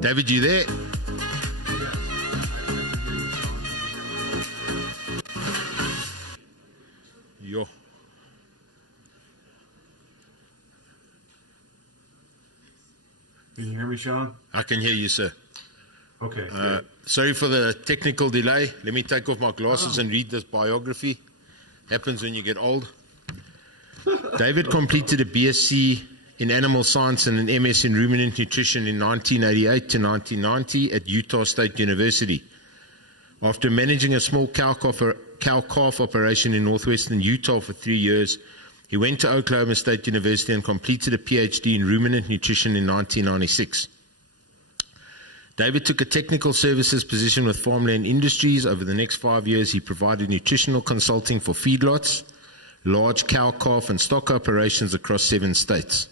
David, you there? Yo. Can you hear me, Sean? I can hear you, sir. Okay. Sorry for the technical delay. Let me take off my glasses and read this biography. Happens when you get old. David completed a BSc in animal science and an MS in ruminant nutrition in 1988 to 1990 at Utah State University. After managing a small cow-calf operation in northwestern Utah for 3 years, he went to Oklahoma State University and completed a PhD in ruminant nutrition in 1996. David took a technical services position with Farmland Industries. Over the next 5 years, he provided nutritional consulting for feedlots, large cow, calf, and stock operations across 7 states.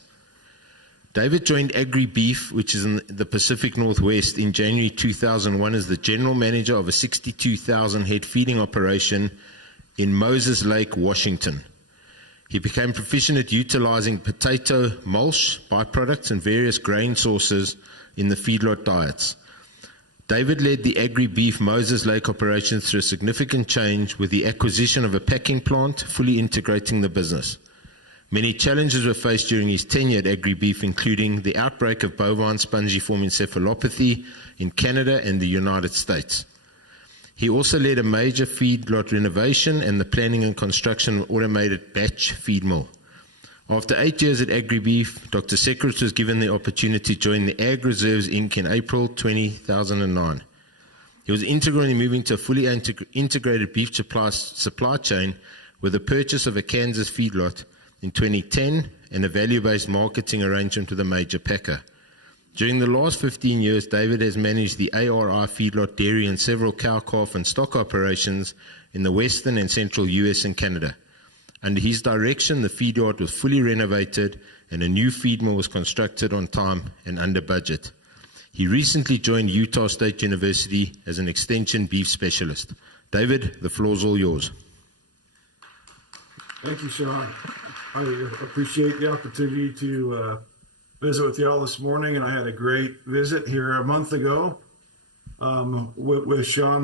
David joined Agri Beef, which is in the Pacific Northwest, in January 2001 as the general manager of a 62,000 head feeding operation in Moses Lake, Washington. He became proficient at utilizing potato mulch, byproducts, and various grain sources in the feedlot diets. David led the Agri Beef Moses Lake operations through a significant change with the acquisition of a packing plant, fully integrating the business. Many challenges were faced during his tenure at Agri Beef, including the outbreak of bovine spongiform encephalopathy in Canada and the United States. He also led a major feedlot renovation and the planning and construction of an automated batch feed mill. After 8 years at Agri Beef, Dr. Seckers was given the opportunity to join the Ag Reserves Inc. in April 2009. He was integral in moving to a fully integrated beef supply chain with the purchase of a Kansas feedlot in 2010 and a value-based marketing arrangement with a major packer. During the last 15 years, David has managed the ARI feedlot dairy and several cow, calf, and stock operations in the western and central US and Canada. Under his direction, the feedyard was fully renovated and a new feed mill was constructed on time and under budget. He recently joined Utah State University as an extension beef specialist. David, the floor is all yours. Thank you, Sean. I appreciate the opportunity to visit with you all this morning, and I had a great visit here a month ago with Sean.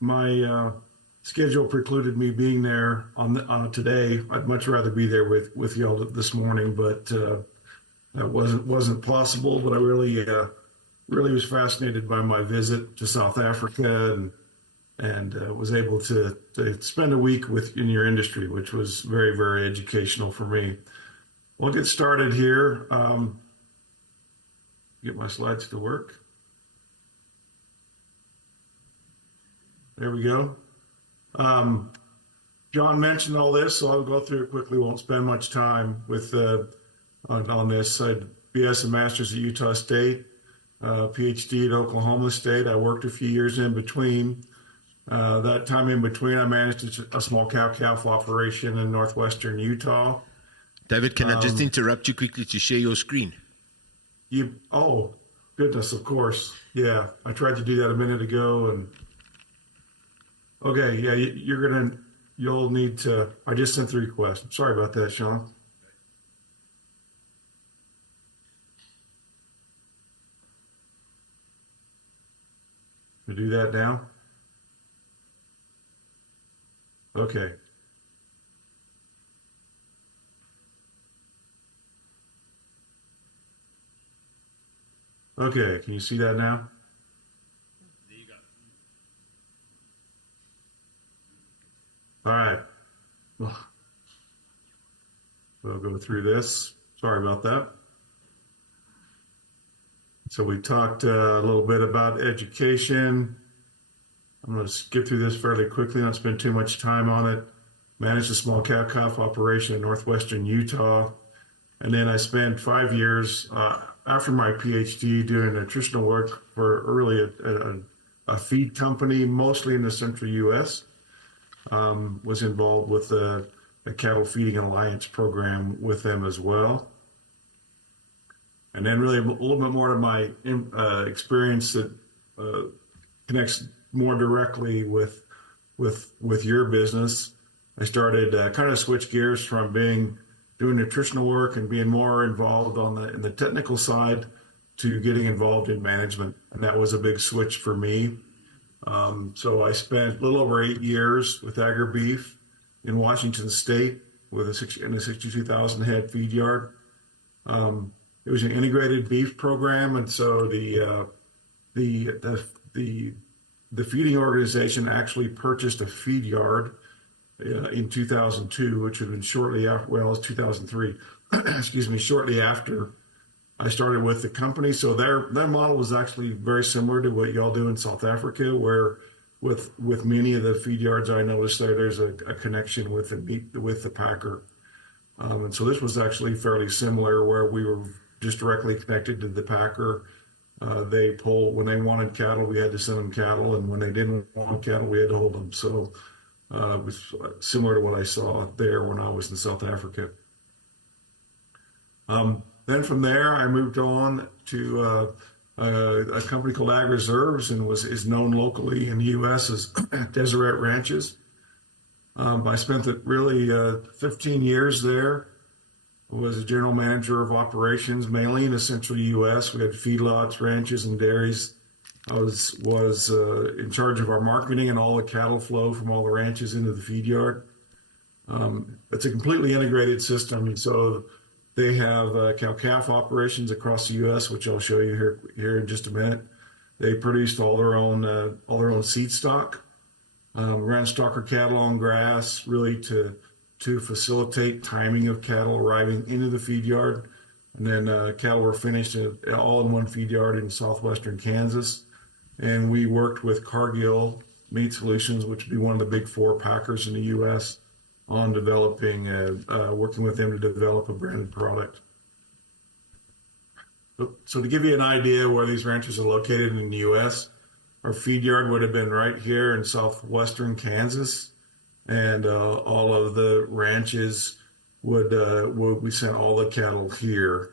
My schedule precluded me being there on today. I'd much rather be there with you all this morning, but that wasn't possible. But I really was fascinated by my visit to South Africa and was able to spend a week in your industry, which was very, very educational for me. We'll get started here. Get my slides to work. There we go. John mentioned all this, so I'll go through it quickly. Won't spend much time with on this. I had BS and Masters at Utah State, PhD at Oklahoma State. I worked a few years in between. That time in between, I managed a small cow-calf operation in northwestern Utah. David, can I just interrupt you quickly to share your screen? Oh, goodness, of course. Yeah, I tried to do that a minute ago. And okay, yeah, you'll need to, I just sent the request. Sorry about that, Sean. To do that now? Okay. Okay, can you see that now? There you All go. right. We'll go through this. Sorry about that. So we talked a little bit about education. I'm going to skip through this fairly quickly, not spend too much time on it. Managed a small cow-calf operation in northwestern Utah. And then I spent 5 years after my PhD doing nutritional work for really a feed company, mostly in the central U.S. Was involved with a cattle feeding alliance program with them as well. And then really a little bit more of my experience that connects more directly with your business. I started kind of switch gears from doing nutritional work and being more involved in the technical side to getting involved in management, and that was a big switch for me. So I spent a little over 8 years with AgriBeef in Washington State in a 62,000 head feed yard. It was an integrated beef program, and so the feeding organization actually purchased a feed yard in 2002, which had been shortly after, well, it was 2003, excuse me, shortly after I started with the company. So their model was actually very similar to what y'all do in South Africa, where with many of the feed yards I noticed there's a connection with the packer. And so this was actually fairly similar, where we were just directly connected to the packer. They pull when they wanted cattle, we had to send them cattle, and when they didn't want cattle, we had to hold them. So it was similar to what I saw there when I was in South Africa. Then from there, I moved on to a company called Ag Reserves, and is known locally in the U.S. as Deseret Ranches. I spent really 15 years there. I was a general manager of operations, mainly in the central U.S. We had feedlots, ranches, and dairies. I was in charge of our marketing and all the cattle flow from all the ranches into the feed yard. It's a completely integrated system, so they have cow-calf operations across the U.S., which I'll show you here in just a minute. They produced all their own seed stock, ran stocker cattle on grass, really to facilitate timing of cattle arriving into the feed yard. And then cattle were finished all in one feed yard in southwestern Kansas. And we worked with Cargill Meat Solutions, which would be one of the big four packers in the U.S., on working with them to develop a branded product. So to give you an idea where these ranches are located in the U.S., our feed yard would have been right here in southwestern Kansas, and all of the ranches we sent all the cattle here.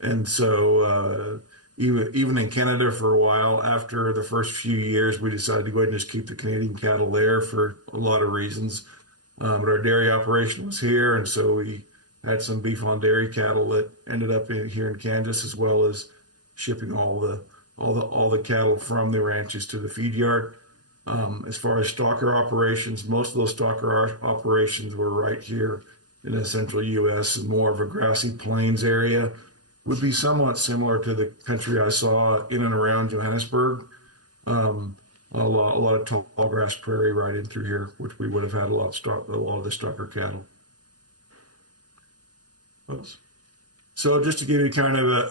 And so even in Canada for a while, after the first few years, we decided to go ahead and just keep the Canadian cattle there for a lot of reasons. But our dairy operation was here, and so we had some beef on dairy cattle that ended up here in Kansas, as well as shipping all the cattle from the ranches to the feed yard. As far as stocker operations, most of those stocker operations were right here in the central U.S. and more of a grassy plains area. Would be somewhat similar to the country I saw in and around Johannesburg. A lot of tall grass prairie right in through here, which we would have had a lot of the stocker cattle. Oops. So just to give you kind of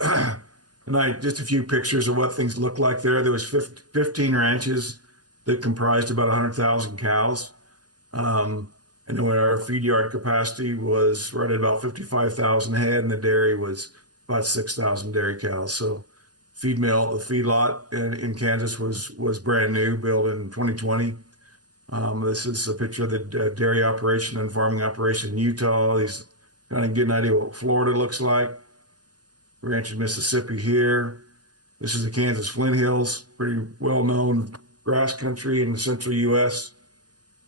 just a few pictures of what things look like there. There was 15 ranches that comprised about 100,000 cows. And our feed yard capacity was right at about 55,000 head, and the dairy was about 6,000 dairy cows. So the feedlot in Kansas was brand new, built in 2020. This is a picture of the dairy operation and farming operation in Utah. These kind of get an idea of what Florida looks like. Ranch in Mississippi here. This is the Kansas Flint Hills, pretty well-known grass country in the central U.S.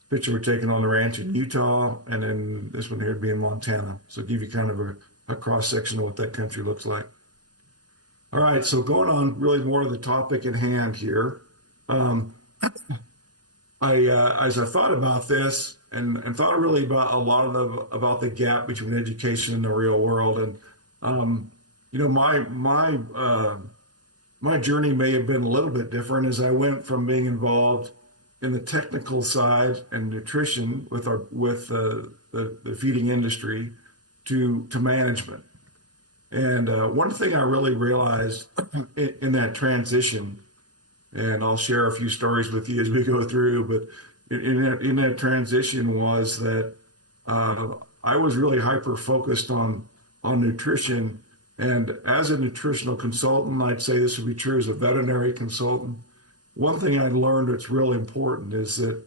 Picture we're taking on the ranch in Utah, and then this one here would be in Montana. So give you kind of a cross-section of what that country looks like. All right, so going on really more to the topic at hand here. As I thought about this and thought really about a lot about the gap between education and the real world, and my journey may have been a little bit different as I went from being involved in the technical side and nutrition with the feeding industry to management. And one thing I really realized in that transition, and I'll share a few stories with you as we go through, but in that transition was that I was really hyper-focused on nutrition. And as a nutritional consultant, I'd say this would be true as a veterinary consultant. One thing I learned that's really important is that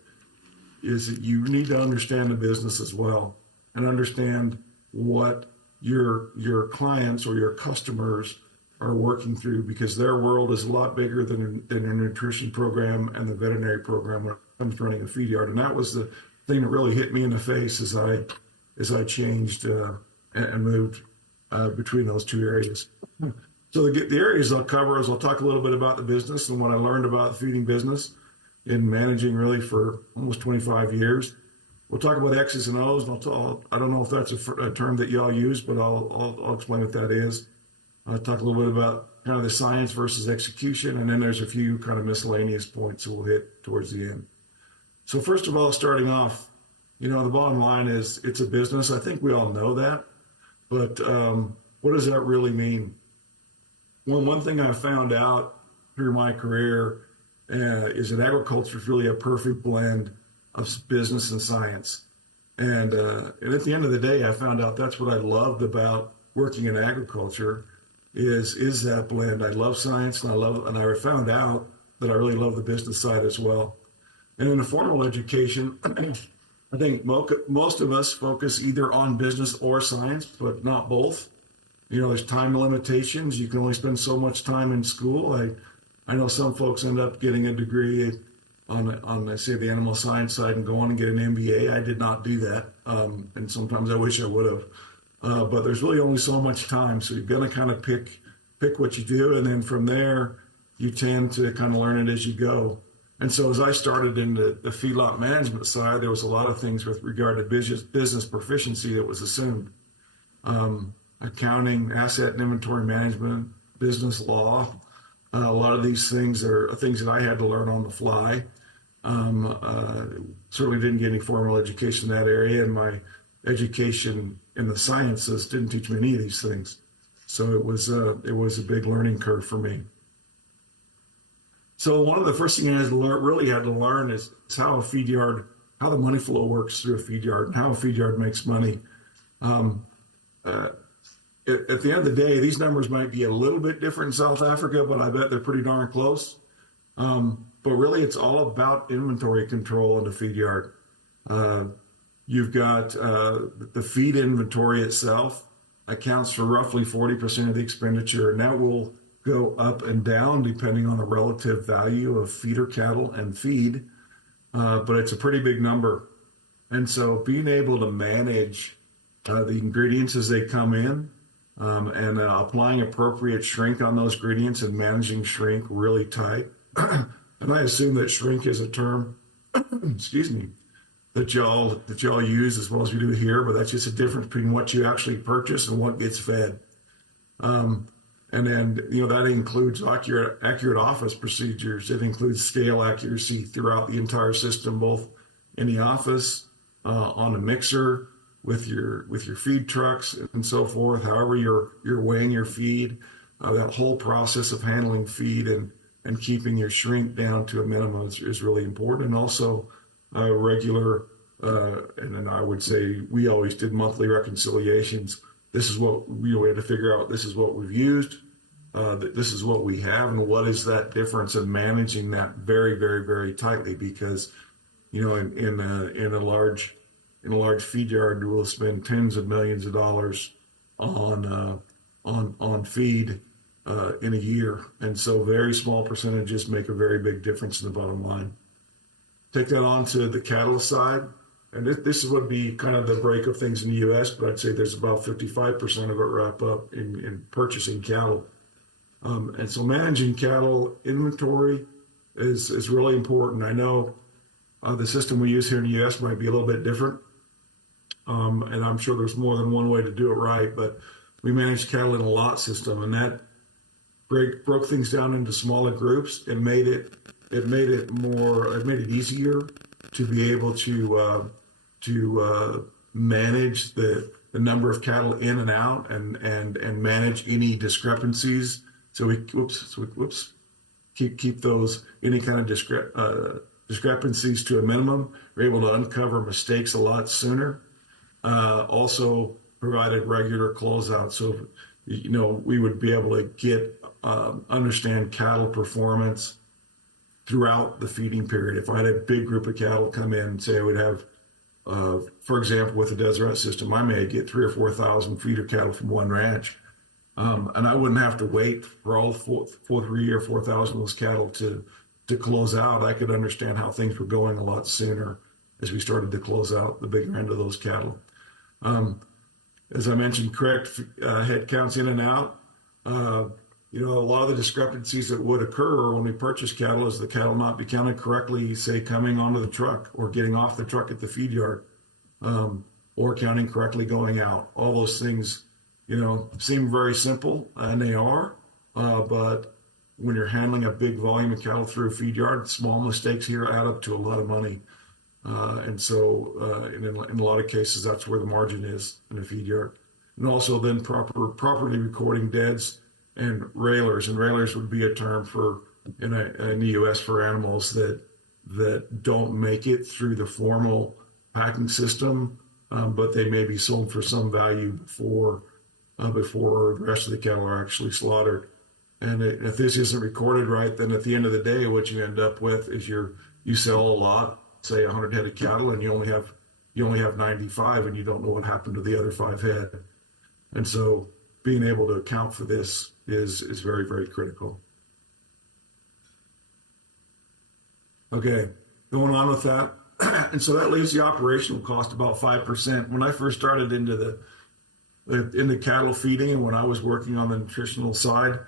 you need to understand the business as well and understand what your clients or your customers are working through, because their world is a lot bigger than a nutrition program and the veterinary program when it comes to running a feed yard. And that was the thing that really hit me in the face as I changed and moved between those two areas. So the areas I'll cover is I'll talk a little bit about the business and what I learned about the feeding business in managing really for almost 25 years. We'll talk about X's and O's, and I don't know if that's a term that y'all use, but I'll explain what that is. I'll talk a little bit about kind of the science versus execution, and then there's a few kind of miscellaneous points that we'll hit towards the end. So first of all, starting off, the bottom line is it's a business. I think we all know that, but what does that really mean? One thing I found out through my career is that agriculture is really a perfect blend of business and science. And at the end of the day, I found out that's what I loved about working in agriculture is that blend. I love science, and I found out that I really love the business side as well. And in the formal education, I think most of us focus either on business or science, but not both. There's time limitations. You can only spend so much time in school. I know some folks end up getting a degree on say, the animal science side and go on and get an MBA. I did not do that, and sometimes I wish I would have. But there's really only so much time, so you're going to kind of pick what you do, and then from there, you tend to kind of learn it as you go. And so as I started in the feedlot management side, there was a lot of things with regard to business proficiency that was assumed. Accounting, asset and inventory management, business law. A lot of these things are things that I had to learn on the fly. Certainly didn't get any formal education in that area, and my education in the sciences didn't teach me any of these things. So it was a big learning curve for me. So one of the first things I really had to learn is how the money flow works through a feed yard, and how a feed yard makes money. At the end of the day, these numbers might be a little bit different in South Africa, but I bet they're pretty darn close. But really, it's all about inventory control in the feed yard. You've got the feed inventory itself accounts for roughly 40% of the expenditure, and that will go up and down depending on the relative value of feeder cattle and feed. But it's a pretty big number. And so being able to manage the ingredients as they come in, and applying appropriate shrink on those ingredients and managing shrink really tight. And I assume that shrink is a term, excuse me, that y'all use as well as we do here, but that's just a difference between what you actually purchase and what gets fed. And then, that includes accurate office procedures. It includes scale accuracy throughout the entire system, both in the office, on the mixer, with your feed trucks and so forth, however you're weighing your feed, that whole process of handling feed and keeping your shrink down to a minimum is really important. And also regular, and then I would say we always did monthly reconciliations. This is what we had to figure out. This is what we've used. This is what we have, and what is that difference in managing that very, very, very tightly? Because in a large feed yard, we'll spend tens of millions of dollars on feed in a year, and so very small percentages make a very big difference in the bottom line. Take that on to the cattle side, and this would be kind of the break of things in the U.S., but I'd say there's about 55% of it wrap up in purchasing cattle, and so managing cattle inventory is really important. I know the system we use here in the U.S. might be a little bit different. And I'm sure there's more than one way to do it right, but we manage cattle in a lot system, and that broke things down into smaller groups and made it easier to be able to manage the number of cattle in and out and manage any discrepancies. So we keep those any kind of discrepancies to a minimum. We're able to uncover mistakes a lot sooner. Also provided regular closeouts. So, we would be able to understand cattle performance throughout the feeding period. If I had a big group of cattle come in, say I would have, for example, with the Deseret system, I may get 3,000 or 4,000 feeder cattle from one ranch. And I wouldn't have to wait for all 3,000 or 4,000 of those cattle to close out. I could understand how things were going a lot sooner as we started to close out the bigger end of those cattle. As I mentioned, correct head counts in and out. a lot of the discrepancies that would occur when we purchase cattle is the cattle not be counted correctly, say coming onto the truck or getting off the truck at the feed yard, or counting correctly going out. All those things, seem very simple, and they are, but when you're handling a big volume of cattle through a feed yard, small mistakes here add up to a lot of money. And so in a lot of cases, that's where the margin is in a feed yard. And also then properly recording deads and railers. And railers would be a term for in the U.S. for animals that don't make it through the formal packing system, but they may be sold for some value before the rest of the cattle are actually slaughtered. And if this isn't recorded right, then at the end of the day, what you end up with is you sell a lot, say 100 head of cattle, and you only have 95, and you don't know what happened to the other 5 head. And so being able to account for this is very, very critical. Okay, going on with that. And so that leaves the operational cost about 5%. When I first started into cattle feeding, and when I was working on the nutritional side,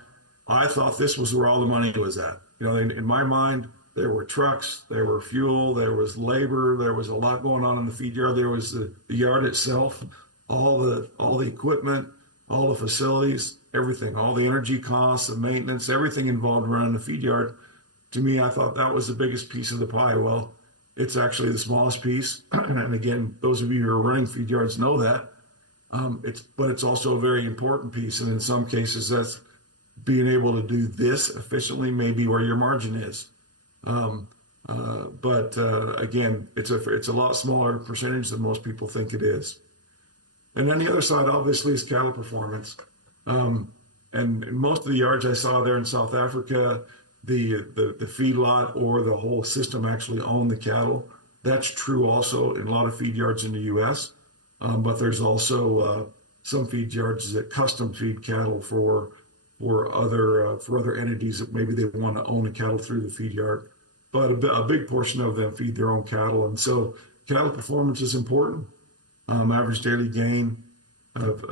I thought this was where all the money was at. In my mind, there were trucks, there were fuel, there was labor, there was a lot going on in the feed yard. There was the yard itself, all the equipment, all the facilities, everything, all the energy costs, the maintenance, everything involved around the feed yard. To me, I thought that was the biggest piece of the pie. Well, it's actually the smallest piece. And again, those of you who are running feed yards know that. But it's also a very important piece. And in some cases, that's being able to do this efficiently may be where your margin is. But again, it's a lot smaller percentage than most people think it is. And then the other side, obviously, is cattle performance. And in most of the yards I saw there in South Africa, the feedlot or the whole system actually owned the cattle. That's true also in a lot of feed yards in the U.S. But there's also some feed yards that custom feed cattle for other entities that maybe they want to own the cattle through the feed yard. But a big portion of them feed their own cattle, and so cattle performance is important. Average daily gain of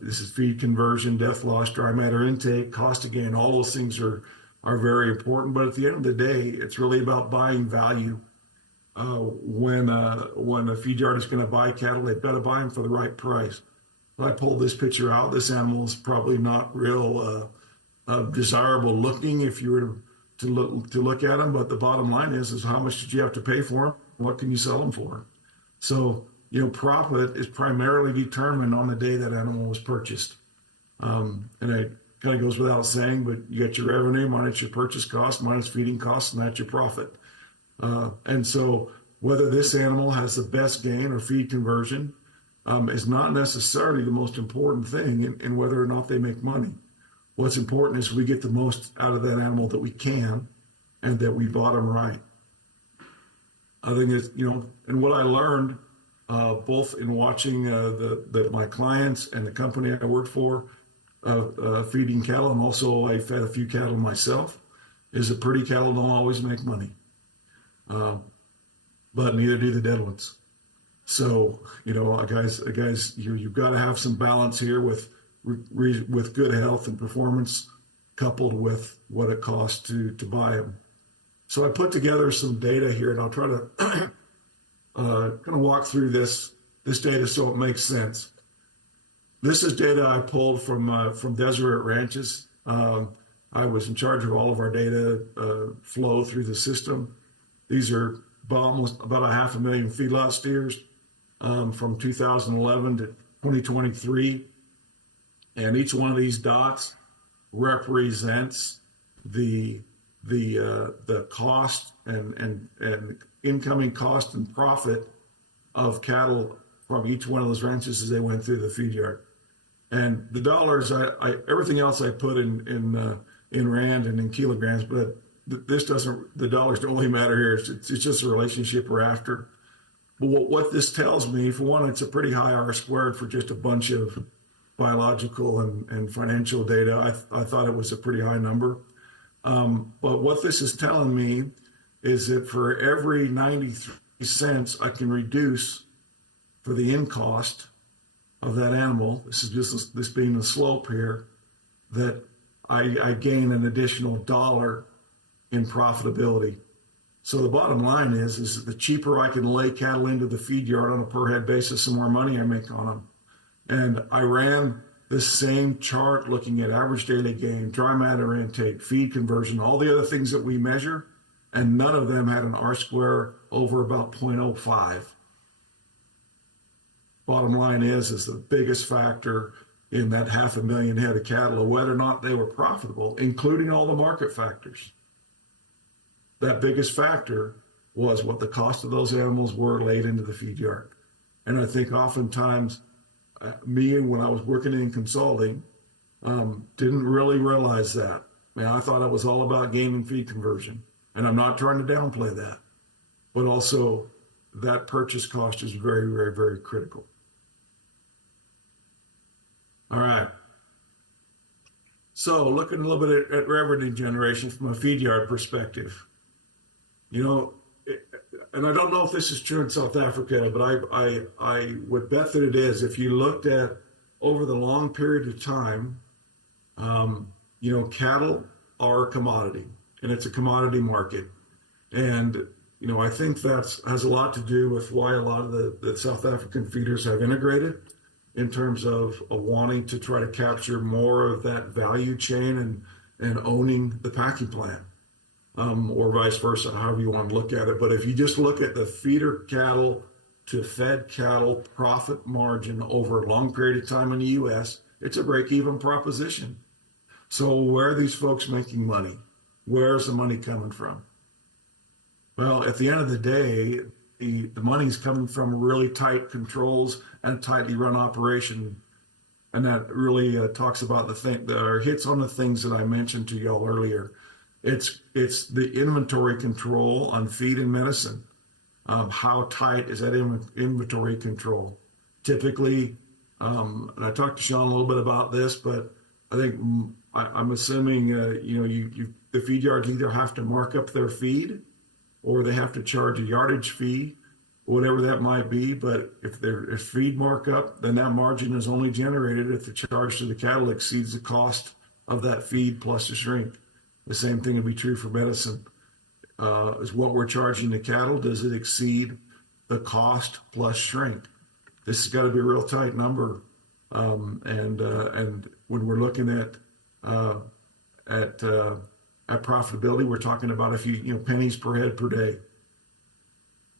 this is feed conversion, death loss, dry matter intake, cost of gain. All those things are very important. But at the end of the day, it's really about buying value. When a feed yard is going to buy cattle, they've got to buy them for the right price. I pulled this picture out. This animal is probably not real desirable looking if you were to look at them. But the bottom line is how much did you have to pay for them? What can you sell them for? So, profit is primarily determined on the day that animal was purchased. And it kind of goes without saying, but you got your revenue minus your purchase cost minus feeding costs, and that's your profit. And so whether this animal has the best gain or feed conversion is not necessarily the most important thing in whether or not they make money. What's important is we get the most out of that animal that we can and that we bought them right. I think it's, and what I learned both in watching my clients and the company I worked for feeding cattle, and also I fed a few cattle myself, is that pretty cattle don't always make money. But neither do the dead ones. So, guys, you've got to have some balance here with good health and performance coupled with what it costs to buy them. So I put together some data here, and I'll try to kind of walk through this data so it makes sense. This is data I pulled from Deseret Ranches. I was in charge of all of our data flow through the system. These are almost about 500,000 feedlot steers from 2011 to 2023. And each one of these dots represents the cost and incoming cost and profit of cattle from each one of those ranches as they went through the feed yard. And the dollars, everything else I put in rand and in kilograms, but the dollars don't really matter here. It's just a relationship we're after. But what this tells me, for one, it's a pretty high R squared for just a bunch of biological and financial data. I thought it was a pretty high number. But what this is telling me is that for every 93 cents I can reduce for the in cost of that animal, this being the slope here, that I gain an additional dollar in profitability. So the bottom line is that the cheaper I can lay cattle into the feed yard on a per head basis, the more money I make on them. And I ran this same chart looking at average daily gain, dry matter intake, feed conversion, all the other things that we measure, and none of them had an R-square over about 0.05. Bottom line is the biggest factor in that 500,000 head of cattle, whether or not they were profitable, including all the market factors. That biggest factor was what the cost of those animals were laid into the feed yard. And I think oftentimes, me, when I was working in consulting, didn't really realize that. I thought it was all about gain and feed conversion. And I'm not trying to downplay that. But also, that purchase cost is very, very, very critical. All right. So looking a little bit at revenue generation from a feed yard perspective. You know, and I don't know if this is true in South Africa, but I would bet that it is. If you looked at over the long period of time, you know, cattle are a commodity, and it's a commodity market. And, you know, I think that has a lot to do with why a lot of the South African feeders have integrated in terms of wanting to try to capture more of that value chain and owning the packing plant. Or vice versa, however you want to look at it. But if you just look at the feeder cattle to fed cattle profit margin over a long period of time in the U.S., it's a break-even proposition. So where are these folks making money? Where's the money coming from? Well, at the end of the day, the money's coming from really tight controls and a tightly run operation. And that really talks about or hits on the things that I mentioned to y'all earlier. It's the inventory control on feed and medicine. How tight is that inventory control? Typically, and I talked to Sean a little bit about this, but I think I'm assuming you know the feed yards either have to mark up their feed, or they have to charge a yardage fee, whatever that might be. But if feed markup, then that margin is only generated if the charge to the cattle exceeds the cost of that feed plus the shrink. The same thing would be true for medicine. Is what we're charging the cattle, does it exceed the cost plus shrink? This has got to be a real tight number. And when we're looking at profitability, we're talking about a few pennies per head per day.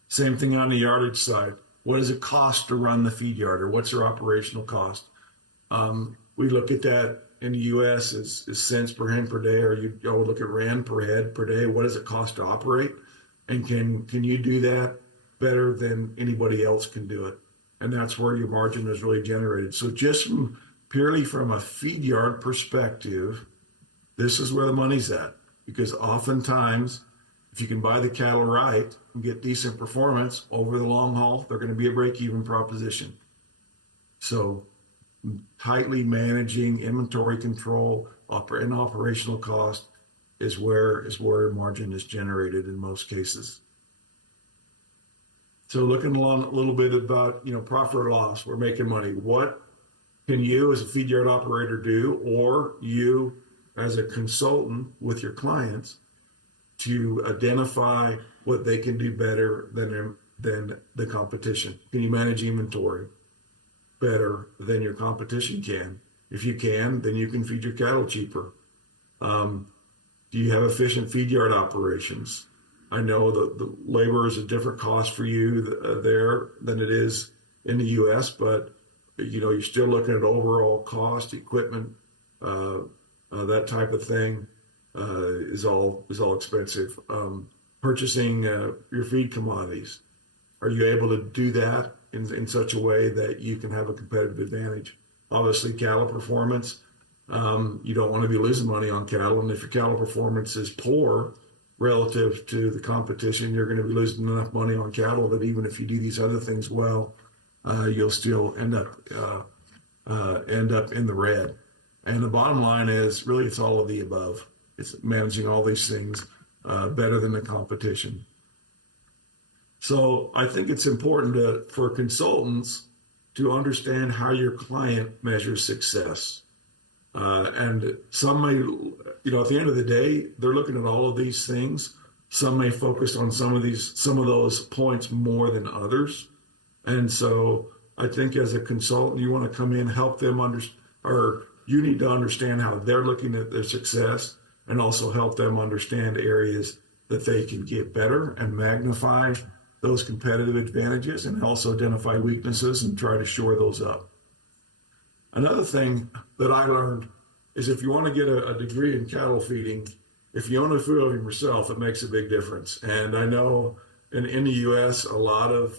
Same thing on the yardage side. What does it cost to run the feed yard, or what's their operational cost? We look at that in the U.S. is cents per hen per day, or you would look at rand per head per day. What does it cost to operate? And can you do that better than anybody else can do it? And that's where your margin is really generated. So just purely from a feed yard perspective, this is where the money's at. Because oftentimes, if you can buy the cattle right and get decent performance over the long haul, they're going to be a break-even proposition. So tightly managing inventory control and operational cost is where margin is generated in most cases. So looking along a little bit about profit or loss, we're making money. What can you as a feed yard operator do, or you as a consultant with your clients, to identify what they can do better than the competition? Can you manage inventory better than your competition can? If you can, then you can feed your cattle cheaper. Do you have efficient feed yard operations? I know the labor is a different cost for you there than it is in the U.S., but you're still looking at overall cost, equipment, that type of thing is all expensive. Purchasing your feed commodities, are you able to do that in such a way that you can have a competitive advantage? Obviously, cattle performance, you don't want to be losing money on cattle, and if your cattle performance is poor relative to the competition, you're going to be losing enough money on cattle that even if you do these other things well, you'll still end up in the red. And the bottom line is really it's all of the above. It's managing all these things better than the competition. So I think it's important for consultants to understand how your client measures success. And some may, at the end of the day, they're looking at all of these things. Some may focus on some of those points more than others. And so I think as a consultant, you want to come in, help them or you need to understand how they're looking at their success and also help them understand areas that they can get better and magnify those competitive advantages and also identify weaknesses and try to shore those up. Another thing that I learned is if you want to get a degree in cattle feeding, if you own a food of yourself, it makes a big difference. And I know in the U.S., a lot of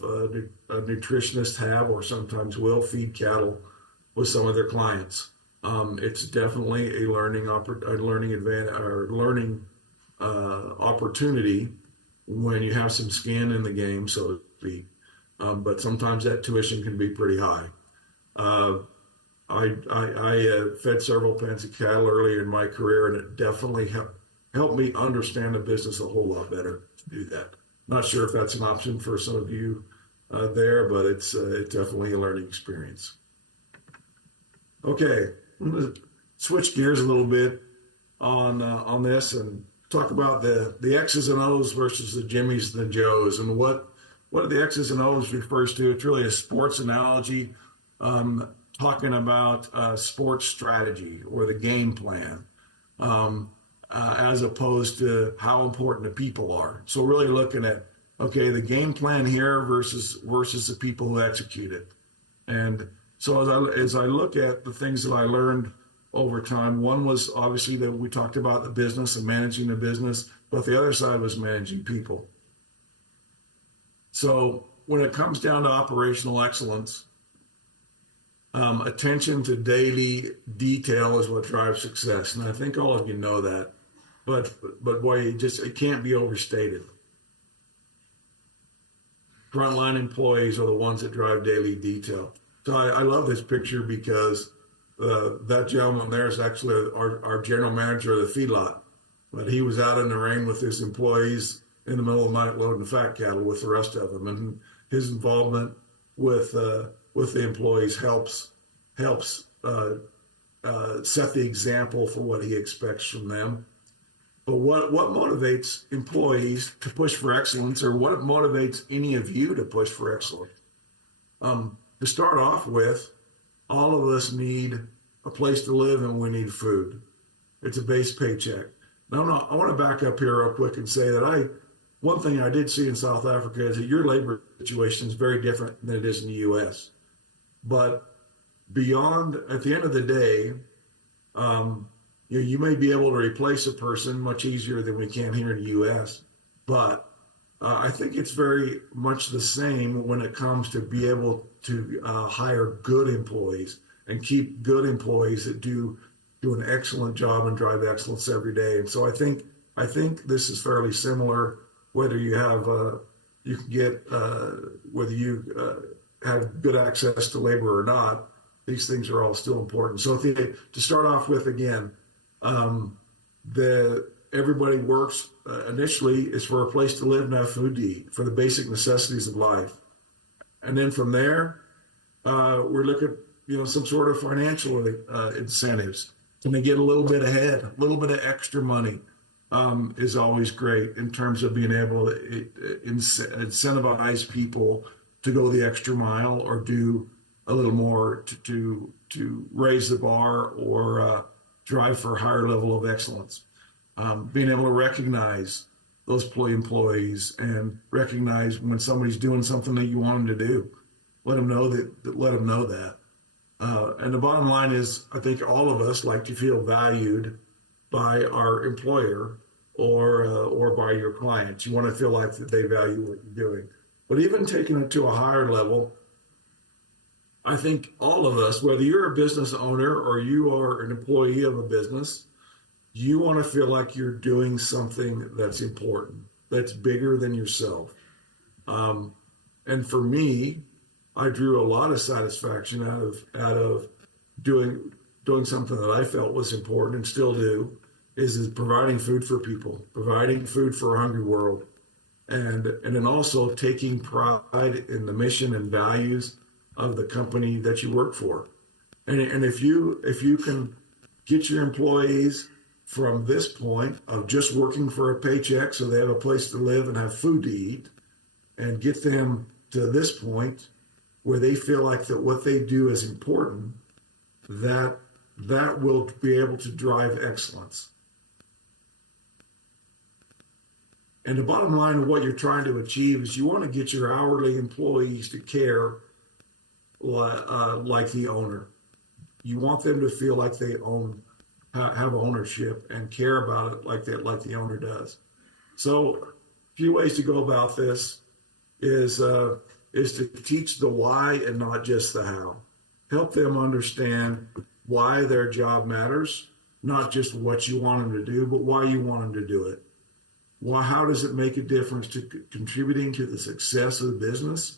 nutritionists have or sometimes will feed cattle with some of their clients. It's definitely a learning opportunity when you have some skin in the game, so to speak. But sometimes that tuition can be pretty high. I fed several pens of cattle early in my career, and it definitely helped me understand the business a whole lot better to do that. Not sure if that's an option for some of you there, but it's definitely a learning experience. Okay, I'm going to switch gears a little bit on this and talk about the X's and O's versus the Jimmys and the Joes, and what the X's and O's refers to. It's really a sports analogy, talking about sports strategy or the game plan, as opposed to how important the people are. So really looking at, okay, the game plan here versus the people who execute it. And so as I look at the things that I learned over time, one was obviously that we talked about the business and managing the business, but the other side was managing people. So when it comes down to operational excellence, attention to daily detail is what drives success. And I think all of you know that, but boy, it can't be overstated. Frontline employees are the ones that drive daily detail. So I love this picture because that gentleman there is actually our general manager of the feedlot, but he was out in the rain with his employees in the middle of the night loading fat cattle with the rest of them, and his involvement with the employees helps set the example for what he expects from them. But what motivates employees to push for excellence, or what motivates any of you to push for excellence? To start off with, all of us need a place to live and we need food. It's a base paycheck. Now, I want to back up here real quick and say that one thing I did see in South Africa is that your labor situation is very different than it is in the U.S. But beyond, at the end of the day, you may be able to replace a person much easier than we can here in the U.S. But I think it's very much the same when it comes to be able to hire good employees and keep good employees that do an excellent job and drive excellence every day. And so I think this is fairly similar, whether you have whether you have good access to labor or not. These things are all still important. So to start off with, again, everybody works initially is for a place to live and have food to eat, for the basic necessities of life. And then from there, we're looking at some sort of financial incentives. Can they get a little bit ahead? A little bit of extra money is always great in terms of being able to incentivize people to go the extra mile or do a little more to raise the bar or drive for a higher level of excellence. Being able to recognize those employees and recognize when somebody's doing something that you want them to do. Let them know that. And the bottom line is, I think all of us like to feel valued by our employer or by your clients. You want to feel like that they value what you're doing. But even taking it to a higher level, I think all of us, whether you're a business owner or you are an employee of a business, you want to feel like you're doing something that's important, that's bigger than yourself. And for me, I drew a lot of satisfaction out of doing something that I felt was important and still do, is providing food for people, providing food for a hungry world, and then also taking pride in the mission and values of the company that you work for. And if you can get your employees from this point of just working for a paycheck so they have a place to live and have food to eat, and get them to this point where they feel like that what they do is important, that will be able to drive excellence. And the bottom line of what you're trying to achieve is you want to get your hourly employees to care like the owner. You want them to feel like they have ownership and care about it like the owner does. So a few ways to go about this is to teach the why and not just the how. Help them understand why their job matters, not just what you want them to do, but why you want them to do it. How does it make a difference to contributing to the success of the business?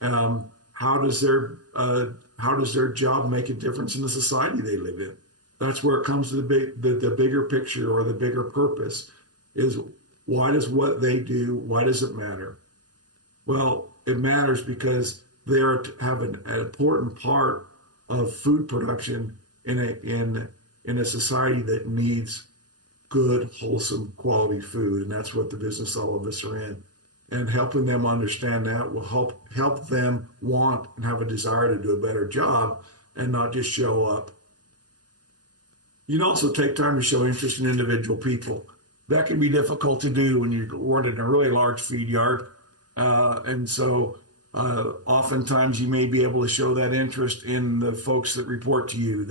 How does their job make a difference in the society they live in? That's where it comes to the bigger picture, or the bigger purpose, is why does what they do, why does it matter? Well, it matters because they have an important part of food production in a society that needs good, wholesome, quality food, and that's what the business all of us are in. And helping them understand that will help them want and have a desire to do a better job and not just show up. You can also take time to show interest in individual people. That can be difficult to do when you're working in a really large feed yard. And so oftentimes you may be able to show that interest in the folks that report to you,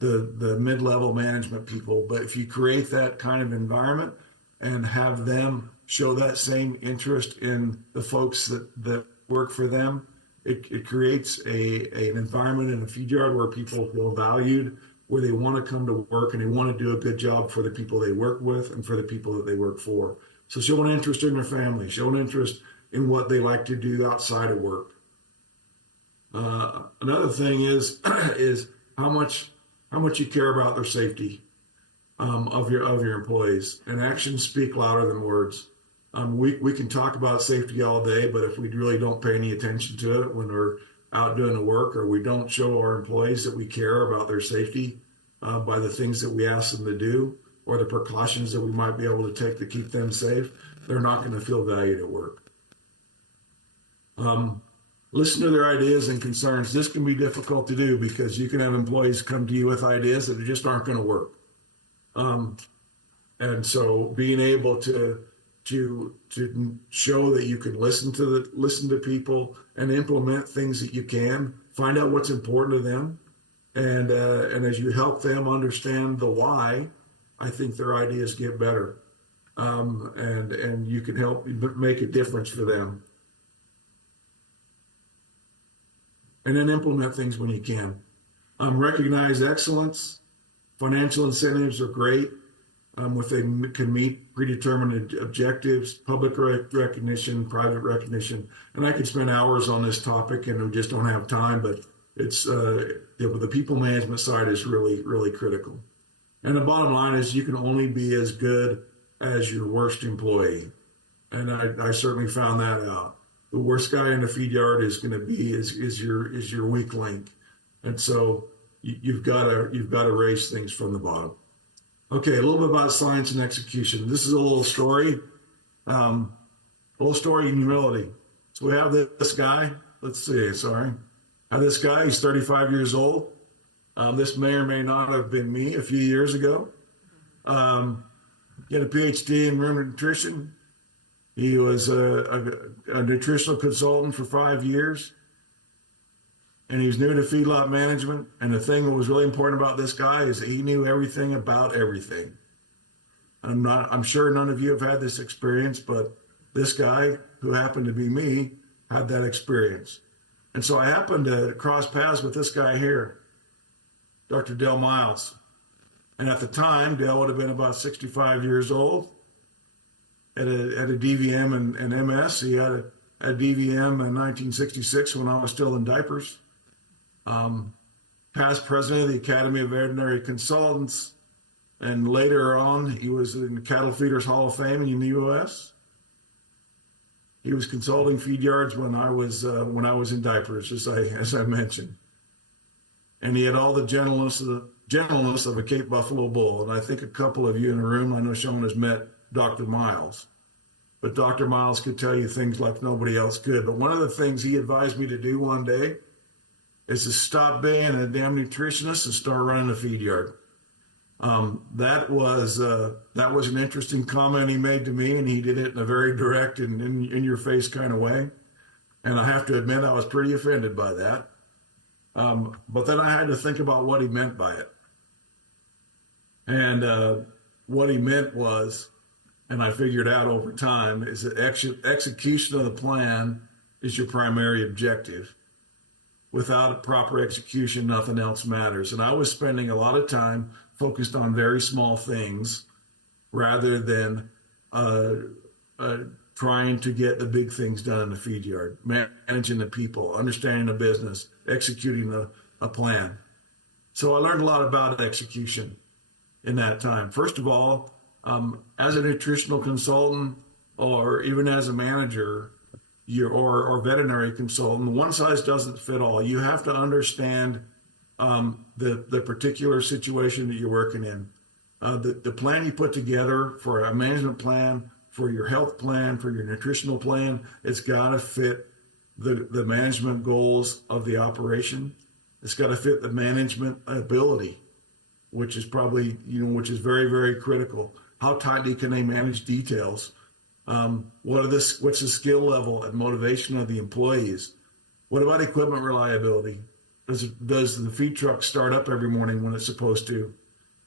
the mid-level management people. But if you create that kind of environment and have them show that same interest in the folks that work for them, it creates an environment in a feed yard where people feel valued, where they want to come to work and they want to do a good job for the people they work with and for the people that they work for. So show an interest in their family, show an interest in what they like to do outside of work. Another thing is how much you care about their safety of your employees. And actions speak louder than words. We can talk about safety all day, but if we really don't pay any attention to it when we're out doing the work, or we don't show our employees that we care about their safety by the things that we ask them to do, or the precautions that we might be able to take to keep them safe, they're not going to feel valued at work. Listen to their ideas and concerns. This can be difficult to do because you can have employees come to you with ideas that just aren't going to work. And so being able to show that you can listen to people and implement things that you can, find out what's important to them, and as you help them understand the why, I think their ideas get better, and you can help make a difference for them. And then implement things when you can. Recognize excellence. Financial incentives are great if they can meet predetermined objectives, public recognition, private recognition. And I could spend hours on this topic, and we just don't have time, but it's the people management side is really, really critical. And the bottom line is you can only be as good as your worst employee. And I certainly found that out. The worst guy in the feed yard is going to be is your weak link, and so you've got to raise things from the bottom. Okay, a little bit about science and execution. This is a little story, in humility. So we have this guy. Let's see. Sorry, I have this guy. He's 35 years old. This may or may not have been me a few years ago. He had a PhD in ruminant nutrition. He was a nutritional consultant for 5 years, and he was new to feedlot management. And the thing that was really important about this guy is that he knew everything about everything. I'm sure none of you have had this experience, but this guy, who happened to be me, had that experience. And so I happened to cross paths with this guy here, Dr. Dale Miles. And at the time, Dale would have been about 65 years old. Had a DVM and MS. He had a DVM in 1966 when I was still in diapers. Past president of the Academy of Veterinary Consultants, and later on he was in the Cattle Feeders Hall of Fame in the U.S. He was consulting feed yards when I was in diapers, as I mentioned, and he had all the gentleness of gentleness of a Cape Buffalo bull. And I think a couple of you in the room, I know Sean has met Dr. Miles, but Dr. Miles could tell you things like nobody else could. But one of the things he advised me to do one day is to stop being a damn nutritionist and start running a feed yard. That was an interesting comment he made to me, and he did it in a very direct and in your face kind of way. And I have to admit, I was pretty offended by that. But then I had to think about what he meant by it. And what he meant was, and I figured out over time, is that execution of the plan is your primary objective. Without proper execution, nothing else matters. And I was spending a lot of time focused on very small things rather than trying to get the big things done in the feed yard, managing the people, understanding the business, executing a plan. So I learned a lot about execution in that time. First of all, as a nutritional consultant or even as a manager, or veterinary consultant, one size doesn't fit all. You have to understand the particular situation that you're working in. The plan you put together for a management plan, for your health plan, for your nutritional plan, it's got to fit the management goals of the operation. It's got to fit the management ability, which is probably, which is very, very critical. How tightly can they manage details? What's the skill level and motivation of the employees? What about equipment reliability? Does the feed truck start up every morning when it's supposed to?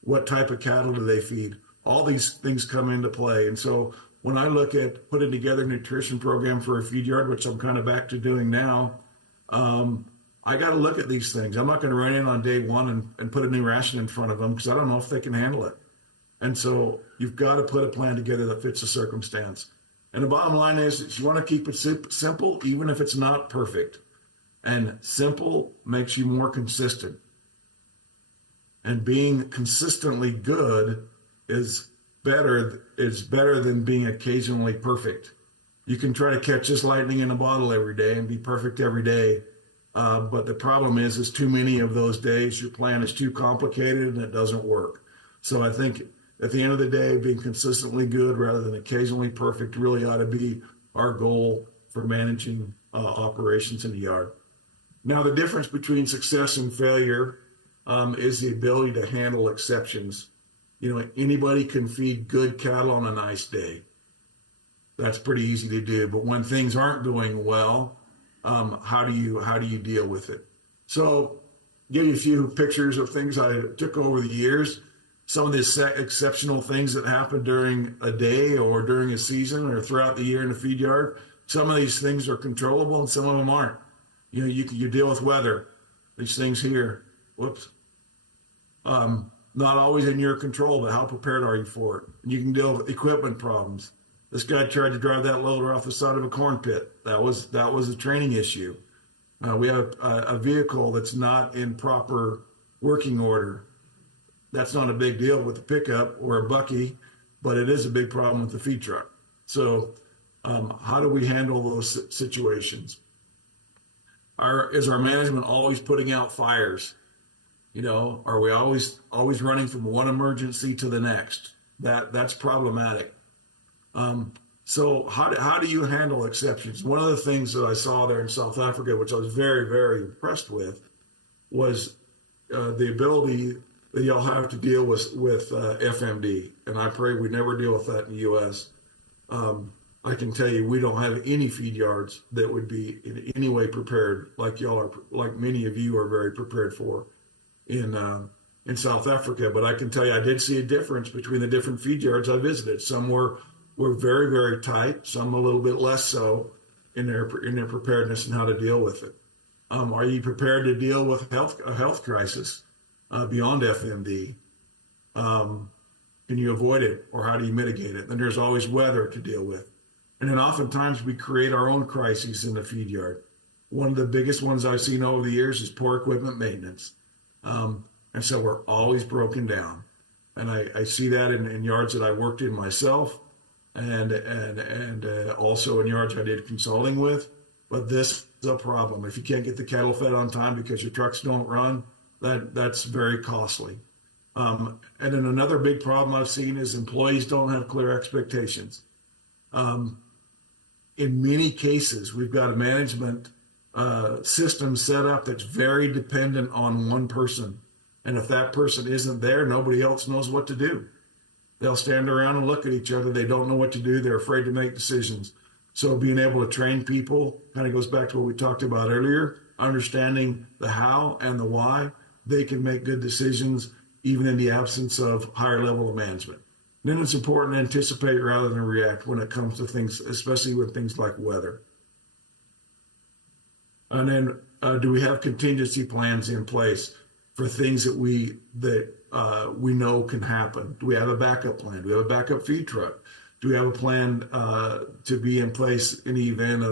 What type of cattle do they feed? All these things come into play. And so when I look at putting together a nutrition program for a feed yard, which I'm kind of back to doing now, I got to look at these things. I'm not going to run in on day one and put a new ration in front of them because I don't know if they can handle it. And so you've got to put a plan together that fits the circumstance. And the bottom line is you want to keep it simple, even if it's not perfect. And simple makes you more consistent. And being consistently good is better than being occasionally perfect. You can try to catch this lightning in a bottle every day and be perfect every day. But the problem is too many of those days, your plan is too complicated and it doesn't work. So I think at the end of the day, being consistently good rather than occasionally perfect really ought to be our goal for managing operations in the yard. Now, the difference between success and failure is the ability to handle exceptions. Anybody can feed good cattle on a nice day. That's pretty easy to do. But when things aren't going well, how do you deal with it? So, give you a few pictures of things I took over the years. Some of the exceptional things that happen during a day or during a season or throughout the year in the feed yard. Some of these things are controllable and some of them aren't. You deal with weather. These things here. Whoops. Not always in your control, but how prepared are you for it? You can deal with equipment problems. This guy tried to drive that loader off the side of a corn pit. That was a training issue. We have a vehicle that's not in proper working order. That's not a big deal with the pickup or a bucky, but it is a big problem with the feed truck. So how do we handle those situations? Is our management always putting out fires? Are we always running from one emergency to the next? That's problematic. So how do you handle exceptions? One of the things that I saw there in South Africa, which I was very, very impressed with, was the ability that y'all have to deal with FMD. And I pray we never deal with that in the U.S. I can tell you we don't have any feed yards that would be in any way prepared like y'all are, like many of you are very prepared for in South Africa. But I can tell you I did see a difference between the different feed yards I visited. Some were very, very tight, some a little bit less so in their preparedness and how to deal with it. Are you prepared to deal with a health crisis beyond FMD? Can you avoid it, or how do you mitigate it? Then there's always weather to deal with. And then oftentimes we create our own crises in the feed yard. One of the biggest ones I've seen over the years is poor equipment maintenance. And so we're always broken down. And I see that in yards that I worked in myself and also in yards I did consulting with. But this is a problem. If you can't get the cattle fed on time because your trucks don't run, that's very costly. And then another big problem I've seen is employees don't have clear expectations. In many cases, we've got a management system set up that's very dependent on one person. And if that person isn't there, nobody else knows what to do. They'll stand around and look at each other. They don't know what to do. They're afraid to make decisions. So being able to train people kind of goes back to what we talked about earlier, understanding the how and the why. They can make good decisions even in the absence of higher level of management. Then it's important to anticipate rather than react when it comes to things, especially with things like weather. And then do we have contingency plans in place for things that we know can happen? Do we have a backup plan? Do we have a backup feed truck? Do we have a plan to be in place in the event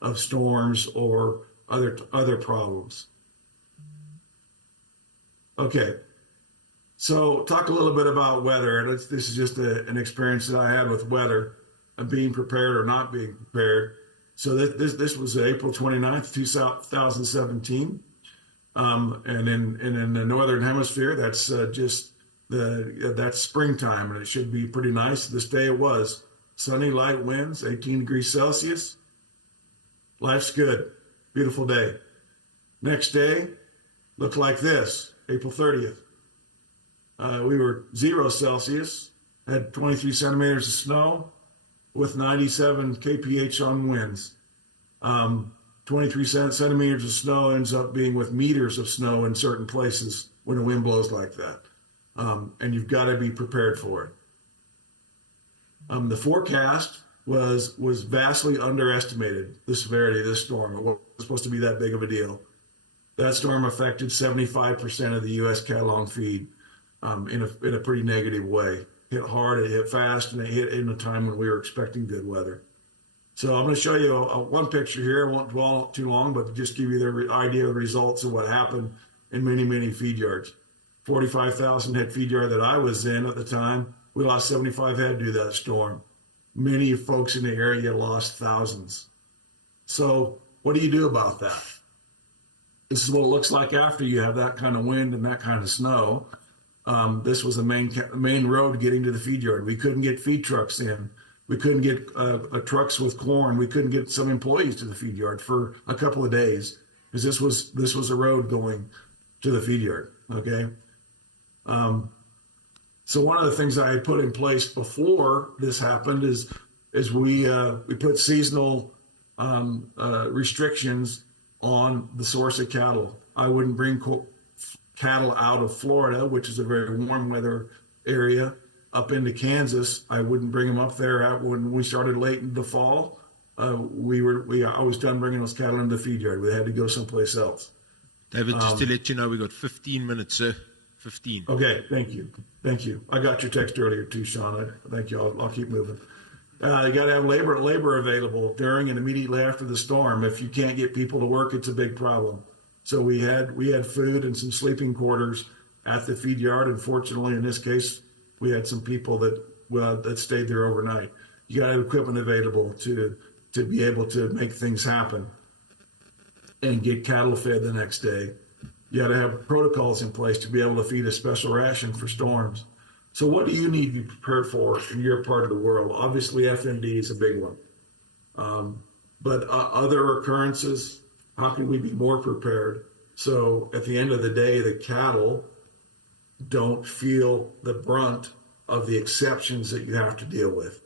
of storms or other problems? Okay, so talk a little bit about weather. This is just an experience that I had with weather, of being prepared or not being prepared. So this was April 29th, 2017. And in the Northern Hemisphere, that's that's springtime, and it should be pretty nice. This day it was sunny, light winds, 18 degrees Celsius. Life's good. Beautiful day. Next day looked like this, April 30th. We were 0 Celsius, had 23 centimeters of snow with 97 kph on winds. 23 centimeters of snow ends up being with meters of snow in certain places when the wind blows like that. And you've got to be prepared for it. The forecast was vastly underestimated, the severity of this storm. It wasn't supposed to be that big of a deal. That storm affected 75% of the U.S. cattle on feed in a pretty negative way. Hit hard, it hit fast, and it hit in a time when we were expecting good weather. So I'm going to show you one picture here. I won't dwell too long, but to just give you the idea of the results of what happened in many, many feed yards. 45,000 head feed yard that I was in at the time, we lost 75 head due to that storm. Many folks in the area lost thousands. So what do you do about that? This is what it looks like after you have that kind of wind and that kind of snow. This was the main road getting to the feed yard. We couldn't get feed trucks in. We couldn't get trucks with corn. We couldn't get some employees to the feed yard for a couple of days because this was a road going to the feed yard. Okay. So one of the things I had put in place before this happened is we put seasonal restrictions on the source of cattle. I wouldn't bring cattle out of Florida, which is a very warm weather area, up into Kansas. I wouldn't bring them up there. When we started late in the fall, I was done bringing those cattle into the feed yard. We had to go someplace else. David, just to let you know, we got 15 minutes, sir. 15. Okay, thank you. I got your text earlier too, Sean. Thank you. I'll keep moving. You got to have labor available during and immediately after the storm. If you can't get people to work, it's a big problem. So we had food and some sleeping quarters at the feed yard. Unfortunately, in this case, we had some people that stayed there overnight. You got to have equipment available to be able to make things happen and get cattle fed the next day. You got to have protocols in place to be able to feed a special ration for storms. So what do you need to be prepared for in your part of the world? Obviously, FMD is a big one. But other occurrences, how can we be more prepared? So at the end of the day, the cattle don't feel the brunt of the exceptions that you have to deal with.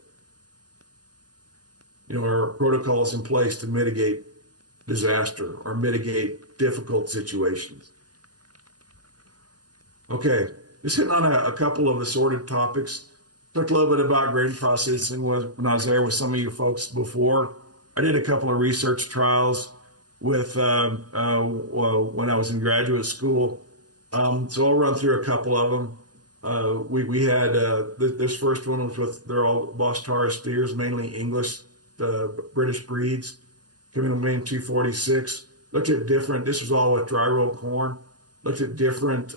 Are protocols in place to mitigate disaster or mitigate difficult situations. Okay, just hitting on a couple of assorted topics. Talked a little bit about grain processing when I was there with some of you folks before. I did a couple of research trials with when I was in graduate school. So I'll run through a couple of them. We had this first one was they're all Boss Taurus steers, mainly English, British breeds, coming in main 246. Looked at this was all with dry rolled corn. Looked at different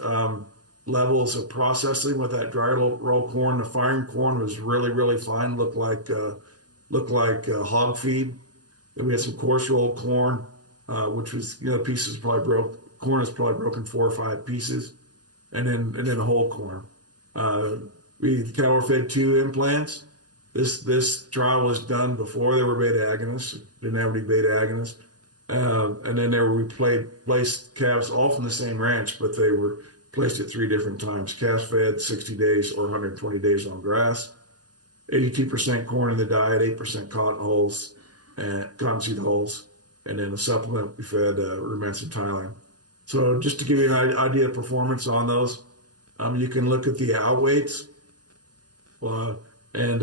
levels of processing with that dry rolled corn. The firing corn was really, really fine. Looked like hog feed. Then we had some coarse rolled corn, which was pieces probably broke. Corn is probably broken 4 or 5 pieces. and then whole corn. The cattle were fed 2 implants. This trial was done before they were beta agonists. Didn't have any beta agonists. And then they were replaced calves all from the same ranch, but they were placed at 3 different times. Calves fed 60 days or 120 days on grass, 82% corn in the diet, 8% cottonseed hulls, and then a supplement we fed rumensin Thailand. So just to give you an idea of performance on those, you can look at the outweights and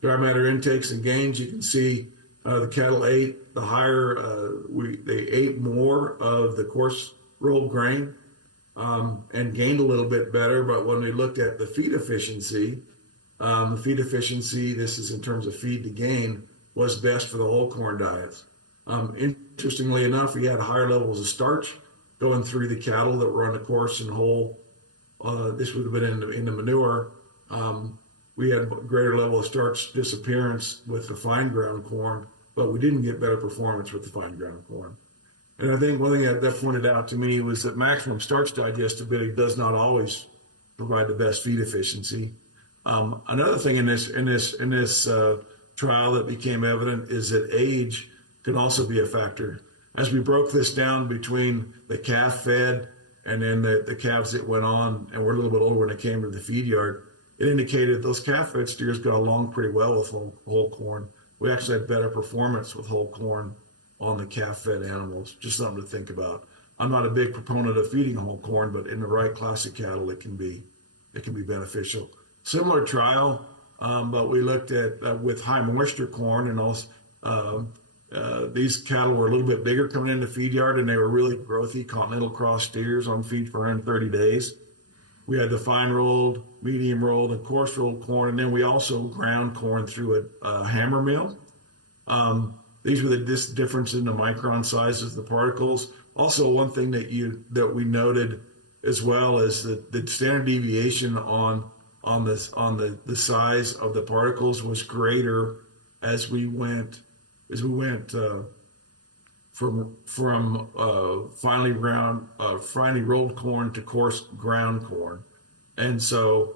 dry matter intakes and gains. You can see the cattle ate the higher. They ate more of the coarse rolled grain and gained a little bit better. But when we looked at the feed efficiency, this is in terms of feed to gain, was best for the whole corn diets. Interestingly enough, we had higher levels of starch going through the cattle that were on the coarse and whole. This would have been in the manure. We had greater level of starch disappearance with the fine ground corn, but we didn't get better performance with the fine ground corn. And I think one thing that pointed out to me was that maximum starch digestibility does not always provide the best feed efficiency. Another thing in this trial that became evident is that age can also be a factor. As we broke this down between the calf fed and then the calves that went on and were a little bit older when it came to the feed yard, it indicated those calf-fed steers got along pretty well with whole corn. We actually had better performance with whole corn on the calf-fed animals. Just something to think about. I'm not a big proponent of feeding whole corn, but in the right classic cattle, it can be beneficial. Similar trial, but we looked at with high moisture corn, and also these cattle were a little bit bigger coming into the feed yard, and they were really growthy continental cross steers on feed for 130 days. We had the fine rolled, medium rolled, and coarse rolled corn, and then we also ground corn through a hammer mill. These were the difference in the micron sizes of the particles. Also, one thing that we noted as well is that the standard deviation on the size of the particles was greater as we went from finely rolled corn to coarse ground corn. And so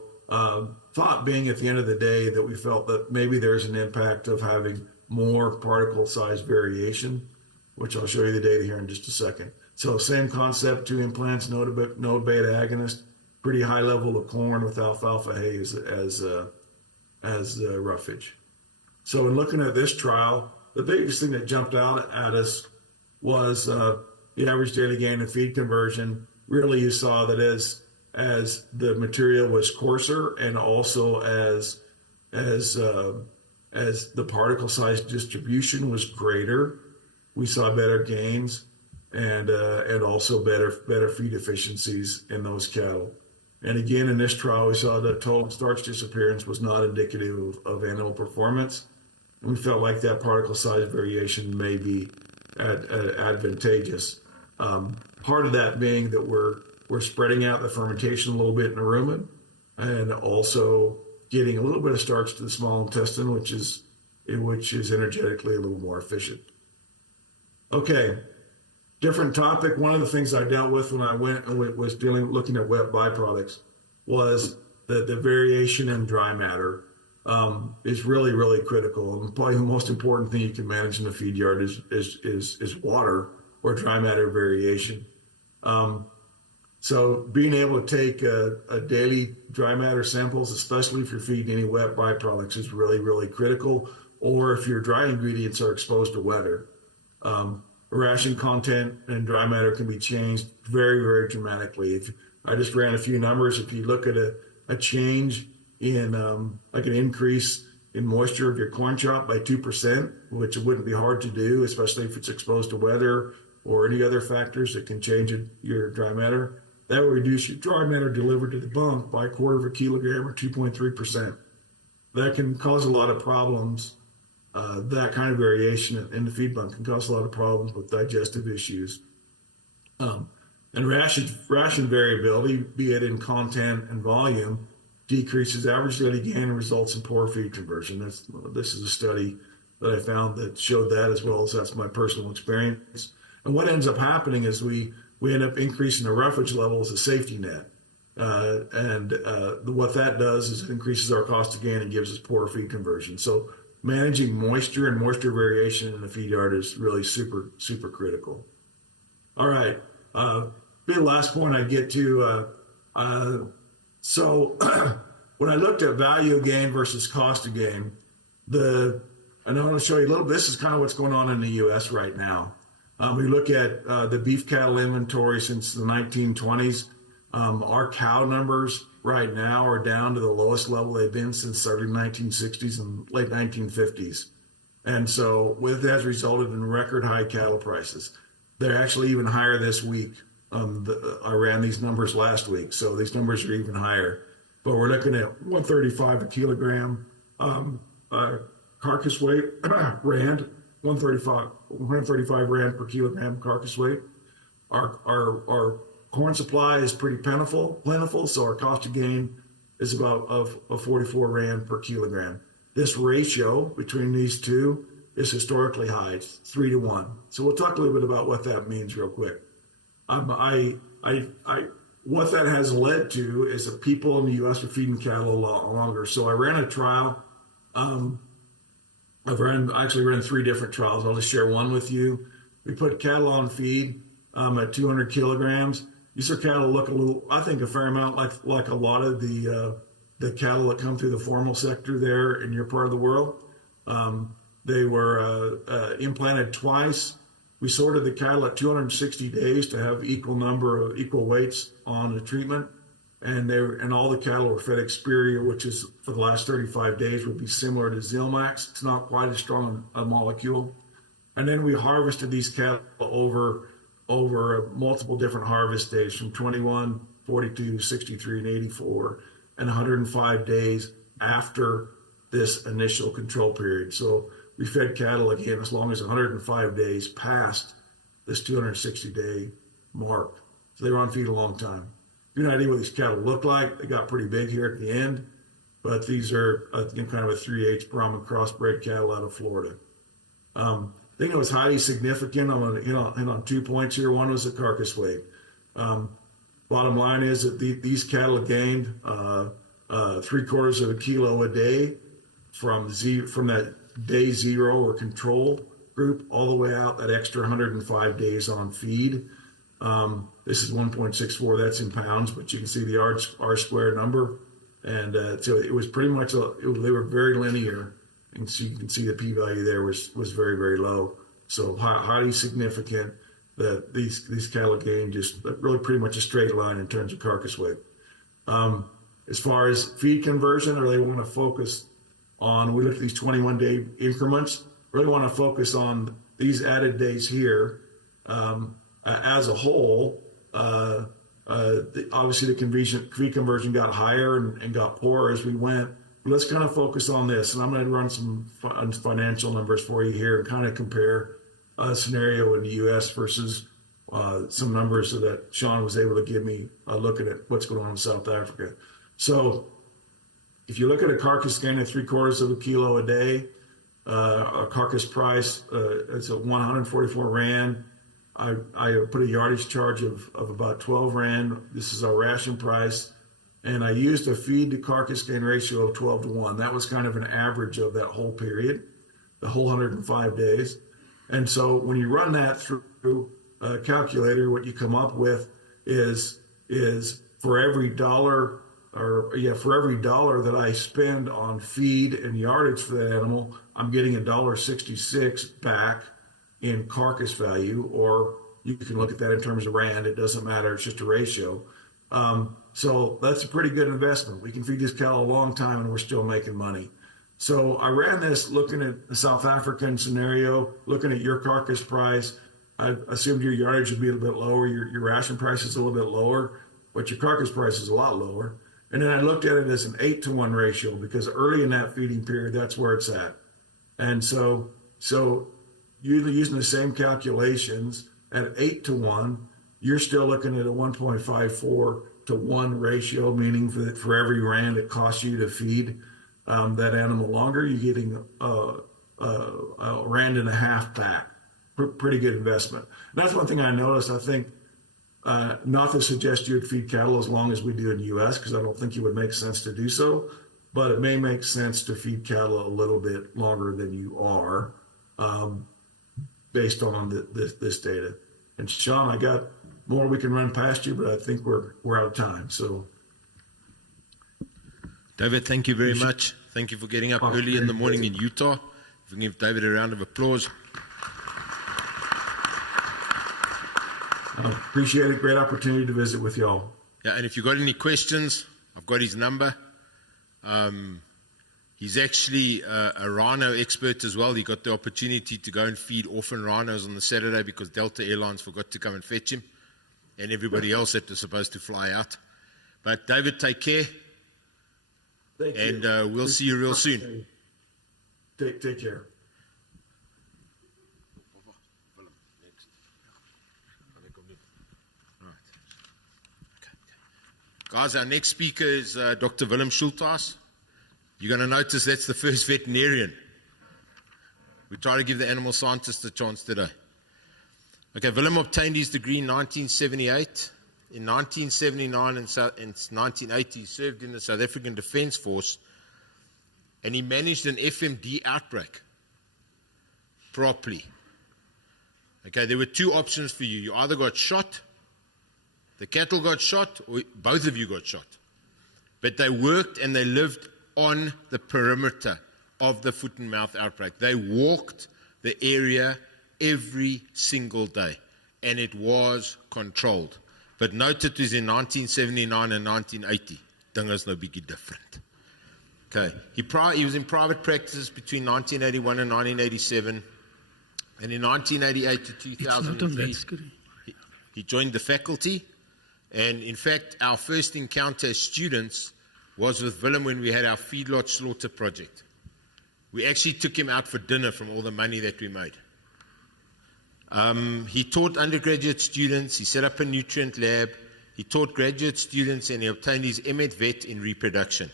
thought being at the end of the day that we felt that maybe there's an impact of having more particle size variation, which I'll show you the data here in just a second. So same concept, 2 implants, no beta agonist, pretty high level of corn with alfalfa hay as roughage. So in looking at this trial, the biggest thing that jumped out at us was the average daily gain in feed conversion. Really, you saw that as the material was coarser and also as the particle size distribution was greater, we saw better gains and also better feed efficiencies in those cattle. And again, in this trial, we saw that total starch disappearance was not indicative of animal performance. And we felt like that particle size variation may be advantageous. Part of that being that we're spreading out the fermentation a little bit in the rumen, and also getting a little bit of starch to the small intestine, which is energetically a little more efficient. Okay, different topic. One of the things I dealt with when I was looking at wet byproducts was the variation in dry matter. Is really, really critical. And probably the most important thing you can manage in the feed yard is water or dry matter variation. So being able to take a daily dry matter samples, especially if you're feeding any wet byproducts, is really, really critical. Or if your dry ingredients are exposed to weather. Ration content and dry matter can be changed very, very dramatically. I just ran a few numbers. If you look at a change in like an increase in moisture of your corn chop by 2%, which it wouldn't be hard to do, especially if it's exposed to weather or any other factors that can change your dry matter, that will reduce your dry matter delivered to the bunk by 1/4 kilogram or 2.3%. That can cause a lot of problems. That kind of variation in the feed bunk can cause a lot of problems with digestive issues. And ration variability, be it in content and volume, decreases average daily gain and results in poor feed conversion. This is a study that I found that showed that, as well as that's my personal experience. And what ends up happening is we we end up increasing the roughage level as a safety net. What that does is it increases our cost of gain and gives us poor feed conversion. So managing moisture and moisture variation in the feed yard is really super, super critical. All right. Be the last point I get to. So when I looked at value of gain versus cost of gain, and I want to show you a little bit, this is kind of what's going on in the U.S. right now. We look at the beef cattle inventory since the 1920s. Our cow numbers right now are down to the lowest level they've been since the early 1960s and late 1950s. And so it has resulted in record high cattle prices. They're actually even higher this week. I ran these numbers last week, so these numbers are even higher. But we're looking at 135 a kilogram carcass weight, rand, 135 rand per kilogram carcass weight. Our corn supply is pretty plentiful, so our cost of gain is about of 44 rand per kilogram. This ratio between these two is historically high, it's 3 to 1. So we'll talk a little bit about what that means real quick. What that has led to is that people in the U.S. are feeding cattle a lot longer. So I ran a trial. I actually ran 3 different trials. I'll just share one with you. We put cattle on feed at 200 kilograms. You saw cattle look a fair amount like a lot of the cattle that come through the formal sector there in your part of the world. They were implanted twice. We sorted the cattle at 260 days to have equal weights on the treatment, and all the cattle were fed Experia, which is for the last 35 days would be similar to Zilmax. It's not quite as strong a molecule. And then we harvested these cattle over multiple different harvest days from 21, 42, 63, and 84, and 105 days after this initial control period. So we fed cattle again as long as 105 days past this 260-day mark. So they were on feed a long time. You have no idea what these cattle look like. They got pretty big here at the end, but these are kind of a 3/8 Brahman crossbred cattle out of Florida. I think it was highly significant on 2 points here. One was the carcass weight. Bottom line is that these cattle gained 3/4 of a kilo a day from that day 0 or control group all the way out that extra 105 days on feed. This is 1.64, that's in pounds, but you can see the R square number. And so it was pretty much, they were very linear. And so you can see the p-value there was very, very low. So highly significant that these cattle gained just really pretty much a straight line in terms of carcass weight. As far as feed conversion, I really want to focus on, we look at these 21-day increments, really want to focus on these added days here. As a whole, obviously the feed conversion got higher and got poorer as we went. But let's kind of focus on this, and I'm going to run some financial numbers for you here and kind of compare a scenario in the U.S. versus some numbers that Sean was able to give me looking at what's going on in South Africa. So if you look at a carcass gain of 3/4 of a kilo a day, a carcass price, it's at 144 rand. I put a yardage charge of about 12 rand. This is our ration price. And I used a feed to carcass gain ratio of 12 to 1. That was kind of an average of that whole period, the whole 105 days. And so when you run that through a calculator, what you come up with is for every dollar that I spend on feed and yardage for that animal, I'm getting $1.66 back in carcass value, or you can look at that in terms of rand. It doesn't matter. It's just a ratio. So that's a pretty good investment. We can feed this cattle a long time and we're still making money. So I ran this looking at the South African scenario, looking at your carcass price. I assumed your yardage would be a little bit lower. Your ration price is a little bit lower, but your carcass price is a lot lower. And then I looked at it as an 8 to 1 ratio because early in that feeding period, that's where it's at. And so you're using the same calculations at 8 to 1, you're still looking at a 1.54 to 1 ratio, meaning for every rand it costs you to feed that animal longer, you're getting a rand and a half back. Pretty good investment. And that's one thing I noticed. I think Not to suggest you would feed cattle as long as we do in the U.S., because I don't think it would make sense to do so, but it may make sense to feed cattle a little bit longer than you are, based on this data. And Sean, I got more we can run past you, but I think we're out of time. So, David, thank you very much. Thank you for getting up early in the morning in Utah. If we can give David a round of applause. I appreciate it. Great opportunity to visit with y'all. Yeah, and if you've got any questions, I've got his number. He's actually a rhino expert as well. He got the opportunity to go and feed orphan rhinos on the Saturday because Delta Airlines forgot to come and fetch him and everybody else that was supposed to fly out. But David, take care. Thank you. And we'll see you real soon. Take care. Guys, our next speaker is Dr. Willem Schulthas. You're going to notice that's the first veterinarian. We try to give the animal scientists a chance today. Okay, Willem obtained his degree in 1978. In 1979 and 1980, he served in the South African Defence Force, and he managed an FMD outbreak properly. Okay, there were two options for you. You either got shot, the cattle got shot, or both of you got shot. But they worked and they lived on the perimeter of the foot and mouth outbreak. They walked the area every single day, and it was controlled. But note it was in 1979 and 1980. Dinga's no biggie different. Okay, he was in private practice between 1981 and 1987, and in 1988 to 2003, he joined the faculty. And in fact, our first encounter as students was with Willem when we had our feedlot slaughter project. We actually took him out for dinner from all the money that we made. He taught undergraduate students, he set up a nutrient lab, he taught graduate students, and he obtained his M.Ed. Vet in reproduction.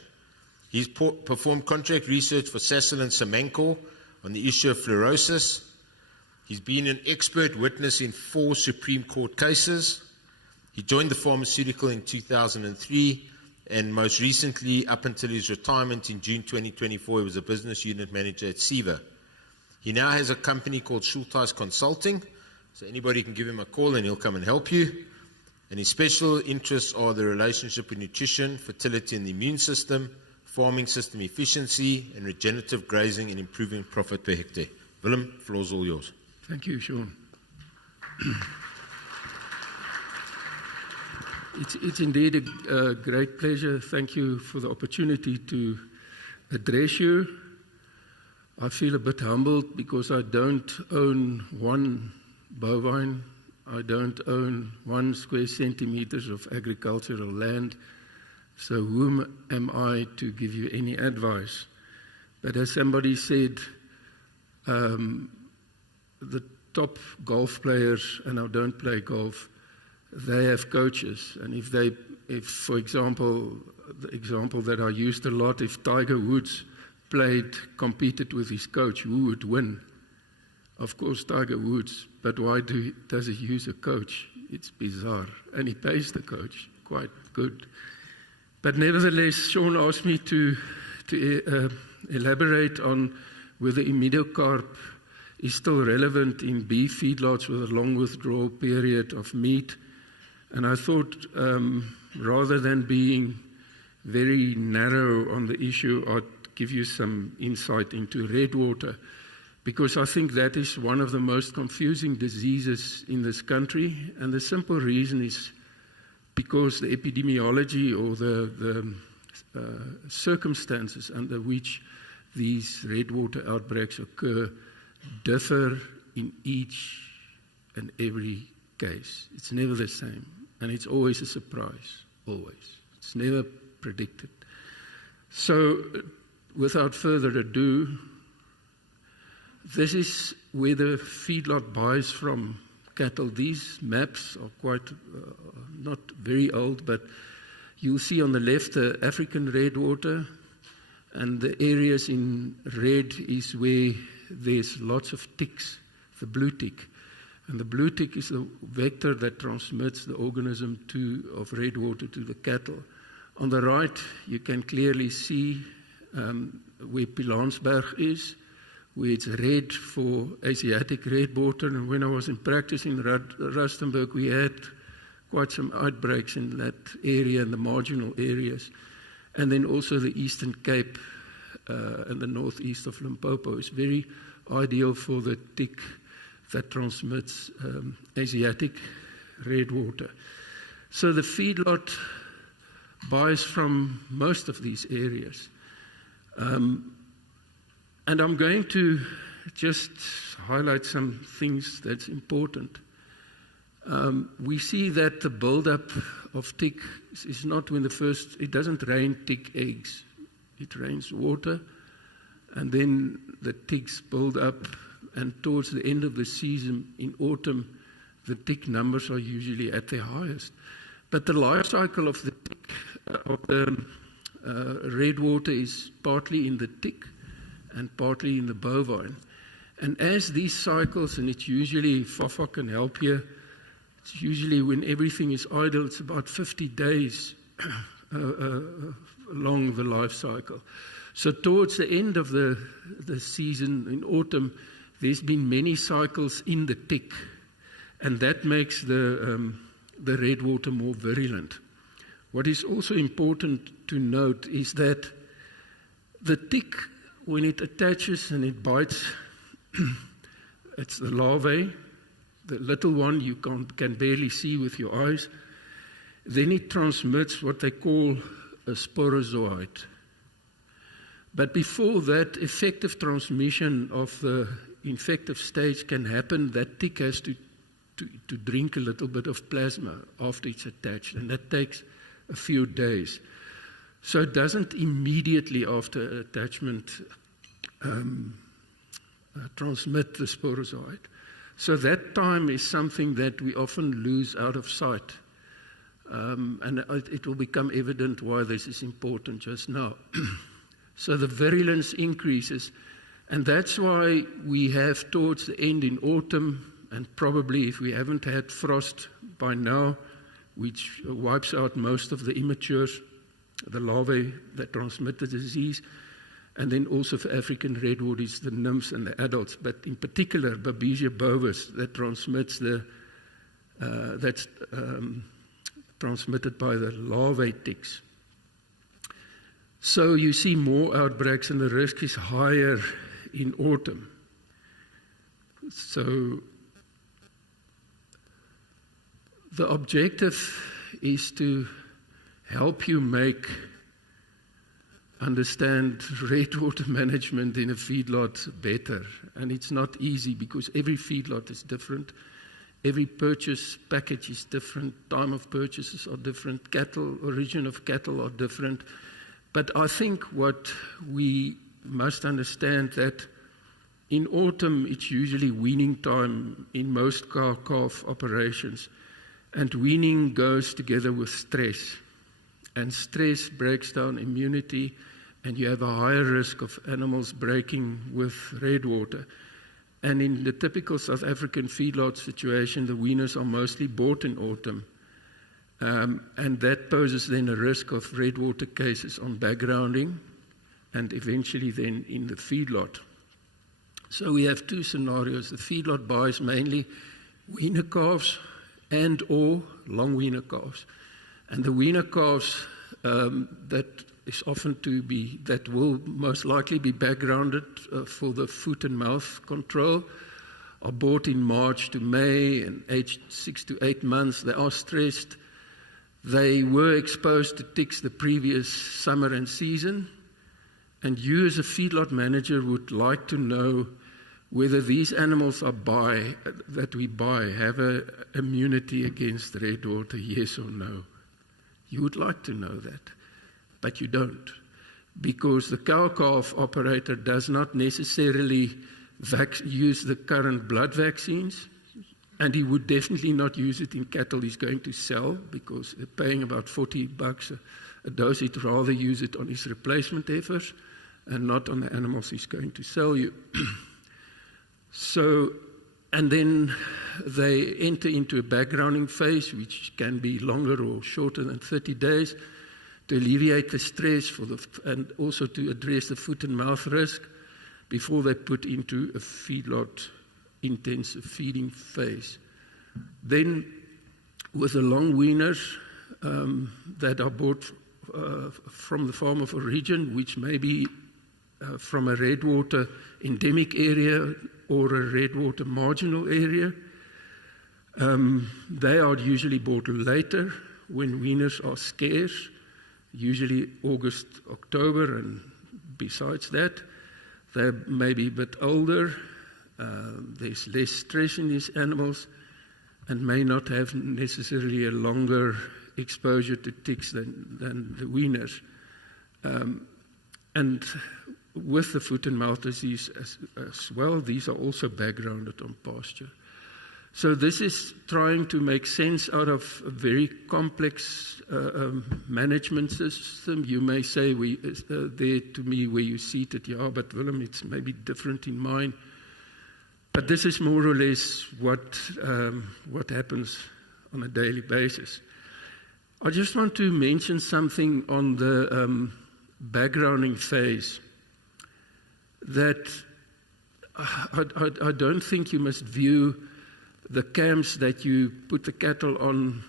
He's performed contract research for Sasol and Samancor on the issue of fluorosis. He's been an expert witness in 4 Supreme Court cases. He joined the pharmaceutical in 2003, and most recently, up until his retirement in June 2024, he was a business unit manager at SIVA. He now has a company called Schulthas Consulting, so anybody can give him a call and he'll come and help you. And his special interests are the relationship with nutrition, fertility and the immune system, farming system efficiency, and regenerative grazing and improving profit per hectare. Willem, the floor's all yours. Thank you, Sean. It's indeed a great pleasure. Thank you for the opportunity to address you. I feel a bit humbled because I don't own one bovine. I don't own 1 square centimeters of agricultural land. So whom am I to give you any advice? But as somebody said, the top golf players, and I don't play golf, they have coaches, and if for example, the example that I used a lot, if Tiger Woods competed with his coach, who would win? Of course, Tiger Woods. But why does he use a coach? It's bizarre, and he pays the coach quite good. But nevertheless, Sean asked me to elaborate on whether imidocarp is still relevant in beef feedlots with a long withdrawal period of meat. And I thought, rather than being very narrow on the issue, I'd give you some insight into red water, because I think that is one of the most confusing diseases in this country. And the simple reason is because the epidemiology or the circumstances under which these red water outbreaks occur differ in each and every case. It's never the same, and it's always a surprise, always. It's never predicted. So, without further ado, this is where the feedlot buys from cattle. These maps are quite, not very old, but you'll see on the left the African red water, and the areas in red is where there's lots of ticks, the blue tick. And the blue tick is the vector that transmits the organism of red water to the cattle. On the right, you can clearly see where Pilansberg is, where it's red for Asiatic red water. And when I was in practice in Rustenburg, we had quite some outbreaks in that area and the marginal areas. And then also the Eastern Cape and the northeast of Limpopo is very ideal for the tick that transmits Asiatic red water. So the feedlot buys from most of these areas. And I'm going to just highlight some things that's important. We see that the buildup of tick is not when it doesn't rain tick eggs. It rains water, and then the ticks build up, and towards the end of the season, in autumn, the tick numbers are usually at their highest. But the life cycle of the tick, of the red water, is partly in the tick and partly in the bovine. And as these cycles, and it's usually, Fafa can help here, it's usually when everything is idle, it's about 50 days along the life cycle. So towards the end of the season in autumn, there's been many cycles in the tick, and that makes the red water more virulent. What is also important to note is that the tick, when it attaches and it bites, it's the larvae, the little one you can barely see with your eyes. Then it transmits what they call a sporozoite. But before that effective transmission of the infective stage can happen, that tick has to drink a little bit of plasma after it's attached, and that takes a few days. So it doesn't immediately after attachment transmit the sporozoite. So that time is something that we often lose out of sight. And it will become evident why this is important just now. So the virulence increases, and that's why we have towards the end in autumn, and probably if we haven't had frost by now, which wipes out most of the immatures, the larvae that transmit the disease, and then also for African redwood is the nymphs and the adults, but in particular Babesia bovis that transmits that's transmitted by the larvae ticks. So you see more outbreaks, and the risk is higher in autumn. So the objective is to help you understand red water management in a feedlot better. And it's not easy because every feedlot is different. Every purchase package is different. Time of purchases are different. Origin of cattle are different. But I think what we must understand that in autumn it's usually weaning time in most cow-calf operations. And weaning goes together with stress. And stress breaks down immunity, and you have a higher risk of animals breaking with red water. And in the typical South African feedlot situation, the weaners are mostly bought in autumn. And that poses then a risk of red water cases on backgrounding and eventually then in the feedlot. So we have two scenarios. The feedlot buys mainly weaner calves and or long weaner calves. And the weaner calves that will most likely be backgrounded for the foot and mouth control are bought in March to May and aged 6 to 8 months. They are stressed. They were exposed to ticks the previous summer and season. And you as a feedlot manager would like to know whether these animals that we buy have an immunity against red water, yes or no. You would like to know that, but you don't, because the cow-calf operator does not necessarily use the current blood vaccines, and he would definitely not use it in cattle he's going to sell, because they're paying about $40 a dose. He'd rather use it on his replacement heifers and not on the animals he's going to sell you. So And then they enter into a backgrounding phase, which can be longer or shorter than 30 days, to alleviate the stress and also to address the foot and mouth risk before they put into a feedlot intensive feeding phase. Then, with the long weaners that are bought from the farm of origin, which may be from a redwater endemic area or a redwater marginal area, they are usually bought later when weaners are scarce, usually August, October, and besides that, they may be a bit older, there's less stress in these animals, and may not have necessarily a longer exposure to ticks than the weaners. And with the foot and mouth disease as well, these are also backgrounded on pasture. So this is trying to make sense out of a very complex management system. You may say, there to me where you seated, yeah, but Willem, it's maybe different in mine. But this is more or less what happens on a daily basis. I just want to mention something on the backgrounding phase, that I don't think you must view the camps that you put the cattle on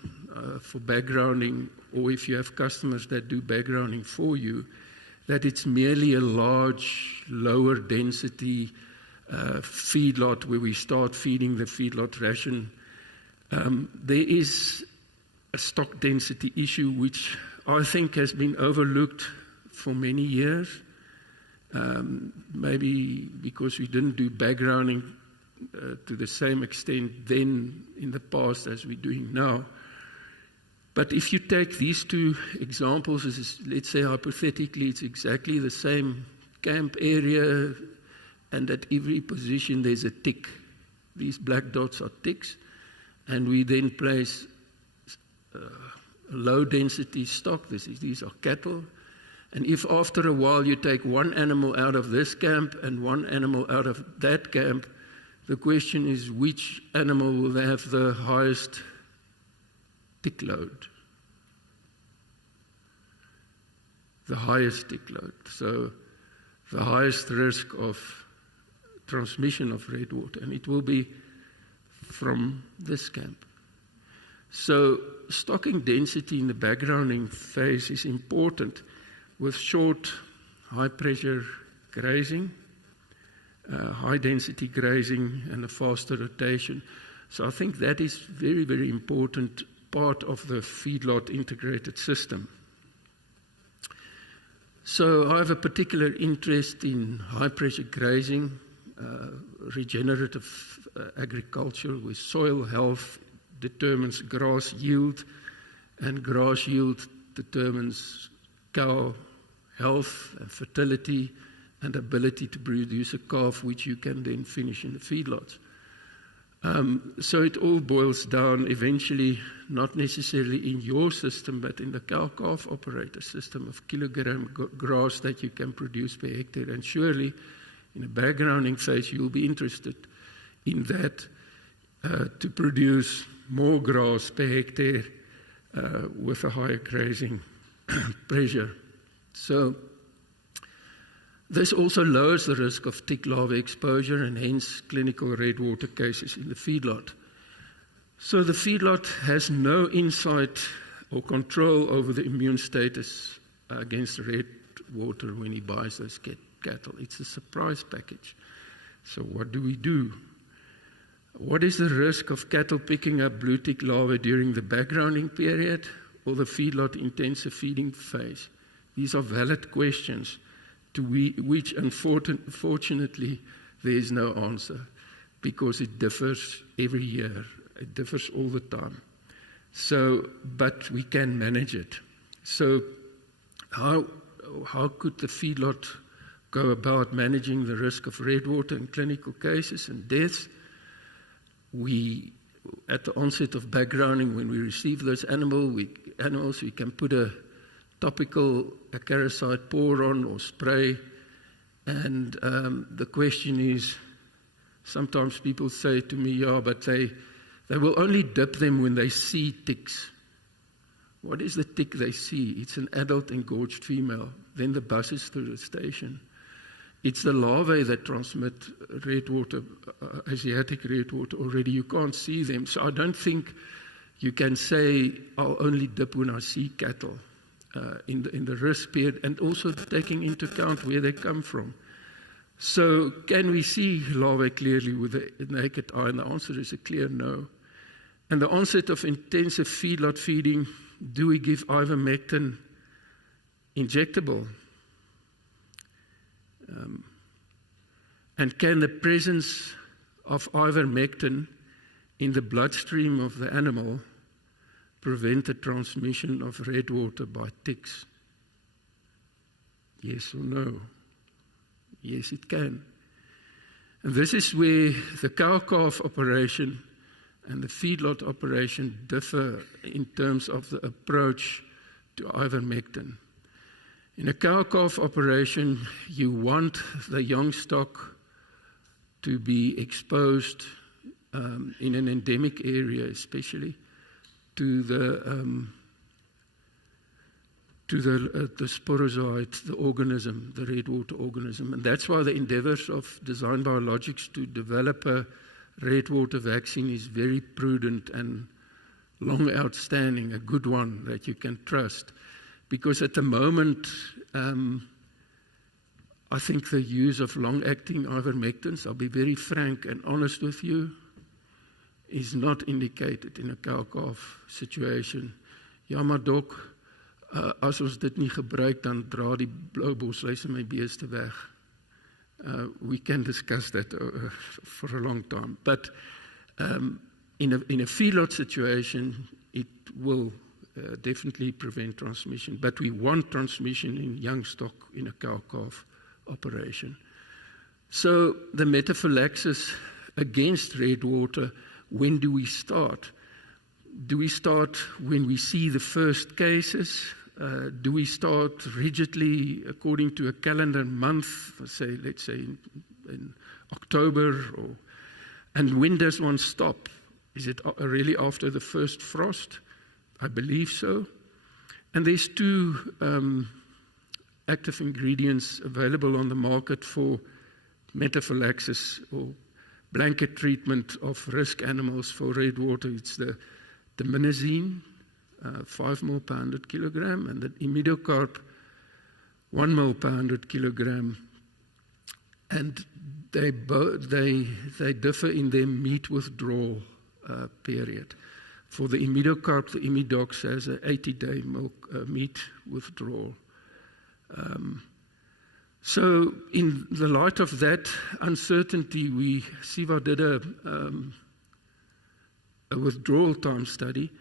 for backgrounding, or if you have customers that do backgrounding for you, that it's merely a large, lower density feedlot where we start feeding the feedlot ration. There is a stock density issue which I think has been overlooked for many years, maybe because we didn't do backgrounding to the same extent then in the past as we're doing now. But if you take these two examples, let's say hypothetically it's exactly the same camp area, and at every position there's a tick. These black dots are ticks, and we then place low density stock. These are cattle. And if after a while you take one animal out of this camp and one animal out of that camp, the question is which animal will have the highest tick load? The highest tick load. So the highest risk of transmission of redwater, and it will be from this camp. So stocking density in the backgrounding phase is important with short, high-pressure grazing, high-density grazing, and a faster rotation. So I think that is very, very important part of the feedlot integrated system. So I have a particular interest in high-pressure grazing, regenerative agriculture, where soil health determines grass yield, and grass yield determines cow health and fertility and ability to produce a calf, which you can then finish in the feedlots. So it all boils down eventually, not necessarily in your system, but in the cow-calf operator system of kilogram grass that you can produce per hectare. And surely, in a backgrounding phase, you'll be interested in that to produce more grass per hectare with a higher grazing pressure. So this also lowers the risk of tick larvae exposure and hence clinical redwater cases in the feedlot. So the feedlot has no insight or control over the immune status against redwater when he buys those cattle. It's a surprise package. So what do we do? What is the risk of cattle picking up blue tick larvae during the backgrounding period or the feedlot intensive feeding phase? These are valid questions to which unfortunately there is no answer, because it differs every year. It differs all the time. So, but we can manage it. So how could the feedlot go about managing the risk of redwater in clinical cases and deaths? We, at the onset of backgrounding, when we receive those animals, we can put a topical acaricide pour on or spray, and the question is Sometimes people say to me, yeah, but they will only dip them when they see ticks. What is the tick they see? It's an adult engorged female. Then the bus is through the station. It's the larvae that transmit redwater, Asiatic redwater already. You can't see them. So I don't think you can say, I'll only dip when I see cattle in the risk period, and also taking into account where they come from. So can we see larvae clearly with the naked eye? And the answer is a clear no. And the onset of intensive feedlot feeding, do we give ivermectin injectable? And can the presence of ivermectin in the bloodstream of the animal prevent the transmission of redwater by ticks? Yes or no? Yes, it can. And this is where the cow-calf operation and the feedlot operation differ in terms of the approach to ivermectin. In a cow-calf operation, you want the young stock to be exposed in an endemic area, especially to the sporozoite, the organism, the redwater organism. And that's why the endeavors of Design Biologics to develop a redwater vaccine is very prudent and long outstanding, a good one that you can trust. Because at the moment, I think the use of long-acting ivermectins, I'll be very frank and honest with you, is not indicated in a cow-calf situation. Ja, maar dok, as ons dit nie gebruik, dan dra die blou bosluise my beeste weg. We can discuss that for a long time. But in a feedlot situation, it will definitely prevent transmission. But we want transmission in young stock in a cow-calf operation. So the metaphylaxis against redwater, when do we start? Do we start when we see the first cases? Do we start rigidly according to a calendar month, let's say in October? And when does one stop? Is it really after the first frost? I believe so. And there's two active ingredients available on the market for metaphylaxis or blanket treatment of risk animals for redwater. It's the minazine, 5 ml per 100 kilogram, and the imidocarp, 1 ml per 100 kilogram. And they differ in their meat withdrawal period. For the imidocarp, the imidox has an 80-day meat withdrawal. So in the light of that uncertainty, SIVA did a withdrawal time study,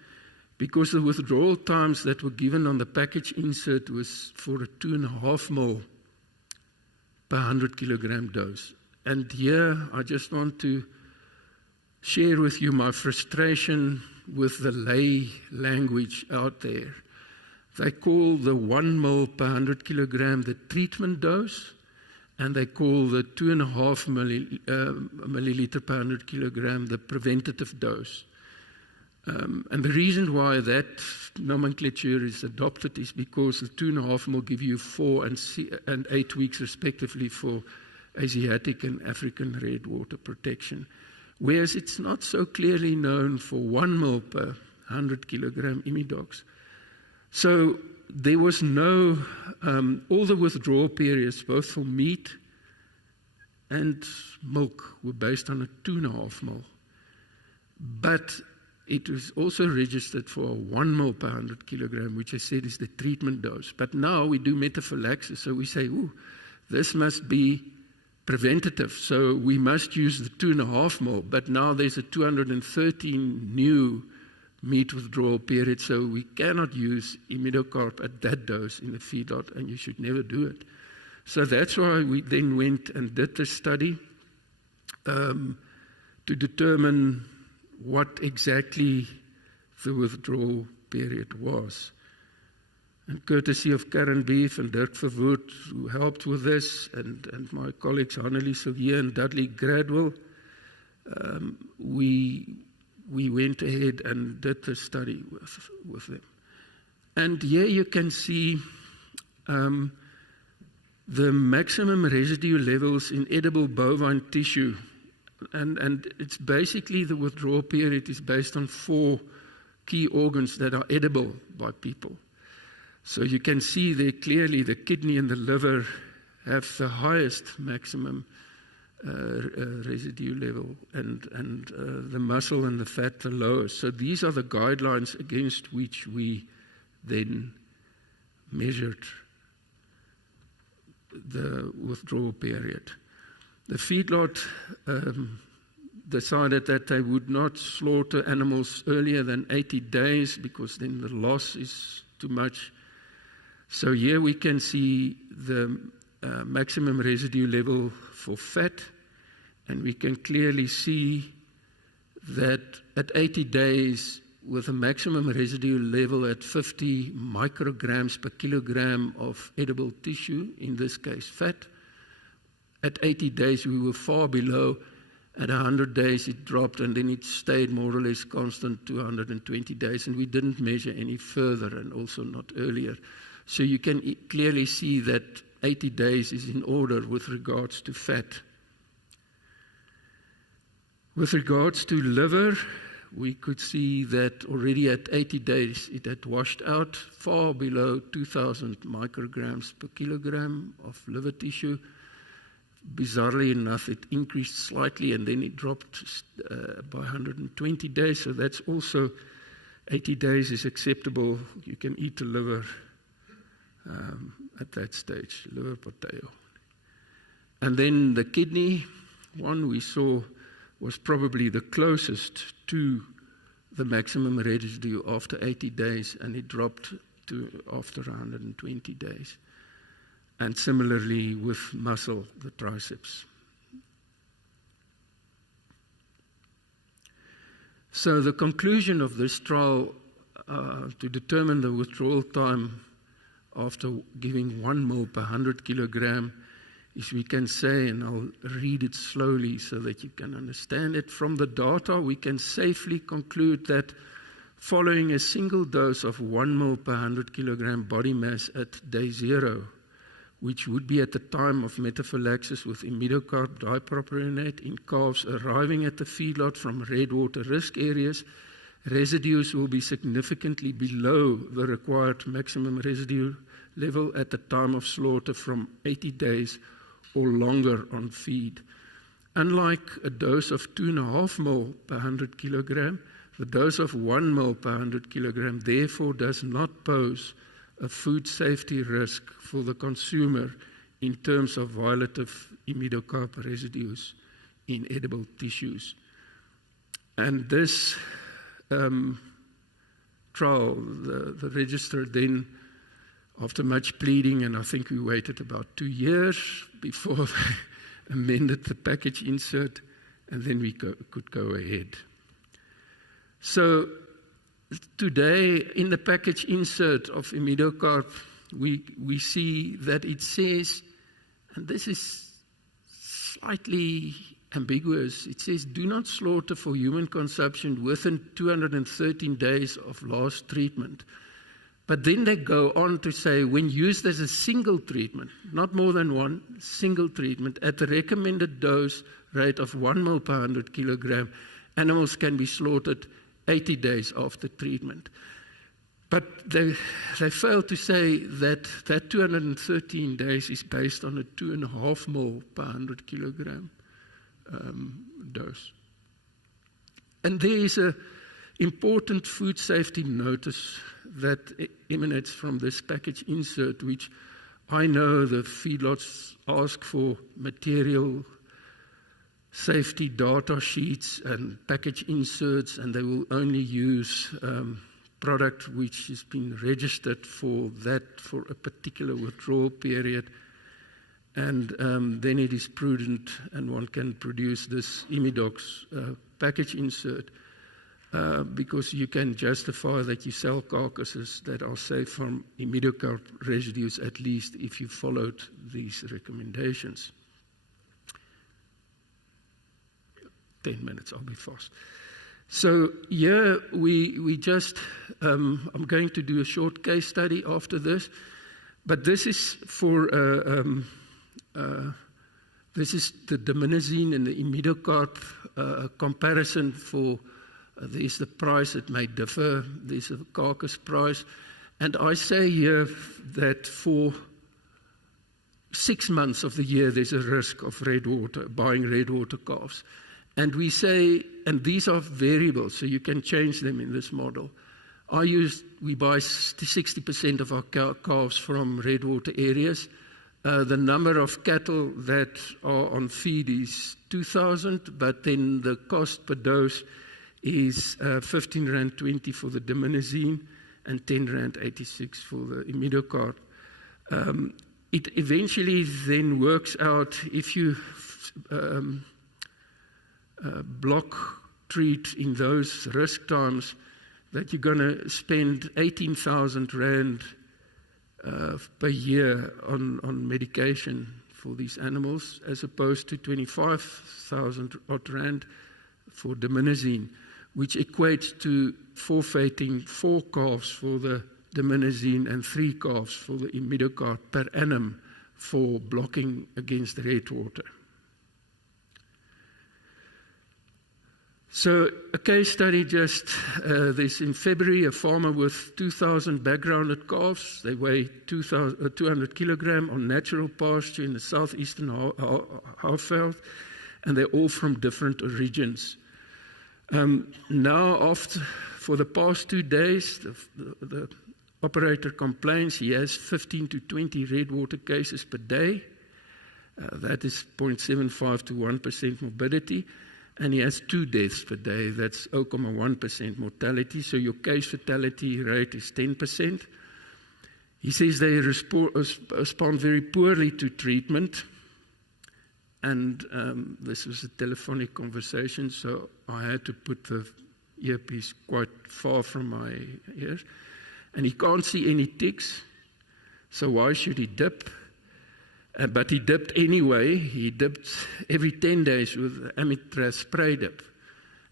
because the withdrawal times that were given on the package insert was for a 2.5 ml per 100 kilogram dose. And here I just want to share with you my frustration with the lay language out there. They call the 1 ml per 100 kilogram the treatment dose, and they call the 2.5 milliliter per 100 kilogram the preventative dose. And the reason why that nomenclature is adopted is because the 2.5 ml give you 4 and 8 weeks respectively for Asiatic and African redwater protection, whereas it's not so clearly known for 1 ml per 100 kilogram imidox. So there was no, all the withdrawal periods, both for meat and milk, were based on a 2.5 ml. But it was also registered for a 1 ml per 100 kilogram, which I said is the treatment dose. But now we do metaphylaxis, so we say, ooh, this must be preventative, so we must use the 2.5 ml. But now there's a 213 new meat withdrawal period, so we cannot use imidocarp at that dose in the feedlot, and you should never do it. So that's why we then went and did the study to determine what exactly the withdrawal period was. And courtesy of Karen Beef and Dirk Verwoerd, who helped with this, and my colleagues Hannelie Silvier and Dudley Gradwell, we went ahead and did the study with them. And here you can see the maximum residue levels in edible bovine tissue. And it's basically the withdrawal period is based on 4 key organs that are edible by people. So you can see there clearly the kidney and the liver have the highest maximum residue level, and the muscle and the fat the lowest. So these are the guidelines against which we then measured the withdrawal period. The feedlot decided that they would not slaughter animals earlier than 80 days because then the loss is too much. So here we can see the maximum residue level for fat, and we can clearly see that at 80 days, with a maximum residue level at 50 micrograms per kilogram of edible tissue, in this case fat, at 80 days we were far below. At 100 days it dropped, and then it stayed more or less constant to 120 days, and we didn't measure any further and also not earlier. So you can clearly see that 80 days is in order with regards to fat. With regards to liver, we could see that already at 80 days it had washed out far below 2,000 micrograms per kilogram of liver tissue. Bizarrely enough, it increased slightly and then it dropped by 120 days. So that's also 80 days is acceptable. You can eat the liver at that stage, liver potato. And then the kidney one we saw was probably the closest to the maximum residue after 80 days, and it dropped to after 120 days. And similarly with muscle, the triceps. So the conclusion of this trial to determine the withdrawal time after giving 1 ml per 100 kilogram is, we can say, and I'll read it slowly so that you can understand it. From the data, we can safely conclude that following a single dose of 1 ml per 100 kilogram body mass at day 0, which would be at the time of metaphylaxis with imidocarb dipropionate in calves arriving at the feedlot from red water risk areas, residues will be significantly below the required maximum residue level at the time of slaughter from 80 days or longer on feed. Unlike a dose of 2.5 ml per 100 kilogram, the dose of 1 ml per 100 kilogram therefore does not pose a food safety risk for the consumer in terms of violative imidocarb residues in edible tissues. And this trial, the registrar then, after much pleading, and I think we waited about 2 years before they amended the package insert, and then we could go ahead. So today, in the package insert of imidocarb, we see that it says, and this is slightly ambiguous, it says, do not slaughter for human consumption within 213 days of last treatment. But then they go on to say, when used as a single treatment, not more than one, single treatment, at the recommended dose rate of 1 ml per 100 kilogram, animals can be slaughtered 80 days after treatment. But they fail to say that 213 days is based on a 2.5 ml per 100 kilogram dose. And there is an important food safety notice that emanates from this package insert, which I know the feedlots ask for material safety data sheets and package inserts, and they will only use product which has been registered for a particular withdrawal period. And then it is prudent, and one can produce this Imidox package insert because you can justify that you sell carcasses that are safe from imidocarb residues, at least if you followed these recommendations. 10 minutes, I'll be fast. So here we just, I'm going to do a short case study after this, but this is for, this is the diminazine and the imidocarp comparison for, there's the price, it may differ, there's a carcass price, and I say here that for 6 months of the year there's a risk of buying red water calves. And we say, and these are variables, so you can change them in this model. We buy 60% of our calves from red water areas. The number of cattle that are on feed is 2,000, but then the cost per dose is 15 Rand 20 for the diminazine and 10 Rand 86 for the imidocarp. It eventually then works out if you block treat in those risk times that you're going to spend 18,000 Rand per year on medication for these animals, as opposed to 25,000 odd Rand for diminazine, which equates to forfeiting 4 calves for the diminazine and 3 calves for the imidocarp per annum for blocking against red water. So a case study just, this in February, a farmer with 2,000 backgrounded calves. They weigh 200 kilogram on natural pasture in the southeastern Halfveld, and they're all from different origins. Now, for the past 2 days, the operator complains he has 15 to 20 red water cases per day. That is 0.75 to 1% morbidity. And he has 2 deaths per day. That's 0.1% mortality. So your case fatality rate is 10%. He says they respond very poorly to treatment. And this was a telephonic conversation, so I had to put the earpiece quite far from my ears. And he can't see any ticks, so why should he dip? But he dipped anyway. He dipped every 10 days with Amitraz spray dip.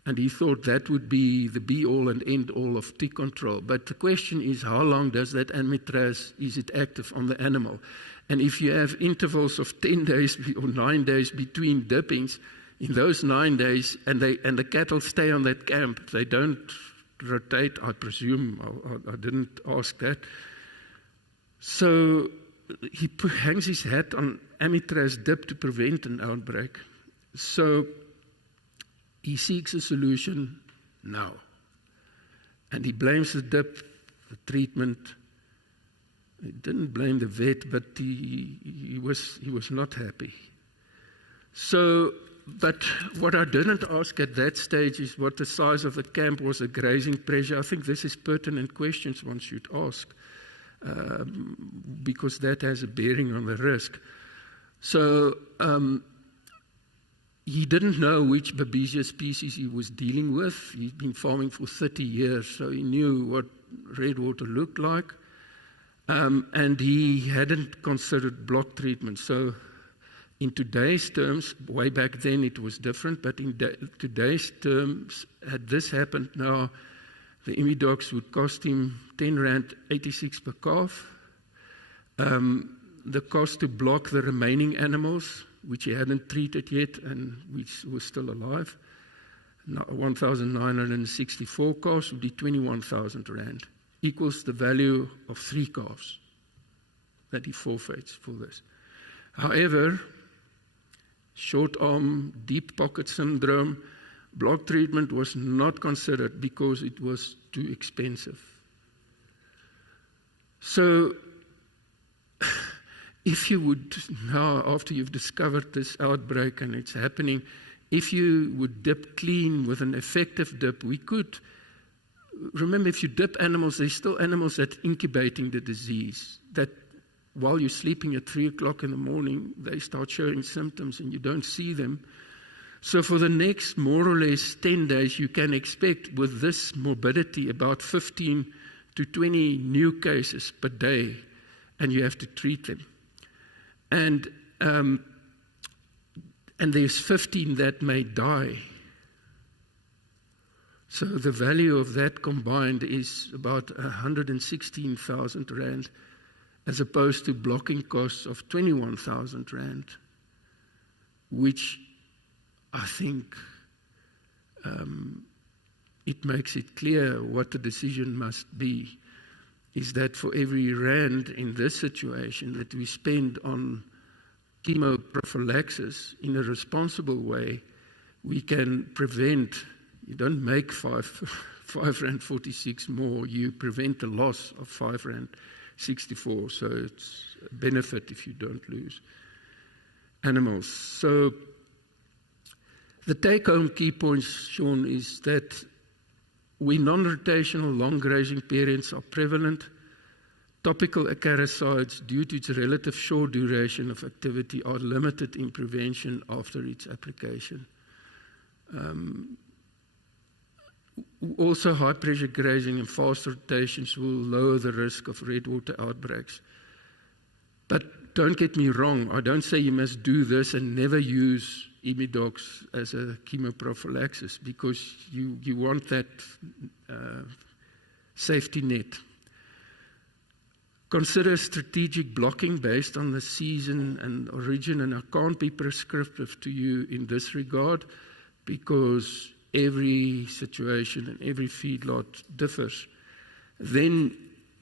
And he thought that would be the be-all and end-all of tick control. But the question is, how long does that Amitraz, is it active on the animal? And if you have intervals of 10 days or 9 days between dippings, in those 9 days, and the cattle stay on that camp, they don't rotate, I presume. I didn't ask that. So he hangs his hat on Amitraz dip to prevent an outbreak. So he seeks a solution now. And he blames the dip, the treatment. He didn't blame the vet, but he was not happy. So, but what I didn't ask at that stage is what the size of the camp was, a grazing pressure. I think this is pertinent questions one should ask, because that has a bearing on the risk. So he didn't know which Babesia species he was dealing with. He'd been farming for 30 years, so he knew what red water looked like. And he hadn't considered block treatment. So in today's terms, way back then it was different, but in today's terms, had this happened now, the imidox would cost him 10 Rand 86 per calf. The cost to block the remaining animals, which he hadn't treated yet and which was still alive, 1,964 calves would be 21,000 Rand. Equals the value of 3 calves that he forfeits for this. However, short arm, deep pocket syndrome, block treatment was not considered because it was too expensive. So, if you would now, after you've discovered this outbreak and it's happening, if you would dip clean with an effective dip, we could. Remember, if you dip animals, there's still animals that are incubating the disease, that while you're sleeping at 3 o'clock in the morning, they start showing symptoms and you don't see them. So for the next more or less 10 days, you can expect with this morbidity about 15 to 20 new cases per day, and you have to treat them. And there's 15 that may die So the value of that combined is about 116,000 rand, as opposed to blocking costs of 21,000 rand, which I think it makes it clear what the decision must be, is that for every rand in this situation that we spend on chemoprophylaxis in a responsible way, we can prevent. You don't make 5.46 more, you prevent the loss of 5.64, so it's a benefit if you don't lose animals. So the take-home key points, Sean, is that when non-rotational long grazing periods are prevalent, topical acaricides, due to its relative short duration of activity, are limited in prevention after its application. Also, high-pressure grazing and fast rotations will lower the risk of red water outbreaks. But don't get me wrong, I don't say you must do this and never use imidox as a chemoprophylaxis, because you want that safety net. Consider strategic blocking based on the season and origin, and I can't be prescriptive to you in this regard, because every situation and every feedlot differs. Then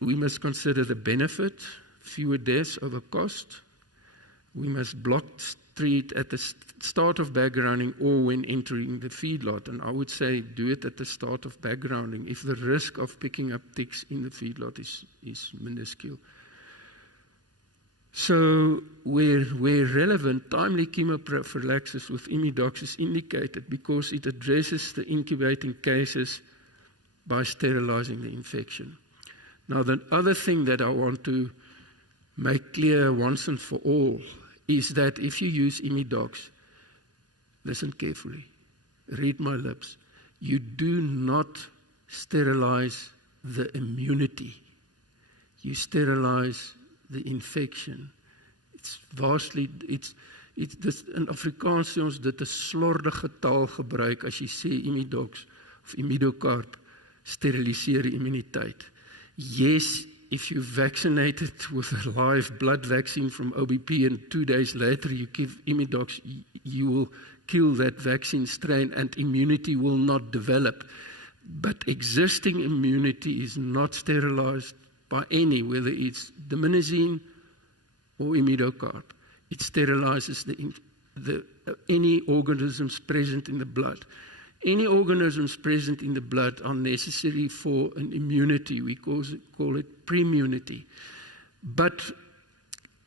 we must consider the benefit, fewer deaths over cost. We must block treat at the start of backgrounding or when entering the feedlot, and I would say do it at the start of backgrounding if the risk of picking up ticks in the feedlot is minuscule. So where relevant, timely chemoprophylaxis with imidox is indicated because it addresses the incubating cases by sterilizing the infection. Now, the other thing that I want to make clear once and for all is that if you use imidox, listen carefully, read my lips, you do not sterilize the immunity. You sterilize the infection. It's vastly, it's dis, in Afrikaans sê ons dit 'n slordige taal gebruik as jy sê imidox of imidocarp steriliseer immuniteit. Yes, if you vaccinated with a live blood vaccine from OBP and 2 days later you give imidox, you will kill that vaccine strain and immunity will not develop. But existing immunity is not sterilized by any, whether it's diminazine or imidocarp. It sterilizes any organisms present in the blood. Any organisms present in the blood are necessary for an immunity. We call it pre-immunity. But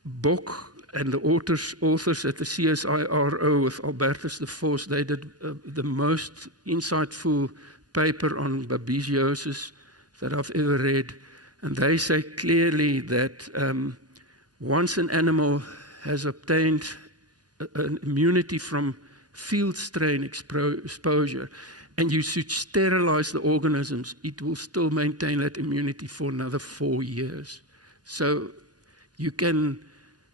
Bock and the authors at the CSIRO with Albertus de Vos, they did the most insightful paper on babesiosis that I've ever read. And they say clearly that once an animal has obtained an immunity from field strain exposure, and you should sterilize the organisms, it will still maintain that immunity for another 4 years. So you can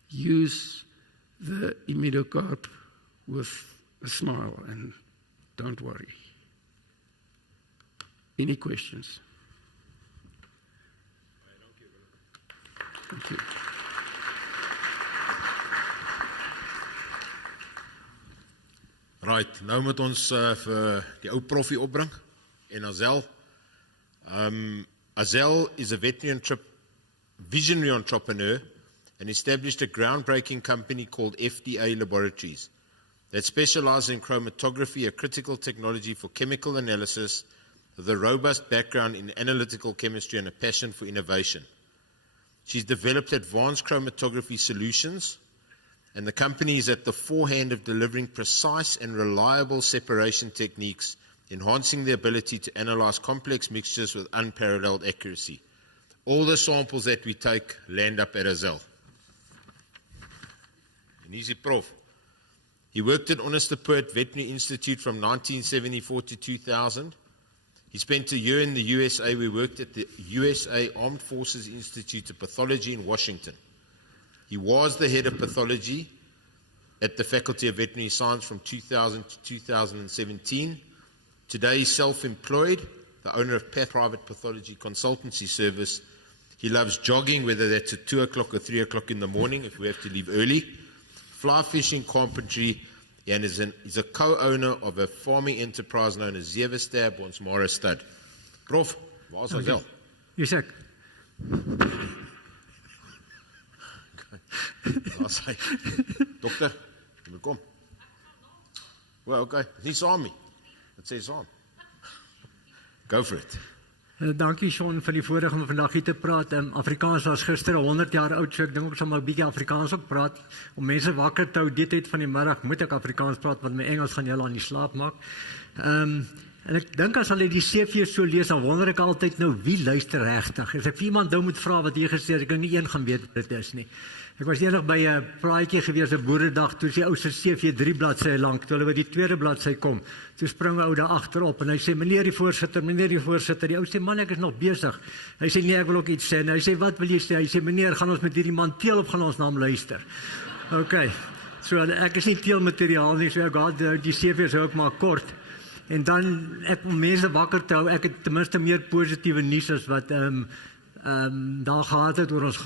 use the imidocarp with a smile and don't worry. Any questions? Thank you. Right, nou moet ons vir die ou proffie opbring en Azel. Azel is a visionary entrepreneur and established a groundbreaking company called FDA Laboratories that specializes in chromatography, a critical technology for chemical analysis, with a robust background in analytical chemistry and a passion for innovation. She's developed advanced chromatography solutions, and the company is at the forehand of delivering precise and reliable separation techniques, enhancing the ability to analyze complex mixtures with unparalleled accuracy. All the samples that we take land up at Azel. And he's a prof. He worked at Onderstepoort Veterinary Institute from 1974 to 2000. He spent a year in the USA. We worked at the USA Armed Forces Institute of Pathology in Washington. He was the head of pathology at the Faculty of Veterinary Science from 2000 to 2017. Today he's self-employed, the owner of Path Private Pathology Consultancy Service. He loves jogging, whether that's at 2 o'clock or 3 o'clock in the morning if we have to leave early. Fly fishing, carpentry, and he's a co-owner of a farming enterprise known as Zeewestab, ons Mara Stud. Prof, waar is ons wel? Isaac. Daar sê, dokter, jy moet kom. Well, okay, nie saam nie. Wat sê saam? Go for it. Dankie Sean vir die voorreg om vandag hier te praat. Afrikaans was gister 100 jaar oud, so ek dink ek sal maar 'n bietjie Afrikaans op praat. Om mense wakker te hou die tyd van die middag, moet ek Afrikaans praat want my Engels gaan julle aan die slaap maak. En ek dink as hulle die CV so lees, dan wonder ek altyd nou wie luister regtig. As ek vir iemand nou moet vra wat jy gesê het, ek kan nie een gaan weet wat dit is nie. Ek was eendag by 'n praatjie gewees, 'n boeredag, toe die ou se CV 3 bladsye lank, toe hulle by die tweede bladsy kom, toe spring 'n ou daar agterop en hy sê, meneer die voorsitter, die ou sê, man, ek is nog besig. Hy sê, nee, ek wil ook iets sê, en hy sê, wat wil jy sê? Hy sê, meneer, gaan ons met hierdie man teel of gaan ons na hom luister? Ok, so ek is nie teelmateriaal nie, so ek had die CV is ook maar kort, en dan, ek om mense wakker te hou, ek het ten minste meer positiewe nuus as wat, daar gehad het oor ons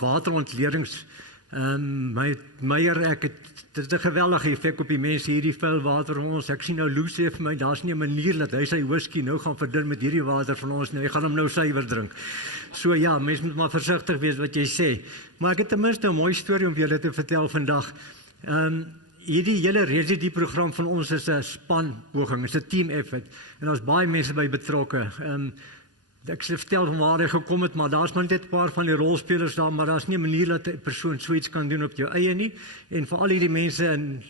waterontledings. Meyer, dit is 'n geweldige effek op die mense hierdie vuil water van ons. Ek sien nou Lou sê vir my, daar's nie 'n manier dat hy sy whisky nou gaan verdun met hierdie water van ons nie. Hy gaan hom nou suiwer drink. So ja, mense moet maar versigtig wees wat jy sê. Maar ek het ten minste 'n mooi storie om vir julle te vertel vandag. Hierdie hele residue program van ons is 'n spanpoging, is 'n team effort en daar's baie mense by betrokke. Ek sê vertel van waar hy gekom het, maar daar's maar net 'n paar van die rolspelers daar, maar daar's nie 'n manier dat 'n persoon so iets kan doen op jou eie nie. En vir al hierdie mense en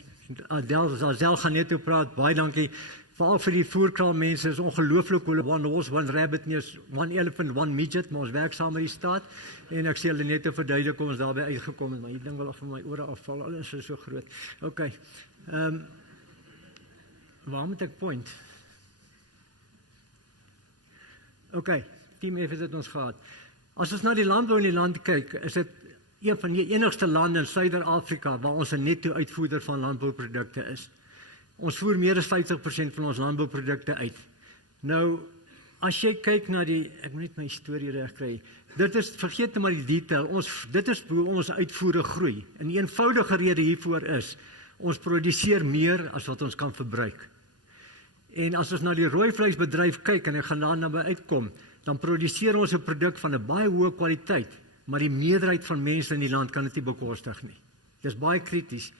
Adel gaan net oor praat, baie dankie. Veral vir die voerkraal mense, is ongelooflik hoe one horse, one rabbit, nie is one elephant, one midget, maar ons werk saam met die staat. En ek sê hulle net te verduidelik hoe ons daarby uitgekom het, maar die ding wil van my ore afval, alles is so groot. Ok, waar moet ek point? Ok, team F het ons gehad. As ons na die landbou in die land kyk, is dit een van die enigste lande in Suider-Afrika waar ons 'n netto uitvoerder van landbouprodukte is. Ons voer meer as 50% van ons landbouprodukte uit. Nou, as jy kyk na ek moet net my storie reg kry. Dit is, vergeet maar die detail, dit is hoe ons uitvoere groei. En die eenvoudige rede hiervoor is, ons produseer meer as wat ons kan verbruik. En as ons na die rooivleisbedryf kyk, en ek gaan daar naby uitkom, dan produseer ons 'n produk van 'n baie hoë kwaliteit, maar die meerderheid van mense in die land kan dit nie bekostig nie. Dis baie krities.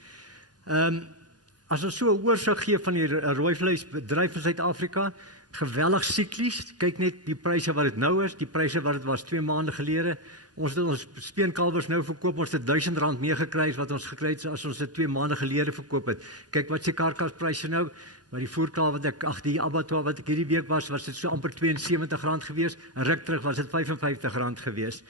As ons so 'n oorsig gee van die rooivleisbedryf in Suid-Afrika, geweldig siklies, kyk net die pryse wat dit nou is, die pryse wat dit was 2 maande gelede. Ons het ons speenkalvers nou verkoop, ons het R1000 mee gekry wat ons gekry het as ons dit 2 maande gelede verkoop het. Kyk wat se karkaspryse nou, maar die voerkraal die abattoir wat ek hierdie week was dit so amper R72 gewees, 'n ruk terug was dit R55 gewees.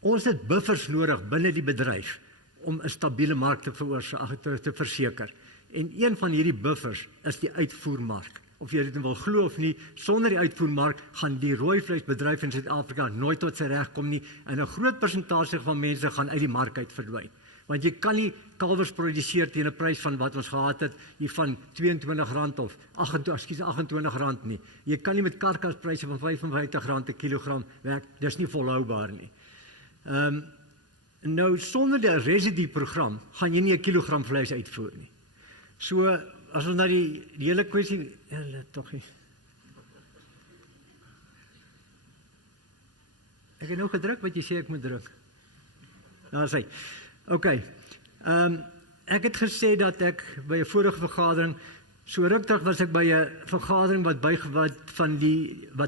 Ons het buffers nodig binne die bedryf om 'n stabiele mark te verseker. En een van hierdie buffers is die uitvoermark. Of jy dit wil glo of nie, sonder die uitvoermark gaan die rooivleisbedryf in Suid-Afrika nooit tot sy reg kom nie, en 'n groot persentasie van mense gaan uit die mark uit verdwyn. Want jy kan nie kalvers produseer teen 'n prys van wat ons gehad het, hier van R22 of R28 nie. Jy kan nie met karkaspryse van R55 'n kilogram werk, dis nie volhoubaar nie. Nou, sonder die residue program, gaan jy nie 'n kilogram vleis uitvoer nie. So, as ons na die hele kwessie, tog nie. Ek het nou gedruk wat jy sê ek moet druk. Nou sê, ok, ek het gesê dat ek by 'n vorige vergadering, so ruk terug was ek by 'n vergadering wat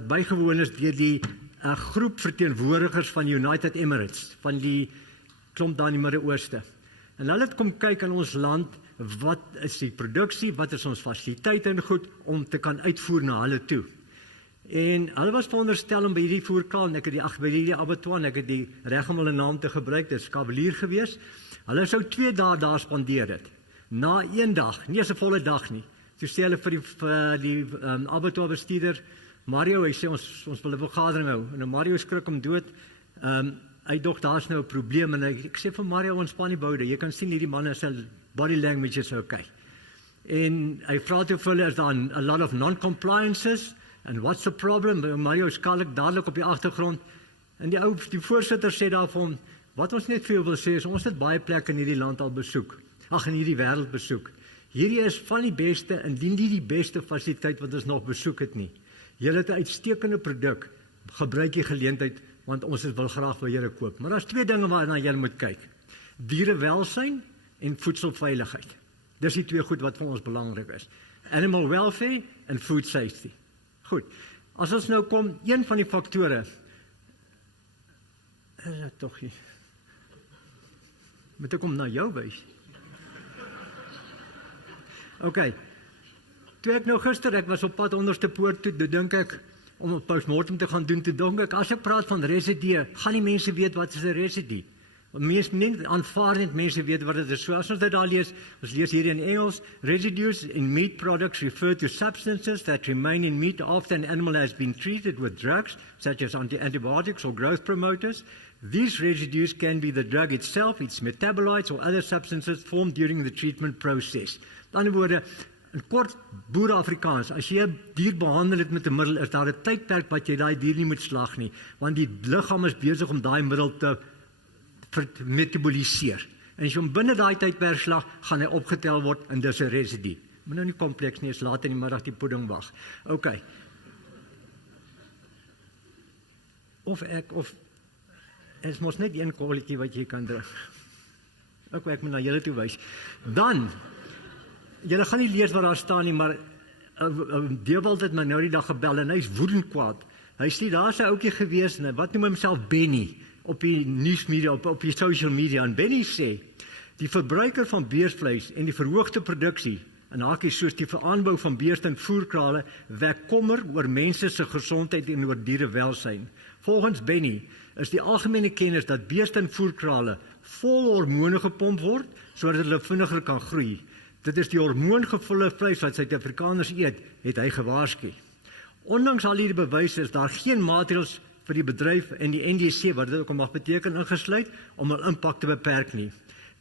bygewoon is deur die groep verteenwoordigers van United Emirates, van die klomp daar in die Midde-Ooste. En hulle het kom kyk in ons land, wat is die produksie, wat is ons fasiliteite en goed, om te kan uitvoer na hulle toe. En hulle was veronderstel om by hierdie voerkraal, en ek het by hierdie abattoir, en ek het die reg om hulle naam te gebruik, dit is Kavalier gewees. Hulle sou 2 dae daar spandeer het. Na 1 dag, nie eens 'n volle dag nie. Toe sê hulle vir die abattoir bestuurder, Mario, hy sê ons wil 'n vergadering hou. En Mario skrik hom dood. Hy dog daar's nou 'n probleem, en ek sê vir Mario, ontspan die boude. Jy kan sien hierdie manne se body language is okay. En hy vra toe vir hulle, is daar a lot of non-compliances, and what's the problem? Mario skakel dadelik op die agtergrond, en die voorsitter sê daar vir hom, wat ons net vir jou wil sê, is ons het baie plekke in hierdie land al besoek, in hierdie wêreld besoek. Hierdie is van die beste, indien nie die beste fasiliteit wat ons nog besoek het nie. Julle het 'n uitstekende produk, gebruik die geleentheid, want ons wil graag by julle koop. Maar daar's twee dinge waarna julle moet kyk. Dierewelsyn en voedselveiligheid. Dis die twee goed wat vir ons belangrik is. Animal welfare en food safety. Goed, as ons nou kom, een van die faktore, is dit tog nie, moet ek hom na jou wys? Ok, toe ek nou gister, ek was op pad onderste poort toe, toe dink ek, om 'n postmortem te gaan doen, toe dink ek, as ek praat van residue, gaan die mense weet wat is 'n residue. Nie aanvaardend mense weet wat dit is. So as ons dit daar lees, ons lees hier in Engels, residues in meat products refer to substances that remain in meat after an animal has been treated with drugs, such as antibiotics or growth promoters. These residues can be the drug itself, its metabolites or other substances formed during the treatment process. Met ander woorde, in kort boer-Afrikaans, as jy 'n dier behandel het met 'n middel, is daar 'n tydperk wat jy daai dier nie moet slag nie, want die liggaam is besig om daai middel te metaboliseer. En as jy hom binne daai tydperk slag, gaan hy opgetel word en dis 'n residue. Moet nou nie kompleks nie, is laat in die middag die pudding wag. OK. Of is mos net een kolletjie wat jy kan drink. OK, ek moet na julle toe wys. Dan, julle gaan nie lees wat daar staan nie, maar Dewald het my nou die dag gebel en hy's woedend kwaad. Hy sê daar's 'n ouetjie gewees, wat noem homself Benny, op die nuusmedia, op die social media, en Benny sê, die verbruiker van beersvleis en die verhoogde produksie, en hakies soos die veraanbou van beeste en voerkrale, wek kommer oor mense se gesondheid en oor dierewelsyn. Volgens Benny is die algemene kennis dat beeste en voerkrale vol hormone gepomp word, sodat hulle vinniger kan groei. Dit is die hormoongevolle vleis wat Suid-Afrikaners eet, het hy gewaarsku. Ondanks al hierdie bewyse is daar geen maatreëls vir die bedryf en die NDC, wat dit ook mag beteken, ingesluit, om hul impak te beperk nie.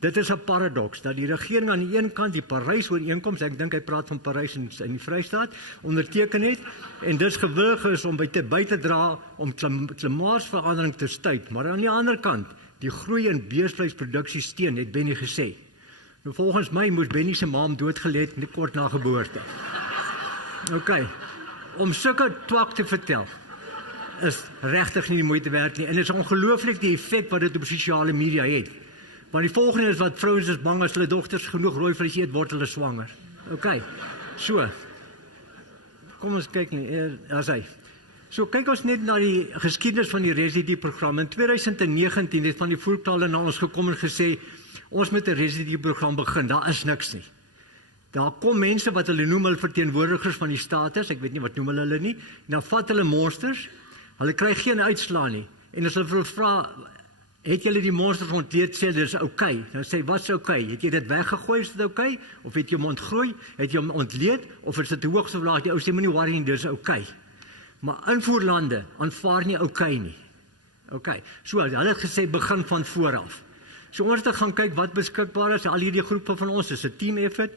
Dit is 'n paradoks, dat die regering aan die een kant die Parys-ooreenkoms, ek dink hy praat van Parys in die Vrystaat, onderteken het, en dis gewillig is om by te dra om klimaatsverandering te stuit, maar aan die ander kant, die groei in beesvleisproduksie steun, het Benny gesê. Nou volgens my moes Benny se maam doodgelê het net kort na geboorte. OK, om sulke twak te vertel, is regtig nie die moeite werd nie, en is ongelooflik die effek wat dit op sosiale media het. Want die volgende is wat vrouens is bang as hulle dogters genoeg rooi vleis eet, word hulle swanger. OK, so, kom ons kyk nie, as hy. So kyk ons net na die geskiedenis van die residue-program. In 2019 het van die voerkrale na ons gekom en gesê, ons moet 'n residue-program begin, daar is niks nie. Daar kom mense wat hulle noem hulle verteenwoordigers van die status, ek weet nie wat noem hulle nie, en dan vat hulle monsters, hulle kry geen uitslaa nie, en as hulle vra, het julle die monsters ontleed, sê dit is oukei. Dan sê, wat is oukei? Het jy dit weggegooi, is dit oukei? Of het jy hom ontgroei? Het jy hom ontleed? Of is dit hoogste vlaag? Die ou sê, moenie worry nie, dit is oukei. Maar invoerlande aanvaar nie oukei nie. OK, so hulle het gesê, begin van vooraf. So ons het gaan kyk wat beskikbaar is, al hierdie groepe van ons, is 'n team effort,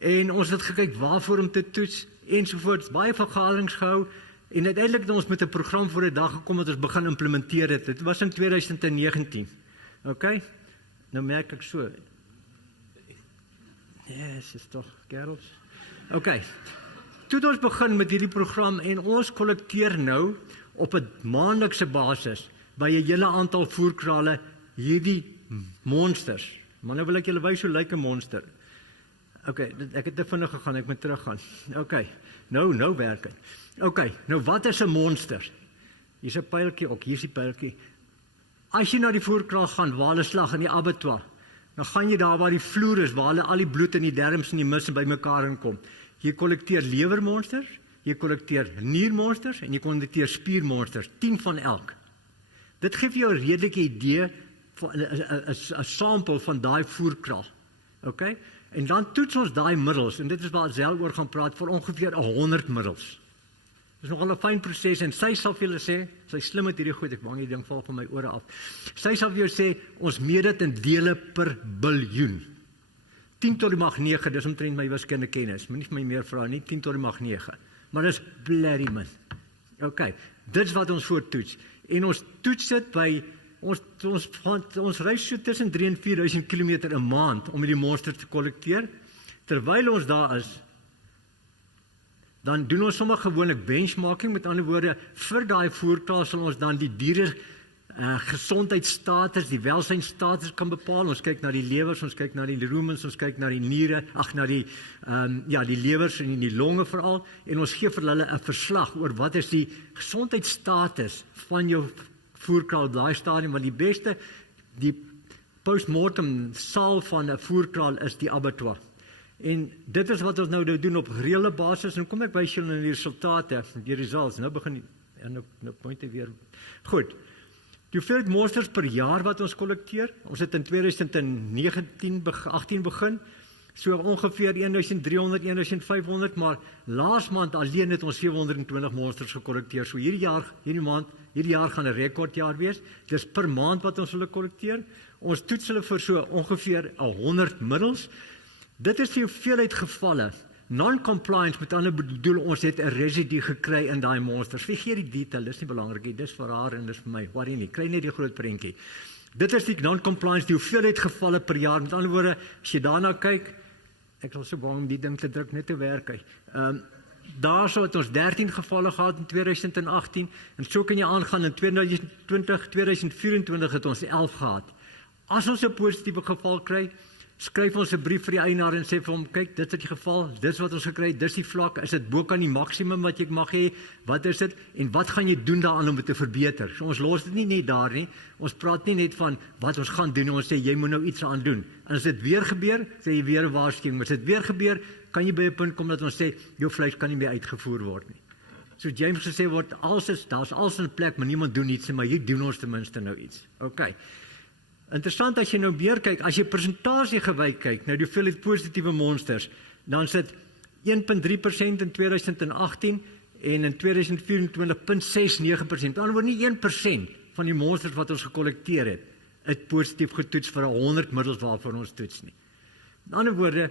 en ons het gekyk waarvoor om te toets, ensovoorts, baie vergaderings gehou, en uiteindelik het ons met 'n program voor 'n dag gekom wat ons begin implementeer het. Dit was in 2019. OK? Nou merk ek so. Yes, is tog kerels. OK. Toe het ons begin met hierdie program en ons kollekteer nou op 'n maandelikse basis by 'n hele aantal voerkrale hierdie monsters. Maar nou wil ek julle wys hoe lyk 'n monster. OK, ek het te vinnig gegaan, ek moet teruggaan. OK. Nou werk dit. OK, nou wat is 'n monster? Hier's 'n pyltjie ook, hier's die pyltjie. As jy na die voerkraal gaan, waar hulle slag in die abattoir, dan gaan jy daar waar die vloer is, waar hulle al die bloed en die darmes en die mis bymekaar inkom. Jy kollekteer lewermonsters, jy kollekteer niermonsters en jy kollekteer spiermonsters, 10 van elk. Dit gee vir jou 'n redelike idee van 'n sampel van daai voerkraal. OK? En dan toets ons daai middels, en dit is waar Zel oor gaan praat, vir ongeveer 100 middels. Dit is nogal 'n fyn proses, en sy sal vir julle sê, sy slim met hierdie goed, ek wou nie die ding val van my ore af. Sy sal vir jou sê, ons meet dit in dele per biljoen. 10 tot die mag 9, dis omtrent my wiskundige kennis. Moenie vir my meer vra nie, 10 tot die mag 9. Maar dis bloody min. OK, dit is wat ons voortoets. En ons toets dit by ons reis so tussen 3 en 4.000 kilometer 'n maand om die monsters te kollekteer. Terwyl ons daar is, dan doen ons sommer gewoonlik benchmarking, met ander woorde, vir daai voerkraal sal ons dan die diere gesondheidsstatus, die welsynstatus kan bepaal. Ons kyk na die lewers, ons kyk na die rumens, ons kyk na die niere, na die die lewers en die longe veral, en ons gee vir hulle 'n verslag oor wat is die gesondheidsstatus van jou voerkraal op daai stadium, want die postmortem saal van 'n voerkraal is die abattoir. En dit is wat ons nou doen op reële basis, en kom ek wys julle die resultate, die results, nou begin, en nou pointe weer, goed. Die hoeveelheid monsters per jaar wat ons kollekteer, ons het in 2018 begin, so ongeveer 1.300, 1.500, maar laas maand alleen het ons 720 monsters gekollekteer, so hierdie jaar gaan 'n rekordjaar wees, dis per maand wat ons hulle kollekteer, ons toets hulle vir so ongeveer 100 middels, dit is die hoeveelheid gevalle, non-compliance, met ander bedoel, ons het 'n residue gekry in daai monsters. Vergeet die detail, dis nie belangrik nie, dis vir haar en dis vir my, worry nie, kry net die groot prentjie. Dit is die non-compliance, die hoeveelheid gevalle per jaar, met ander woorde, as jy daarna kyk, ek sal so bang om die ding te druk net te werk. Daar so het ons 13 gevalle gehad in 2018, en so kan jy aangaan, in 2024 het ons 11 gehad. As ons 'n positiewe geval kry, skryf ons 'n brief vir die eienaar en sê vir hom, kyk, dit is die geval, dit is wat ons gekry het, dis die vlak, is dit bo kan die maksimum wat jy mag hê, wat is dit, en wat gaan jy doen daaraan om dit te verbeter? So ons los dit nie net daar nie, ons praat nie net van wat ons gaan doen, ons sê, jy moet nou iets aan doen. En as dit weer gebeur, sê jy weer 'n waarskuwing, maar as dit weer gebeur, kan jy by 'n punt kom dat ons sê, jou vleis kan nie meer uitgevoer word nie. So James gesê word, daar's alles in plek, maar niemand doen iets, maar hier doen ons ten minste nou iets. OK. Interessant as jy nou weer kyk, as jy persentasie gewys kyk, nou die hoeveelheid positiewe monsters, dan sit 1.3% in 2018 en in 2024 0.69%. Dan word nie 1% van die monsters wat ons gekollekteer het positief getoets vir 100 middels waarvoor ons toets nie. In ander woorde,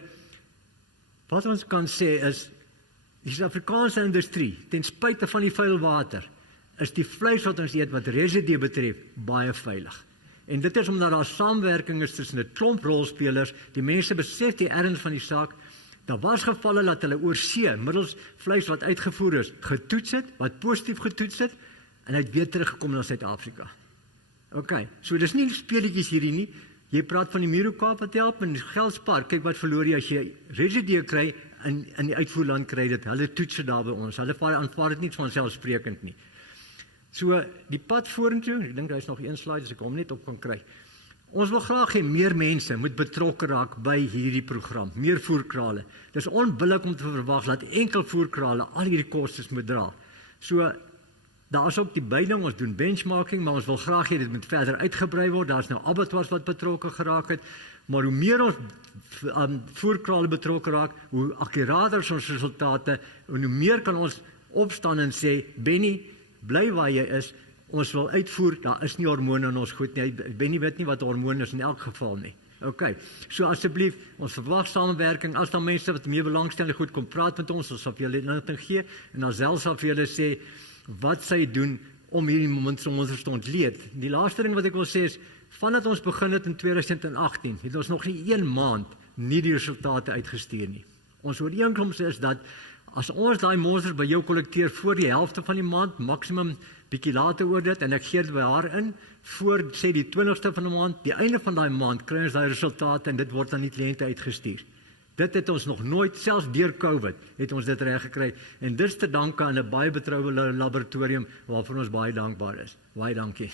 wat ons kan sê is, die Suid-Afrikaanse industrie, ten spyte van die vuil water, is die vleis wat ons eet wat residue betref, baie veilig. En dit is omdat daar saamwerking is tussen 'n klomp rolspelers, die mense besef die erns van die saak, daar was gevalle dat hulle oor see, middels vleis wat uitgevoer is, getoets het, wat positief getoets het, en hy het weer teruggekom na Suid-Afrika. OK, so dis nie speletjies hierdie nie, jy praat van die Mirokaap wat help, en geld spaar, kyk wat verloor jy as jy residue kry, in die uitvoerland kry dit, hulle toets dit daar by ons, hulle aanvaar dit nie vanselfsprekend nie. So, die pad vorentoe, ek dink daar is nog een slide, as ek hom net op kan kry. Ons wil graag hê meer mense moet betrokke raak by hierdie program, meer voerkrale. Dis onbillik om te verwag dat enkel voerkrale al hierdie kostes moet dra. So, daar is ook die beiding, ons doen benchmarking, maar ons wil graag hê dit moet verder uitgebrei word, daar is nou abattoirs wat betrokke geraak het, maar hoe meer ons voerkrale betrokke raak, hoe akkurater ons resultate, en hoe meer kan ons opstaan en sê, Benny, bly waar jy is, ons wil uitvoer, daar is nie hormone in ons goed nie, Benny weet nie wat hormone is in elk geval nie. OK, so asseblief, ons verwag samewerking, as daar mense wat meer belangstelling goed kom praat met ons sal vir julle inligting gee, en dan selfs sal vir julle sê, wat sy doen om hierdie monsters te ontleed. Die laaste ding wat ek wil sê is, vandat ons begin het in 2018, het ons nog nie 1 maand nie die resultate uitgestuur nie. Ons ooreenkoms is dat, as ons daai monsters by jou kollekteer voor die helfte van die maand, maksimum bietjie later oor dit, en ek gee dit by haar in, voor, sê die 20ste van die maand, die einde van daai maand, kry ons daai resultate, en dit word aan die kliënte uitgestuur. Dit het ons nog nooit, selfs deur COVID, het ons dit reg gekry, en dis te danke aan 'n baie betroubare laboratorium, waarvoor ons baie dankbaar is. Baie dankie.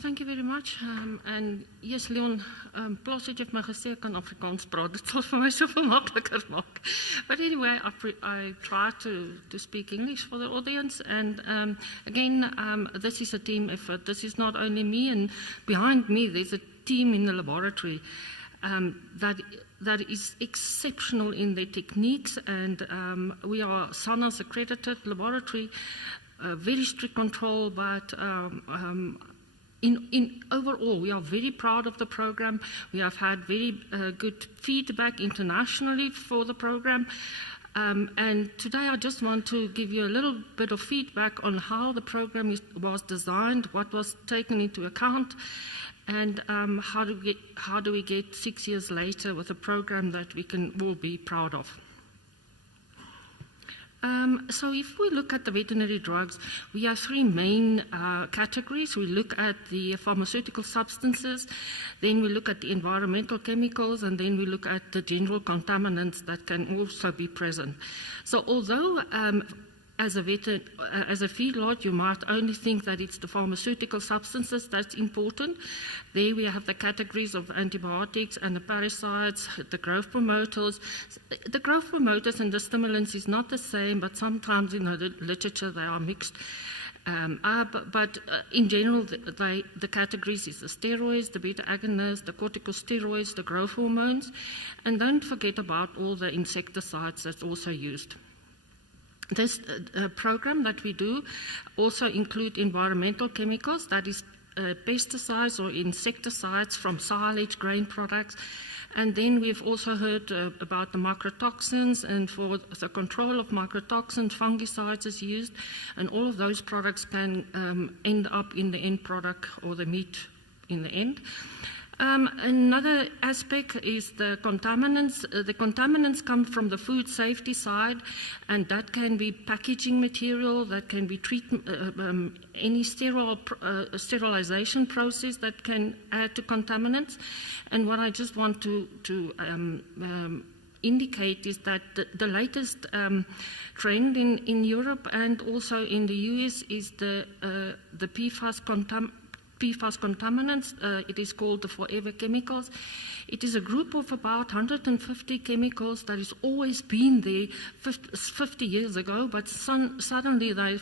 Thank you very much. En yes, Leon, plaas het my gesê ek kan Afrikaans praat. Dit sal vir my soveel makliker maak. But anyway, I try to speak English for the audience. And again, this is a team effort. This is not only me, and behind me there's a team in the laboratory that is exceptional in their techniques, and we are SANA's accredited laboratory, very strict control, but in overall, we are very proud of the program. We have had very good feedback internationally for the program. And today I just want to give you a little bit of feedback on how the program was designed, what was taken into account, and how do we get 6 years later with a program that we can all be proud of. So if we look at the veterinary drugs, we have three main categories. We look at the pharmaceutical substances, then we look at the environmental chemicals, and then we look at the general contaminants that can also be present. So although as a feedlot, you might only think that it's the pharmaceutical substances that's important. There we have the categories of antibiotics and the parasites, the growth promoters. The growth promoters and the stimulants is not the same, but sometimes in the literature they are mixed. But in general, the categories is the steroids, the beta agonists, the corticosteroids, the growth hormones, and don't forget about all the insecticides that's also used. This program that we do also include environmental chemicals, that is pesticides or insecticides from silage, grain products. And then we've also heard about the microtoxins, and for the control of microtoxins, fungicides is used, and all of those products can end up in the end product or the meat in the end. Another aspect is the contaminants. The contaminants come from the food safety side, and that can be packaging material, that can be any sterilization process that can add to contaminants. And what I just want to indicate is that the latest trend in Europe and also in the US is the PFAS contaminants. It is called the forever chemicals. It is a group of about 150 chemicals that has always been there 50 years ago, but suddenly they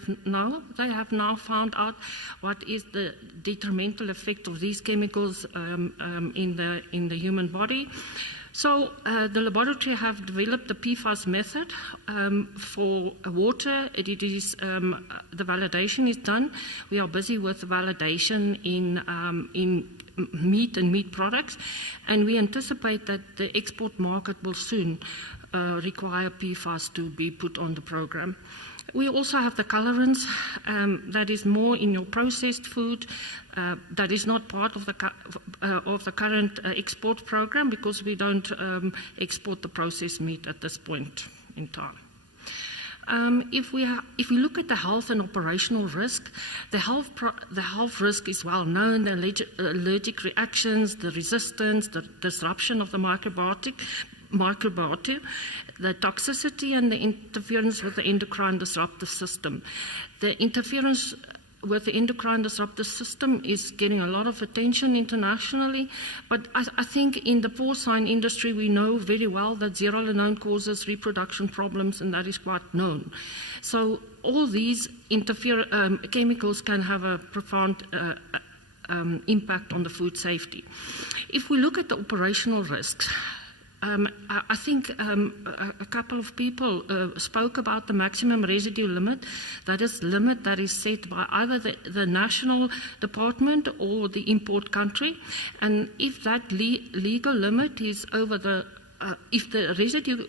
have now found out what is the detrimental effect of these chemicals in the human body. So the laboratory have developed the PFAS method for water. It is the validation is done. We are busy with validation in meat and meat products, and we anticipate that the export market will soon require PFAS to be put on the program. We also have the colorants that is more in your processed food. That is not part of the current export program because we don't export the processed meat at this point in time. If we look at the health and operational risk, the health risk is well known. The allergic reactions, the resistance, the disruption of the microbiota, the toxicity and the interference with the endocrine disruptive system. The interference with the endocrine disruptive system is getting a lot of attention internationally, but I think in the porcine industry we know very well that zearalenone causes reproduction problems, and that is quite known. So all these chemicals can have a profound impact on the food safety. If we look at the operational risks, I think a couple of people spoke about the maximum residue limit. That is limit that is set by either the national department or the import country. And if that legal limit is over if the residue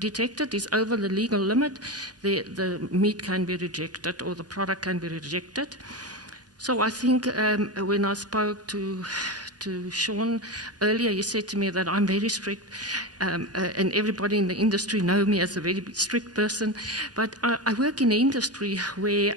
detected is over the legal limit, the meat can be rejected or the product can be rejected. So I think when I spoke to to Sean earlier. He said to me that I'm very strict, and everybody in the industry know me as a very strict person. But I work in an industry where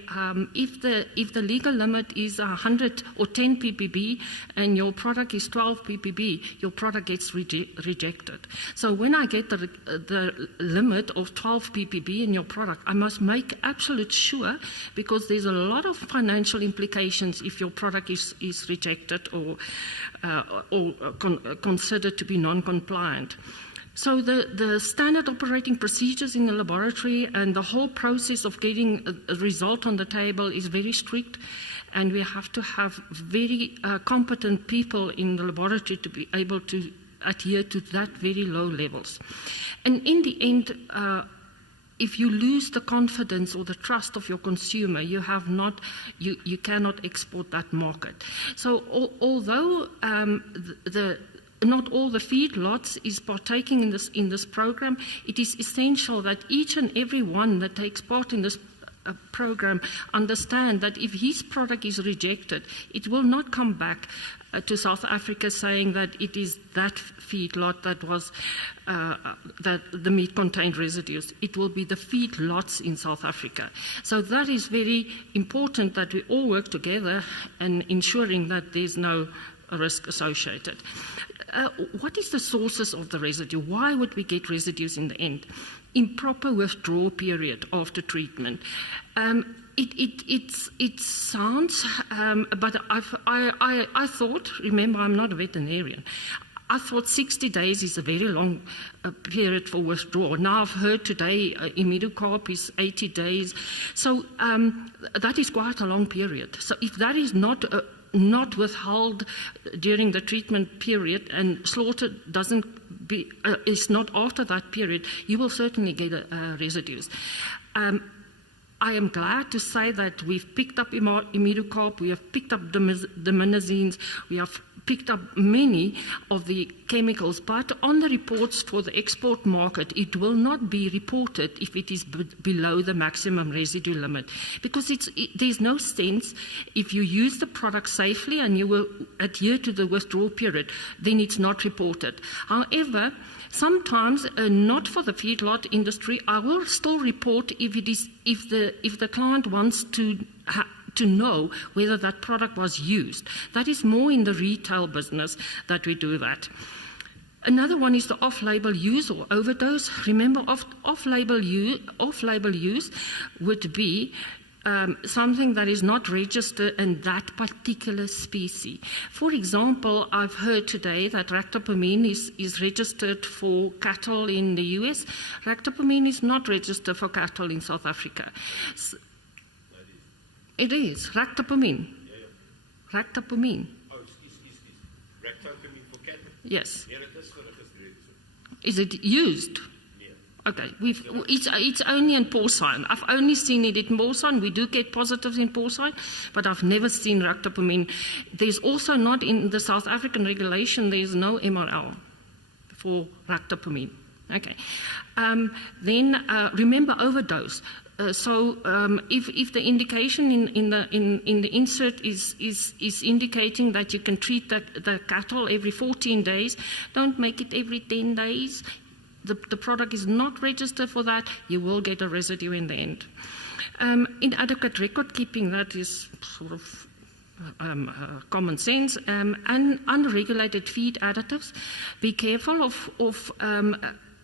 if the legal limit is 100 or 10 ppb and your product is 12 ppb, your product gets rejected. So when I get the limit of 12 ppb in your product, I must make absolute sure, because there's a lot of financial implications if your product is rejected or considered to be non-compliant. So the standard operating procedures in the laboratory and the whole process of getting a result on the table is very strict, and we have to have very competent people in the laboratory to be able to adhere to that very low levels. And in the end, if you lose the confidence or the trust of your consumer, you cannot export that market. So although not all the feedlots is partaking in this program, it is essential that each and every one that takes part in this program understand that if his product is rejected, it will not come back to South Africa saying that it is that feedlot that was that the meat contained residues. It will be the feedlots in South Africa. So that is very important, that we all work together and ensuring that there's no risk associated. What is the sources of the residue? Why would we get residues in the end? Improper withdrawal period after treatment. It sounds, but I thought, remember, I'm not a veterinarian, I thought 60 days is a very long period for withdrawal. Now I've heard today imidocarp is 80 days. So that is quite a long period. So if that is not withheld during the treatment period and slaughter is not after that period, you will certainly get residues. I am glad to say that we've picked up imidocarp, we have picked up diminazines, we have picked up many of the chemicals, but on the reports for the export market, it will not be reported if it is below the maximum residue limit, because there's no sense if you use the product safely and you will adhere to the withdrawal period, then it's not reported. However, sometimes, not for the feedlot industry, I will still report if the client wants to know whether that product was used. That is more in the retail business that we do that. Another one is the off-label use or overdose. Remember, off-label use would be something that is not registered in that particular species. For example, I've heard today that ractopamine is registered for cattle in the US. Ractopamine is not registered for cattle in South Africa. It is ractopamine. Ractopamine. Oh, is ractopamine for cattle? Yes. Yeah, it is for registered. Is it used? Okay, it's only in porcine. I've only seen it in porcine. We do get positives in porcine, but I've never seen ractopamine. There's also not in the South African regulation, there's no MRL for ractopamine. Okay. Then remember overdose. So if the indication in the insert is indicating that you can treat the cattle every 14 days, don't make it every 10 days. The product is not registered for that, you will get a residue in the end. Inadequate record keeping, that is sort of common sense. And unregulated feed additives. Be careful of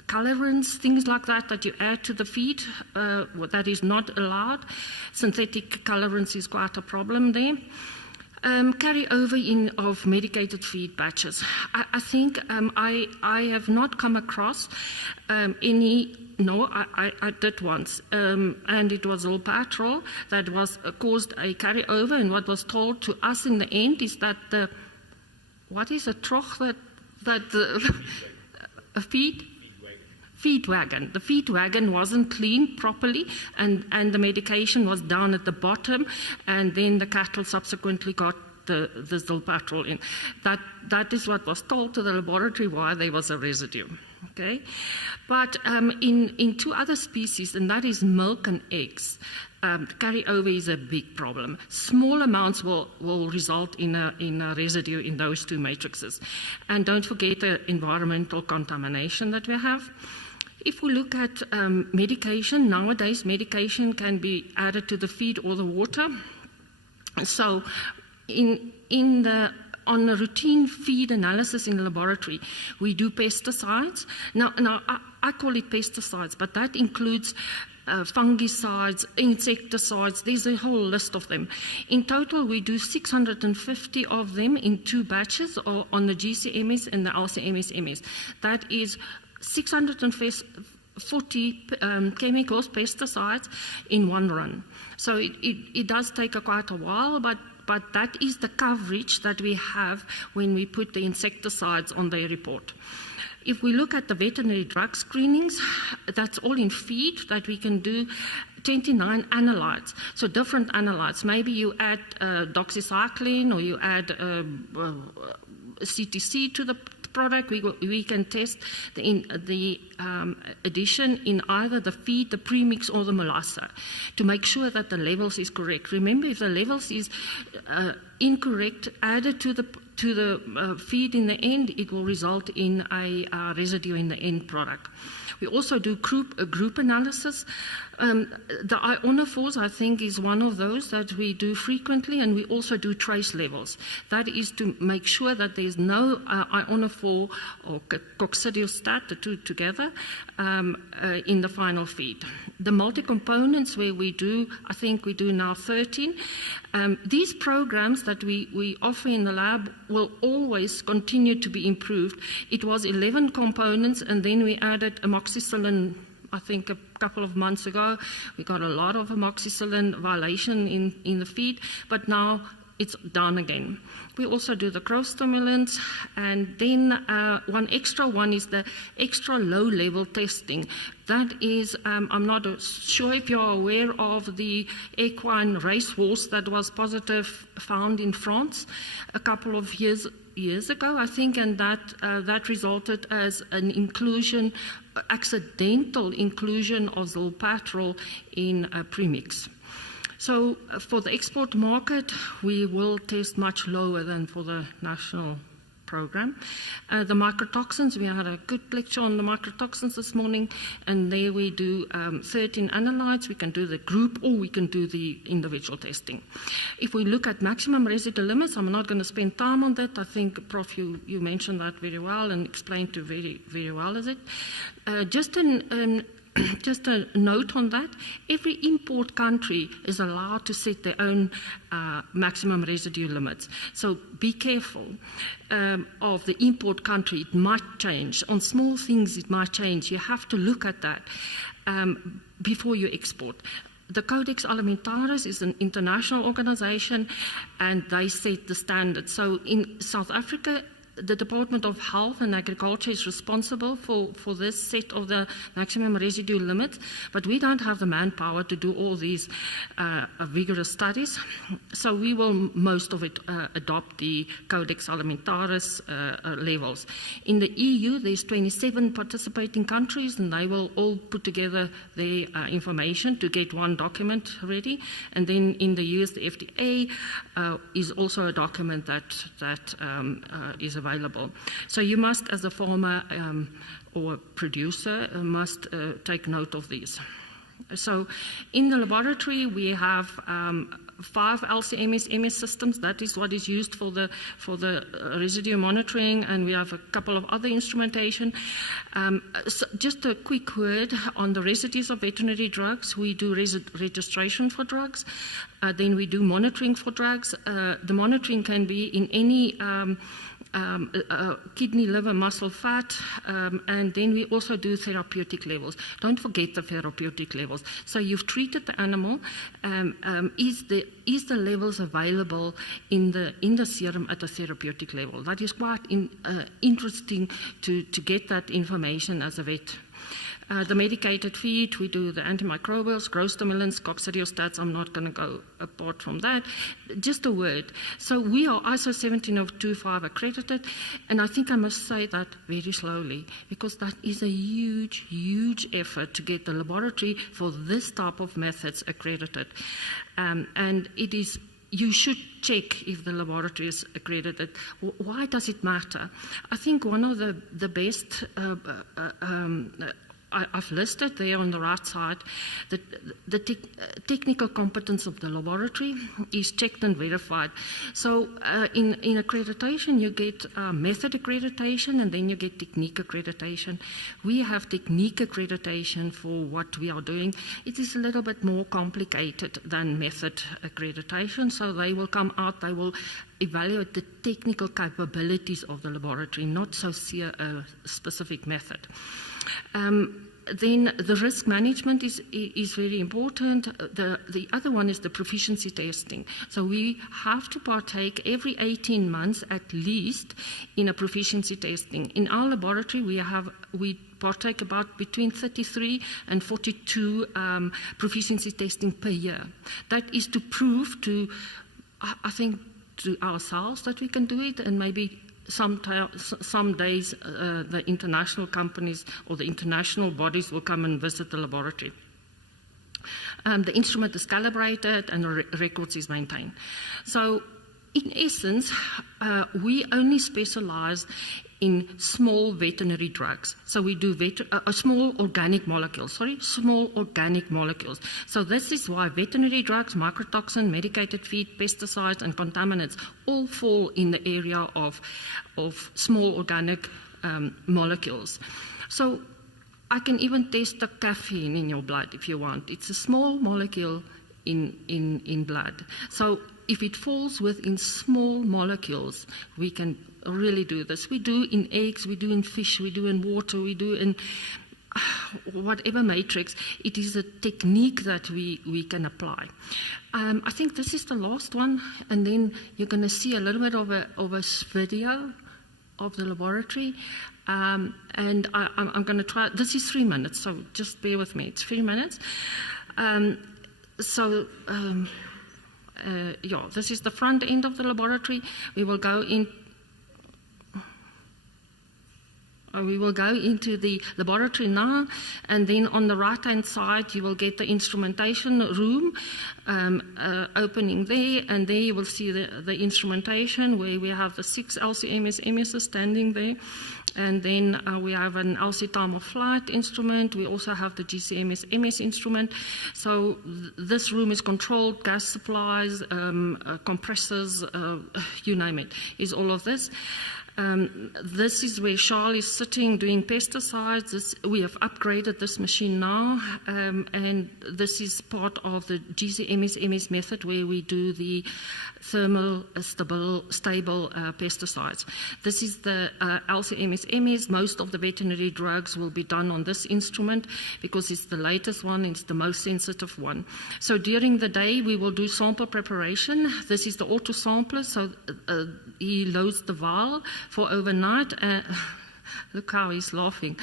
colorants, things like that you add to the feed, that is not allowed. Synthetic colorants is quite a problem there. Carry over of medicated feed batches. I think I have not come across any. No, I did once, and it was Zolpatrol that was caused a carryover. And what was told to us in the end is that the feed wagon. The feed wagon wasn't cleaned properly, and the medication was down at the bottom, and then the cattle subsequently got the Zolpatrol in. That is what was told to the laboratory why there was a residue. Okay, but in two other species, and that is milk and eggs, carryover is a big problem. Small amounts will result in a residue in those two matrices. And don't forget the environmental contamination that we have. If we look at medication, nowadays medication can be added to the feed or the water. So on the routine feed analysis in the laboratory, we do pesticides. Now I call it pesticides, but that includes fungicides, insecticides. There's a whole list of them. In total, we do 650 of them in 2 batches on the GCMS and the LCMS-MS. That is 640 chemicals, pesticides, in one run. So it does take quite a while, but that is the coverage that we have when we put the insecticides on the report. If we look at the veterinary drug screenings, that's all in feed that we can do 29 analytes. So different analytes. Maybe you add doxycycline or you add CTC to the product. We can test the addition in either the feed, the premix, or the molasses to make sure that the levels is correct. Remember, if the levels is incorrect, added to the feed in the end, it will result in a residue in the end product. We also do group analysis. The ionophores, I think, is one of those that we do frequently, and we also do trace levels. That is to make sure that there's no ionophore or coccidiostat, the two together, in the final feed. The multi-components where we do, I think we do now 13. These programs that we offer in the lab will always continue to be improved. It was 11 components, and then we added amoxicillin, I think a couple of months ago. We got a lot of amoxicillin violation in the feed, but now it's done again. We also do the growth stimulants, and then one is the extra low-level testing. That is, I'm not sure if you're aware of the equine racehorse that was positive found in France a couple of years ago, I think, and that resulted as an inclusion, accidental inclusion of zolpatrol in a premix. So for the export market, we will test much lower than for the national program. The mycotoxins, we had a good lecture on the mycotoxins this morning, and there we do 13 analytes. We can do the group or we can do the individual testing. If we look at maximum residue limits, I'm not going to spend time on that. I think, Prof, you mentioned that very well and explained it very, very well, is it? Just a note on that, every import country is allowed to set their own maximum residue limits. So be careful of the import country. It might change. On small things, it might change. You have to look at that before you export. The Codex Alimentarius is an international organization, and they set the standards. So in South Africa, the Department of Health and Agriculture is responsible for this set of the maximum residue limits, but we don't have the manpower to do all these vigorous studies. So we will, most of it, adopt the Codex Alimentarius levels. In the EU, there's 27 participating countries, and they will all put together their information to get one document ready. And then in the US, the FDA is also a document that is available. So you must, as a farmer or a producer, must take note of these. So in the laboratory, we have 5 LCMS-MS systems. That is what is used for the residue monitoring, and we have a couple of other instrumentation. So just a quick word on the residues of veterinary drugs. We do registration for drugs. Then we do monitoring for drugs. The monitoring can be in any kidney, liver, muscle, fat, and then we also do therapeutic levels. Don't forget the therapeutic levels. So you've treated the animal. Is the levels available in the serum at the therapeutic level? That is quite interesting to get that information as a vet. The medicated feed, we do the antimicrobials, growth stimulants, coccidiostats. I'm not going to go apart from that. Just a word. So we are ISO 17025 accredited, and I think I must say that very slowly, because that is a huge, huge effort to get the laboratory for this type of methods accredited. And it is, you should check if the laboratory is accredited. Why does it matter? I think one of the best I've listed there on the right side that the technical competence of the laboratory is checked and verified. So in accreditation, you get method accreditation and then you get technique accreditation. We have technique accreditation for what we are doing. It is a little bit more complicated than method accreditation. So they will come out, they will evaluate the technical capabilities of the laboratory, not so specific method. Then the risk management is very important. The other one is the proficiency testing. So we have to partake every 18 months at least in a proficiency testing. In our laboratory, we partake about between 33 and 42 proficiency testing per year. That is to prove to, I think, to ourselves that we can do it, and maybe some days the international companies or the international bodies will come and visit the laboratory. The instrument is calibrated and the records is maintained. So in essence, we only specialize in small veterinary drugs. So we do small organic molecules. So this is why veterinary drugs, microtoxin, medicated feed, pesticides, and contaminants all fall in the area of small organic molecules. So I can even test the caffeine in your blood if you want. It's a small molecule in blood. So if it falls within small molecules, we can really do this. We do in eggs, we do in fish, we do in water, we do in whatever matrix. It is a technique that we can apply. I think this is the last one, and then you're going to see a little bit of a video of the laboratory. And I'm going to try. This is 3 minutes, so just bear with me. It's 3 minutes. This is the front end of the laboratory. We will go into the laboratory now, and then on the right-hand side you will get the instrumentation room opening there, and there you will see the instrumentation where we have the 6 LC-MS MESs standing there. And then we have an LC time of flight instrument. We also have the GC-MS MS instrument. So this room is controlled, gas supplies, compressors, you name it, is all of this. This is where Charles is sitting doing pesticides. We have upgraded this machine now, and this is part of the GC-MS MS method where we do the thermal stable pesticides. This is the LC-MS MS. Most of the veterinary drugs will be done on this instrument because it's the latest one, it's the most sensitive one. So during the day we will do sample preparation. This is the auto sampler, so he loads the vial for overnight. Look how he's laughing.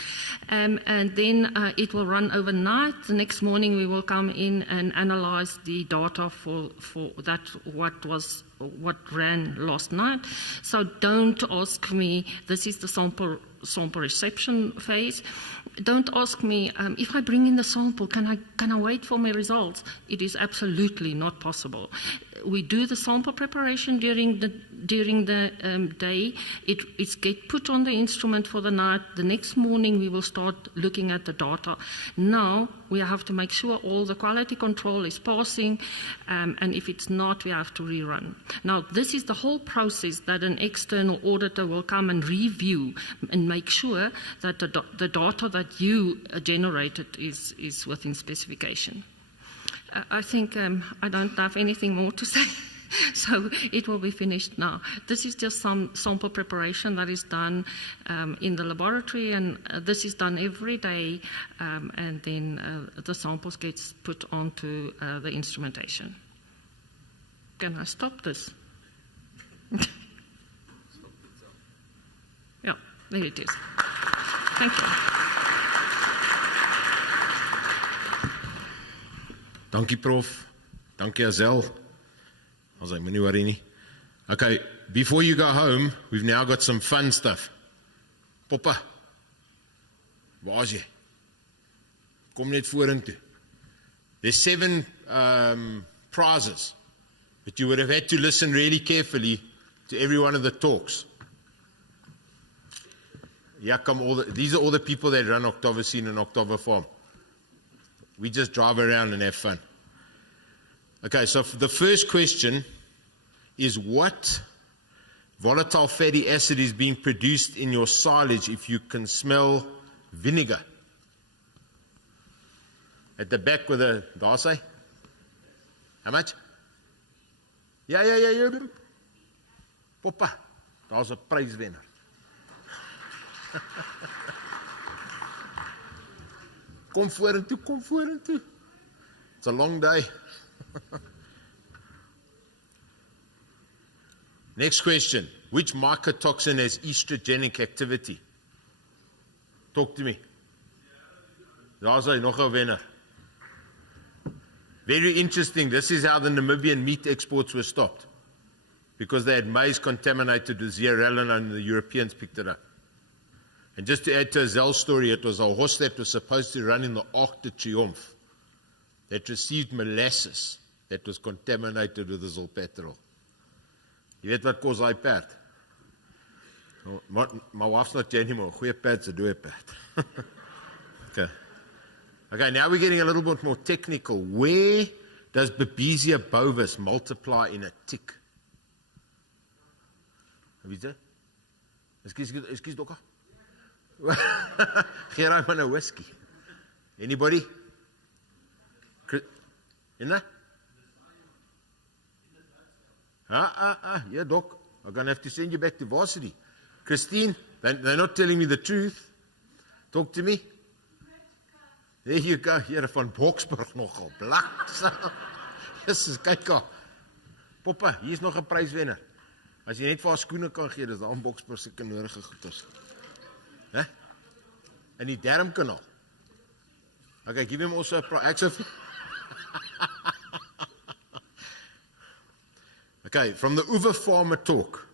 And then it will run overnight. The next morning we will come in and analyze the data for that what ran last night. So don't ask me, this is the sample reception phase. Don't ask me, if I bring in the sample, can I wait for my results? It is absolutely not possible. We do the sample preparation during the day. It's get put on the instrument for the night. The next morning we will start looking at the data. Now we have to make sure all the quality control is passing, and if it's not, we have to rerun. Now this is the whole process that an external auditor will come and review and make sure that the data that you generated is within specification. I think I don't have anything more to say, so it will be finished now. This is just some sample preparation that is done in the laboratory, and this is done every day, and then the samples get put onto the instrumentation. Can I stop this? Yeah, there it is. Thank you. Dankie Prof. Dankie Azel. I was like, moenie worry nie. Okay, before you go home, we've now got some fun stuff. Poppa, waar is jy? Kom net vorentoe. There's 7 prizes, but you would have had to listen really carefully to every one of the talks. Yeah, these are all the people that run Octavoscene and Octavo Farm. We just drive around and have fun. Okay, so the first question is, what volatile fatty acid is being produced in your silage if you can smell vinegar? At the back with a darsay? How much? Yeah. Poppa, daar's 'n pryswenner. Kom vorentoe. It's a long day. Next question. Which mycotoxin has estrogenic activity? Talk to me. Daar's hy, nog 'n wenner. Very interesting. This is how the Namibian meat exports were stopped, because they had maize contaminated with zearalenone and the Europeans picked it up. And just to add to Azel's story, it was a horse that was supposed to run in the Arc de Triomphe that received molasses that was contaminated with the zolpetrol. Jy weet wat kos hy perd? My wife's not here anymore. Goeie perd's a dooie perd. Okay, now we're getting a little bit more technical. Where does Babesia bovis multiply in a tick? Have you seen? Excuse Doka. Gee raai man 'n whisky. Anybody? In that? Yeah, Doc. I'm going to have to send you back to varsity. Christine, they're not telling me the truth. Talk to me. There you go. Here van Boksburg nogal blak. Jesus, kyk al. Poppa, hier is nog 'n pryswenner. As jy net vir haar skoene kan gee, dis daar in Boksburg se nodige goeders. Hè? In die Darmkanaal. Okay, give him also a prize. Okay, from the Uwe Farmer talk.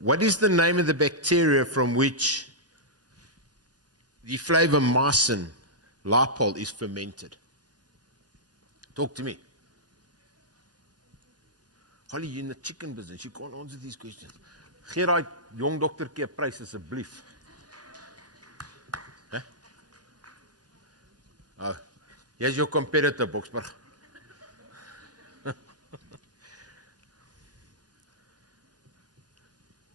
What is the name of the bacteria from which the flavomycin lipol is fermented? Talk to me. Holly, you're in the chicken business. You can't answer these questions. Gee daai jong doktertjie 'n prys asseblief. Hè? Here's your competitor, Boksburg.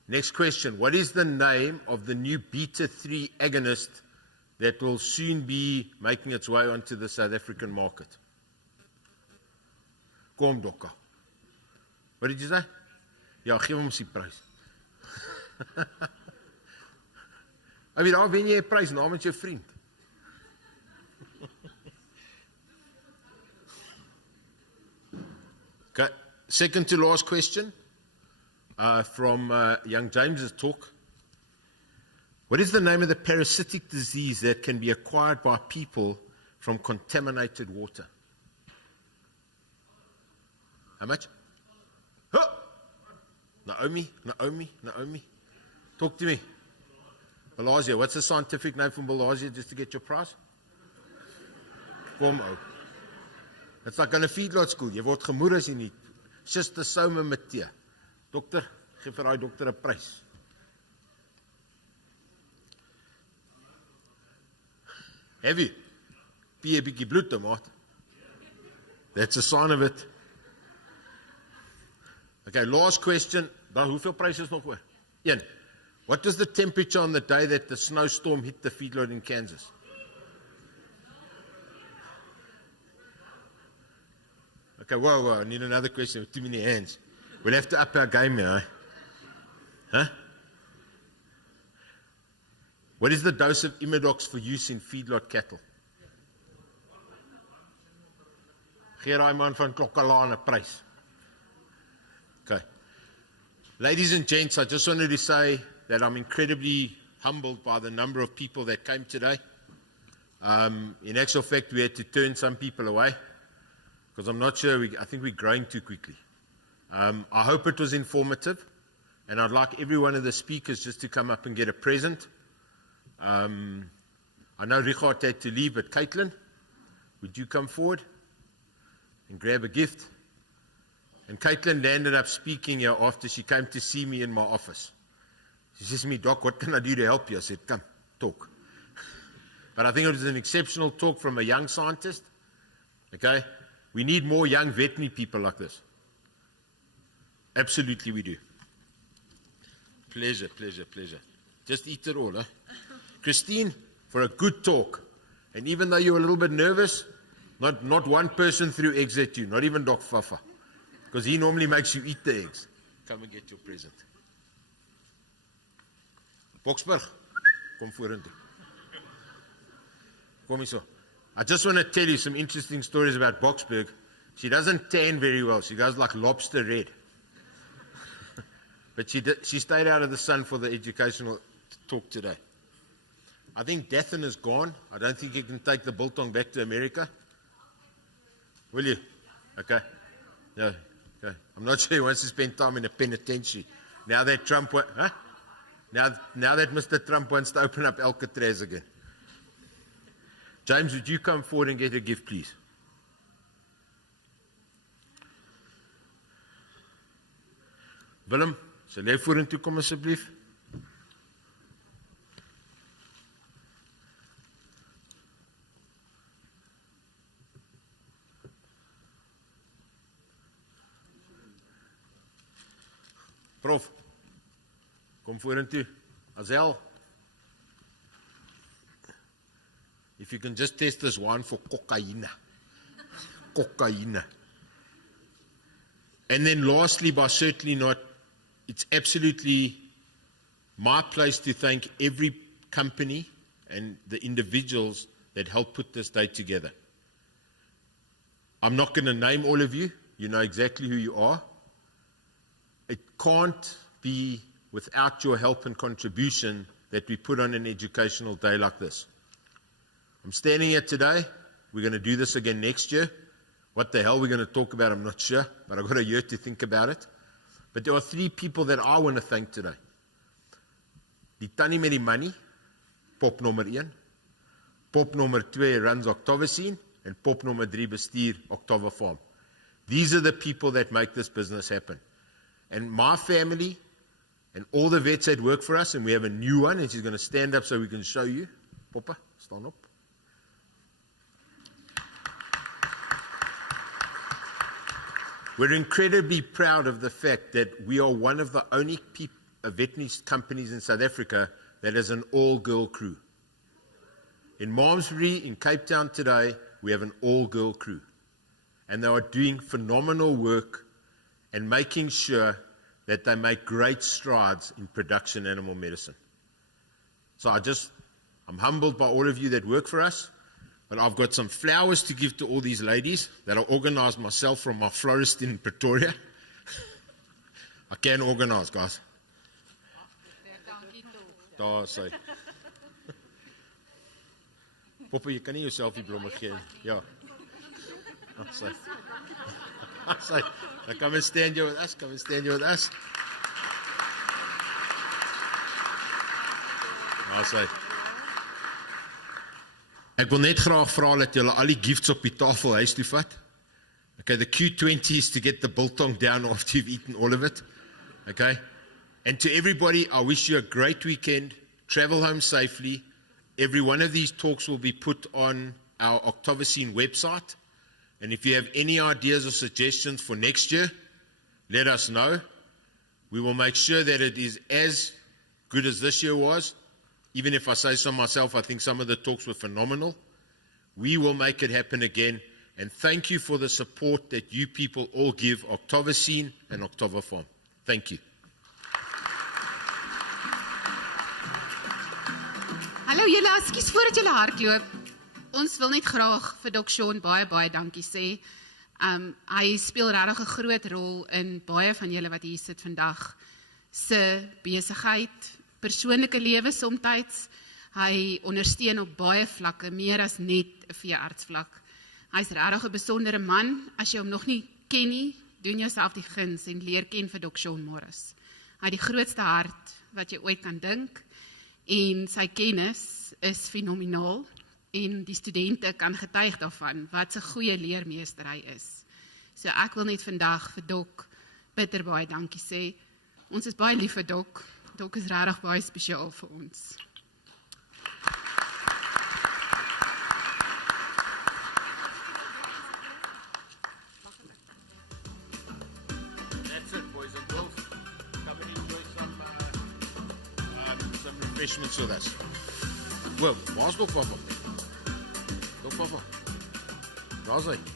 Next question. What is the name of the new beta-3 agonist that will soon be making its way onto the South African market? Kom, Dokka. What did you say? Ja, geef hom sy prys. Daar wen jy 'n prys namens jou vriend. Okay, second to last question. From young James's talk. What is the name of the parasitic disease that can be acquired by people from contaminated water? How much? Huh! Naomi. Talk to me. Bilharzia. What's the scientific name for bilharzia, just to get your prize? Kom ou. It's like in a feedlot school. Jy word gemoer as jy nie. Schistosoma matee. Dokter, gee vir daai dokter 'n prys. Have you? Pie 'n bietjie bloed, maat. That's a sign of it. Okay, last question. Daar hoeveel pryse is nog oor? 1. What was the temperature on the day that the snowstorm hit the feedlot in Kansas? Okay, whoa, I need another question with too many hands. We'll have to up our game here, eh? Huh? What is the dose of Imidox for use in feedlot cattle? Gee daai man van Klokkalaan 'n prys. Okay. Ladies and gents, I just wanted to say that I'm incredibly humbled by the number of people that came today. In actual fact, we had to turn some people away. because I'm not sure, I think we're growing too quickly. I hope it was informative, and I'd like every one of the speakers just to come up and get a present. I know Richard had to leave, but Caitlin, would you come forward and grab a gift? And Caitlin ended up speaking here after she came to see me in my office. She says to me, Doc, what can I do to help you? I said, come, talk. But I think it was an exceptional talk from a young scientist. Okay? We need more young veterinary people like this. Absolutely we do. Pleasure, pleasure, pleasure. Just eat it all, huh? Christine, for a good talk. And even though you were a little bit nervous, not one person threw eggs at you, not even Doc Fafa. Because he normally makes you eat the eggs. Come and get your present. Boksburg, kom vorentoe. Kom hier so. I just want to tell you some interesting stories about Boksburg. She doesn't tan very well. She goes like lobster red. But she stayed out of the sun for the educational talk today. I think Dathan is gone. I don't think you can take the biltong back to America. Will you? Okay. Yeah. Okay. I'm not sure he wants to spend time in a penitentiary. Now that Trump, now that Mr. Trump wants to open up Alcatraz again. James, would you come forward and get a gift, please? Willem, sal jy vorentoe kom asseblief? Prof, kom vorentoe. Azel, if you can just test this wine for cocaine. Cocaine. And then lastly, but certainly not, it's absolutely my place to thank every company and the individuals that helped put this day together. I'm not going to name all of you. You know exactly who you are. It can't be without your help and contribution that we put on an educational day like this. I'm standing here today. We're going to do this again next year. What the hell we're going to talk about, I'm not sure, but I've got a year to think about it. But there are 3 people that I want to thank today. Die tannie met die money, pop nommer 1. Pop nommer 2 runs Octavoscene, and pop nommer 3 bestuur Octava Farm. These are the people that make this business happen. And my family and all the vets that work for us, and we have a new one, and she's going to stand up so we can show you. Poppa, stand up. We're incredibly proud of the fact that we are one of the only veterinary companies in South Africa that has an all-girl crew. In Malmesbury, in Cape Town today, we have an all-girl crew. And they are doing phenomenal work and making sure that they make great strides in production animal medicine. So I'm humbled by all of you that work for us. But I've got some flowers to give to all these ladies that I organised myself from my florist in Pretoria. I can organise, guys. Daar sê. Poppa, jy kan nie jouself die blomme gee. Ja. Daar sê. Daar sê. Come and stand here with us. Come and stand here with us. Daar sê. Ek wil net graag vra dat julle al die gifts op die tafel huis toe vat. Okay, the Q20 is to get the biltong down after you've eaten all of it. Okay? And to everybody, I wish you a great weekend. Travel home safely. Every one of these talks will be put on our Octavoscene website. And if you have any ideas or suggestions for next year, let us know. We will make sure that it is as good as this year was. Even if I say so myself, I think some of the talks were phenomenal. We will make it happen again. And thank you for the support that you people all give Octavoscene and Octava Farm. Thank you. Hallo julle, ekskuus voordat julle hardloop. Ons wil net graag vir Dr. Sean baie dankie sê. Hy speel regtig 'n groot rol in baie van julle wat hier sit vandag se besigheid, persoonlike lewe somtyds. Hy ondersteun op baie vlakke, meer as net 'n veeartsvlak. Hy's regtig 'n besondere man. As jy hom nog nie ken nie, doen jouself die guns en leer ken vir Dr. Sean Morris. Hy het die grootste hart wat jy ooit kan dink en sy kennis is fenomenaal en die studente kan getuig daarvan wat 'n goeie leermeester hy is. So ek wil net vandag vir Dok bitter baie dankie sê. Ons is baie lief vir Dok. Dok is regtig baie spesiaal vir ons. That's it, boys and girls. Come and enjoy some refreshments with us. Well, waar's Dok Papa? Dok Papa. Waar's hy?